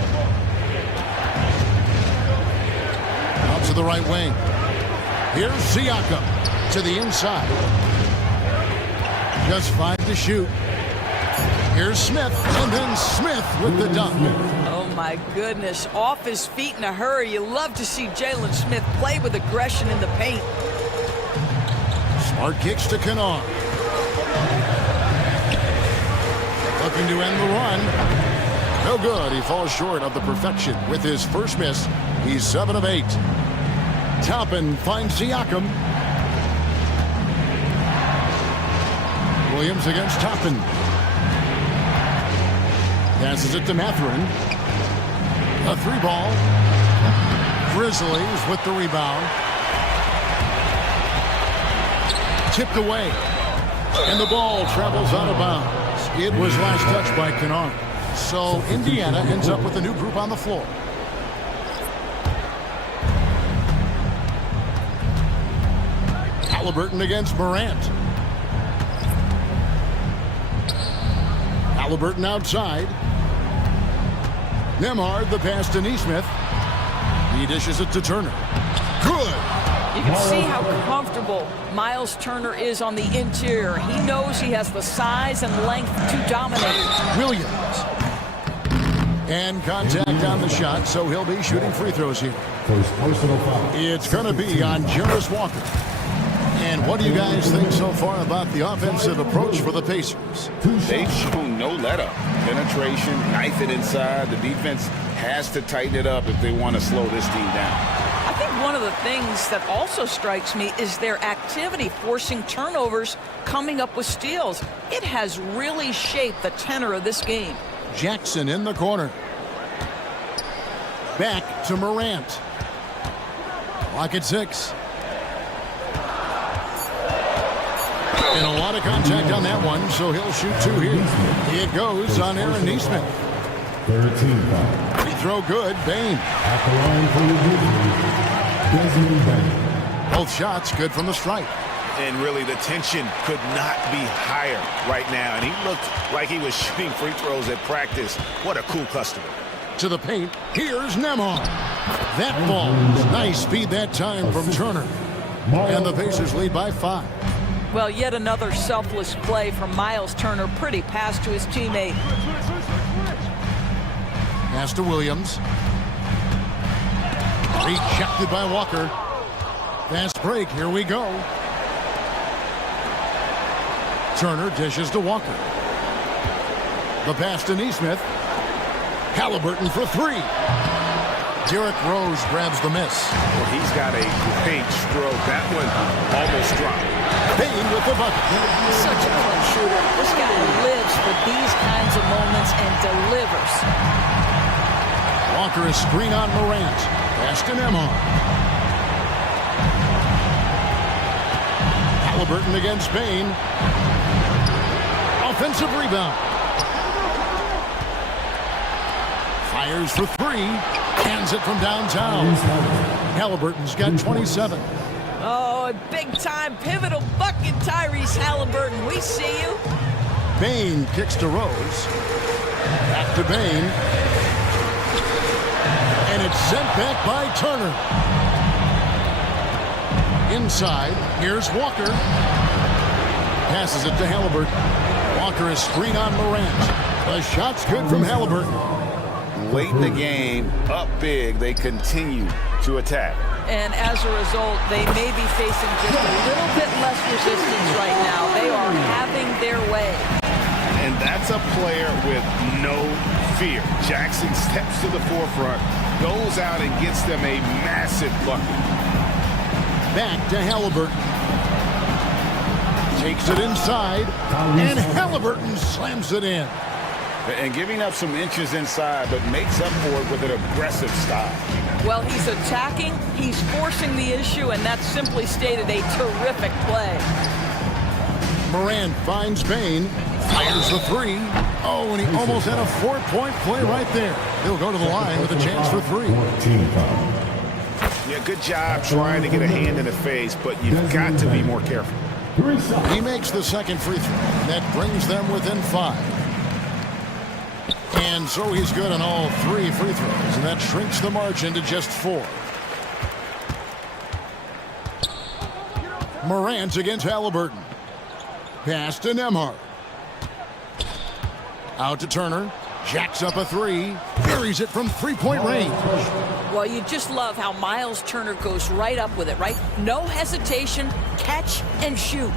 Out to the right wing. Here's Siakam to the inside. Just 5 to shoot. Here's Smith, and then Smith with the dunk. Oh my goodness, off his feet in a hurry. You love to see Jalen Smith play with aggression in the paint. Smart kicks to Kennard. Looking to end the run. No good. He falls short of the perfection with his first miss. He's 7 of 8. Toppin finds Siakam. Williams against Toppin. Passes it to Mathurin. A 3-ball. Grizzlies with the rebound. Tipped away. And the ball travels out of bounds. It was last touched by Kennard. So Indiana ends up with a new group on the floor. Halliburton against Morant. Halliburton outside. Nembhard, the pass to Nesmith. He dishes it to Turner. Good. You can see how comfortable Miles Turner is on the interior. He knows he has the size and length to dominate. Williams. And contact on the shot, so he'll be shooting free throws here. First personal foul. It's going to be on Jarvis Walker. And what do you guys think so far about the offensive approach for the Pacers? They've shown no let-up. Penetration, knife it inside. The defense has to tighten it up if they want to slow this team down. I think one of the things that also strikes me is their activity forcing turnovers, coming up with steals. It has really shaped the tenor of this game. Jackson in the corner. Back to Morant. Clock at 6. And a lot of contact on that one, so he'll shoot 2 here. It goes on Aaron Nesmith. 13 foul. Free throw good, Bain. At the line for the Grizzlies, Desmond Bain. Both shots good from the stripe. And really, the tension could not be higher right now. And he looked like he was shooting free throws at practice. What a cool customer. To the paint, here's Nembhard. That ball, nice speed that time from Turner. And the Pacers lead by 5. Well, yet another selfless play from Miles Turner. Pretty pass to his teammate. Pass to Williams. Rejected by Walker. Fast break, here we go. Turner dishes to Walker. The pass to Nesmith. Halliburton for 3. Derrick Rose grabs the miss. Well, he's got a great stroke. That one almost dropped. Payne with the bucket. Such a clutch shooter. This guy lives for these kinds of moments and delivers. Walker is screen on Morant. Pass to Nembhard. Halliburton against Payne. Offensive rebound. Fires for three. Hands it from downtown. Halliburton's got 27. Oh, a big-time pivotal bucket, Tyrese Halliburton. We see you. Payne kicks to Rose. Back to Payne. And it's sent back by Turner. Inside, here's Walker. Passes it to Halliburton. Walker is screen on Morant. The shot's good from Halliburton. Late in the game, up big, they continue to attack. And as a result, they may be facing just a little bit less resistance right now. They are having their way. And that's a player with no fear. Jackson steps to the forefront, goes out and gets them a massive bucket. Back to Halliburton. Takes it inside, and Halliburton slams it in. And giving up some inches inside, but makes up for it with an aggressive style. Well, he's attacking, he's forcing the issue, and that's simply stated a terrific play. Morant finds Payne, fires the three. Oh, and he almost had a 4-point play right there. He'll go to the line with a chance for three. Yeah, good job trying to get a hand in the face, but you've got to be more careful. He makes the second free throw. That brings them within 5. And so he's good on all 3 free throws, and that shrinks the margin to just 4. Morant against Halliburton. Pass to Nembhard. Out to Turner. Jacks up a 3. Buries it from 3-point range. Well, you just love how Miles Turner goes right up with it, right? No hesitation, catch and shoot.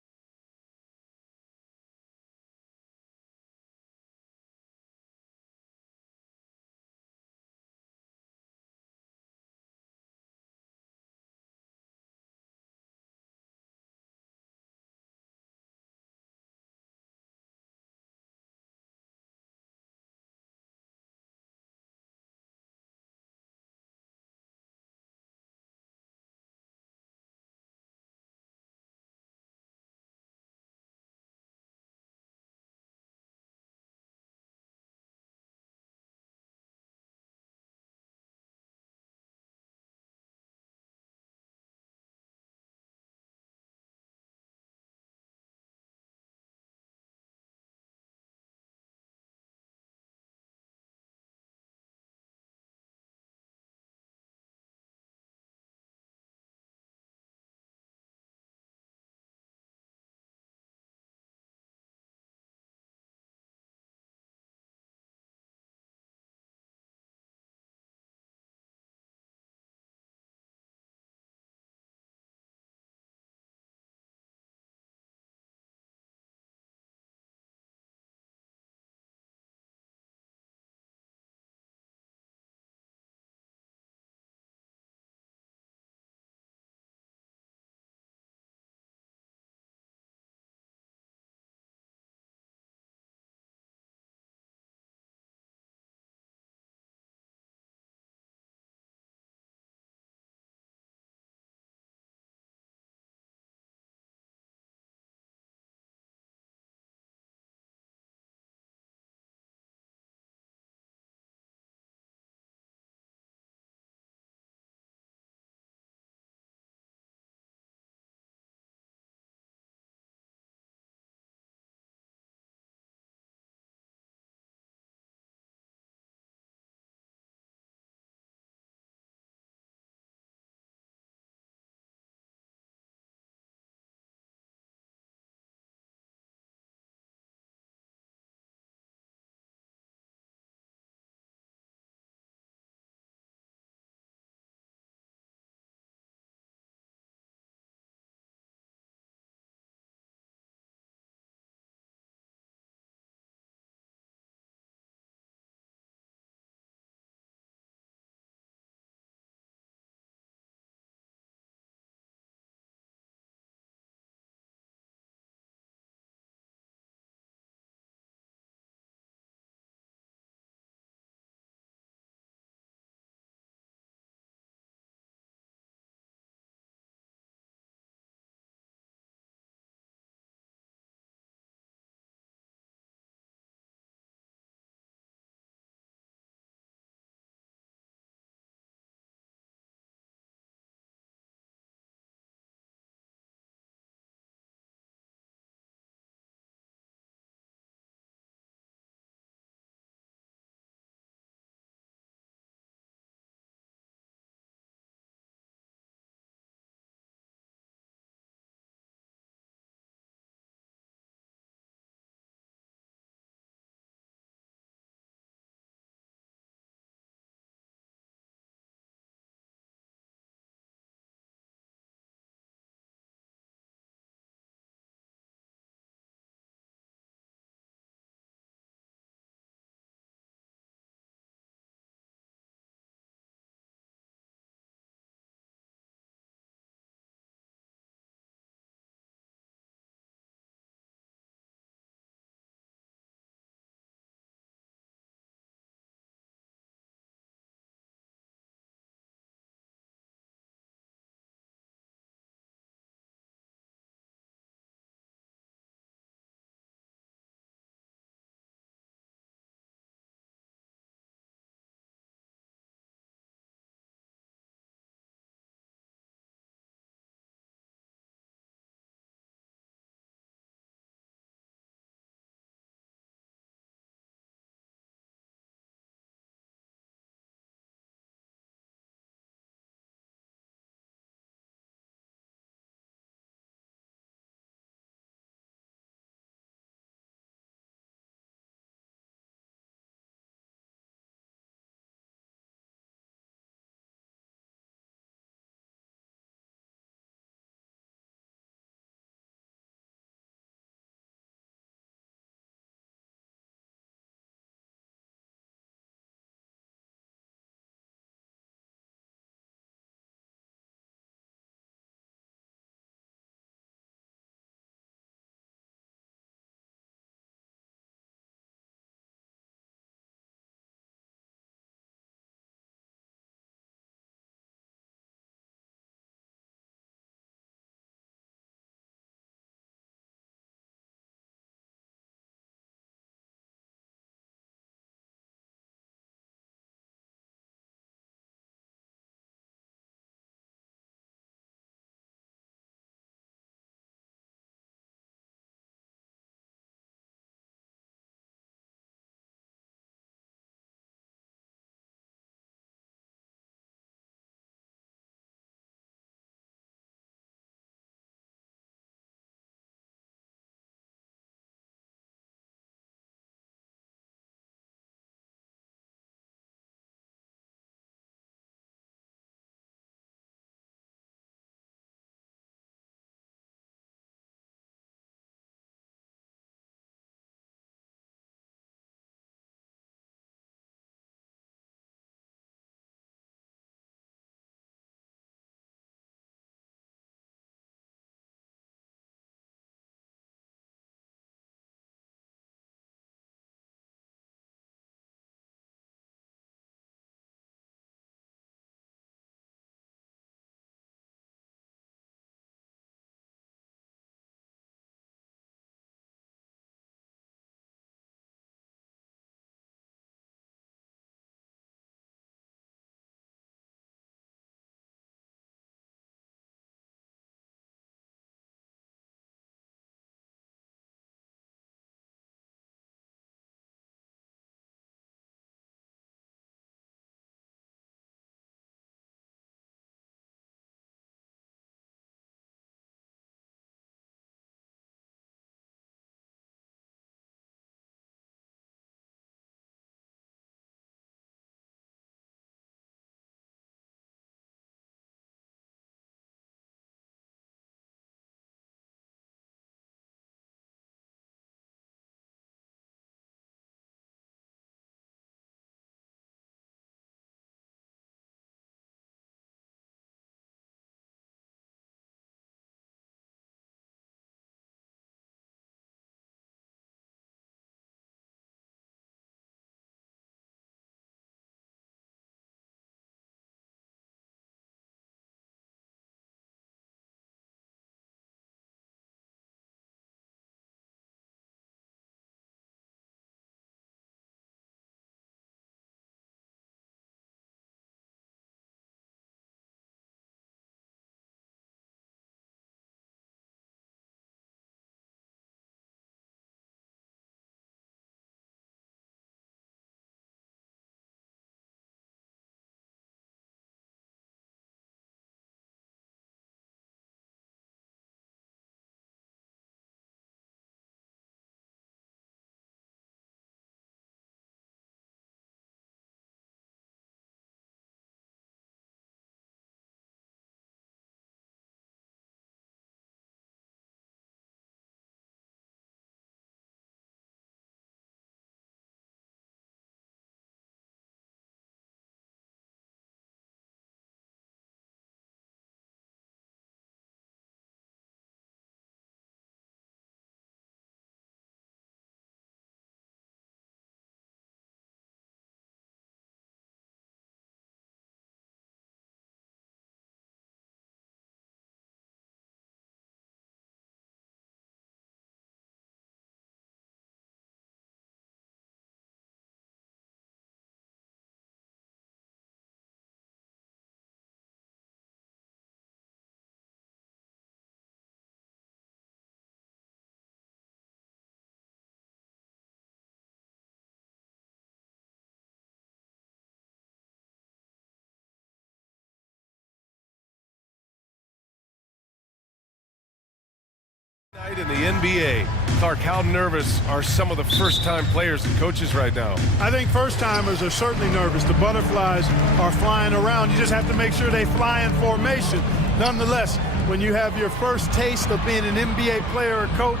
In the NBA, Clark, how nervous are some of the first-time players and coaches right now? I think first-timers are certainly nervous. The butterflies are flying around. You just have to make sure they fly in formation. Nonetheless, when you have your first taste of being an NBA player or coach,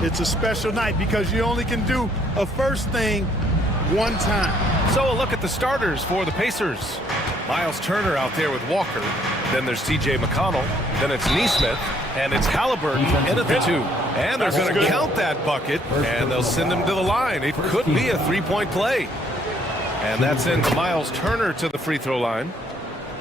it's a special night because you only can do a first thing one time. So a look at the starters for the Pacers. Miles Turner out there with Walker. Then there's T.J. McConnell. Then it's Neesmith. And it's Halliburton in at the 2. And they're going to count that bucket, and they'll send him to the line. It could be a three-point play. And that sends Miles Turner to the free throw line.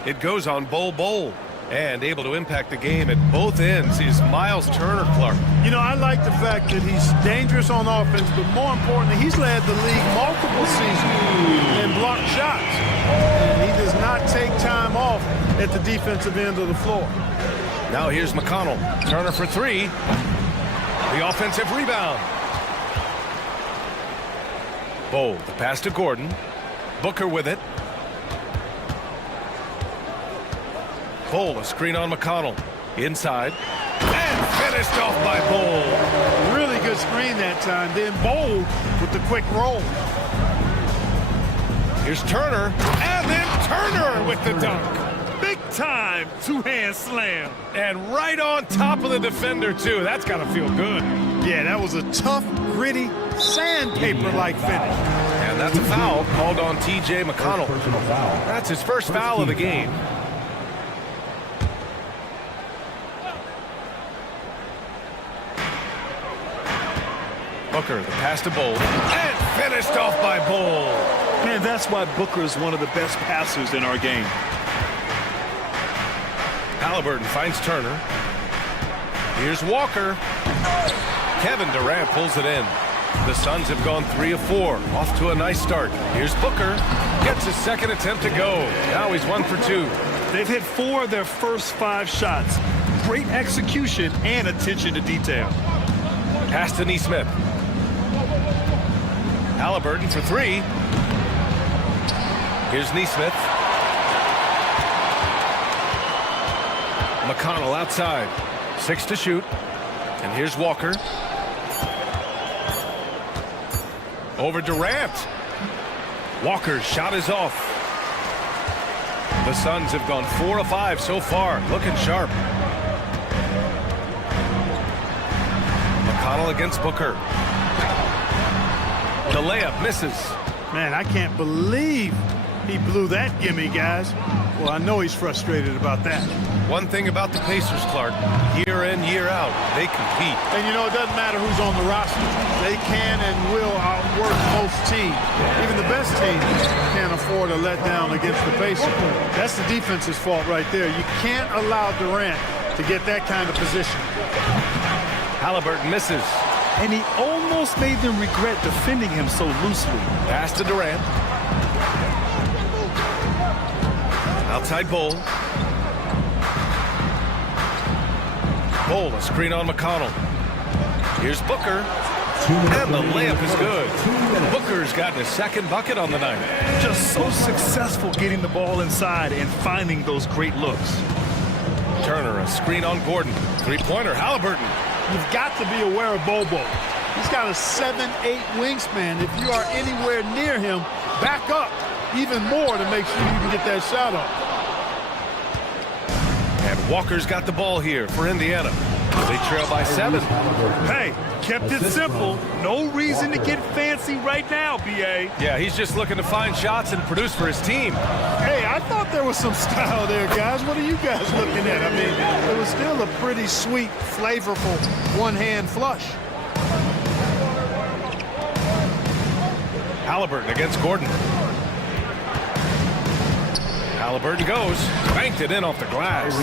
It goes on Bol. And able to impact the game at both ends is Miles Turner, Clark. You know, I like the fact that he's dangerous on offense, but more importantly, he's led the league multiple seasons in blocked shots. And he does not take time off at the defensive end of the floor. Now here's McConnell. Turner for 3. The offensive rebound. Bol, the pass to Gordon. Booker with it. Bol, a screen on McConnell. Inside. And finished off by Bol. Really good screen that time. Then Bol with the quick roll. Here's Turner. And then Turner with the dunk. Big time two-hand slam. And right on top of the defender, too. That's got to feel good. Yeah, that was a tough, gritty, sandpaper-like finish. And that's a foul called on T.J. McConnell. That's his first foul of the game. Booker, the pass to Bol. And finished off by Bol. Man, that's why Booker is one of the best passers in our game. Halliburton finds Turner. Here's Walker. Kevin Durant pulls it in. The Suns have gone 3 of 4. Off to a nice start. Here's Booker. Gets his second attempt to go. Now he's 1 for 2. They've hit 4 of their first 5 shots. Great execution and attention to detail. Pass to Neesmith. Halliburton for 3. Here's Neesmith. McConnell outside. 6 to shoot. And here's Walker. Over Durant. Walker's shot is off. The Suns have gone 4 of 5 so far. Looking sharp. McConnell against Booker. The layup misses. Man, I can't believe he blew that gimme, guys. Well, I know he's frustrated about that. One thing about the Pacers, Clark, year in, year out, they compete. And you know, it doesn't matter who's on the roster. They can and will outwork most teams. Even the best teams can't afford a letdown against the Pacers. That's the defense's fault right there. You can't allow Durant to get that kind of position. Halliburton misses. And he almost made them regret defending him so loosely. Pass to Durant. Outside Bol. Bol, a screen on McConnell. Here's Booker. And the layup is good. Booker's gotten his second bucket on the night. Just so successful getting the ball inside and finding those great looks. Turner, a screen on Gordon. Three-pointer, Halliburton. You've got to be aware of Bol. He's got a 7'8" wingspan. If you are anywhere near him, back up even more to make sure you can get that shot off. And Walker's got the ball here for Indiana. They trail by 7. Hey, kept it simple. No reason to get fancy right now, B.A. Yeah, he's just looking to find shots and produce for his team. Hey, I thought there was some style there, guys. What are you guys looking at? I mean, it was still a pretty sweet, flavorful one-hand flush. Halliburton against Gordon. Halliburton goes. Banked it in off the glass.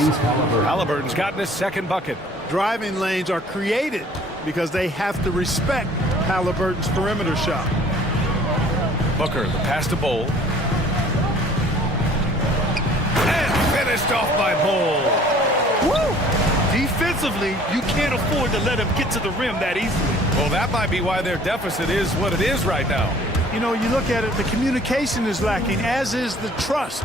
Halliburton's gotten his second bucket. Driving lanes are created because they have to respect Halliburton's perimeter shot. Booker, the pass to Bol. And finished off by Bol. Woo! Defensively, you can't afford to let him get to the rim that easily. Well, that might be why their deficit is what it is right now. You know, you look at it, the communication is lacking, as is the trust.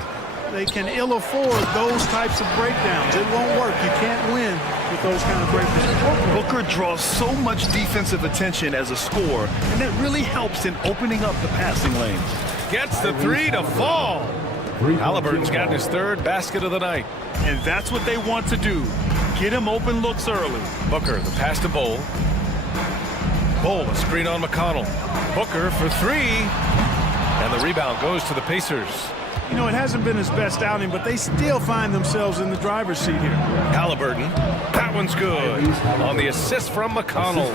they can ill afford those types of breakdowns. It won't work. You can't win with those kind of breakdowns. Booker draws so much defensive attention as a scorer, and that really helps in opening up the passing lanes. Gets the three to fall. Halliburton's gotten his third basket of the night. And that's what they want to do. Get him open looks early. Booker, the pass to Bowl. Bowl, a screen on McConnell. Booker for three. And the rebound goes to the Pacers. You know, it hasn't been his best outing, but they still find themselves in the driver's seat here. Halliburton, that one's good. On the assist from McConnell.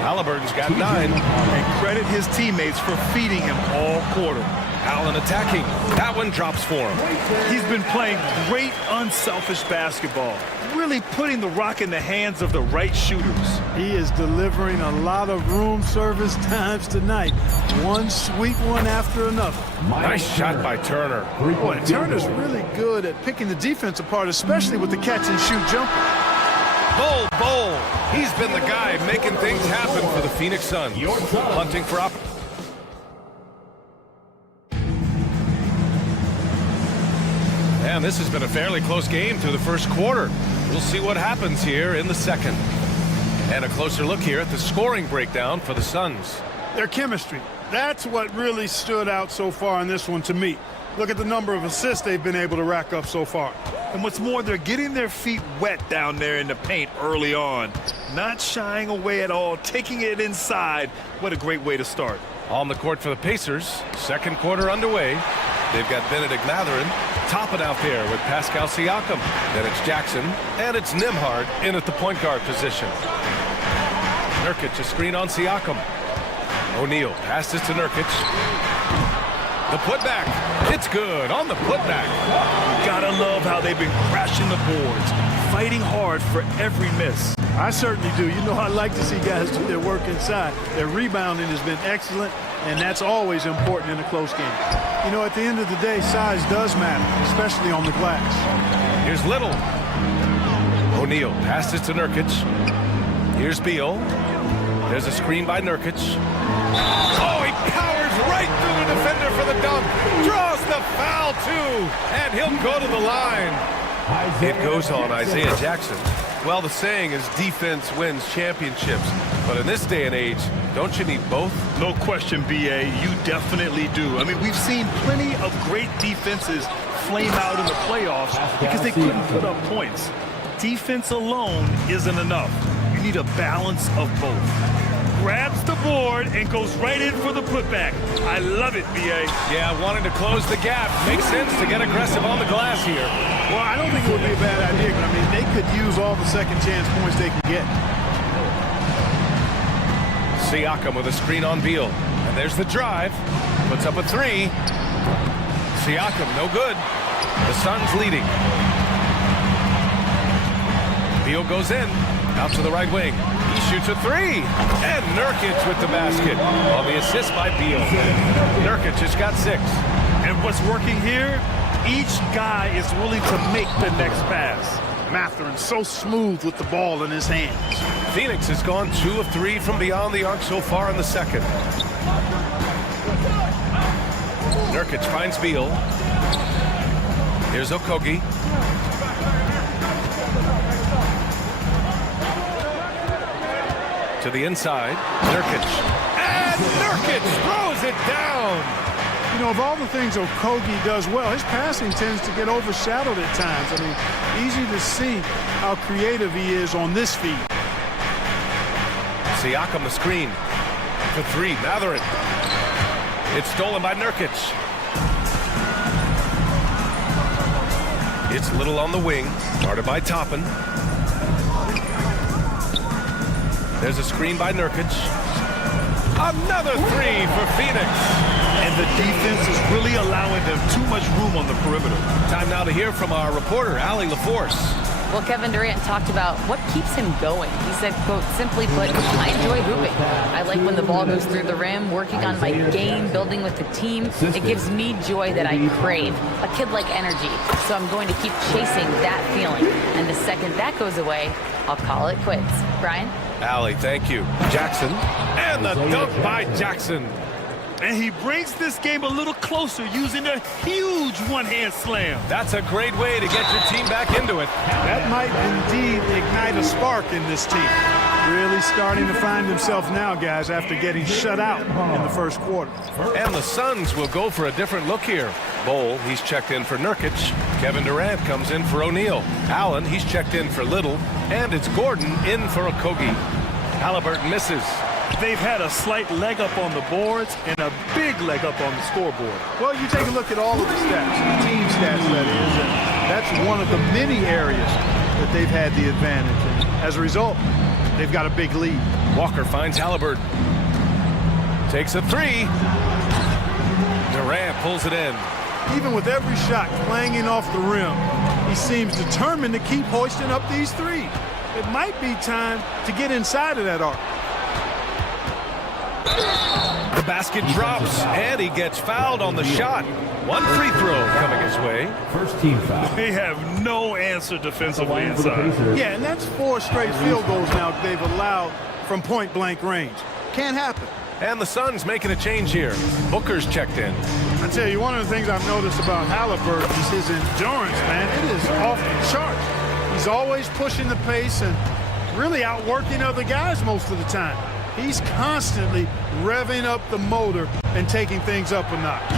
Halliburton's got 9. And credit his teammates for feeding him all quarter. Allen attacking. That one drops for him. He's been playing great, unselfish basketball. Really putting the rock in the hands of the right shooters. He is delivering a lot of room service times tonight. One sweet one after another. Nice shot by Turner. Boy, Turner's really good at picking the defense apart, especially with the catch-and-shoot jumper. Bowl. He's been the guy making things happen for the Phoenix Suns. Hunting for opportunity. And this has been a fairly close game through the first quarter. We'll see what happens here in the second. And a closer look here at the scoring breakdown for the Suns. Their chemistry. That's what really stood out so far in this one to me. Look at the number of assists they've been able to rack up so far. And what's more, they're getting their feet wet down there in the paint early on. Not shying away at all, taking it inside. What a great way to start. On the court for the Pacers, second quarter underway. They've got Benedict Mathurin topping out there with Pascal Siakam. Then it's Jackson, and it's Nembhard in at the point guard position. Nurkic, a screen on Siakam. O'Neal passes to Nurkic. The putback, it's good on the putback. Gotta love how they've been crashing the boards, fighting hard for every miss. I certainly do. You know, I like to see guys do their work inside. Their rebounding has been excellent, and that's always important in a close game. You know, at the end of the day, size does matter, especially on the glass. Here's Little. O'Neal passes to Nurkic. Here's Beal. There's a screen by Nurkic. Oh, he powers right through the defender for the dunk. Draws the foul, too. And he'll go to the line. It goes on Isaiah Jackson. Well, the saying is defense wins championships. But in this day and age, don't you need both? No question, B.A. You definitely do. I mean, we've seen plenty of great defenses flame out in the playoffs because they couldn't put up points. Defense alone isn't enough. You need a balance of both. Grabs the board and goes right in for the putback. I love it, B.A. Yeah, wanting to close the gap. Makes sense to get aggressive on the glass here. Well, I don't think it would be a bad idea. I mean, they could use all the second chance points they can get. Siakam with a screen on Beal. And there's the drive. Puts up a three. Siakam, no good. The Suns leading. Beal goes in. Out to the right wing. He shoots a three. And Nurkic with the basket. On the assist by Beal. Nurkic has got 6. And what's working here? Each guy is willing to make the next pass. Mathurin so smooth with the ball in his hands. Phoenix has gone 2 of 3 from beyond the arc so far in the second. Nurkic finds Beal. Here's Okogie. To the inside, Nurkic. And Nurkic throws it down. You know, of all the things Okogie does well, his passing tends to get overshadowed at times. I mean, easy to see how creative he is on this feed. Siakam the screen. For 3, Mathurin. It's stolen by Nurkic. It's Little on the wing, guarded by Toppin. There's a screen by Nurkic. Another 3 for Phoenix. And the defense is really allowing them too much room on the perimeter. Time now to hear from our reporter, Allie LaForce. Well, Kevin Durant talked about what keeps him going. He said, quote, simply put, I enjoy hooping. I like when the ball goes through the rim, working on my game, building with the team. It gives me joy that I crave, a kid-like energy. So I'm going to keep chasing that feeling. And the second that goes away, I'll call it quits. Brian? Allie, thank you. Jackson. And the dunk by Jackson. And he brings this game a little closer using a huge one-hand slam. That's a great way to get your team back into it. That might indeed ignite a spark in this team. Really starting to find himself now, guys, after getting shut out in the first quarter. And the Suns will go for a different look here. Bowl, he's checked in for Nurkic. Kevin Durant comes in for O'Neal. Allen, he's checked in for Little. And it's Gordon in for Okogie. Halliburton misses. They've had a slight leg up on the boards and a big leg up on the scoreboard. Well, you take a look at all of the stats, the team stats, that is, and that's one of the many areas that they've had the advantage. And as a result, they've got a big lead. Walker finds Halliburton. Takes a three. Durant pulls it in. Even with every shot clanging off the rim, he seems determined to keep hoisting up these threes. It might be time to get inside of that arc. The basket drops, and he gets fouled on the shot. One free throw coming his way. First team foul. They have no answer defensively inside. Yeah, and that's 4 straight field goals now they've allowed from point-blank range. Can't happen. And the Suns making a change here. Booker's checked in. I tell you, one of the things I've noticed about Halliburton is his endurance, man. It is off the chart. He's always pushing the pace and really outworking other guys most of the time. He's constantly revving up the motor and taking things up a notch.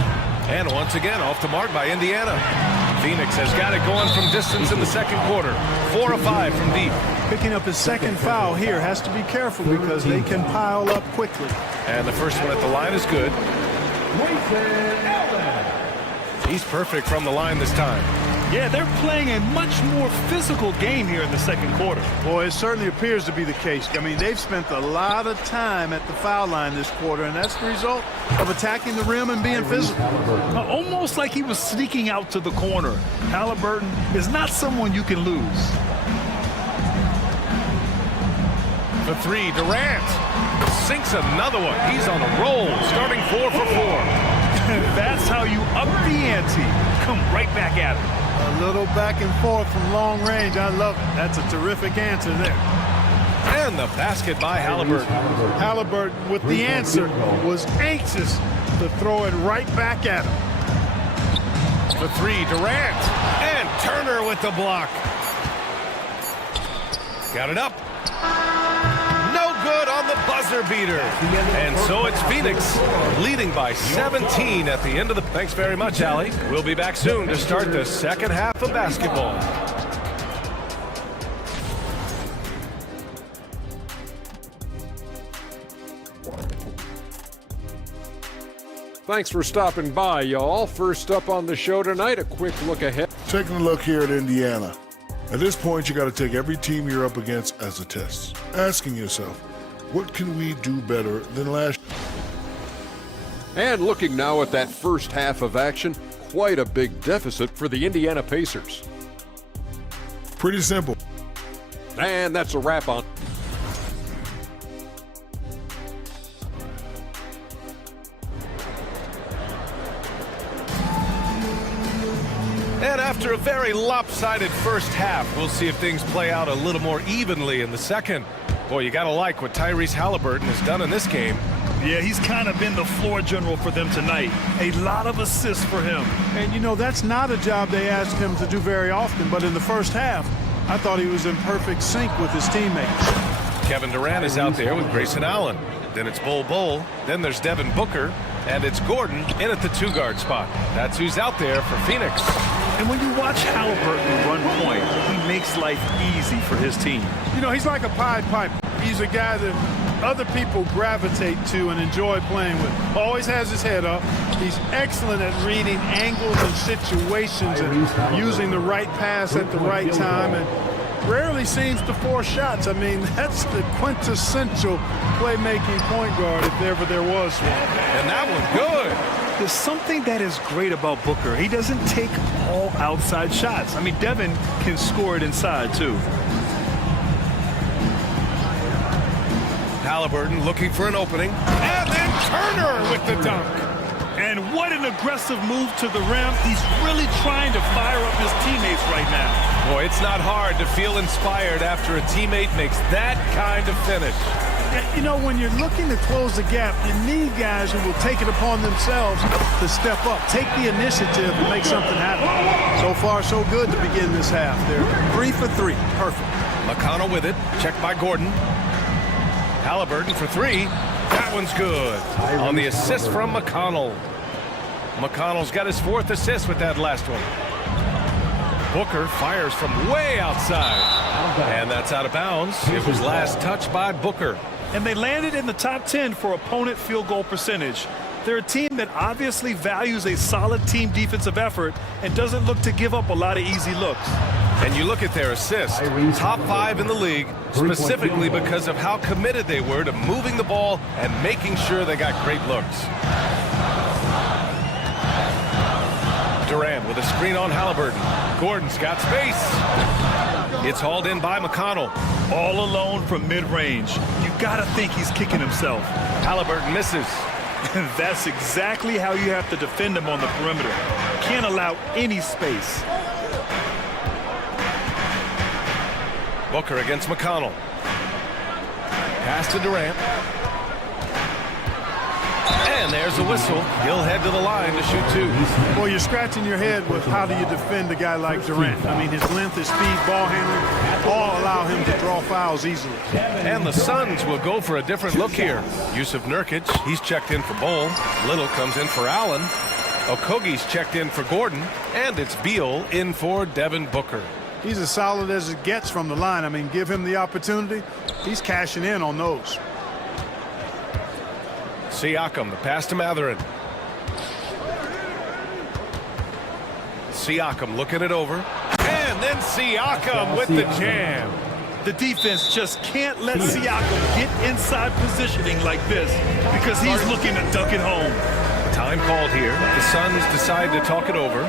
And once again, off the mark by Indiana. Phoenix has got it going from distance in the second quarter. 4 of 5 from deep. Picking up his second foul here, has to be careful because they can pile up quickly. And the first one at the line is good. He's perfect from the line this time. Yeah, they're playing a much more physical game here in the second quarter. Boy, it certainly appears to be the case. I mean, they've spent a lot of time at the foul line this quarter, and that's the result of attacking the rim and being physical. Almost like he was sneaking out to the corner. Halliburton is not someone you can lose. The three, Durant sinks another one. He's on a roll, starting 4 for 4. That's how you up the ante. Come right back at it. A little back and forth from long range. I love it. That's a terrific answer there. And the basket by Halliburton. Halliburton with the answer was anxious to throw it right back at him. The three, Durant. And Turner with the block. Got it up. No good on the buzzer beater. And so it's Phoenix leading by 17 at the end of the... Thanks very much, Allie. We'll be back soon to start the second half of basketball. Thanks for stopping by, y'all. First up on the show tonight, a quick look ahead. Taking a look here at Indiana. At this point, you got to take every team you're up against as a test. Asking yourself, what can we do better than last year? And looking now at that first half of action, quite a big deficit for the Indiana Pacers. Pretty simple. And that's a wrap on. And after a very lopsided first half, we'll see if things play out a little more evenly in the second. Boy, you got to like what Tyrese Halliburton has done in this game. Yeah, he's kind of been the floor general for them tonight. A lot of assists for him. And, you know, that's not a job they asked him to do very often, but in the first half, I thought he was in perfect sync with his teammates. Kevin Durant is out there with Grayson Allen. Then it's Bol. Then there's Devin Booker. And it's Gordon in at the 2-guard spot. That's who's out there for Phoenix. And when you watch Halliburton run point, he makes life easy for his team. You know, he's like a Pied Piper. He's a guy that other people gravitate to and enjoy playing with. Always has his head up. He's excellent at reading angles and situations and using the right pass at the right time, and rarely seems to force shots. I mean, that's the quintessential playmaking point guard if ever there was one. And that was good. There's something that is great about Booker. He doesn't take all outside shots. I mean, Devin can score it inside, too. Halliburton looking for an opening. And then Turner with the dunk. And what an aggressive move to the rim. He's really trying to fire up his teammates right now. Boy, it's not hard to feel inspired after a teammate makes that kind of finish. You know, when you're looking to close the gap, you need guys who will take it upon themselves to step up, take the initiative and make something happen. So far, so good to begin this half. They're 3 for 3. Perfect. McConnell with it. Checked by Gordon. Halliburton for 3. That one's good. On the assist from McConnell. McConnell's got his 4th assist with that last one. Booker fires from way outside. And that's out of bounds. It was last touched by Booker. And they landed in the top 10 for opponent field goal percentage. They're a team that obviously values a solid team defensive effort and doesn't look to give up a lot of easy looks. And you look at their assists, top 5 in the league, specifically because of how committed they were to moving the ball and making sure they got great looks. Durant with a screen on Halliburton. Gordon's got space. It's hauled in by McConnell. All alone from mid-range. You gotta think he's kicking himself. Halliburton misses. And that's exactly how you have to defend him on the perimeter. Can't allow any space. Booker against McConnell. Pass to Durant. And there's a whistle. He'll head to the line to shoot 2. Well, you're scratching your head with how do you defend a guy like Durant. I mean, his length, his speed, ball handling, all allow him to draw fouls easily. And the Suns will go for a different look here. Yusuf Nurkic, he's checked in for Bol. Little comes in for Allen. Okogie's checked in for Gordon. And it's Beal in for Devin Booker. He's as solid as it gets from the line. I mean, give him the opportunity. He's cashing in on those. Siakam, the pass to Mathurin. Siakam looking it over. And then Siakam with the jam. The defense just can't let Siakam get inside positioning like this because he's looking to dunk it home. Time called here. The Suns decide to talk it over.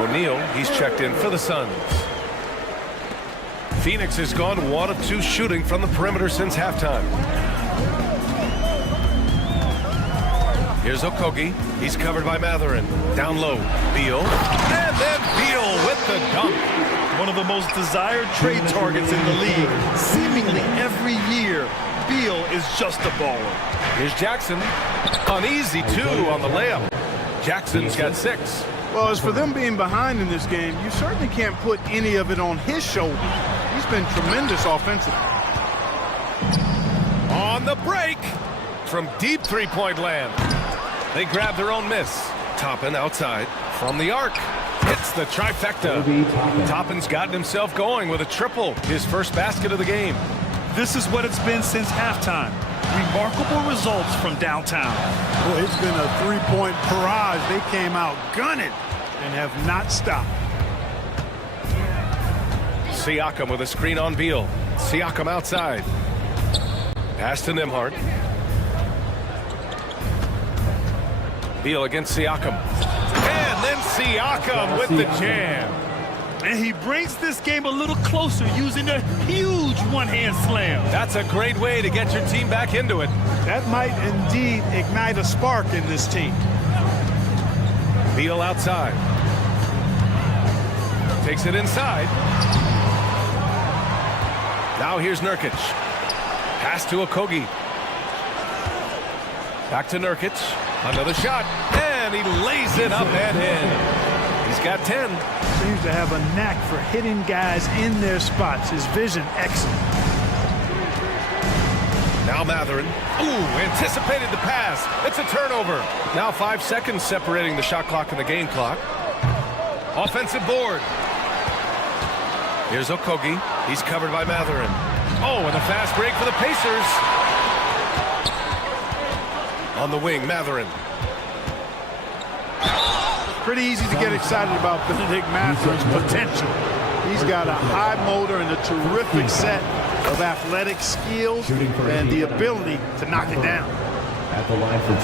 O'Neal, he's checked in for the Suns. Phoenix has gone 1 of 2 shooting from the perimeter since halftime. Here's Okogie. He's covered by Mathurin. Down low. Beal. And then Beal with the dunk. One of the most desired trade targets in the league. Seemingly every year, Beal is just a baller. Here's Jackson. An easy 2 on the layup. Jackson's got 6. Well, as for them being behind in this game, you certainly can't put any of it on his shoulders. He's been tremendous offensively. On the break from deep 3-point land. They grab their own miss. Toppin outside from the arc. Hits the trifecta. Toppin's gotten himself going with a triple. His first basket of the game. This is what it's been since halftime. Remarkable results from downtown. Well, it's been a 3-point barrage. They came out gunning and have not stopped. Siakam with a screen on Beal. Siakam outside. Pass to Nembhard. Beal against Siakam. And then Siakam with the jam. And he brings this game a little closer using a huge one-hand slam. That's a great way to get your team back into it. That might indeed ignite a spark in this team. Beal outside. Takes it inside. Now here's Nurkic. Pass to Okogie. Back to Nurkic. Another shot. And he lays it up and in. He's got 10. Seems to have a knack for hitting guys in their spots. His vision excellent. Now Mathurin. Ooh, anticipated the pass. It's a turnover. Now 5 seconds separating the shot clock and the game clock. Offensive board. Here's Okogie. He's covered by Mathurin. Oh, and a fast break for the Pacers. On the wing, Mathurin. Pretty easy to get excited about Benedict Mathurin's potential. He's got a high motor and a terrific set of athletic skills and the ability to knock it down. At the line for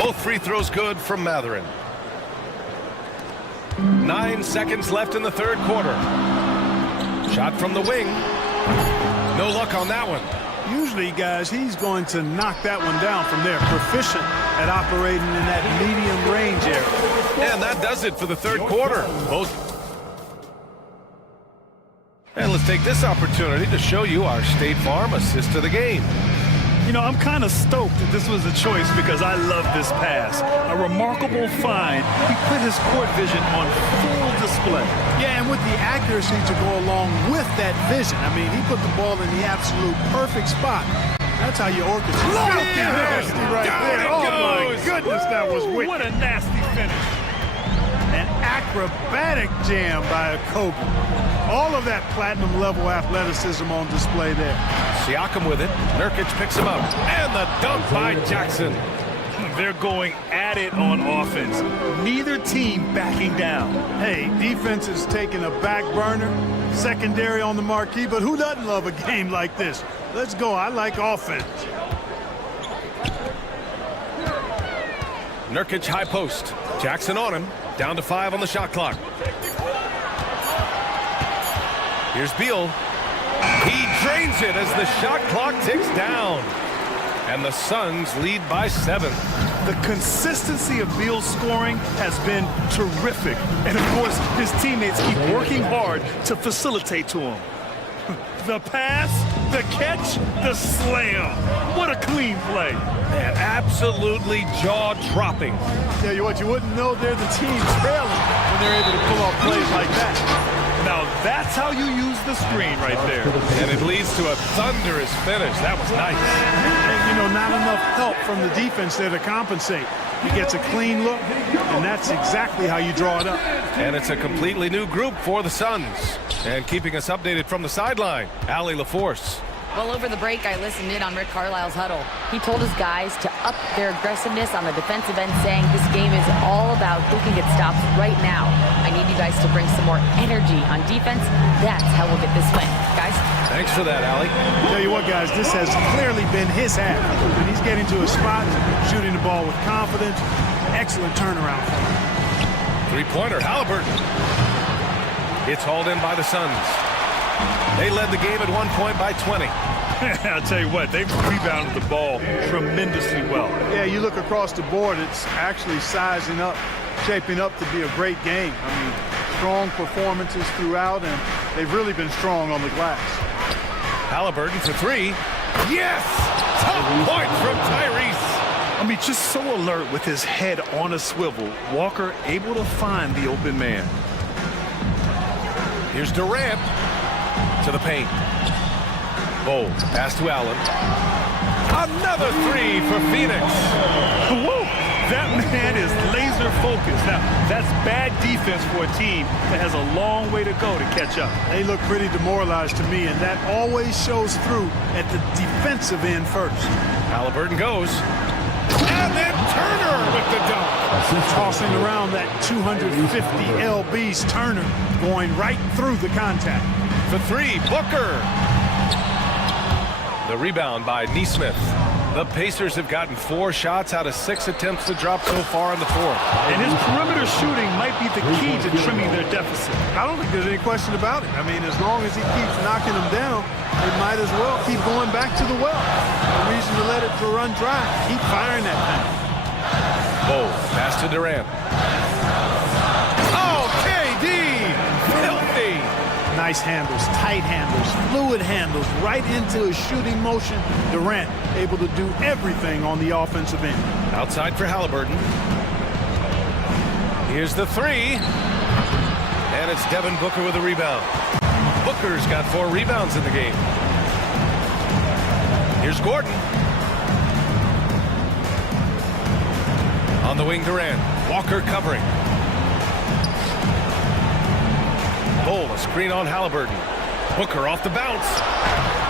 2. Both free throws good from Mathurin. 9 seconds left in the third quarter. Shot from the wing. No luck on that one. Usually, guys, he's going to knock that one down from there. Proficient at operating in that medium range area. And that does it for the third quarter. And let's take this opportunity to show you our State Farm assist of the game. You know, I'm kind of stoked that this was a choice because I love this pass. A remarkable find. He put his court vision on full display. Yeah, and with the accuracy to go along with that vision. I mean, he put the ball in the absolute perfect spot. That's how you orchestrate. Nasty right there. Oh, my goodness, that was wicked. What a nasty finish. An acrobatic jam by a Kobe. All of that platinum-level athleticism on display there. Siakam with it. Nurkic picks him up. And the dunk by Jackson. They're going at it on offense. Neither team backing down. Hey, defense is taking a back burner, secondary on the marquee, but who doesn't love a game like this? Let's go. I like offense. Nurkic high post. Jackson on him. Down to 5 on the shot clock. Here's Beal. He drains it as the shot clock ticks down. And the Suns lead by 7. The consistency of Beal's scoring has been terrific. And of course, his teammates keep working hard to facilitate to him. The pass, the catch, the slam. What a clean play. Man, absolutely jaw-dropping. Tell you what, you wouldn't know they're the team trailing when they're able to pull off plays like that. Now that's how you use the screen right there. And it leads to a thunderous finish. That was nice. And, you know, not enough help from the defense there to compensate. He gets a clean look, and that's exactly how you draw it up. And it's a completely new group for the Suns. And keeping us updated from the sideline, Allie LaForce. Well, over the break, I listened in on Rick Carlisle's huddle. He told his guys to up their aggressiveness on the defensive end, saying this game is all about who can get stops right now. I need you guys to bring some more energy on defense. That's how we'll get this win. Guys? Thanks for that, Allie. Tell you what, guys, this has clearly been his half. When he's getting to a spot, shooting the ball with confidence, excellent turnaround. Three-pointer, Halliburton. It's hauled in by the Suns. They led the game at one point by 20. I'll tell you what, they've rebounded the ball tremendously well. Yeah, you look across the board, it's actually sizing up, shaping up to be a great game. I mean, strong performances throughout, and they've really been strong on the glass. Halliburton for 3. Yes! Top point from Tyrese. I mean, just so alert with his head on a swivel. Walker able to find the open man. Here's Durant to the paint. Bowl, pass to Allen. Another 3 for Phoenix. Whoa, that man is laser focused. Now, that's bad defense for a team that has a long way to go to catch up. They look pretty demoralized to me, and that always shows through at the defensive end first. Halliburton goes. And then Turner with the dunk. Tossing around that 250 lbs, Turner going right through the contact. For 3, Booker. The rebound by Nesmith. The Pacers have gotten 4 shots out of 6 attempts to drop so far in the fourth. And his perimeter shooting might be the key to trimming their deficit. I don't think there's any question about it. I mean, as long as he keeps knocking them down, they might as well keep going back to the well. No reason to let it run dry. Keep firing that thing. Bowl, pass to Durant. Oh, KD! Filthy! Nice handles, tight handles, fluid handles, right into his shooting motion. Durant able to do everything on the offensive end. Outside for Halliburton. Here's the 3. And it's Devin Booker with a rebound. Booker's got 4 rebounds in the game. Here's Gordon. On the wing, Durant. Walker covering. Bowl, a screen on Halliburton. Booker off the bounce.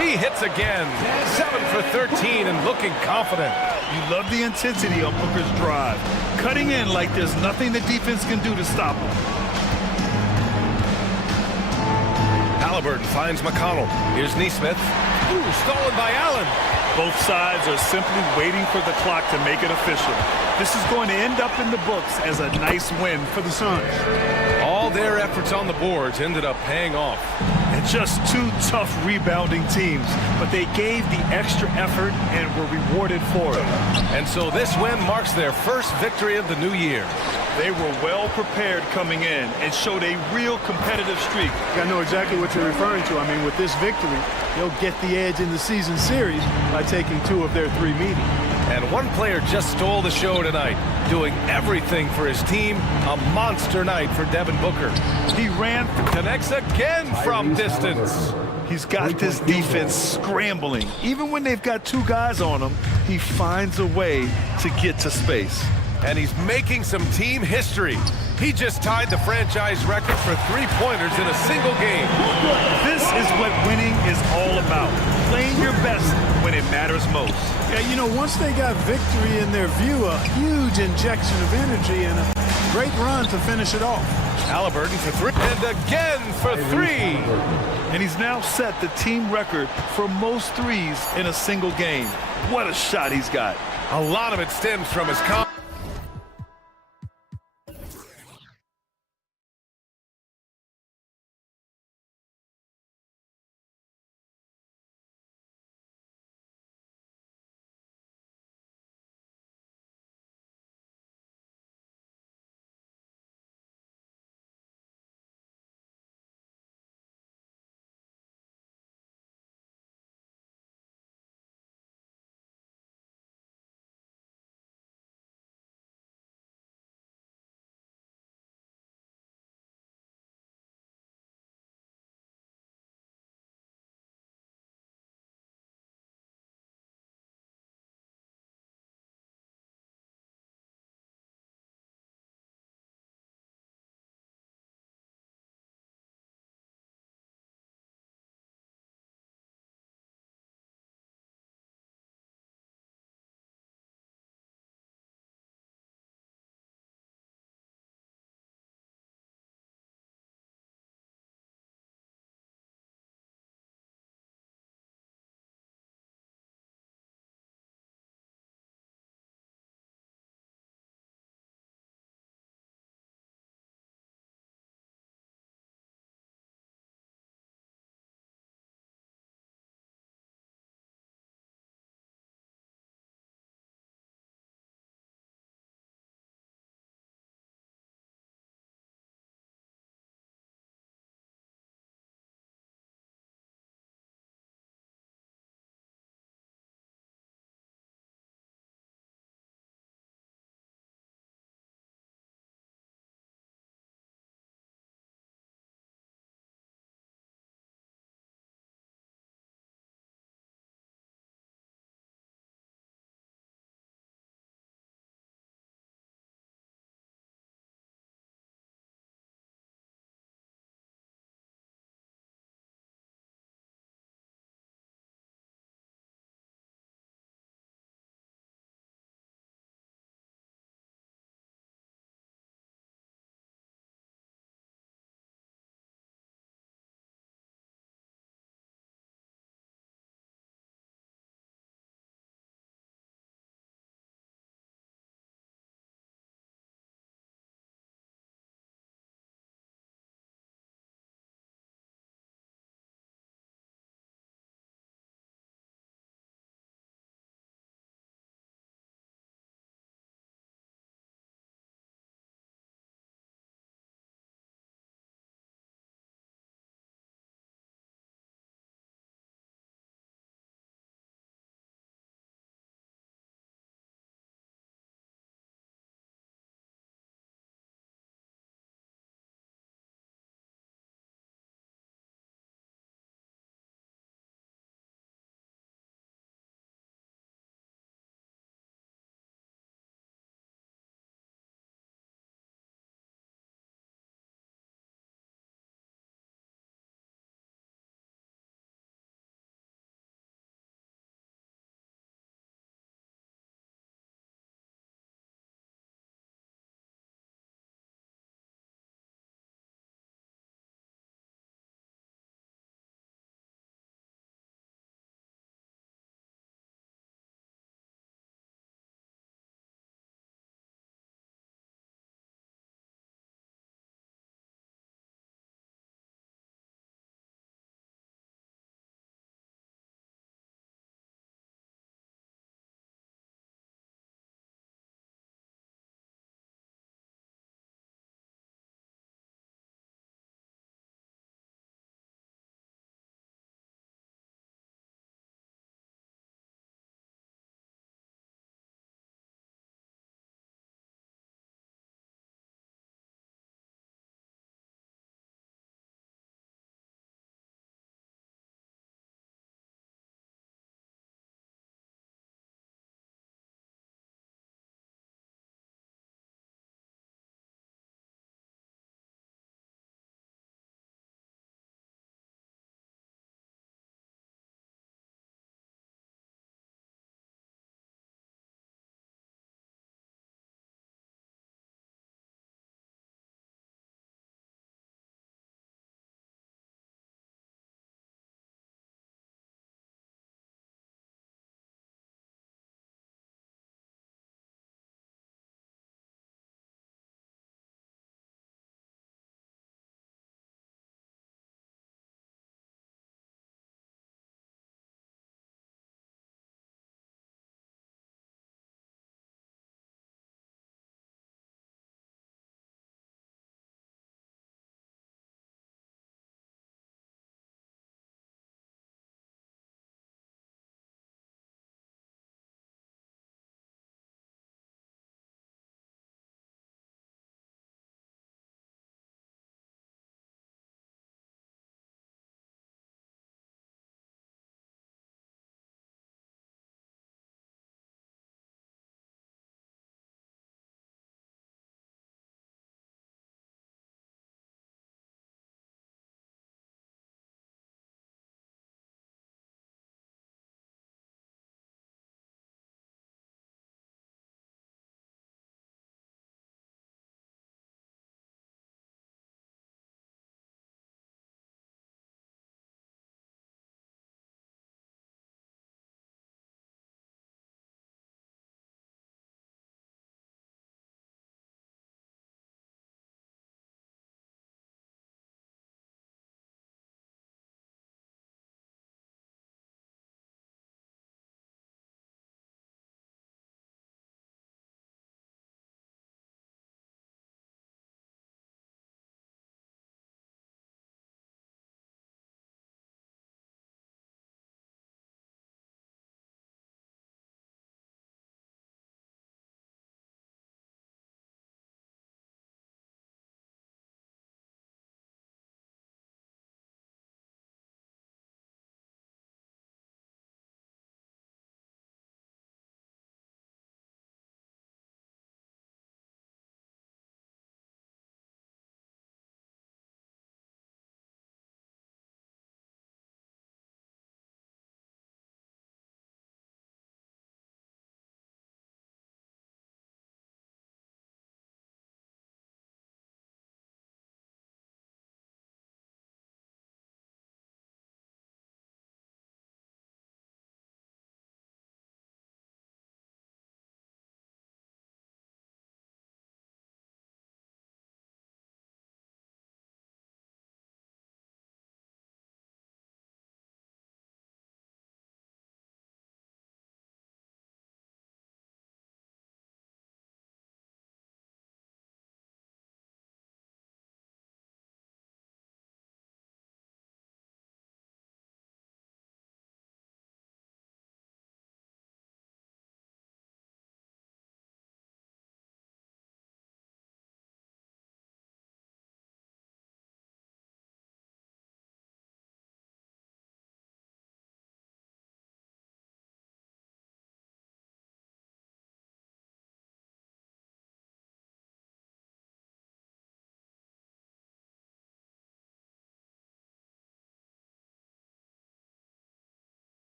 He hits again. 7 for 13 and looking confident. You love the intensity on Booker's drive. Cutting in like there's nothing the defense can do to stop him. Halliburton finds McConnell. Here's Nesmith. Ooh, stolen by Allen. Both sides are simply waiting for the clock to make it official. This is going to end up in the books as a nice win for the Suns. All of their efforts on the boards ended up paying off. And just two tough rebounding teams, but they gave the extra effort and were rewarded for it. And so this win marks their first victory of the new year. They were well prepared coming in and showed a real competitive streak. I know exactly what you're referring to. I mean, with this victory, they'll get the edge in the season series by taking 2 of their 3 meetings. And one player just stole the show tonight, doing everything for his team. A monster night for Devin Booker. He ran, connects again from distance. He's got this defense scrambling. Even when they've got 2 guys on him, he finds a way to get to space. And he's making some team history. He just tied the franchise record for 3-pointers in a single game. This is what winning is all about. Playing your best when it matters most. Yeah, you know, once they got victory in their view, a huge injection of energy and a great run to finish it off. Halliburton for 3. And again for 3. And he's now set the team record for most threes in a single game. What a shot he's got. A lot of it stems from his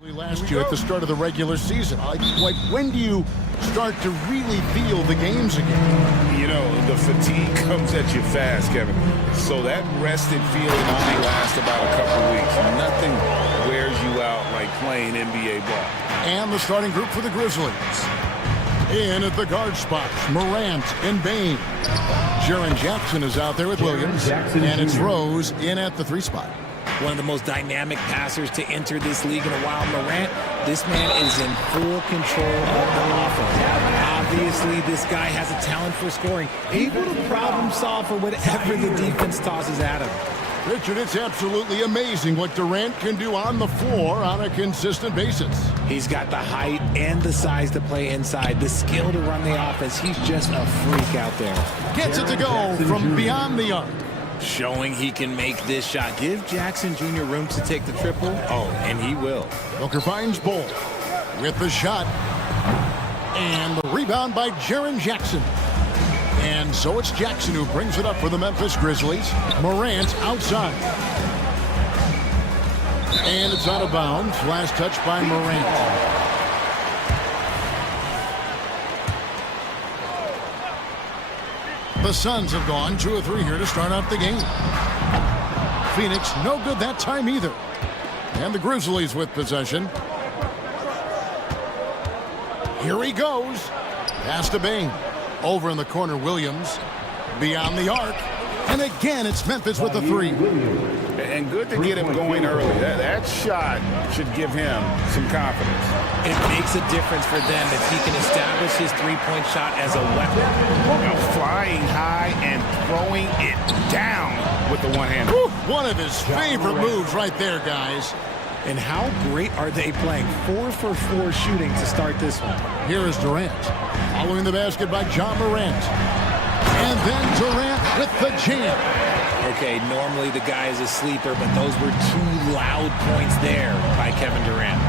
Last year at the start of the regular seaon, like when do you start to really feel the games again? You know, the fatigue comes at you fast, Kevin. So that rested feeling only lasts about a couple weeks. Nothing wears you out like playing NBA ball. And the starting group for the Grizzlies. In at the guard spots, Morant and Bain. Jaren Jackson is out there with Williams, and it's Rose in at the 3 spot. One of the most dynamic passers to enter this league in a while, Morant. This man is in full control of the offense. Obviously, this guy has a talent for scoring, able to problem solve for whatever the defense tosses at him. Richard, it's absolutely amazing what Durant can do on the floor on a consistent basis. He's got the height and the size to play inside, the skill to run the offense. He's just a freak out there. Gets it to go from beyond the arc. Showing he can make this shot. Give Jackson Jr. room to take the triple. Oh, and he will. Booker finds Bull with the shot. And the rebound by Jaren Jackson. And so it's Jackson who brings it up for the Memphis Grizzlies. Morant outside. And it's out of bounds. Last touch by Morant. The Suns have gone 2 of 3 here to start out the game. Phoenix no good that time either. And the Grizzlies with possession. Here he goes. Pass to Bain. Over in the corner, Williams. Beyond the arc. And again, it's Memphis with the 3. And good to get him going early. That shot should give him some confidence. It makes a difference for them if he can establish his three-point shot as a weapon. You know, flying high and throwing it down with the one-hander. One of his favorite moves right there, guys. And how great are they playing? 4 for 4 shooting to start this one. Here is Durant. Following the basket by John Morant. And then Durant with the jam. Okay, normally the guy is a sleeper, but those were 2 loud points there by Kevin Durant.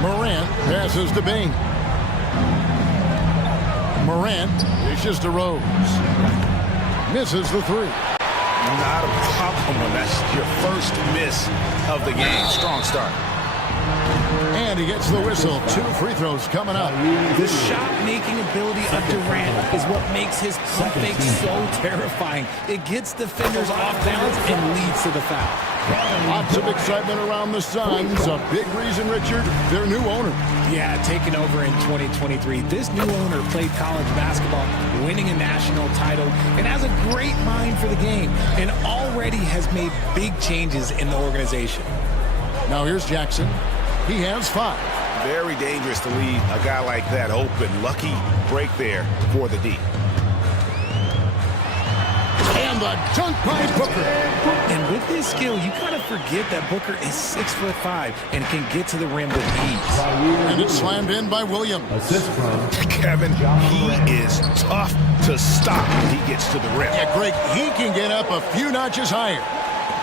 Morant passes to Bain. Morant dishes to Rose. Misses the 3. Not a problem when that's your first miss of the game. Strong start. And he gets the whistle. 2 free throws coming up. The shot-making ability of Durant is what makes his pump fake so terrifying. It gets defenders off balance and leads to the foul. Lots of excitement around the Suns. A big reason, Richard, their new owner. Yeah, taking over in 2023. This new owner played college basketball, winning a national title, and has a great mind for the game, and already has made big changes in the organization. Now here's Jackson. He has 5. Very dangerous to leave a guy like that open. Lucky break there for the D. And the dunk by Booker. And with his skill, you kind of forget that Booker is 6'5" and can get to the rim with ease. And it's slammed in by Williams. Kevin, he is tough to stop when he gets to the rim. Yeah, Greg, he can get up a few notches higher.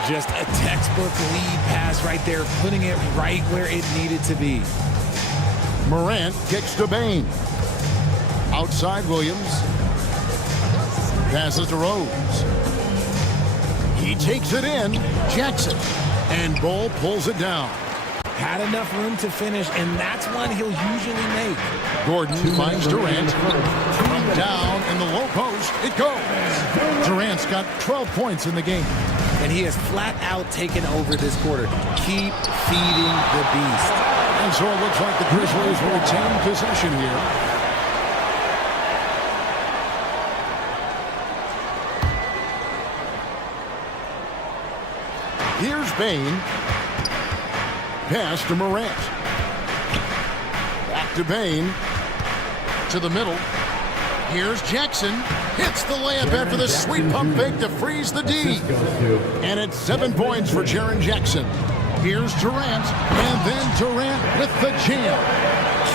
Just a textbook lead pass right there, putting it right where it needed to be. Morant kicks to Bain. Outside Williams. Passes to Rose. He takes it in. Jackson. And Bull pulls it down. Had enough room to finish, and that's one he'll usually make. Gordon finds Durant. From down in the low post, it goes. Durant's got 12 points in the game. And he has flat out taken over this quarter. Keep feeding the beast. And so it looks like the Grizzlies will retain possession here. Here's Bain. Pass to Morant. Back to Bain. To the middle. Here's Jackson. Hits the layup after the sweet pump fake to freeze the D. And it's 7 points for Jaren Jackson. Here's Durant. And then Durant with the jam.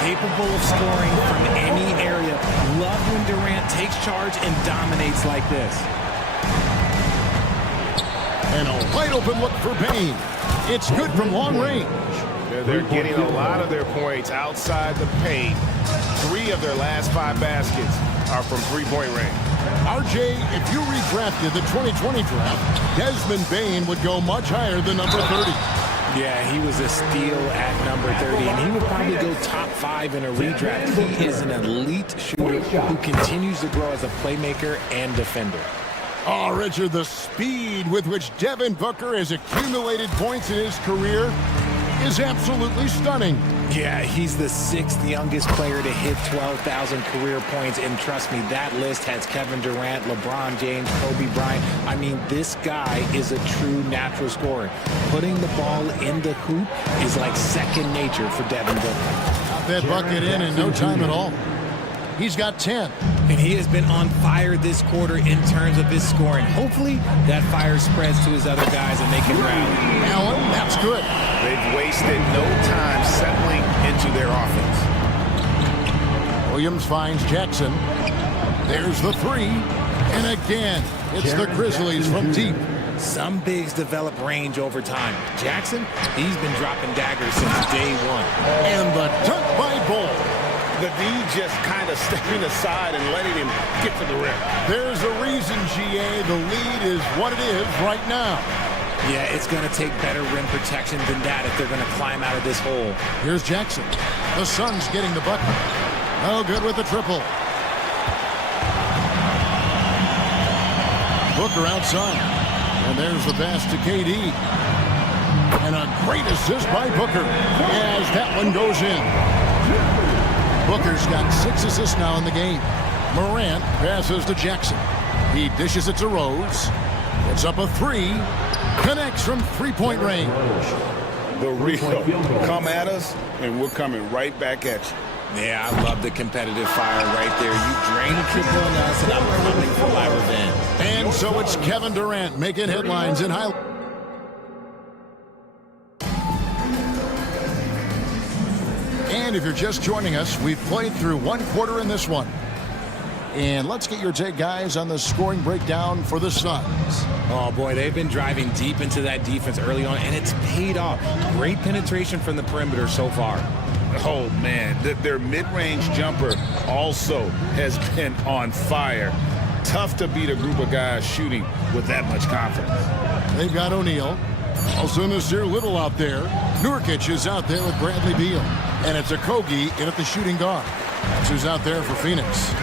Capable of scoring from any area. Love when Durant takes charge and dominates like this. And a wide open look for Bain. It's good from long range. They're getting a lot of their points outside the paint. 3 of their last 5 baskets are from three-point range. RJ, if you redrafted the 2020 draft, Desmond Bain would go much higher than number 30. Yeah, he was a steal at number 30, and he would probably go top 5 in a redraft. He is an elite shooter who continues to grow as a playmaker and defender. Oh, Richard, the speed with which Devin Booker has accumulated points in his career is absolutely stunning. Yeah, he's the 6th youngest player to hit 12,000 career points, and trust me, that list has Kevin Durant, LeBron James, Kobe Bryant. I mean, this guy is a true natural scorer. Putting the ball in the hoop is like second nature for Devin Booker. Got that bucket in no time at all. He's got 10. And he has been on fire this quarter in terms of his scoring. Hopefully, that fire spreads to his other guys and they can rally. Allen, that's good. They've wasted no time settling into their offense. Williams finds Jackson. There's the 3. And again, it's the Grizzlies from deep. Some bigs develop range over time. Jackson, he's been dropping daggers since day one. And the dunk by Bull. The D just kind of stepping aside and letting him get to the rim. There's a reason, GA, the lead is what it is right now. Yeah, it's going to take better rim protection than that if they're going to climb out of this hole. Here's Jackson. The Suns getting the bucket. No good with the triple. Booker outside. And there's the pass to KD. And a great assist by Booker as that one goes in. Booker's got 6 assists now in the game. Morant passes to Jackson. He dishes it to Rose. Puts up a 3. Connects from three-point range. The real come at us, and we're coming right back at you. Yeah, I love the competitive fire right there. You drain a triple on us, and I'm coming for my revenge. And so it's Kevin Durant making headlines in highlights. And if you're just joining us, we've played through 1 quarter in this one. And let's get your take, guys, on the scoring breakdown for the Suns. Oh, boy, they've been driving deep into that defense early on, and it's paid off. Great penetration from the perimeter so far. Oh, man, their mid-range jumper also has been on fire. Tough to beat a group of guys shooting with that much confidence. They've got O'Neal. Also Nasir Little out there. Nurkic is out there with Bradley Beal. And it's Okogie in at the shooting guard. That's who's out there for Phoenix.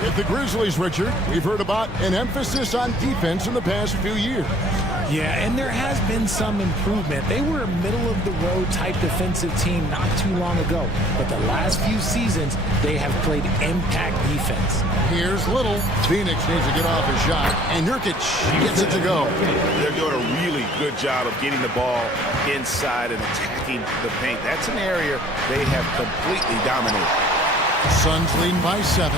At the Grizzlies, Richard, we've heard about an emphasis on defense in the past few years. Yeah, and there has been some improvement. They were a middle-of-the-road type defensive team not too long ago. But the last few seasons, they have played impact defense. Here's Little. Phoenix needs to get off his shot. And Nurkic gets it to go. They're doing a really good job of getting the ball inside and attacking the paint. That's an area they have completely dominated. Suns leading by 7.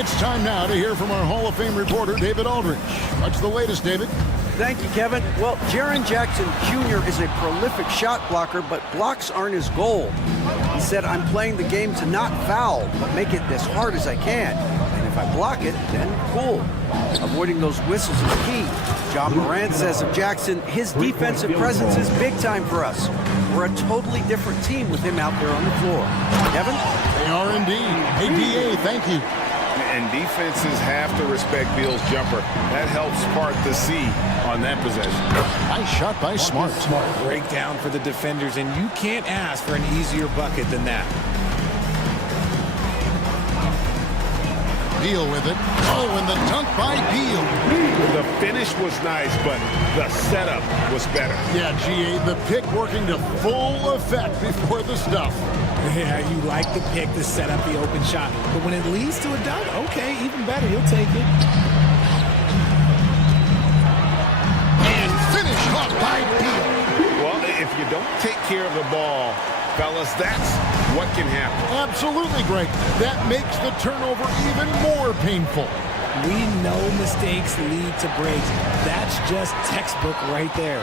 It's time now to hear from our Hall of Fame reporter, David Aldridge. What's the latest, David? Thank you, Kevin. Well, Jaren Jackson Jr. is a prolific shot blocker, but blocks aren't his goal. He said, I'm playing the game to not foul, but make it as hard as I can. And if I block it, then cool. Avoiding those whistles is key. John Morant says of Jackson, his defensive presence is big time for us. We're a totally different team with him out there on the floor. Kevin? They are indeed. Hey, DA, thank you. And defenses have to respect Beal's jumper. That helps part the C on that possession. Nice shot by Smart. Breakdown for the defenders, and you can't ask for an easier bucket than that. Beal with it. Oh, and the dunk by Beal. The finish was nice, but the setup was better. Yeah, GA, the pick working to full effect before the stuff. Yeah, you like the pick to set up the open shot. But when it leads to a dunk, okay, even better, he'll take it. And finish off by Beal. Well, if you don't take care of the ball, fellas, that's what can happen. Absolutely, Greg. That makes the turnover even more painful. We know mistakes lead to breaks. That's just textbook right there.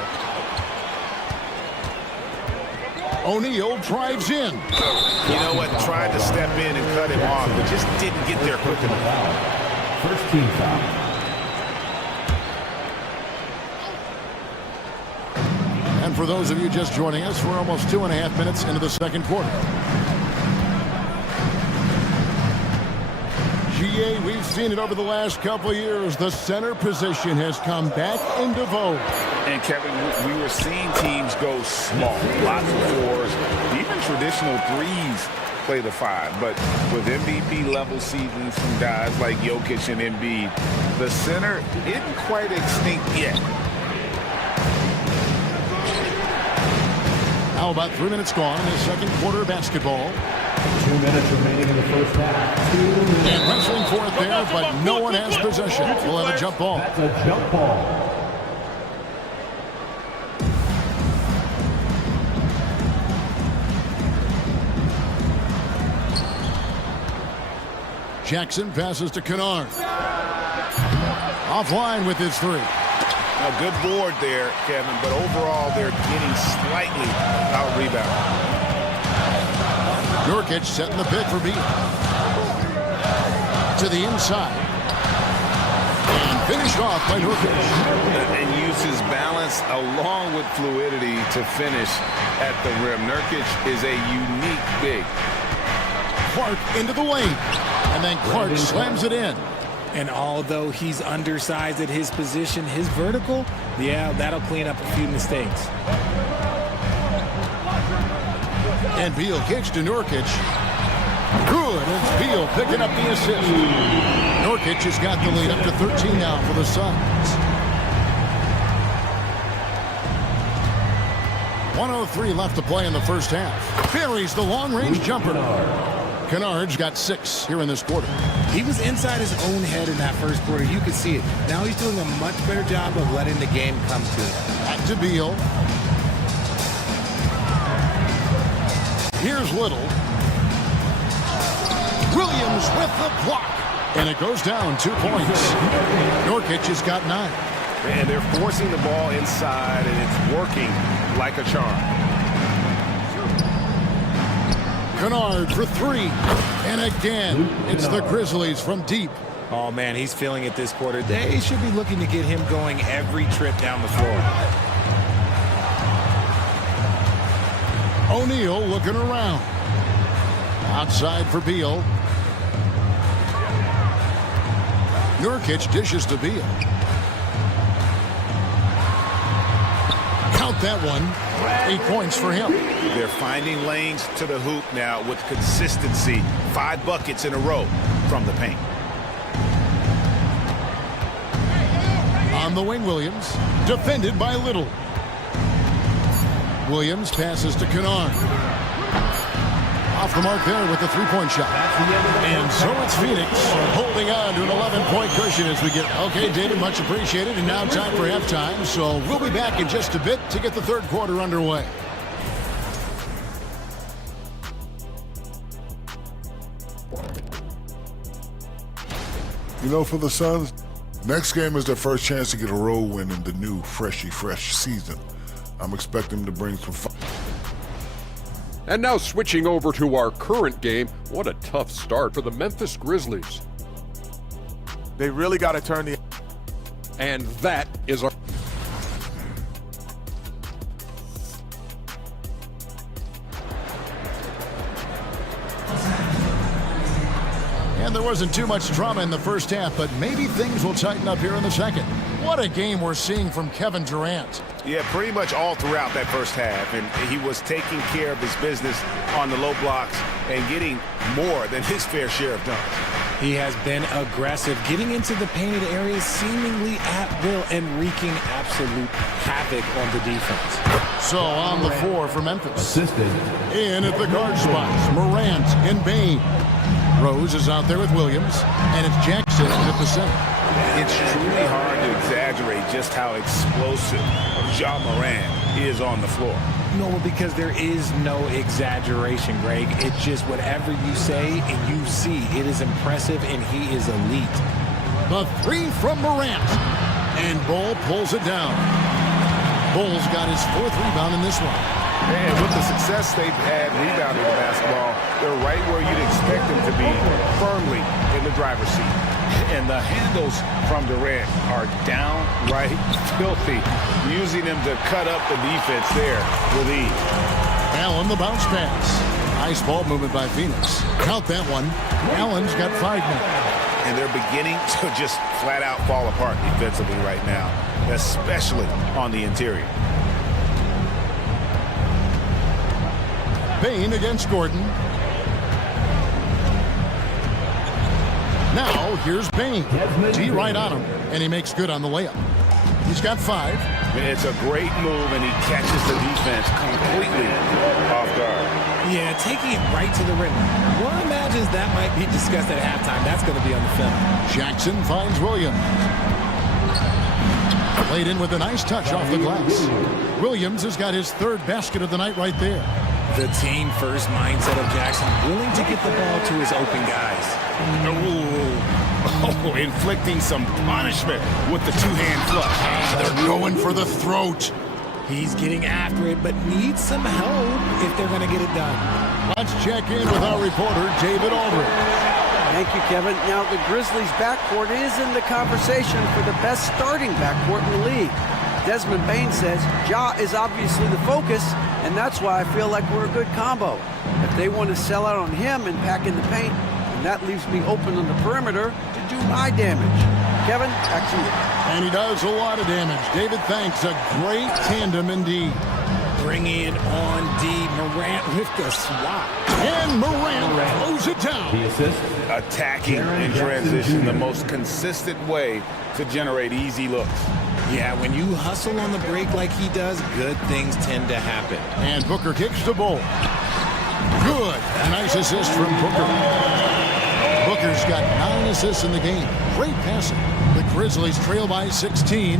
O'Neal drives in. You know what? Tried to step in and cut him off, but just didn't get there quick enough. First team foul. And for those of you just joining us, we're almost 2.5 minutes into the second quarter. GA, we've seen it over the last couple of years. The center position has come back into vogue. And Kevin, we were seeing teams go small, lots of fours, even traditional threes play the five. But with MVP-level seasons from guys like Jokic and Embiid, the center isn't quite extinct yet. How about 3 minutes gone in the second quarter of basketball? 2 minutes remaining in the first half. And wrestling for it there, but no one has possession. We'll have a jump ball. That's a jump ball. Jackson passes to Kennard. Offline with his three. A good board there, Kevin, but overall they're getting slightly out-rebounded. Nurkic setting the pick for Beal. To the inside. And finished off by Nurkic. And uses balance along with fluidity to finish at the rim. Nurkic is a unique big. Clark into the lane. And then Clark slams it in. And although he's undersized at his position, his vertical, yeah, that'll clean up a few mistakes. And Beal kicks to Nurkic. Good. It's Beal picking up the assist. Nurkic has got the lead up to 13 now for the Suns. 1:03 left to play in the first half. Buries the long-range jumper. Kennard's got 6 here in this quarter. He was inside his own head in that first quarter. You could see it. Now he's doing a much better job of letting the game come to him. Back to Beal. Here's Little. Williams with the block. And it goes down 2 points. Nurkic has got 9. And they're forcing the ball inside, and it's working like a charm. Kennard for 3. And again, it's the Grizzlies from deep. Oh, man, he's feeling it this quarter. They should be looking to get him going every trip down the floor. O'Neal looking around. Outside for Beal. Nurkic dishes to Beal. Count that one. 8 points for him. They're finding lanes to the hoop now with consistency. 5 buckets in a row from the paint. On the wing, Williams. Defended by Little. Williams passes to Kennard. Off the mark there with the 3-point shot. And so it's Phoenix holding on to an 11-point cushion as we get... Okay, David, much appreciated. And now time for halftime. So we'll be back in just a bit to get the third quarter underway. You know, for the Suns, next game is their first chance to get a road win in the new fresh season. I'm expecting them to bring some fun. And now switching over to our current game, what a tough start for the Memphis Grizzlies. They really got to turn the... And that is our... And there wasn't too much drama in the first half, but maybe things will tighten up here in the second. What a game we're seeing from Kevin Durant. Yeah, pretty much all throughout that first half. And he was taking care of his business on the low blocks and getting more than his fair share of dunks. He has been aggressive, getting into the painted areas seemingly at will and wreaking absolute havoc on the defense. So on the floor for Memphis. In at the guard spots, Morant and Bain. Rose is out there with Williams, and it's Jackson at the center. It's truly hard to exaggerate just how explosive Ja Morant is on the floor. No, because there is no exaggeration, Greg. It's just whatever you say and you see. It is impressive, and he is elite. The 3 from Morant, and Bull pulls it down. Bull's got his 4th rebound in this one. And with the success they've had rebounding the basketball, they're right where you'd expect them to be, firmly in the driver's seat. And the handles from Durant are downright filthy, using them to cut up the defense there with ease. Allen, the bounce pass. Nice ball movement by Phoenix. Count that one. Allen's got 5 now. and they're beginning to just flat out fall apart defensively right now, especially on the interior. Payne against Gordon. Now, here's Payne. T right on him, and he makes good on the layup. He's got 5. It's a great move, and he catches the defense completely off guard. Yeah, taking it right to the rim. One imagines that might be discussed at halftime. That's going to be on the film. Jackson finds Williams. Played in with a nice touch off the glass. Williams has got his 3rd basket of the night right there. The team-first mindset of Jackson, willing to get the ball to his open guys. Oh, inflicting some punishment with the 2-hand flush. They're going for the throat. He's getting after it, but needs some help if they're going to get it done. Let's check in with our reporter, David Aldridge. Thank you, Kevin. Now, the Grizzlies' backcourt is in the conversation for the best starting backcourt in the league. Desmond Bain says Ja is obviously the focus, and that's why I feel like we're a good combo. If they want to sell out on him and pack in the paint, then that leaves me open on the perimeter to do my damage. Kevin, back to you. And he does a lot of damage. David, thanks. A great tandem indeed. Bringing it on D. Morant with the swat. And Morant throws it down. The assist. Attacking in transition, the most consistent way to generate easy looks. Yeah, when you hustle on the break like he does, good things tend to happen. And Booker kicks the ball. Good. A nice assist from Booker. Booker's got 9 assists in the game. Great passing. The Grizzlies trail by 16.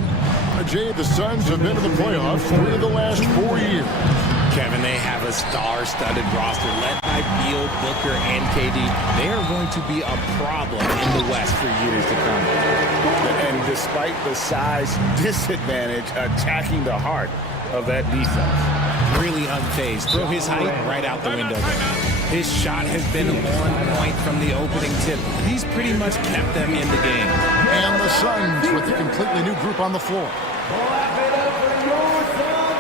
Jay, the Suns have been in the playoffs 3 of the last 4 years. Kevin, they have a star-studded roster led by Beal, Booker, and KD. They are going to be a problem in the West for years to come. And despite the size disadvantage, attacking the heart of that defense. Really unfazed. Throw his height right out the window there. His shot has been on point from the opening tip. He's pretty much kept them in the game. And the Suns with a completely new group on the floor.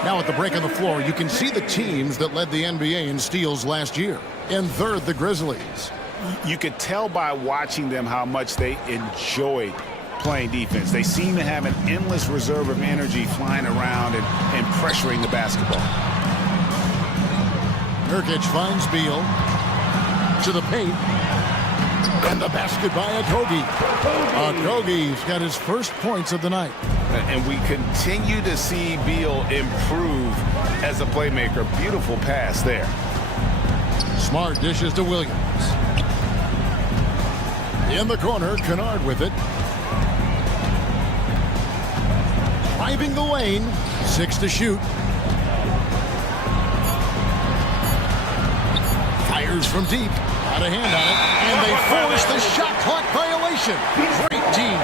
Now at the break on the floor, you can see the teams that led the NBA in steals last year. In 3rd, the Grizzlies. You could tell by watching them how much they enjoyed playing defense. They seem to have an endless reserve of energy flying around and pressuring the basketball. Nurkic finds Beal to the paint. And the basket by Okogie. Okogie's got his first points of the night. And we continue to see Beal improve as a playmaker. Beautiful pass there. Smart dishes to Williams. In the corner, Kennard with it. Driving the lane. 6 to shoot. Fires from deep. Got a hand on it. And they force the shot clock violation. Great team.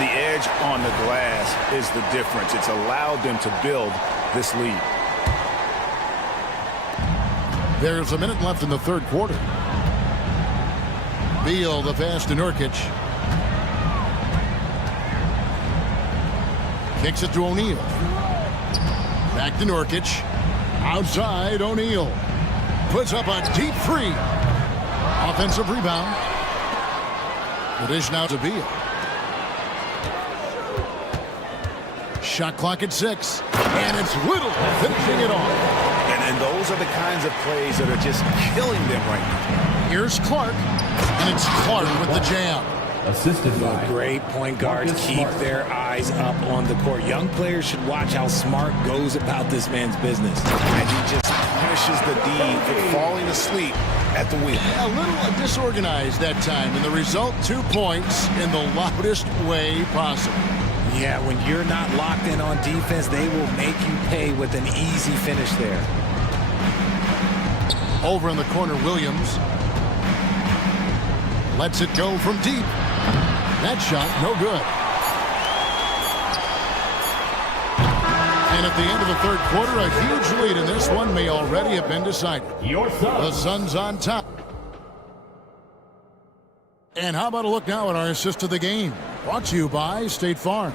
The edge on the glass is the difference. It's allowed them to build this lead. There's a minute left in the 3rd quarter. Beal, the pass to Nurkic. Kicks it to O'Neal. Back to Nurkic. Outside, O'Neal. Puts up a deep 3. Offensive rebound. The dish now to Beal. Shot clock at 6. And it's Whittle finishing it off. And those are the kinds of plays that are just killing them right now. Here's Clark. And it's Clark with the jam. Assisted by great point guards keep their eyes up on the court. Young players should watch how Smart goes about this man's business. And he just punishes the D for falling asleep at the wheel. A little disorganized that time, and the result 2 points in the loudest way possible. Yeah, when you're not locked in on defense, they will make you pay with an easy finish there. Over in the corner, Williams lets it go from deep. That shot, no good. And at the end of the 3rd quarter, a huge lead in this one may already have been decided. The Suns on top. And how about a look now at our assist of the game? Brought to you by State Farm.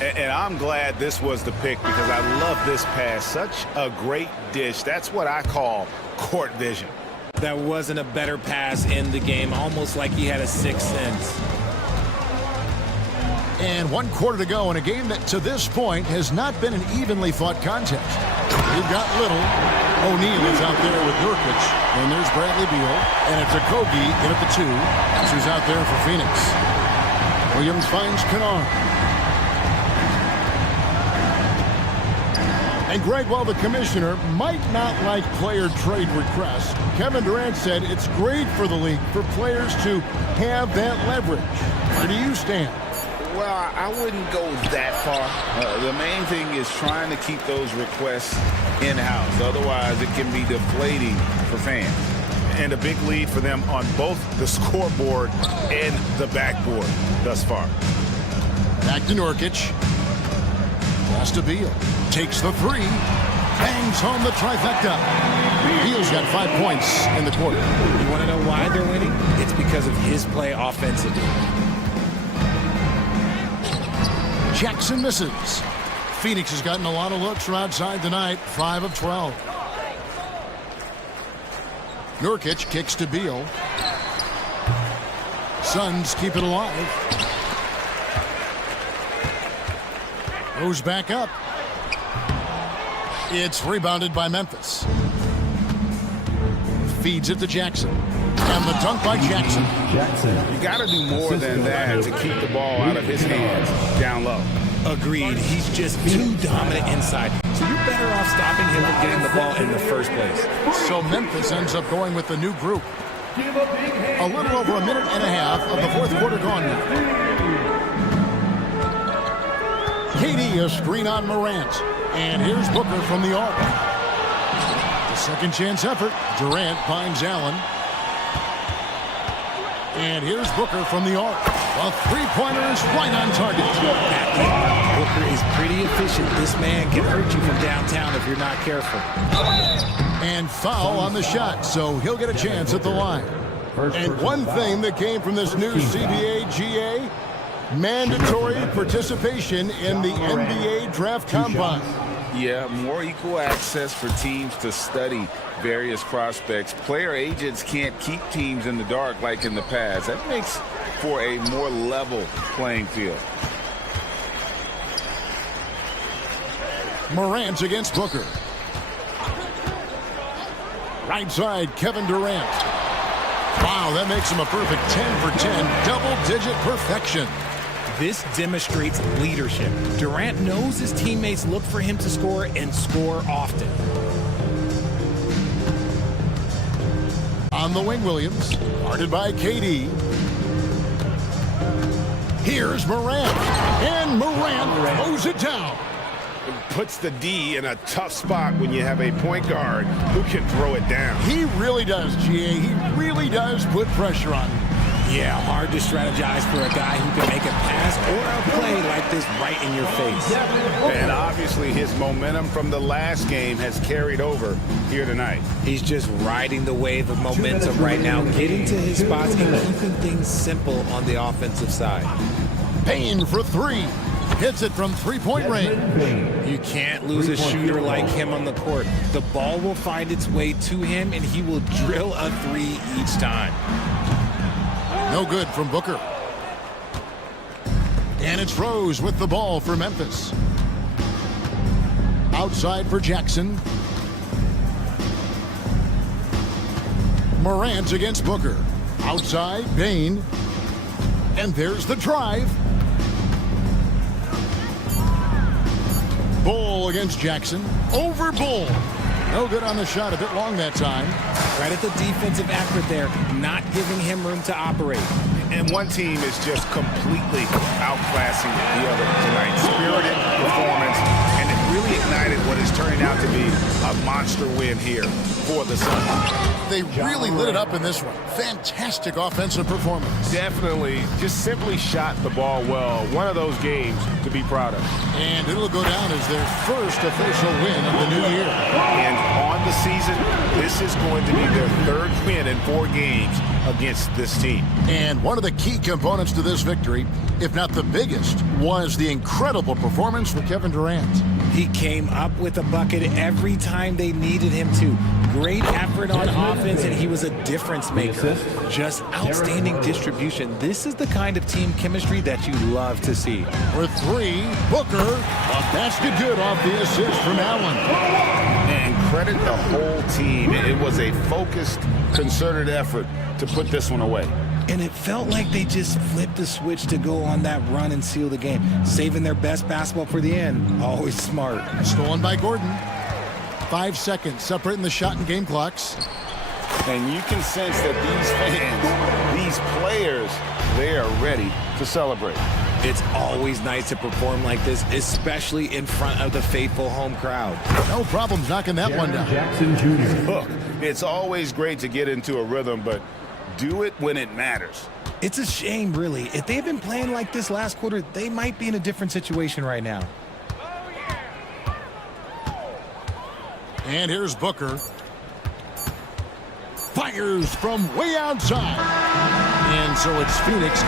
And I'm glad this was the pick because I love this pass. Such a great dish. That's what I call court vision. That wasn't a better pass in the game, almost like he had a sixth sense. And 1 quarter to go in a game that, to this point, has not been an evenly fought contest. You've got Little. O'Neal is out there with Nurkic. And there's Bradley Beal. And it's Okogie in at the 2. Who's out there for Phoenix. Williams finds Kennard. And Greg, while the commissioner might not like player trade requests, Kevin Durant said it's great for the league for players to have that leverage. Where do you stand? Well, I wouldn't go that far. The main thing is trying to keep those requests in-house. Otherwise, it can be deflating for fans. And a big lead for them on both the scoreboard and the backboard thus far. Back to Nurkic. Pass to Beal. Takes the 3. Bangs home the trifecta. Beal's got 5 points in the quarter. You want to know why they're winning? It's because of his play offensively. Jackson misses. Phoenix has gotten a lot of looks from outside tonight. 5 of 12. Nurkic kicks to Beal. Suns keep it alive. Goes back up. It's rebounded by Memphis. Feeds it to Jackson. And the dunk by Jackson. You got to do more than that to keep the ball out of his hands down low. Agreed. He's just too dominant inside. So you're better off stopping him from getting the ball in the first place. So Memphis ends up going with the new group. A little over a minute and a half of the fourth quarter gone now. KD a screen on Morant. And here's Booker from the arc. The second chance effort. Durant finds Allen. And here's Booker from the arc. A three-pointer is right on target. Booker is pretty efficient. This man can hurt you from downtown if you're not careful. And foul on the shot, so he'll get a chance at the line. And one thing that came from this new CBA GA, mandatory participation in the NBA Draft Combine. Yeah, more equal access for teams to study various prospects. Player agents can't keep teams in the dark like in the past. That makes for a more level playing field. Morant against Booker. Right side, Kevin Durant. Wow, that makes him a perfect 10 for 10, double-digit perfection. This demonstrates leadership. Durant knows his teammates look for him to score and score often. On the wing, Williams, guarded by KD. Here's Morant, and Morant throws it down. Puts the D in a tough spot when you have a point guard who can throw it down. He really does, GA. He really does put pressure on him. Yeah, hard to strategize for a guy who can make a pass or a play like this right in your face. And obviously his momentum from the last game has carried over here tonight. He's just riding the wave of momentum right now, getting to his spots and keeping things simple on the offensive side. Payne for 3. Hits it from three-point range. You can't lose a shooter like him on the court. The ball will find its way to him, and he will drill a 3 each time. No good from Booker. And it's Rose with the ball for Memphis. Outside for Jackson. Morant against Booker. Outside, Payne. And there's the drive. Bull against Jackson. Over Bull. No good on the shot. A bit long that time. Credit the defensive effort there, not giving him room to operate. And one team is just completely outclassing the other tonight. Spirited performance, and it really ignited what is turning out to be a monster win here for the Suns. They really lit it up in this one. Fantastic offensive performance. Definitely, just simply shot the ball well. One of those games to be proud of. And it'll go down as their first official win of the new year. And on the season, this is going to be their 3rd win in 4 games against this team. And one of the key components to this victory, if not the biggest, was the incredible performance for Kevin Durant. He came up with a bucket every time they needed him to. Great effort on offense, and he was a difference maker. Just outstanding distribution. This is the kind of team chemistry that you love to see. For three, Booker. A basket good off the assist from Allen. And credit the whole team. It was a focused, concerted effort to put this one away. And it felt like they just flipped the switch to go on that run and seal the game, saving their best basketball for the end. Always smart. Stolen by Gordon. 5 seconds separating the shot and game clocks. And you can sense that these fans, these players, they are ready to celebrate. It's always nice to perform like this, especially in front of the faithful home crowd. No problems knocking that one down. Jackson Jr. Look, it's always great to get into a rhythm, but do it when it matters. It's a shame, really. If they've been playing like this last quarter, they might be in a different situation right now. And here's Booker. Fires from way outside. And so it's Phoenix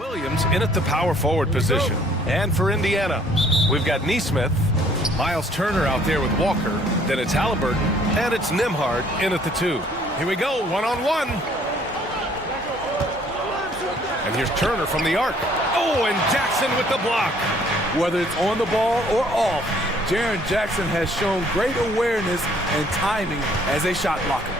Williams in at the power forward position. And for Indiana, we've got Neesmith, Miles Turner out there with Walker, then it's Halliburton, and it's Nembhard in at the 2. Here we go, one-on-one. And here's Turner from the arc. Oh, and Jackson with the block. Whether it's on the ball or off, Jaren Jackson has shown great awareness and timing as a shot blocker.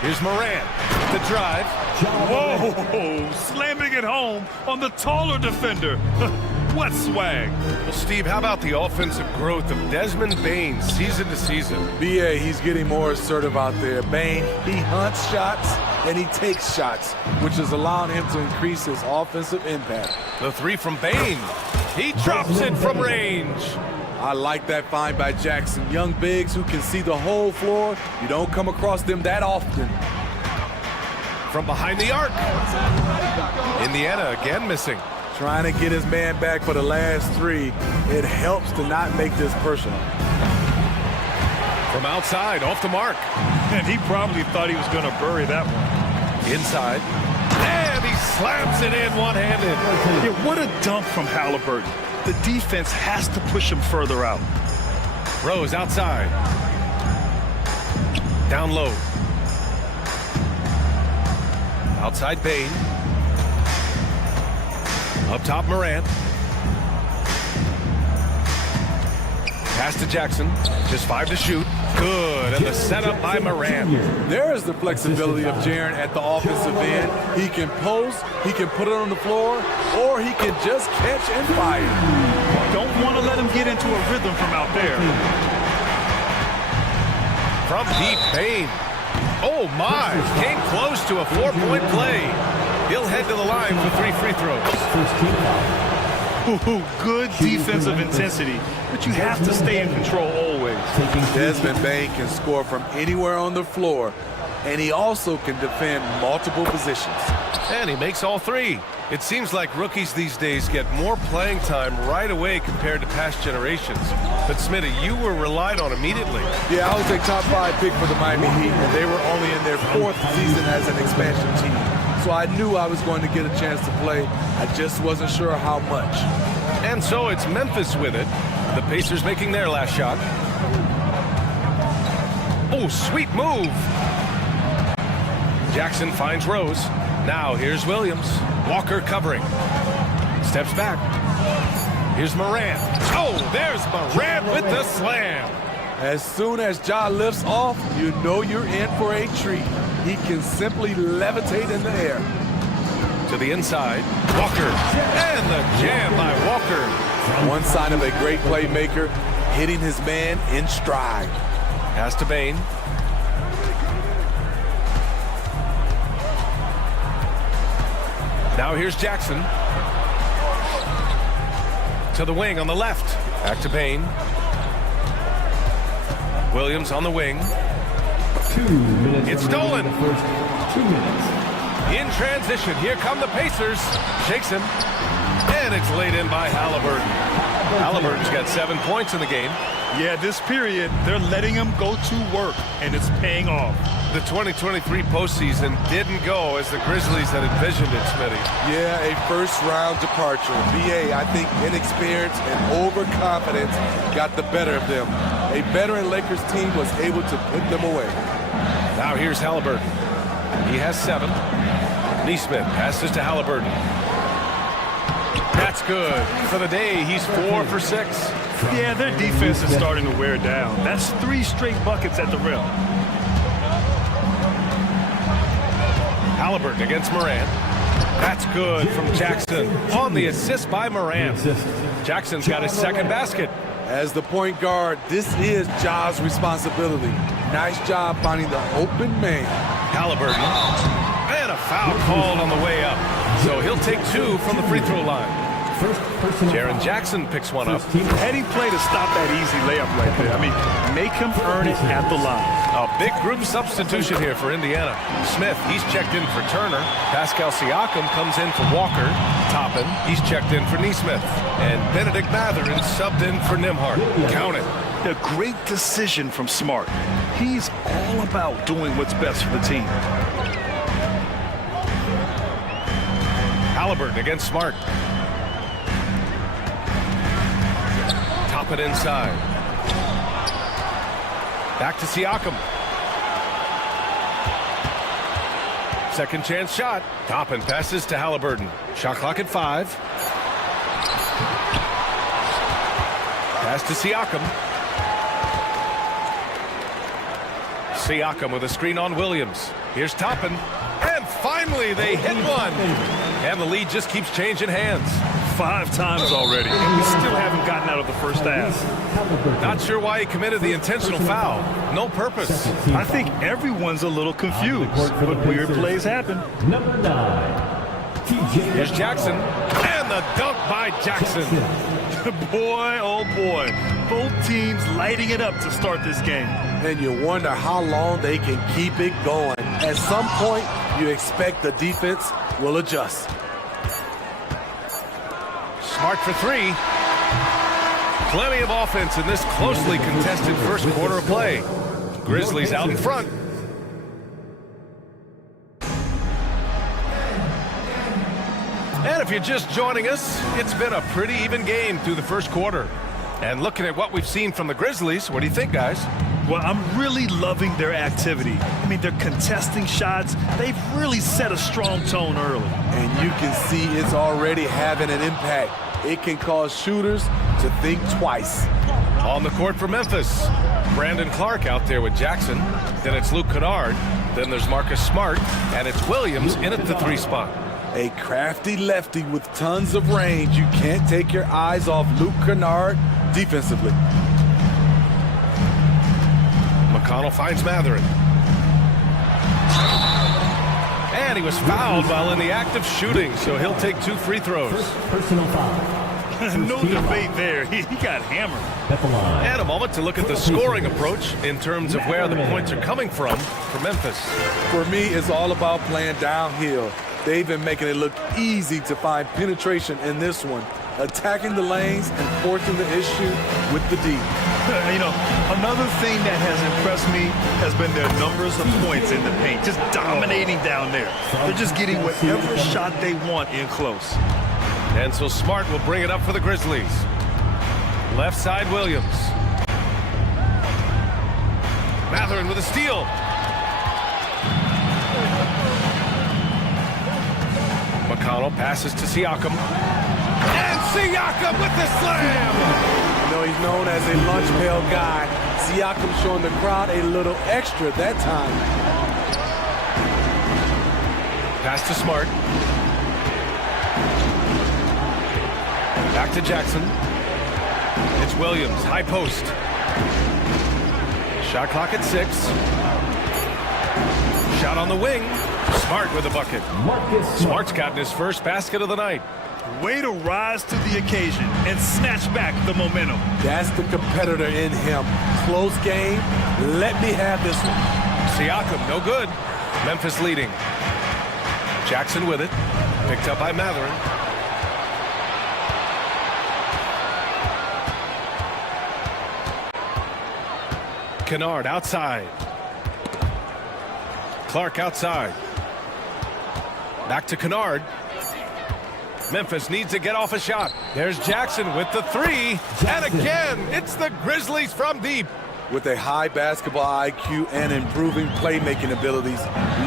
Here's Morant, the drive. Whoa, slamming it home on the taller defender. What swag. Well, Steve, how about the offensive growth of Desmond Bane season to season? BA, he's getting more assertive out there. Bane, he hunts shots and he takes shots, which is allowing him to increase his offensive impact. The 3 from Bane. He drops it from range. I like that find by Jackson. Young bigs who can see the whole floor. You don't come across them that often. From behind the arc. Indiana again missing. Trying to get his man back for the last 3. It helps to not make this personal. From outside, off the mark. And he probably thought he was going to bury that one. Inside. And he slams it in one-handed. Yeah, what a dunk from Halliburton. The defense has to push him further out. Rose outside. Down low. Outside Bane. Up top Morant. Pass to Jackson. Just 5 to shoot. Good. And the setup by Morant. There is the flexibility of Jaren at the offensive end. He can post, he can put it on the floor, or he can just catch and fire. Don't want to let him get into a rhythm from out there. From deep, Bane. Oh my, came close to a 4-point play. He'll head to the line for 3 free throws. Good defensive intensity, but you have to stay in control always. Desmond Bane can score from anywhere on the floor, and he also can defend multiple positions. And he makes all 3. It seems like rookies these days get more playing time right away compared to past generations. But Smitty, you were relied on immediately. Yeah, I was a top 5 pick for the Miami Heat, and they were only in their 4th season as an expansion team. So I knew I was going to get a chance to play. I just wasn't sure how much. And so it's Memphis with it. The Pacers making their last shot. Oh, sweet move. Jackson finds Rose. Now here's Williams. Walker covering. Steps back. Here's Morant. Oh, there's Morant with the slam. As soon as Ja lifts off, you know you're in for a treat. He can simply levitate in the air. To the inside, Walker, and the jam by Walker. One sign of a great playmaker, hitting his man in stride. Pass to Bane. Now here's Jackson. To the wing on the left. Back to Bane. Williams on the wing. 2 minutes. It's stolen. 2 minutes. In transition, here come the Pacers. Shakes him. And it's laid in by Halliburton. Halliburton's got 7 points in the game. Yeah, this period, they're letting him go to work, and it's paying off. The 2023 postseason didn't go as the Grizzlies had envisioned it, Smitty. Yeah, a first-round departure. BA, I think inexperience and overconfidence got the better of them. A veteran Lakers team was able to put them away. Now here's Halliburton. He has 7. Neesmith passes to Halliburton. That's good. For the day, he's 4 for 6. Yeah, their defense is starting to wear down. That's 3 straight buckets at the rim. Halliburton against Morant. That's good from Jackson on the assist by Morant. Jackson's got his 2nd basket. As the point guard, this is Ja's responsibility. Nice job finding the open man. Halliburton. And a foul called on the way up. So he'll take 2 from the free throw line. Jaren Jackson picks one up. Heady play to stop that easy layup right there. I mean, make him earn it at the line. A big group substitution here for Indiana. Smith, he's checked in for Turner. Pascal Siakam comes in for Walker. Toppin, he's checked in for Neesmith. And Benedict Mathurin subbed in for Nembhard. Count it. A great decision from Smart. He's all about doing what's best for the team. Halliburton against Smart. Top it inside. Back to Siakam. Second chance shot. Toppin passes to Halliburton. Shot clock at 5. Pass to Siakam. Siakam with a screen on Williams. Here's Toppin. And finally they hit one. And the lead just keeps changing hands. 5 times already, and we still haven't gotten out of the first half. Not sure why he committed the intentional foul. No purpose. I think everyone's a little confused, but weird plays happen. Number 9. Here's Jackson. And the dunk by Jackson. Boy, oh boy. Both teams lighting it up to start this game. And you wonder how long they can keep it going. At some point, you expect the defense will adjust. Smart for 3. Plenty of offense in this closely contested first quarter of play. Grizzlies out in front. And if you're just joining us, it's been a pretty even game through the first quarter. And looking at what we've seen from the Grizzlies, what do you think, guys? Well, I'm really loving their activity. I mean, they're contesting shots. They've really set a strong tone early. And you can see it's already having an impact. It can cause shooters to think twice. On the court for Memphis, Brandon Clark out there with Jackson. Then it's Luke Kennard. Then there's Marcus Smart. And it's Williams in at the 3 spot. A crafty lefty with tons of range. You can't take your eyes off Luke Kennard defensively. McConnell finds Matherin. And he was fouled while in the act of shooting, so he'll take 2 free throws. Personal foul. No debate there. He got hammered. And a moment to look at the scoring approach in terms of where the points are coming from for Memphis. For me, it's all about playing downhill. They've been making it look easy to find penetration in this one, attacking the lanes and forcing the issue with the D. You know, another thing that has impressed me has been their numbers of points in the paint, just dominating down there. They're just getting whatever shot they want in close. And so Smart will bring it up for the Grizzlies. Left side, Williams. Matherin with a steal. McConnell passes to Siakam. And Siakam with the slam! You know, he's known as a lunch pail guy. Siakam showing the crowd a little extra that time. Pass to Smart. Back to Jackson. It's Williams, high post. Shot clock at 6. Shot on the wing. Smart with a bucket. Smart's gotten his first basket of the night. Way to rise to the occasion and snatch back the momentum. That's the competitor in him. Close game. Let me have this one. Siakam, no good. Memphis leading. Jackson with it. Picked up by Matherin. Kennard outside. Clark outside. Back to Kennard. Memphis needs to get off a shot. There's Jackson with the 3. And again, it's the Grizzlies from deep. With a high basketball IQ and improving playmaking abilities,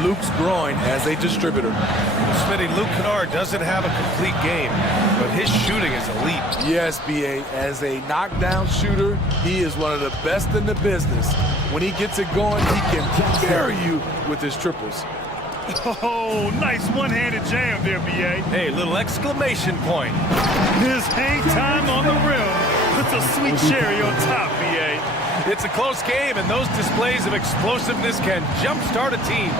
Luke's growing as a distributor. Smitty, Luke Kennard doesn't have a complete game, but his shooting is elite. Yes, B.A. As a knockdown shooter, he is one of the best in the business. When he gets it going, he can carry you with his triples. Oh, nice one-handed jam there, B.A. Hey, little exclamation point. His hang time on the rim puts a sweet cherry on top, B.A. It's a close game, and those displays of explosiveness can jumpstart a team.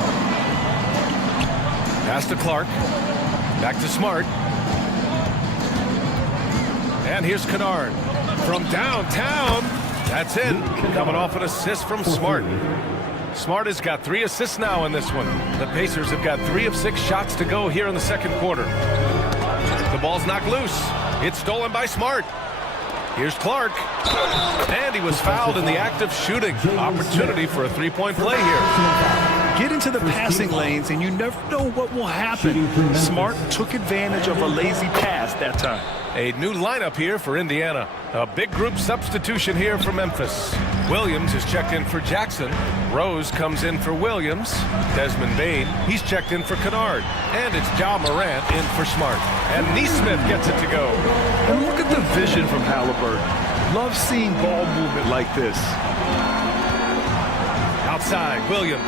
Pass to Clark. Back to Smart. And here's Kennard. From downtown. That's in. Coming off an assist from Smart. Smart has got 3 assists now in this one. The Pacers have got 3 of 6 shots to go here in the second quarter. The ball's knocked loose. It's stolen by Smart. Here's Clark. And he was fouled in the act of shooting. Opportunity for a 3-point play here. get into the passing lanes, and you never know what will happen. Smart took advantage of a lazy pass that time. A new lineup here for Indiana. A big group substitution here for Memphis. Williams is checked in for Jackson. Rose comes in for Williams. Desmond Bain, he's checked in for Kennard. And it's Ja Morant in for Smart. And Neesmith gets it to go. And look at the vision from Halliburton. Love seeing ball movement like this. Outside, Williams.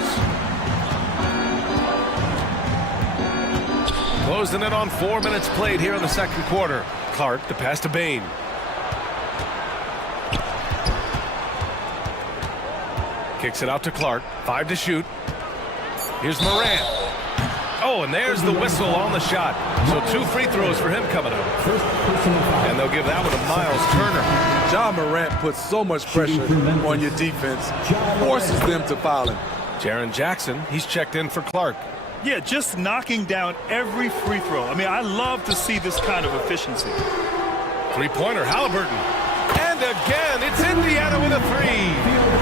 Closing in on 4 minutes played here in the second quarter. Clark, the pass to Bain. Kicks it out to Clark. 5 to shoot. Here's Morant. Oh, and there's the whistle on the shot. So 2 free throws for him coming up. And they'll give that one to Miles Turner. Ja Morant puts so much pressure on your defense, forces them to foul him. Jaren Jackson, he's checked in for Clark. Yeah, just knocking down every free throw. I mean, I love to see this kind of efficiency. Three-pointer, Halliburton. And again, it's Indiana with a 3.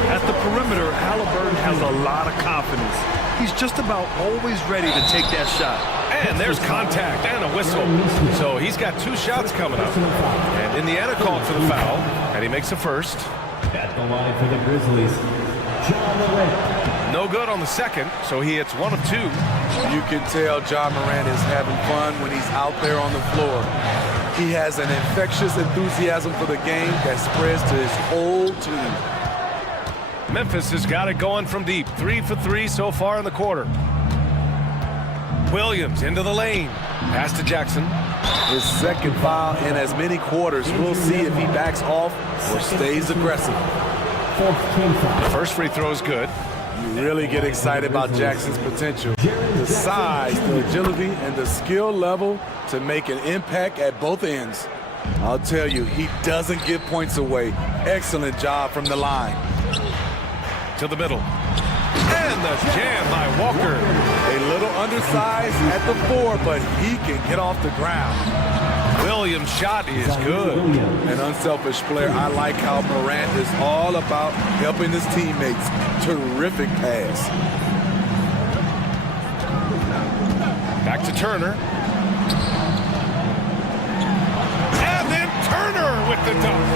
At the perimeter, Halliburton has a lot of confidence. He's just about always ready to take that shot. And there's contact and a whistle. So he's got 2 shots coming up. And Indiana called for the foul, and he makes the first. At the line for the Grizzlies, Ja Morant. No good on the second, so he hits 1 of 2. You can tell Ja Morant is having fun when he's out there on the floor. He has an infectious enthusiasm for the game that spreads to his whole team. Memphis has got it going from deep. 3 for 3 so far in the quarter. Williams into the lane. Pass to Jackson. His second foul in as many quarters. We'll see if he backs off or stays aggressive. The first free throw is good. You really get excited about Jackson's potential. The size, the agility, and the skill level to make an impact at both ends. I'll tell you, he doesn't give points away. Excellent job from the line. To the middle. And the jam by Walker. A little undersized at the 4, but he can get off the ground. Williams' shot is good. An unselfish player. I like how Morant is all about helping his teammates. Terrific pass. Back to Turner. And then Turner with the dunk.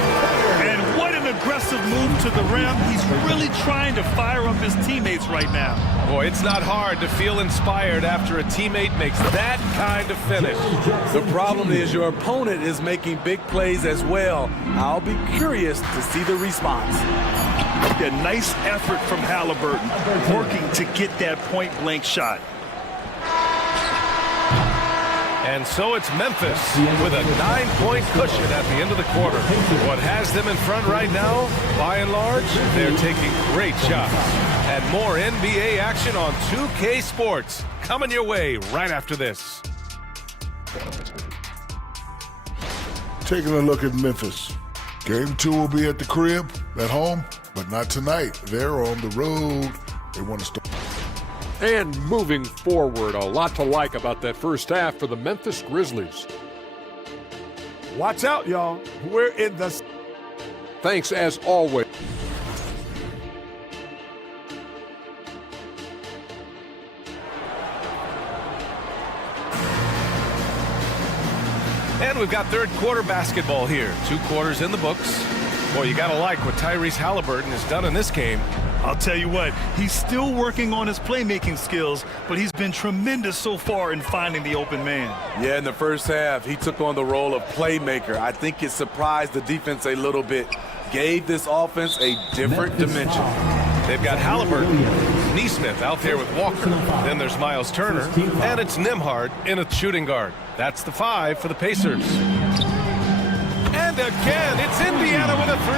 And what an aggressive move to the rim. He's really trying to fire up his teammates right now. Boy, it's not hard to feel inspired after a teammate makes that kind of finish. The problem is your opponent is making big plays as well. I'll be curious to see the response. A nice effort from Halliburton, working to get that point-blank shot. And so it's Memphis with a 9-point cushion at the end of the quarter. What has them in front right now, by and large, they're taking great shots. And more NBA action on 2K Sports coming your way right after this. Taking a look at Memphis. Game 2 will be at the crib, at home, but not tonight. They're on the road. They want to start. And moving forward, a lot to like about that first half for the Memphis Grizzlies. Watch out, y'all. We're in the... Thanks as always. And we've got third quarter basketball here. 2 quarters in the books. Boy, you gotta like what Tyrese Halliburton has done in this game. I'll tell you what, he's still working on his playmaking skills, but he's been tremendous so far in finding the open man. Yeah, in the first half, he took on the role of playmaker. I think it surprised the defense a little bit. Gave this offense a different dimension. They've got Halliburton, Neesmith out there with Walker. Then there's Miles Turner, and it's Nembhard in a shooting guard. That's the 5 for the Pacers. And again, it's Indiana with a 3.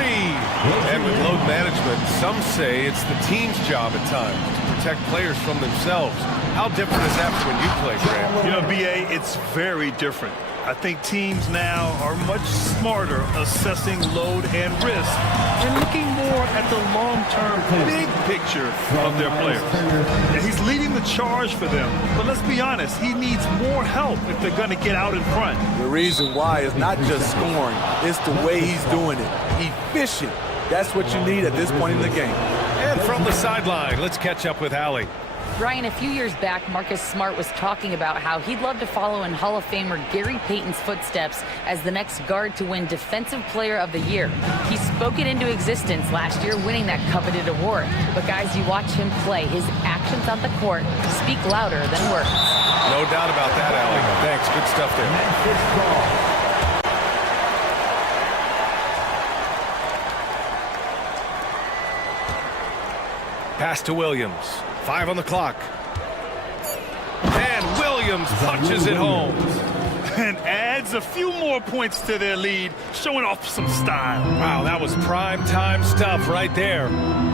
And with load management, some say it's the team's job at times to protect players from themselves. How different is that from when you play, Graham? You know, B.A., it's very different. I think teams now are much smarter assessing load and risk and looking more at the long-term big picture of their players. And he's leading the charge for them. But let's be honest, he needs more help if they're going to get out in front. The reason why is not just scoring, it's the way he's doing it. Efficient. That's what you need at this point in the game. And from the sideline, let's catch up with Hallie. Brian, a few years back, Marcus Smart was talking about how he'd love to follow in Hall of Famer Gary Payton's footsteps as the next guard to win Defensive Player of the Year. He spoke it into existence last year, winning that coveted award. But guys, you watch him play, his actions on the court speak louder than words. No doubt about that, Allie. Thanks. Good stuff there. Pass to Williams. 5 on the clock. And Williams punches it home. And adds a few more points to their lead, showing off some style. Wow, that was prime time stuff right there.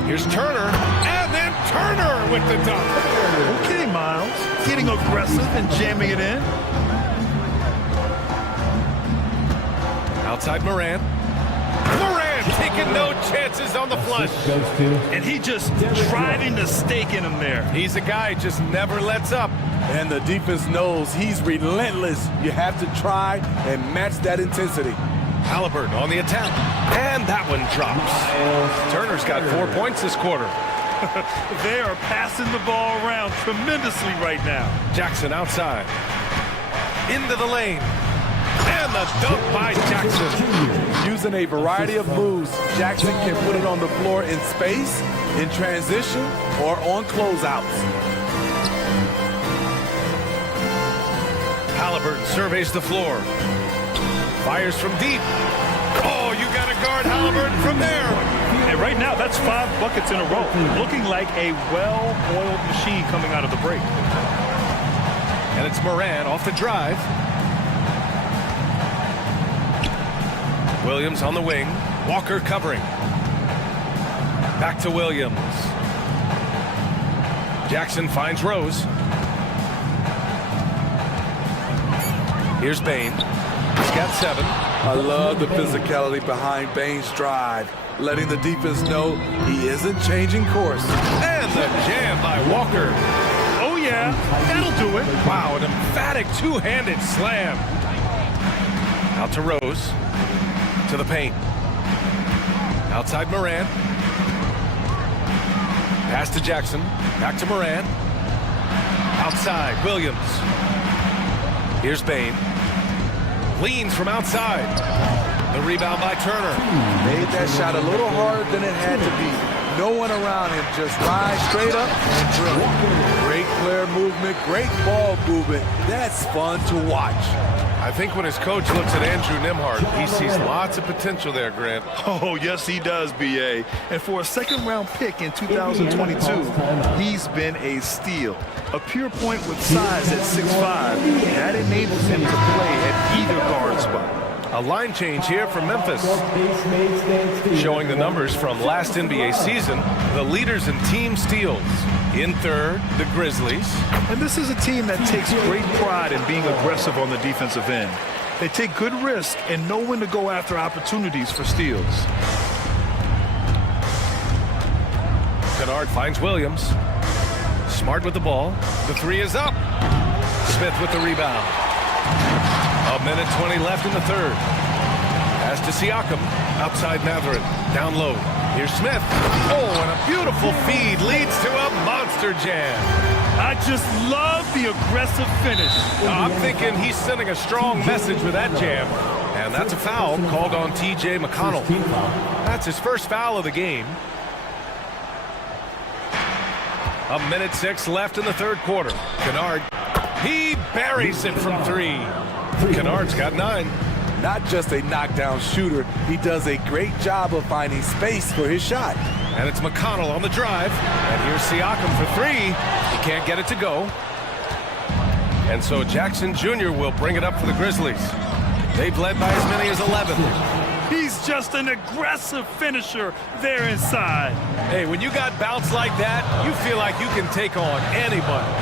Here's Turner, and then Turner with the dunk. Okay, Miles. Getting aggressive and jamming it in. Outside Morant. Morant taking no chances on the flush. And he just driving the stake in him there. He's a guy who just never lets up. And the defense knows he's relentless. You have to try and match that intensity. Halliburton on the attack. And that one drops. Turner's got 4 points this quarter. They are passing the ball around tremendously right now. Jackson outside. Into the lane. And the dunk by Jackson. Using a variety of moves, Jackson can put it on the floor in space, in transition, or on closeouts. Halliburton surveys the floor. Fires from deep. Oh, you got to guard Halliburton from there. And right now, that's 5 buckets in a row. Looking like a well-oiled machine coming out of the break. And it's Morant off the drive. Williams on the wing. Walker covering. Back to Williams. Jackson finds Rose. Here's Bain. He's got 7. I love the physicality behind Bain's drive, letting the defense know he isn't changing course. And the jam by Walker. Oh, yeah. That'll do it. Wow, an emphatic two-handed slam. Out to Rose. To the paint. Outside Morant. Pass to Jackson. Back to Morant. Outside Williams. Here's Bain. Leans from outside. The rebound by Turner. Made that shot a little harder than it had to be. No one around him, just rise straight up and drill it. Great player movement, great ball movement. That's fun to watch. I think when his coach looks at Andrew Nembhard, he sees lots of potential there, Grant. Oh, yes, he does, B.A. And for a second-round pick in 2022, he's been a steal. A pure point with size at 6'5", that enables him to play at either guard spot. A line change here from Memphis. Showing the numbers from last NBA season, the leaders in team steals. In third, the Grizzlies. And this is a team that takes great pride in being aggressive on the defensive end. They take good risk and know when to go after opportunities for steals. Kennard finds Williams. Smart with the ball. The 3 is up. Smith with the rebound. 1:20 left in the third. Pass to Siakam. Outside Matherin. Down low. Here's Smith. Oh, and a beautiful feed leads to a monster jam. I just love the aggressive finish. I'm thinking he's sending a strong message with that jam. And that's a foul called on T.J. McConnell. That's his first foul of the game. 1:06 left in the third quarter. Kennard, he buries it from 3. Kennard's got 9. Not just a knockdown shooter, he does a great job of finding space for his shot. And it's McConnell on the drive. And here's Siakam for 3. He can't get it to go. And so Jackson Jr. will bring it up for the Grizzlies. They've led by as many as 11. He's just an aggressive finisher there inside. Hey, when you got bounce like that, you feel like you can take on anybody.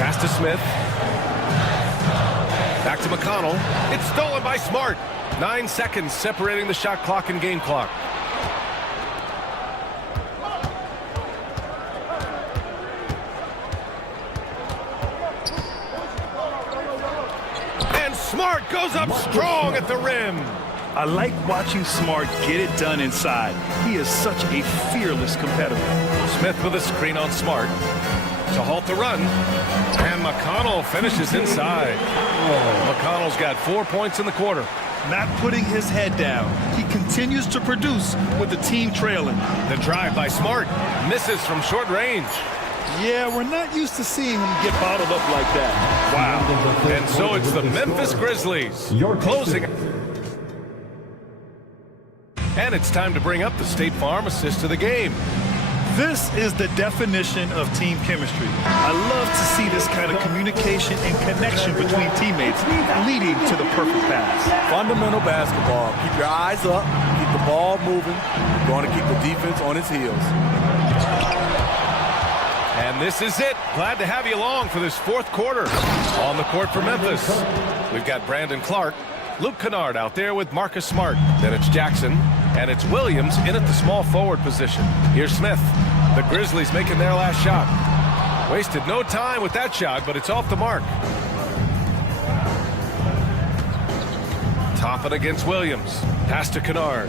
Pass to Smith. Back to McConnell. It's stolen by Smart. 9 seconds separating the shot clock and game clock. And Smart goes up strong at the rim. I like watching Smart get it done inside. He is such a fearless competitor. Smith with a screen on Smart to halt the run. And McConnell finishes inside. McConnell's got 4 points in the quarter. Not putting his head down. He continues to produce with the team trailing. The drive by Smart misses from short range. Yeah, we're not used to seeing him get bottled up like that. Wow. And so it's the Memphis Grizzlies closing. And it's time to bring up the State Farm assist of the game. This is the definition of team chemistry. I love to see this kind of communication and connection between teammates leading to the perfect pass. Fundamental basketball. Keep your eyes up, keep the ball moving. You're going to keep the defense on its heels. And this is it. Glad to have you along for this fourth quarter. On the court for Memphis, we've got Brandon Clark, Luke Kennard out there with Marcus Smart. Then it's Jackson, and it's Williams in at the small forward position. Here's Smith. The Grizzlies making their last shot. Wasted no time with that shot, but it's off the mark. Toppin against Williams. Pass to Kennard.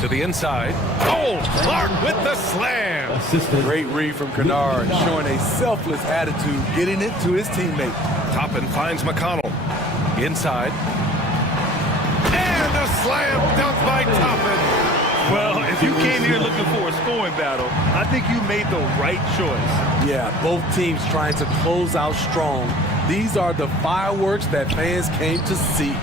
To the inside. Oh, Clark with the slam. Great read from Kennard, showing a selfless attitude, getting it to his teammate. Toppin finds McConnell. Inside. And a slam dunk by Toppin. Well, if you came here looking for a scoring battle, I think you made the right choice. Yeah, both teams trying to close out strong. These are the fireworks that fans came to see.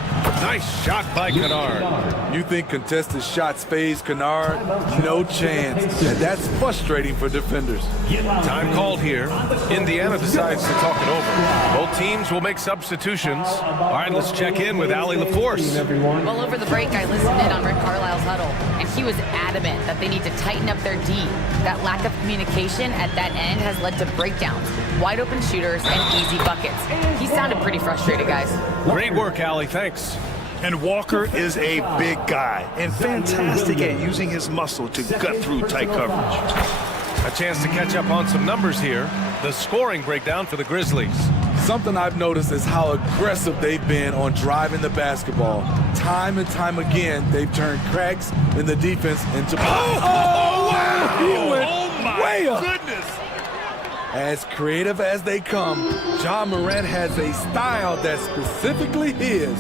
Nice shot by Kennard. You think contested shots phase Kennard? No chance. And that's frustrating for defenders. Time called here. Indiana decides to talk it over. Both teams will make substitutions. All right, let's check in with Allie LaForce. Well, over the break, I listened in on Rick Carlisle's huddle, and he was adamant that they need to tighten up their D. That lack of communication at that end has led to breakdowns, wide open shooters, and easy buckets. He sounded pretty frustrated, guys. Great work, Allie. Thanks. And Walker is a big guy and fantastic at using his muscle to gut through tight coverage. A chance to catch up on some numbers here. The scoring breakdown for the Grizzlies. Something I've noticed is how aggressive they've been on driving the basketball. Time and time again, they've turned cracks in the defense into... Oh, wow! He went Oh, my way up. goodness! As creative as they come, Ja Morant has a style that's specifically his.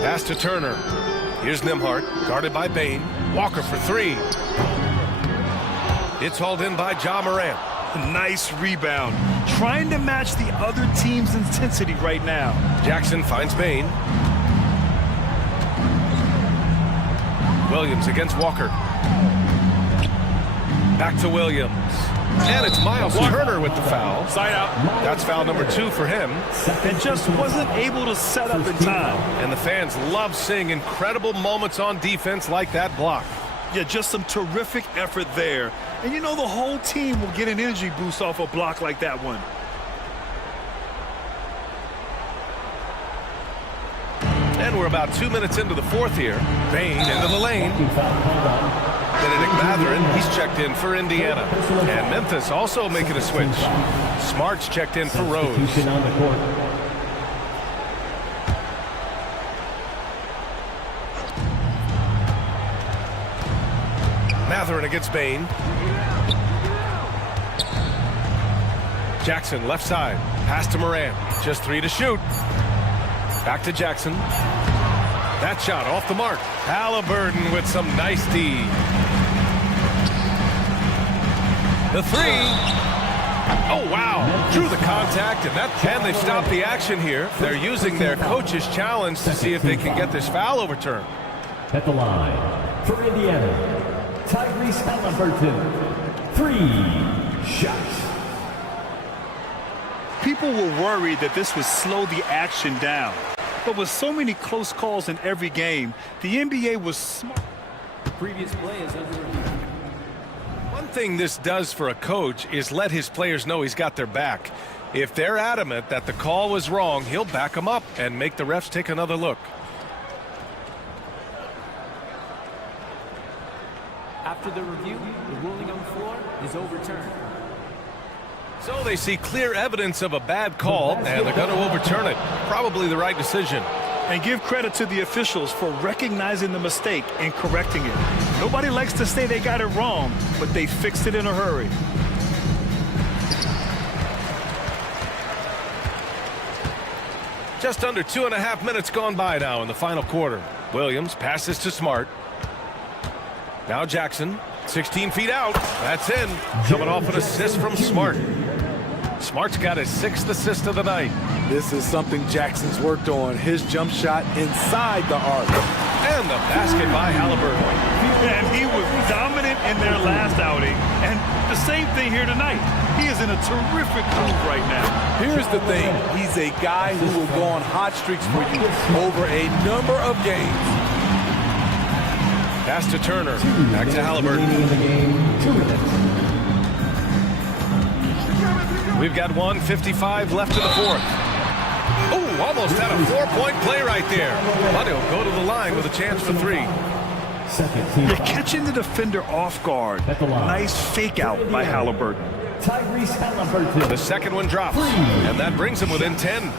Pass to Turner. Here's Nembhard, guarded by Bain. Walker for three. It's hauled in by Ja Morant. Nice rebound. Trying to match the other team's intensity right now. Jackson finds Bain. Williams against Walker. Back to Williams. And it's Miles Turner with the foul. Side out. That's foul number 2 for him. And just wasn't able to set up in time. And the fans love seeing incredible moments on defense like that block. Yeah, just some terrific effort there. And you know the whole team will get an energy boost off a block like that one. And we're about 2 minutes into the fourth here. Bain into the lane. Benedict Mathurin, he's checked in for Indiana. And Memphis also making a switch. Smart's checked in for Rose. Mathurin against Bain. Jackson left side. Pass to Morant. Just 3 to shoot. Back to Jackson. That shot off the mark. Halliburton with some nice D. The three. Oh, wow. Drew the contact, and they've stopped the action here. They're using their coach's challenge to see if they can get this foul overturned. At the line, for Indiana, Tyrese Halliburton. 3 shots. People were worried that this would slow the action down. But with so many close calls in every game, the NBA was smart. Previous play is under review. One thing this does for a coach is let his players know he's got their back. If they're adamant that the call was wrong, he'll back them up and make the refs take another look. After the review, the ruling on the floor is overturned. So they see clear evidence of a bad call, and they're going to overturn it. Probably the right decision. And give credit to the officials for recognizing the mistake and correcting it. Nobody likes to say they got it wrong, but they fixed it in a hurry. Just under 2.5 minutes gone by now in the final quarter. Williams passes to Smart. Now Jackson, 16 feet out. That's in. Coming off an assist from Smart. Smart's got his 6th assist of the night. This is something Jackson's worked on. His jump shot inside the arc. And the basket by Halliburton. And he was dominant in their last outing. And the same thing here tonight. He is in a terrific move right now. Here's the thing. He's a guy who will go on hot streaks for you over a number of games. Pass to Turner. Back to Halliburton. We've got 1:55 left in the fourth. Oh, almost had a 4-point play right there. But he'll go to the line with a chance for 3. You're catching the defender off guard. Nice fake out by Halliburton. The second one drops, and that brings him within 10.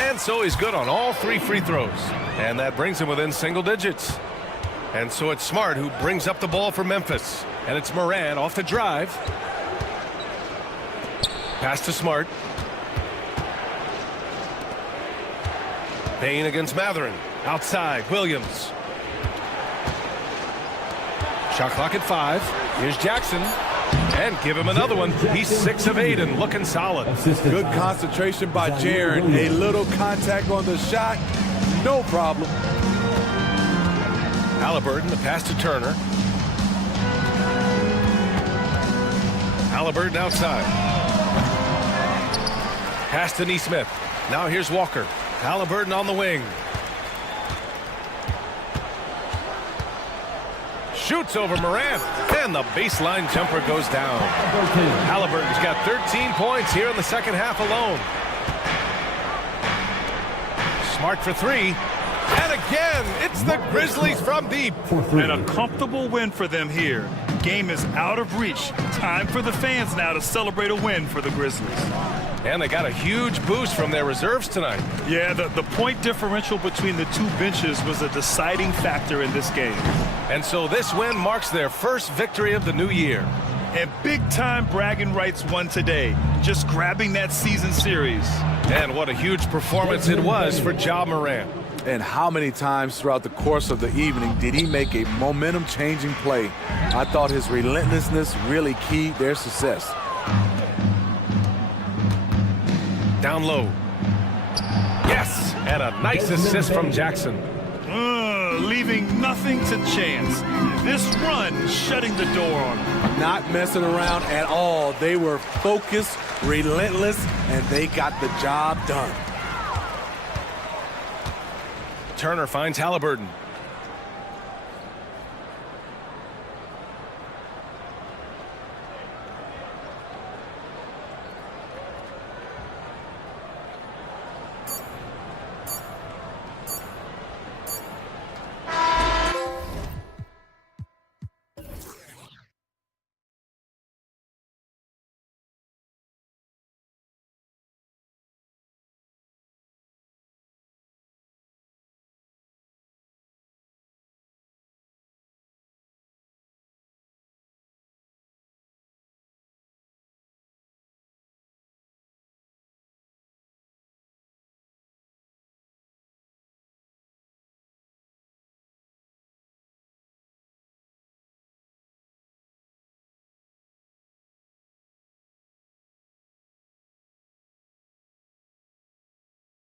And so he's good on all 3 free throws. And that brings him within single digits. And so it's Smart who brings up the ball for Memphis. And it's Moran off the drive. Pass to Smart. Payne against Matherin. Outside, Williams. Shot clock at 5. Here's Jackson. And give him another one. He's 6 of 8 and looking solid. Good concentration by Jaren. A little contact on the shot. No problem. Halliburton, the pass to Turner. Halliburton outside. Pass to Neesmith. Now here's Walker. Halliburton on the wing. Shoots over Moran. And the baseline jumper goes down. Halliburton's got 13 points here in the second half alone. Smart for 3. And again, it's the Grizzlies from deep. And a comfortable win for them here. Game is out of reach. Time for the fans now to celebrate a win for the Grizzlies. And they got a huge boost from their reserves tonight. Yeah, the point differential between the 2 benches was a deciding factor in this game. And so this win marks their first victory of the new year. And big-time bragging rights won today, just grabbing that season series. And what a huge performance it was for Ja Morant. And how many times throughout the course of the evening did he make a momentum-changing play? I thought his relentlessness really keyed their success. Down low. Yes, and a nice assist from Jackson. Leaving nothing to chance. This run shutting the door on him. Not messing around at all. They were focused, relentless, and they got the job done. Turner finds Halliburton.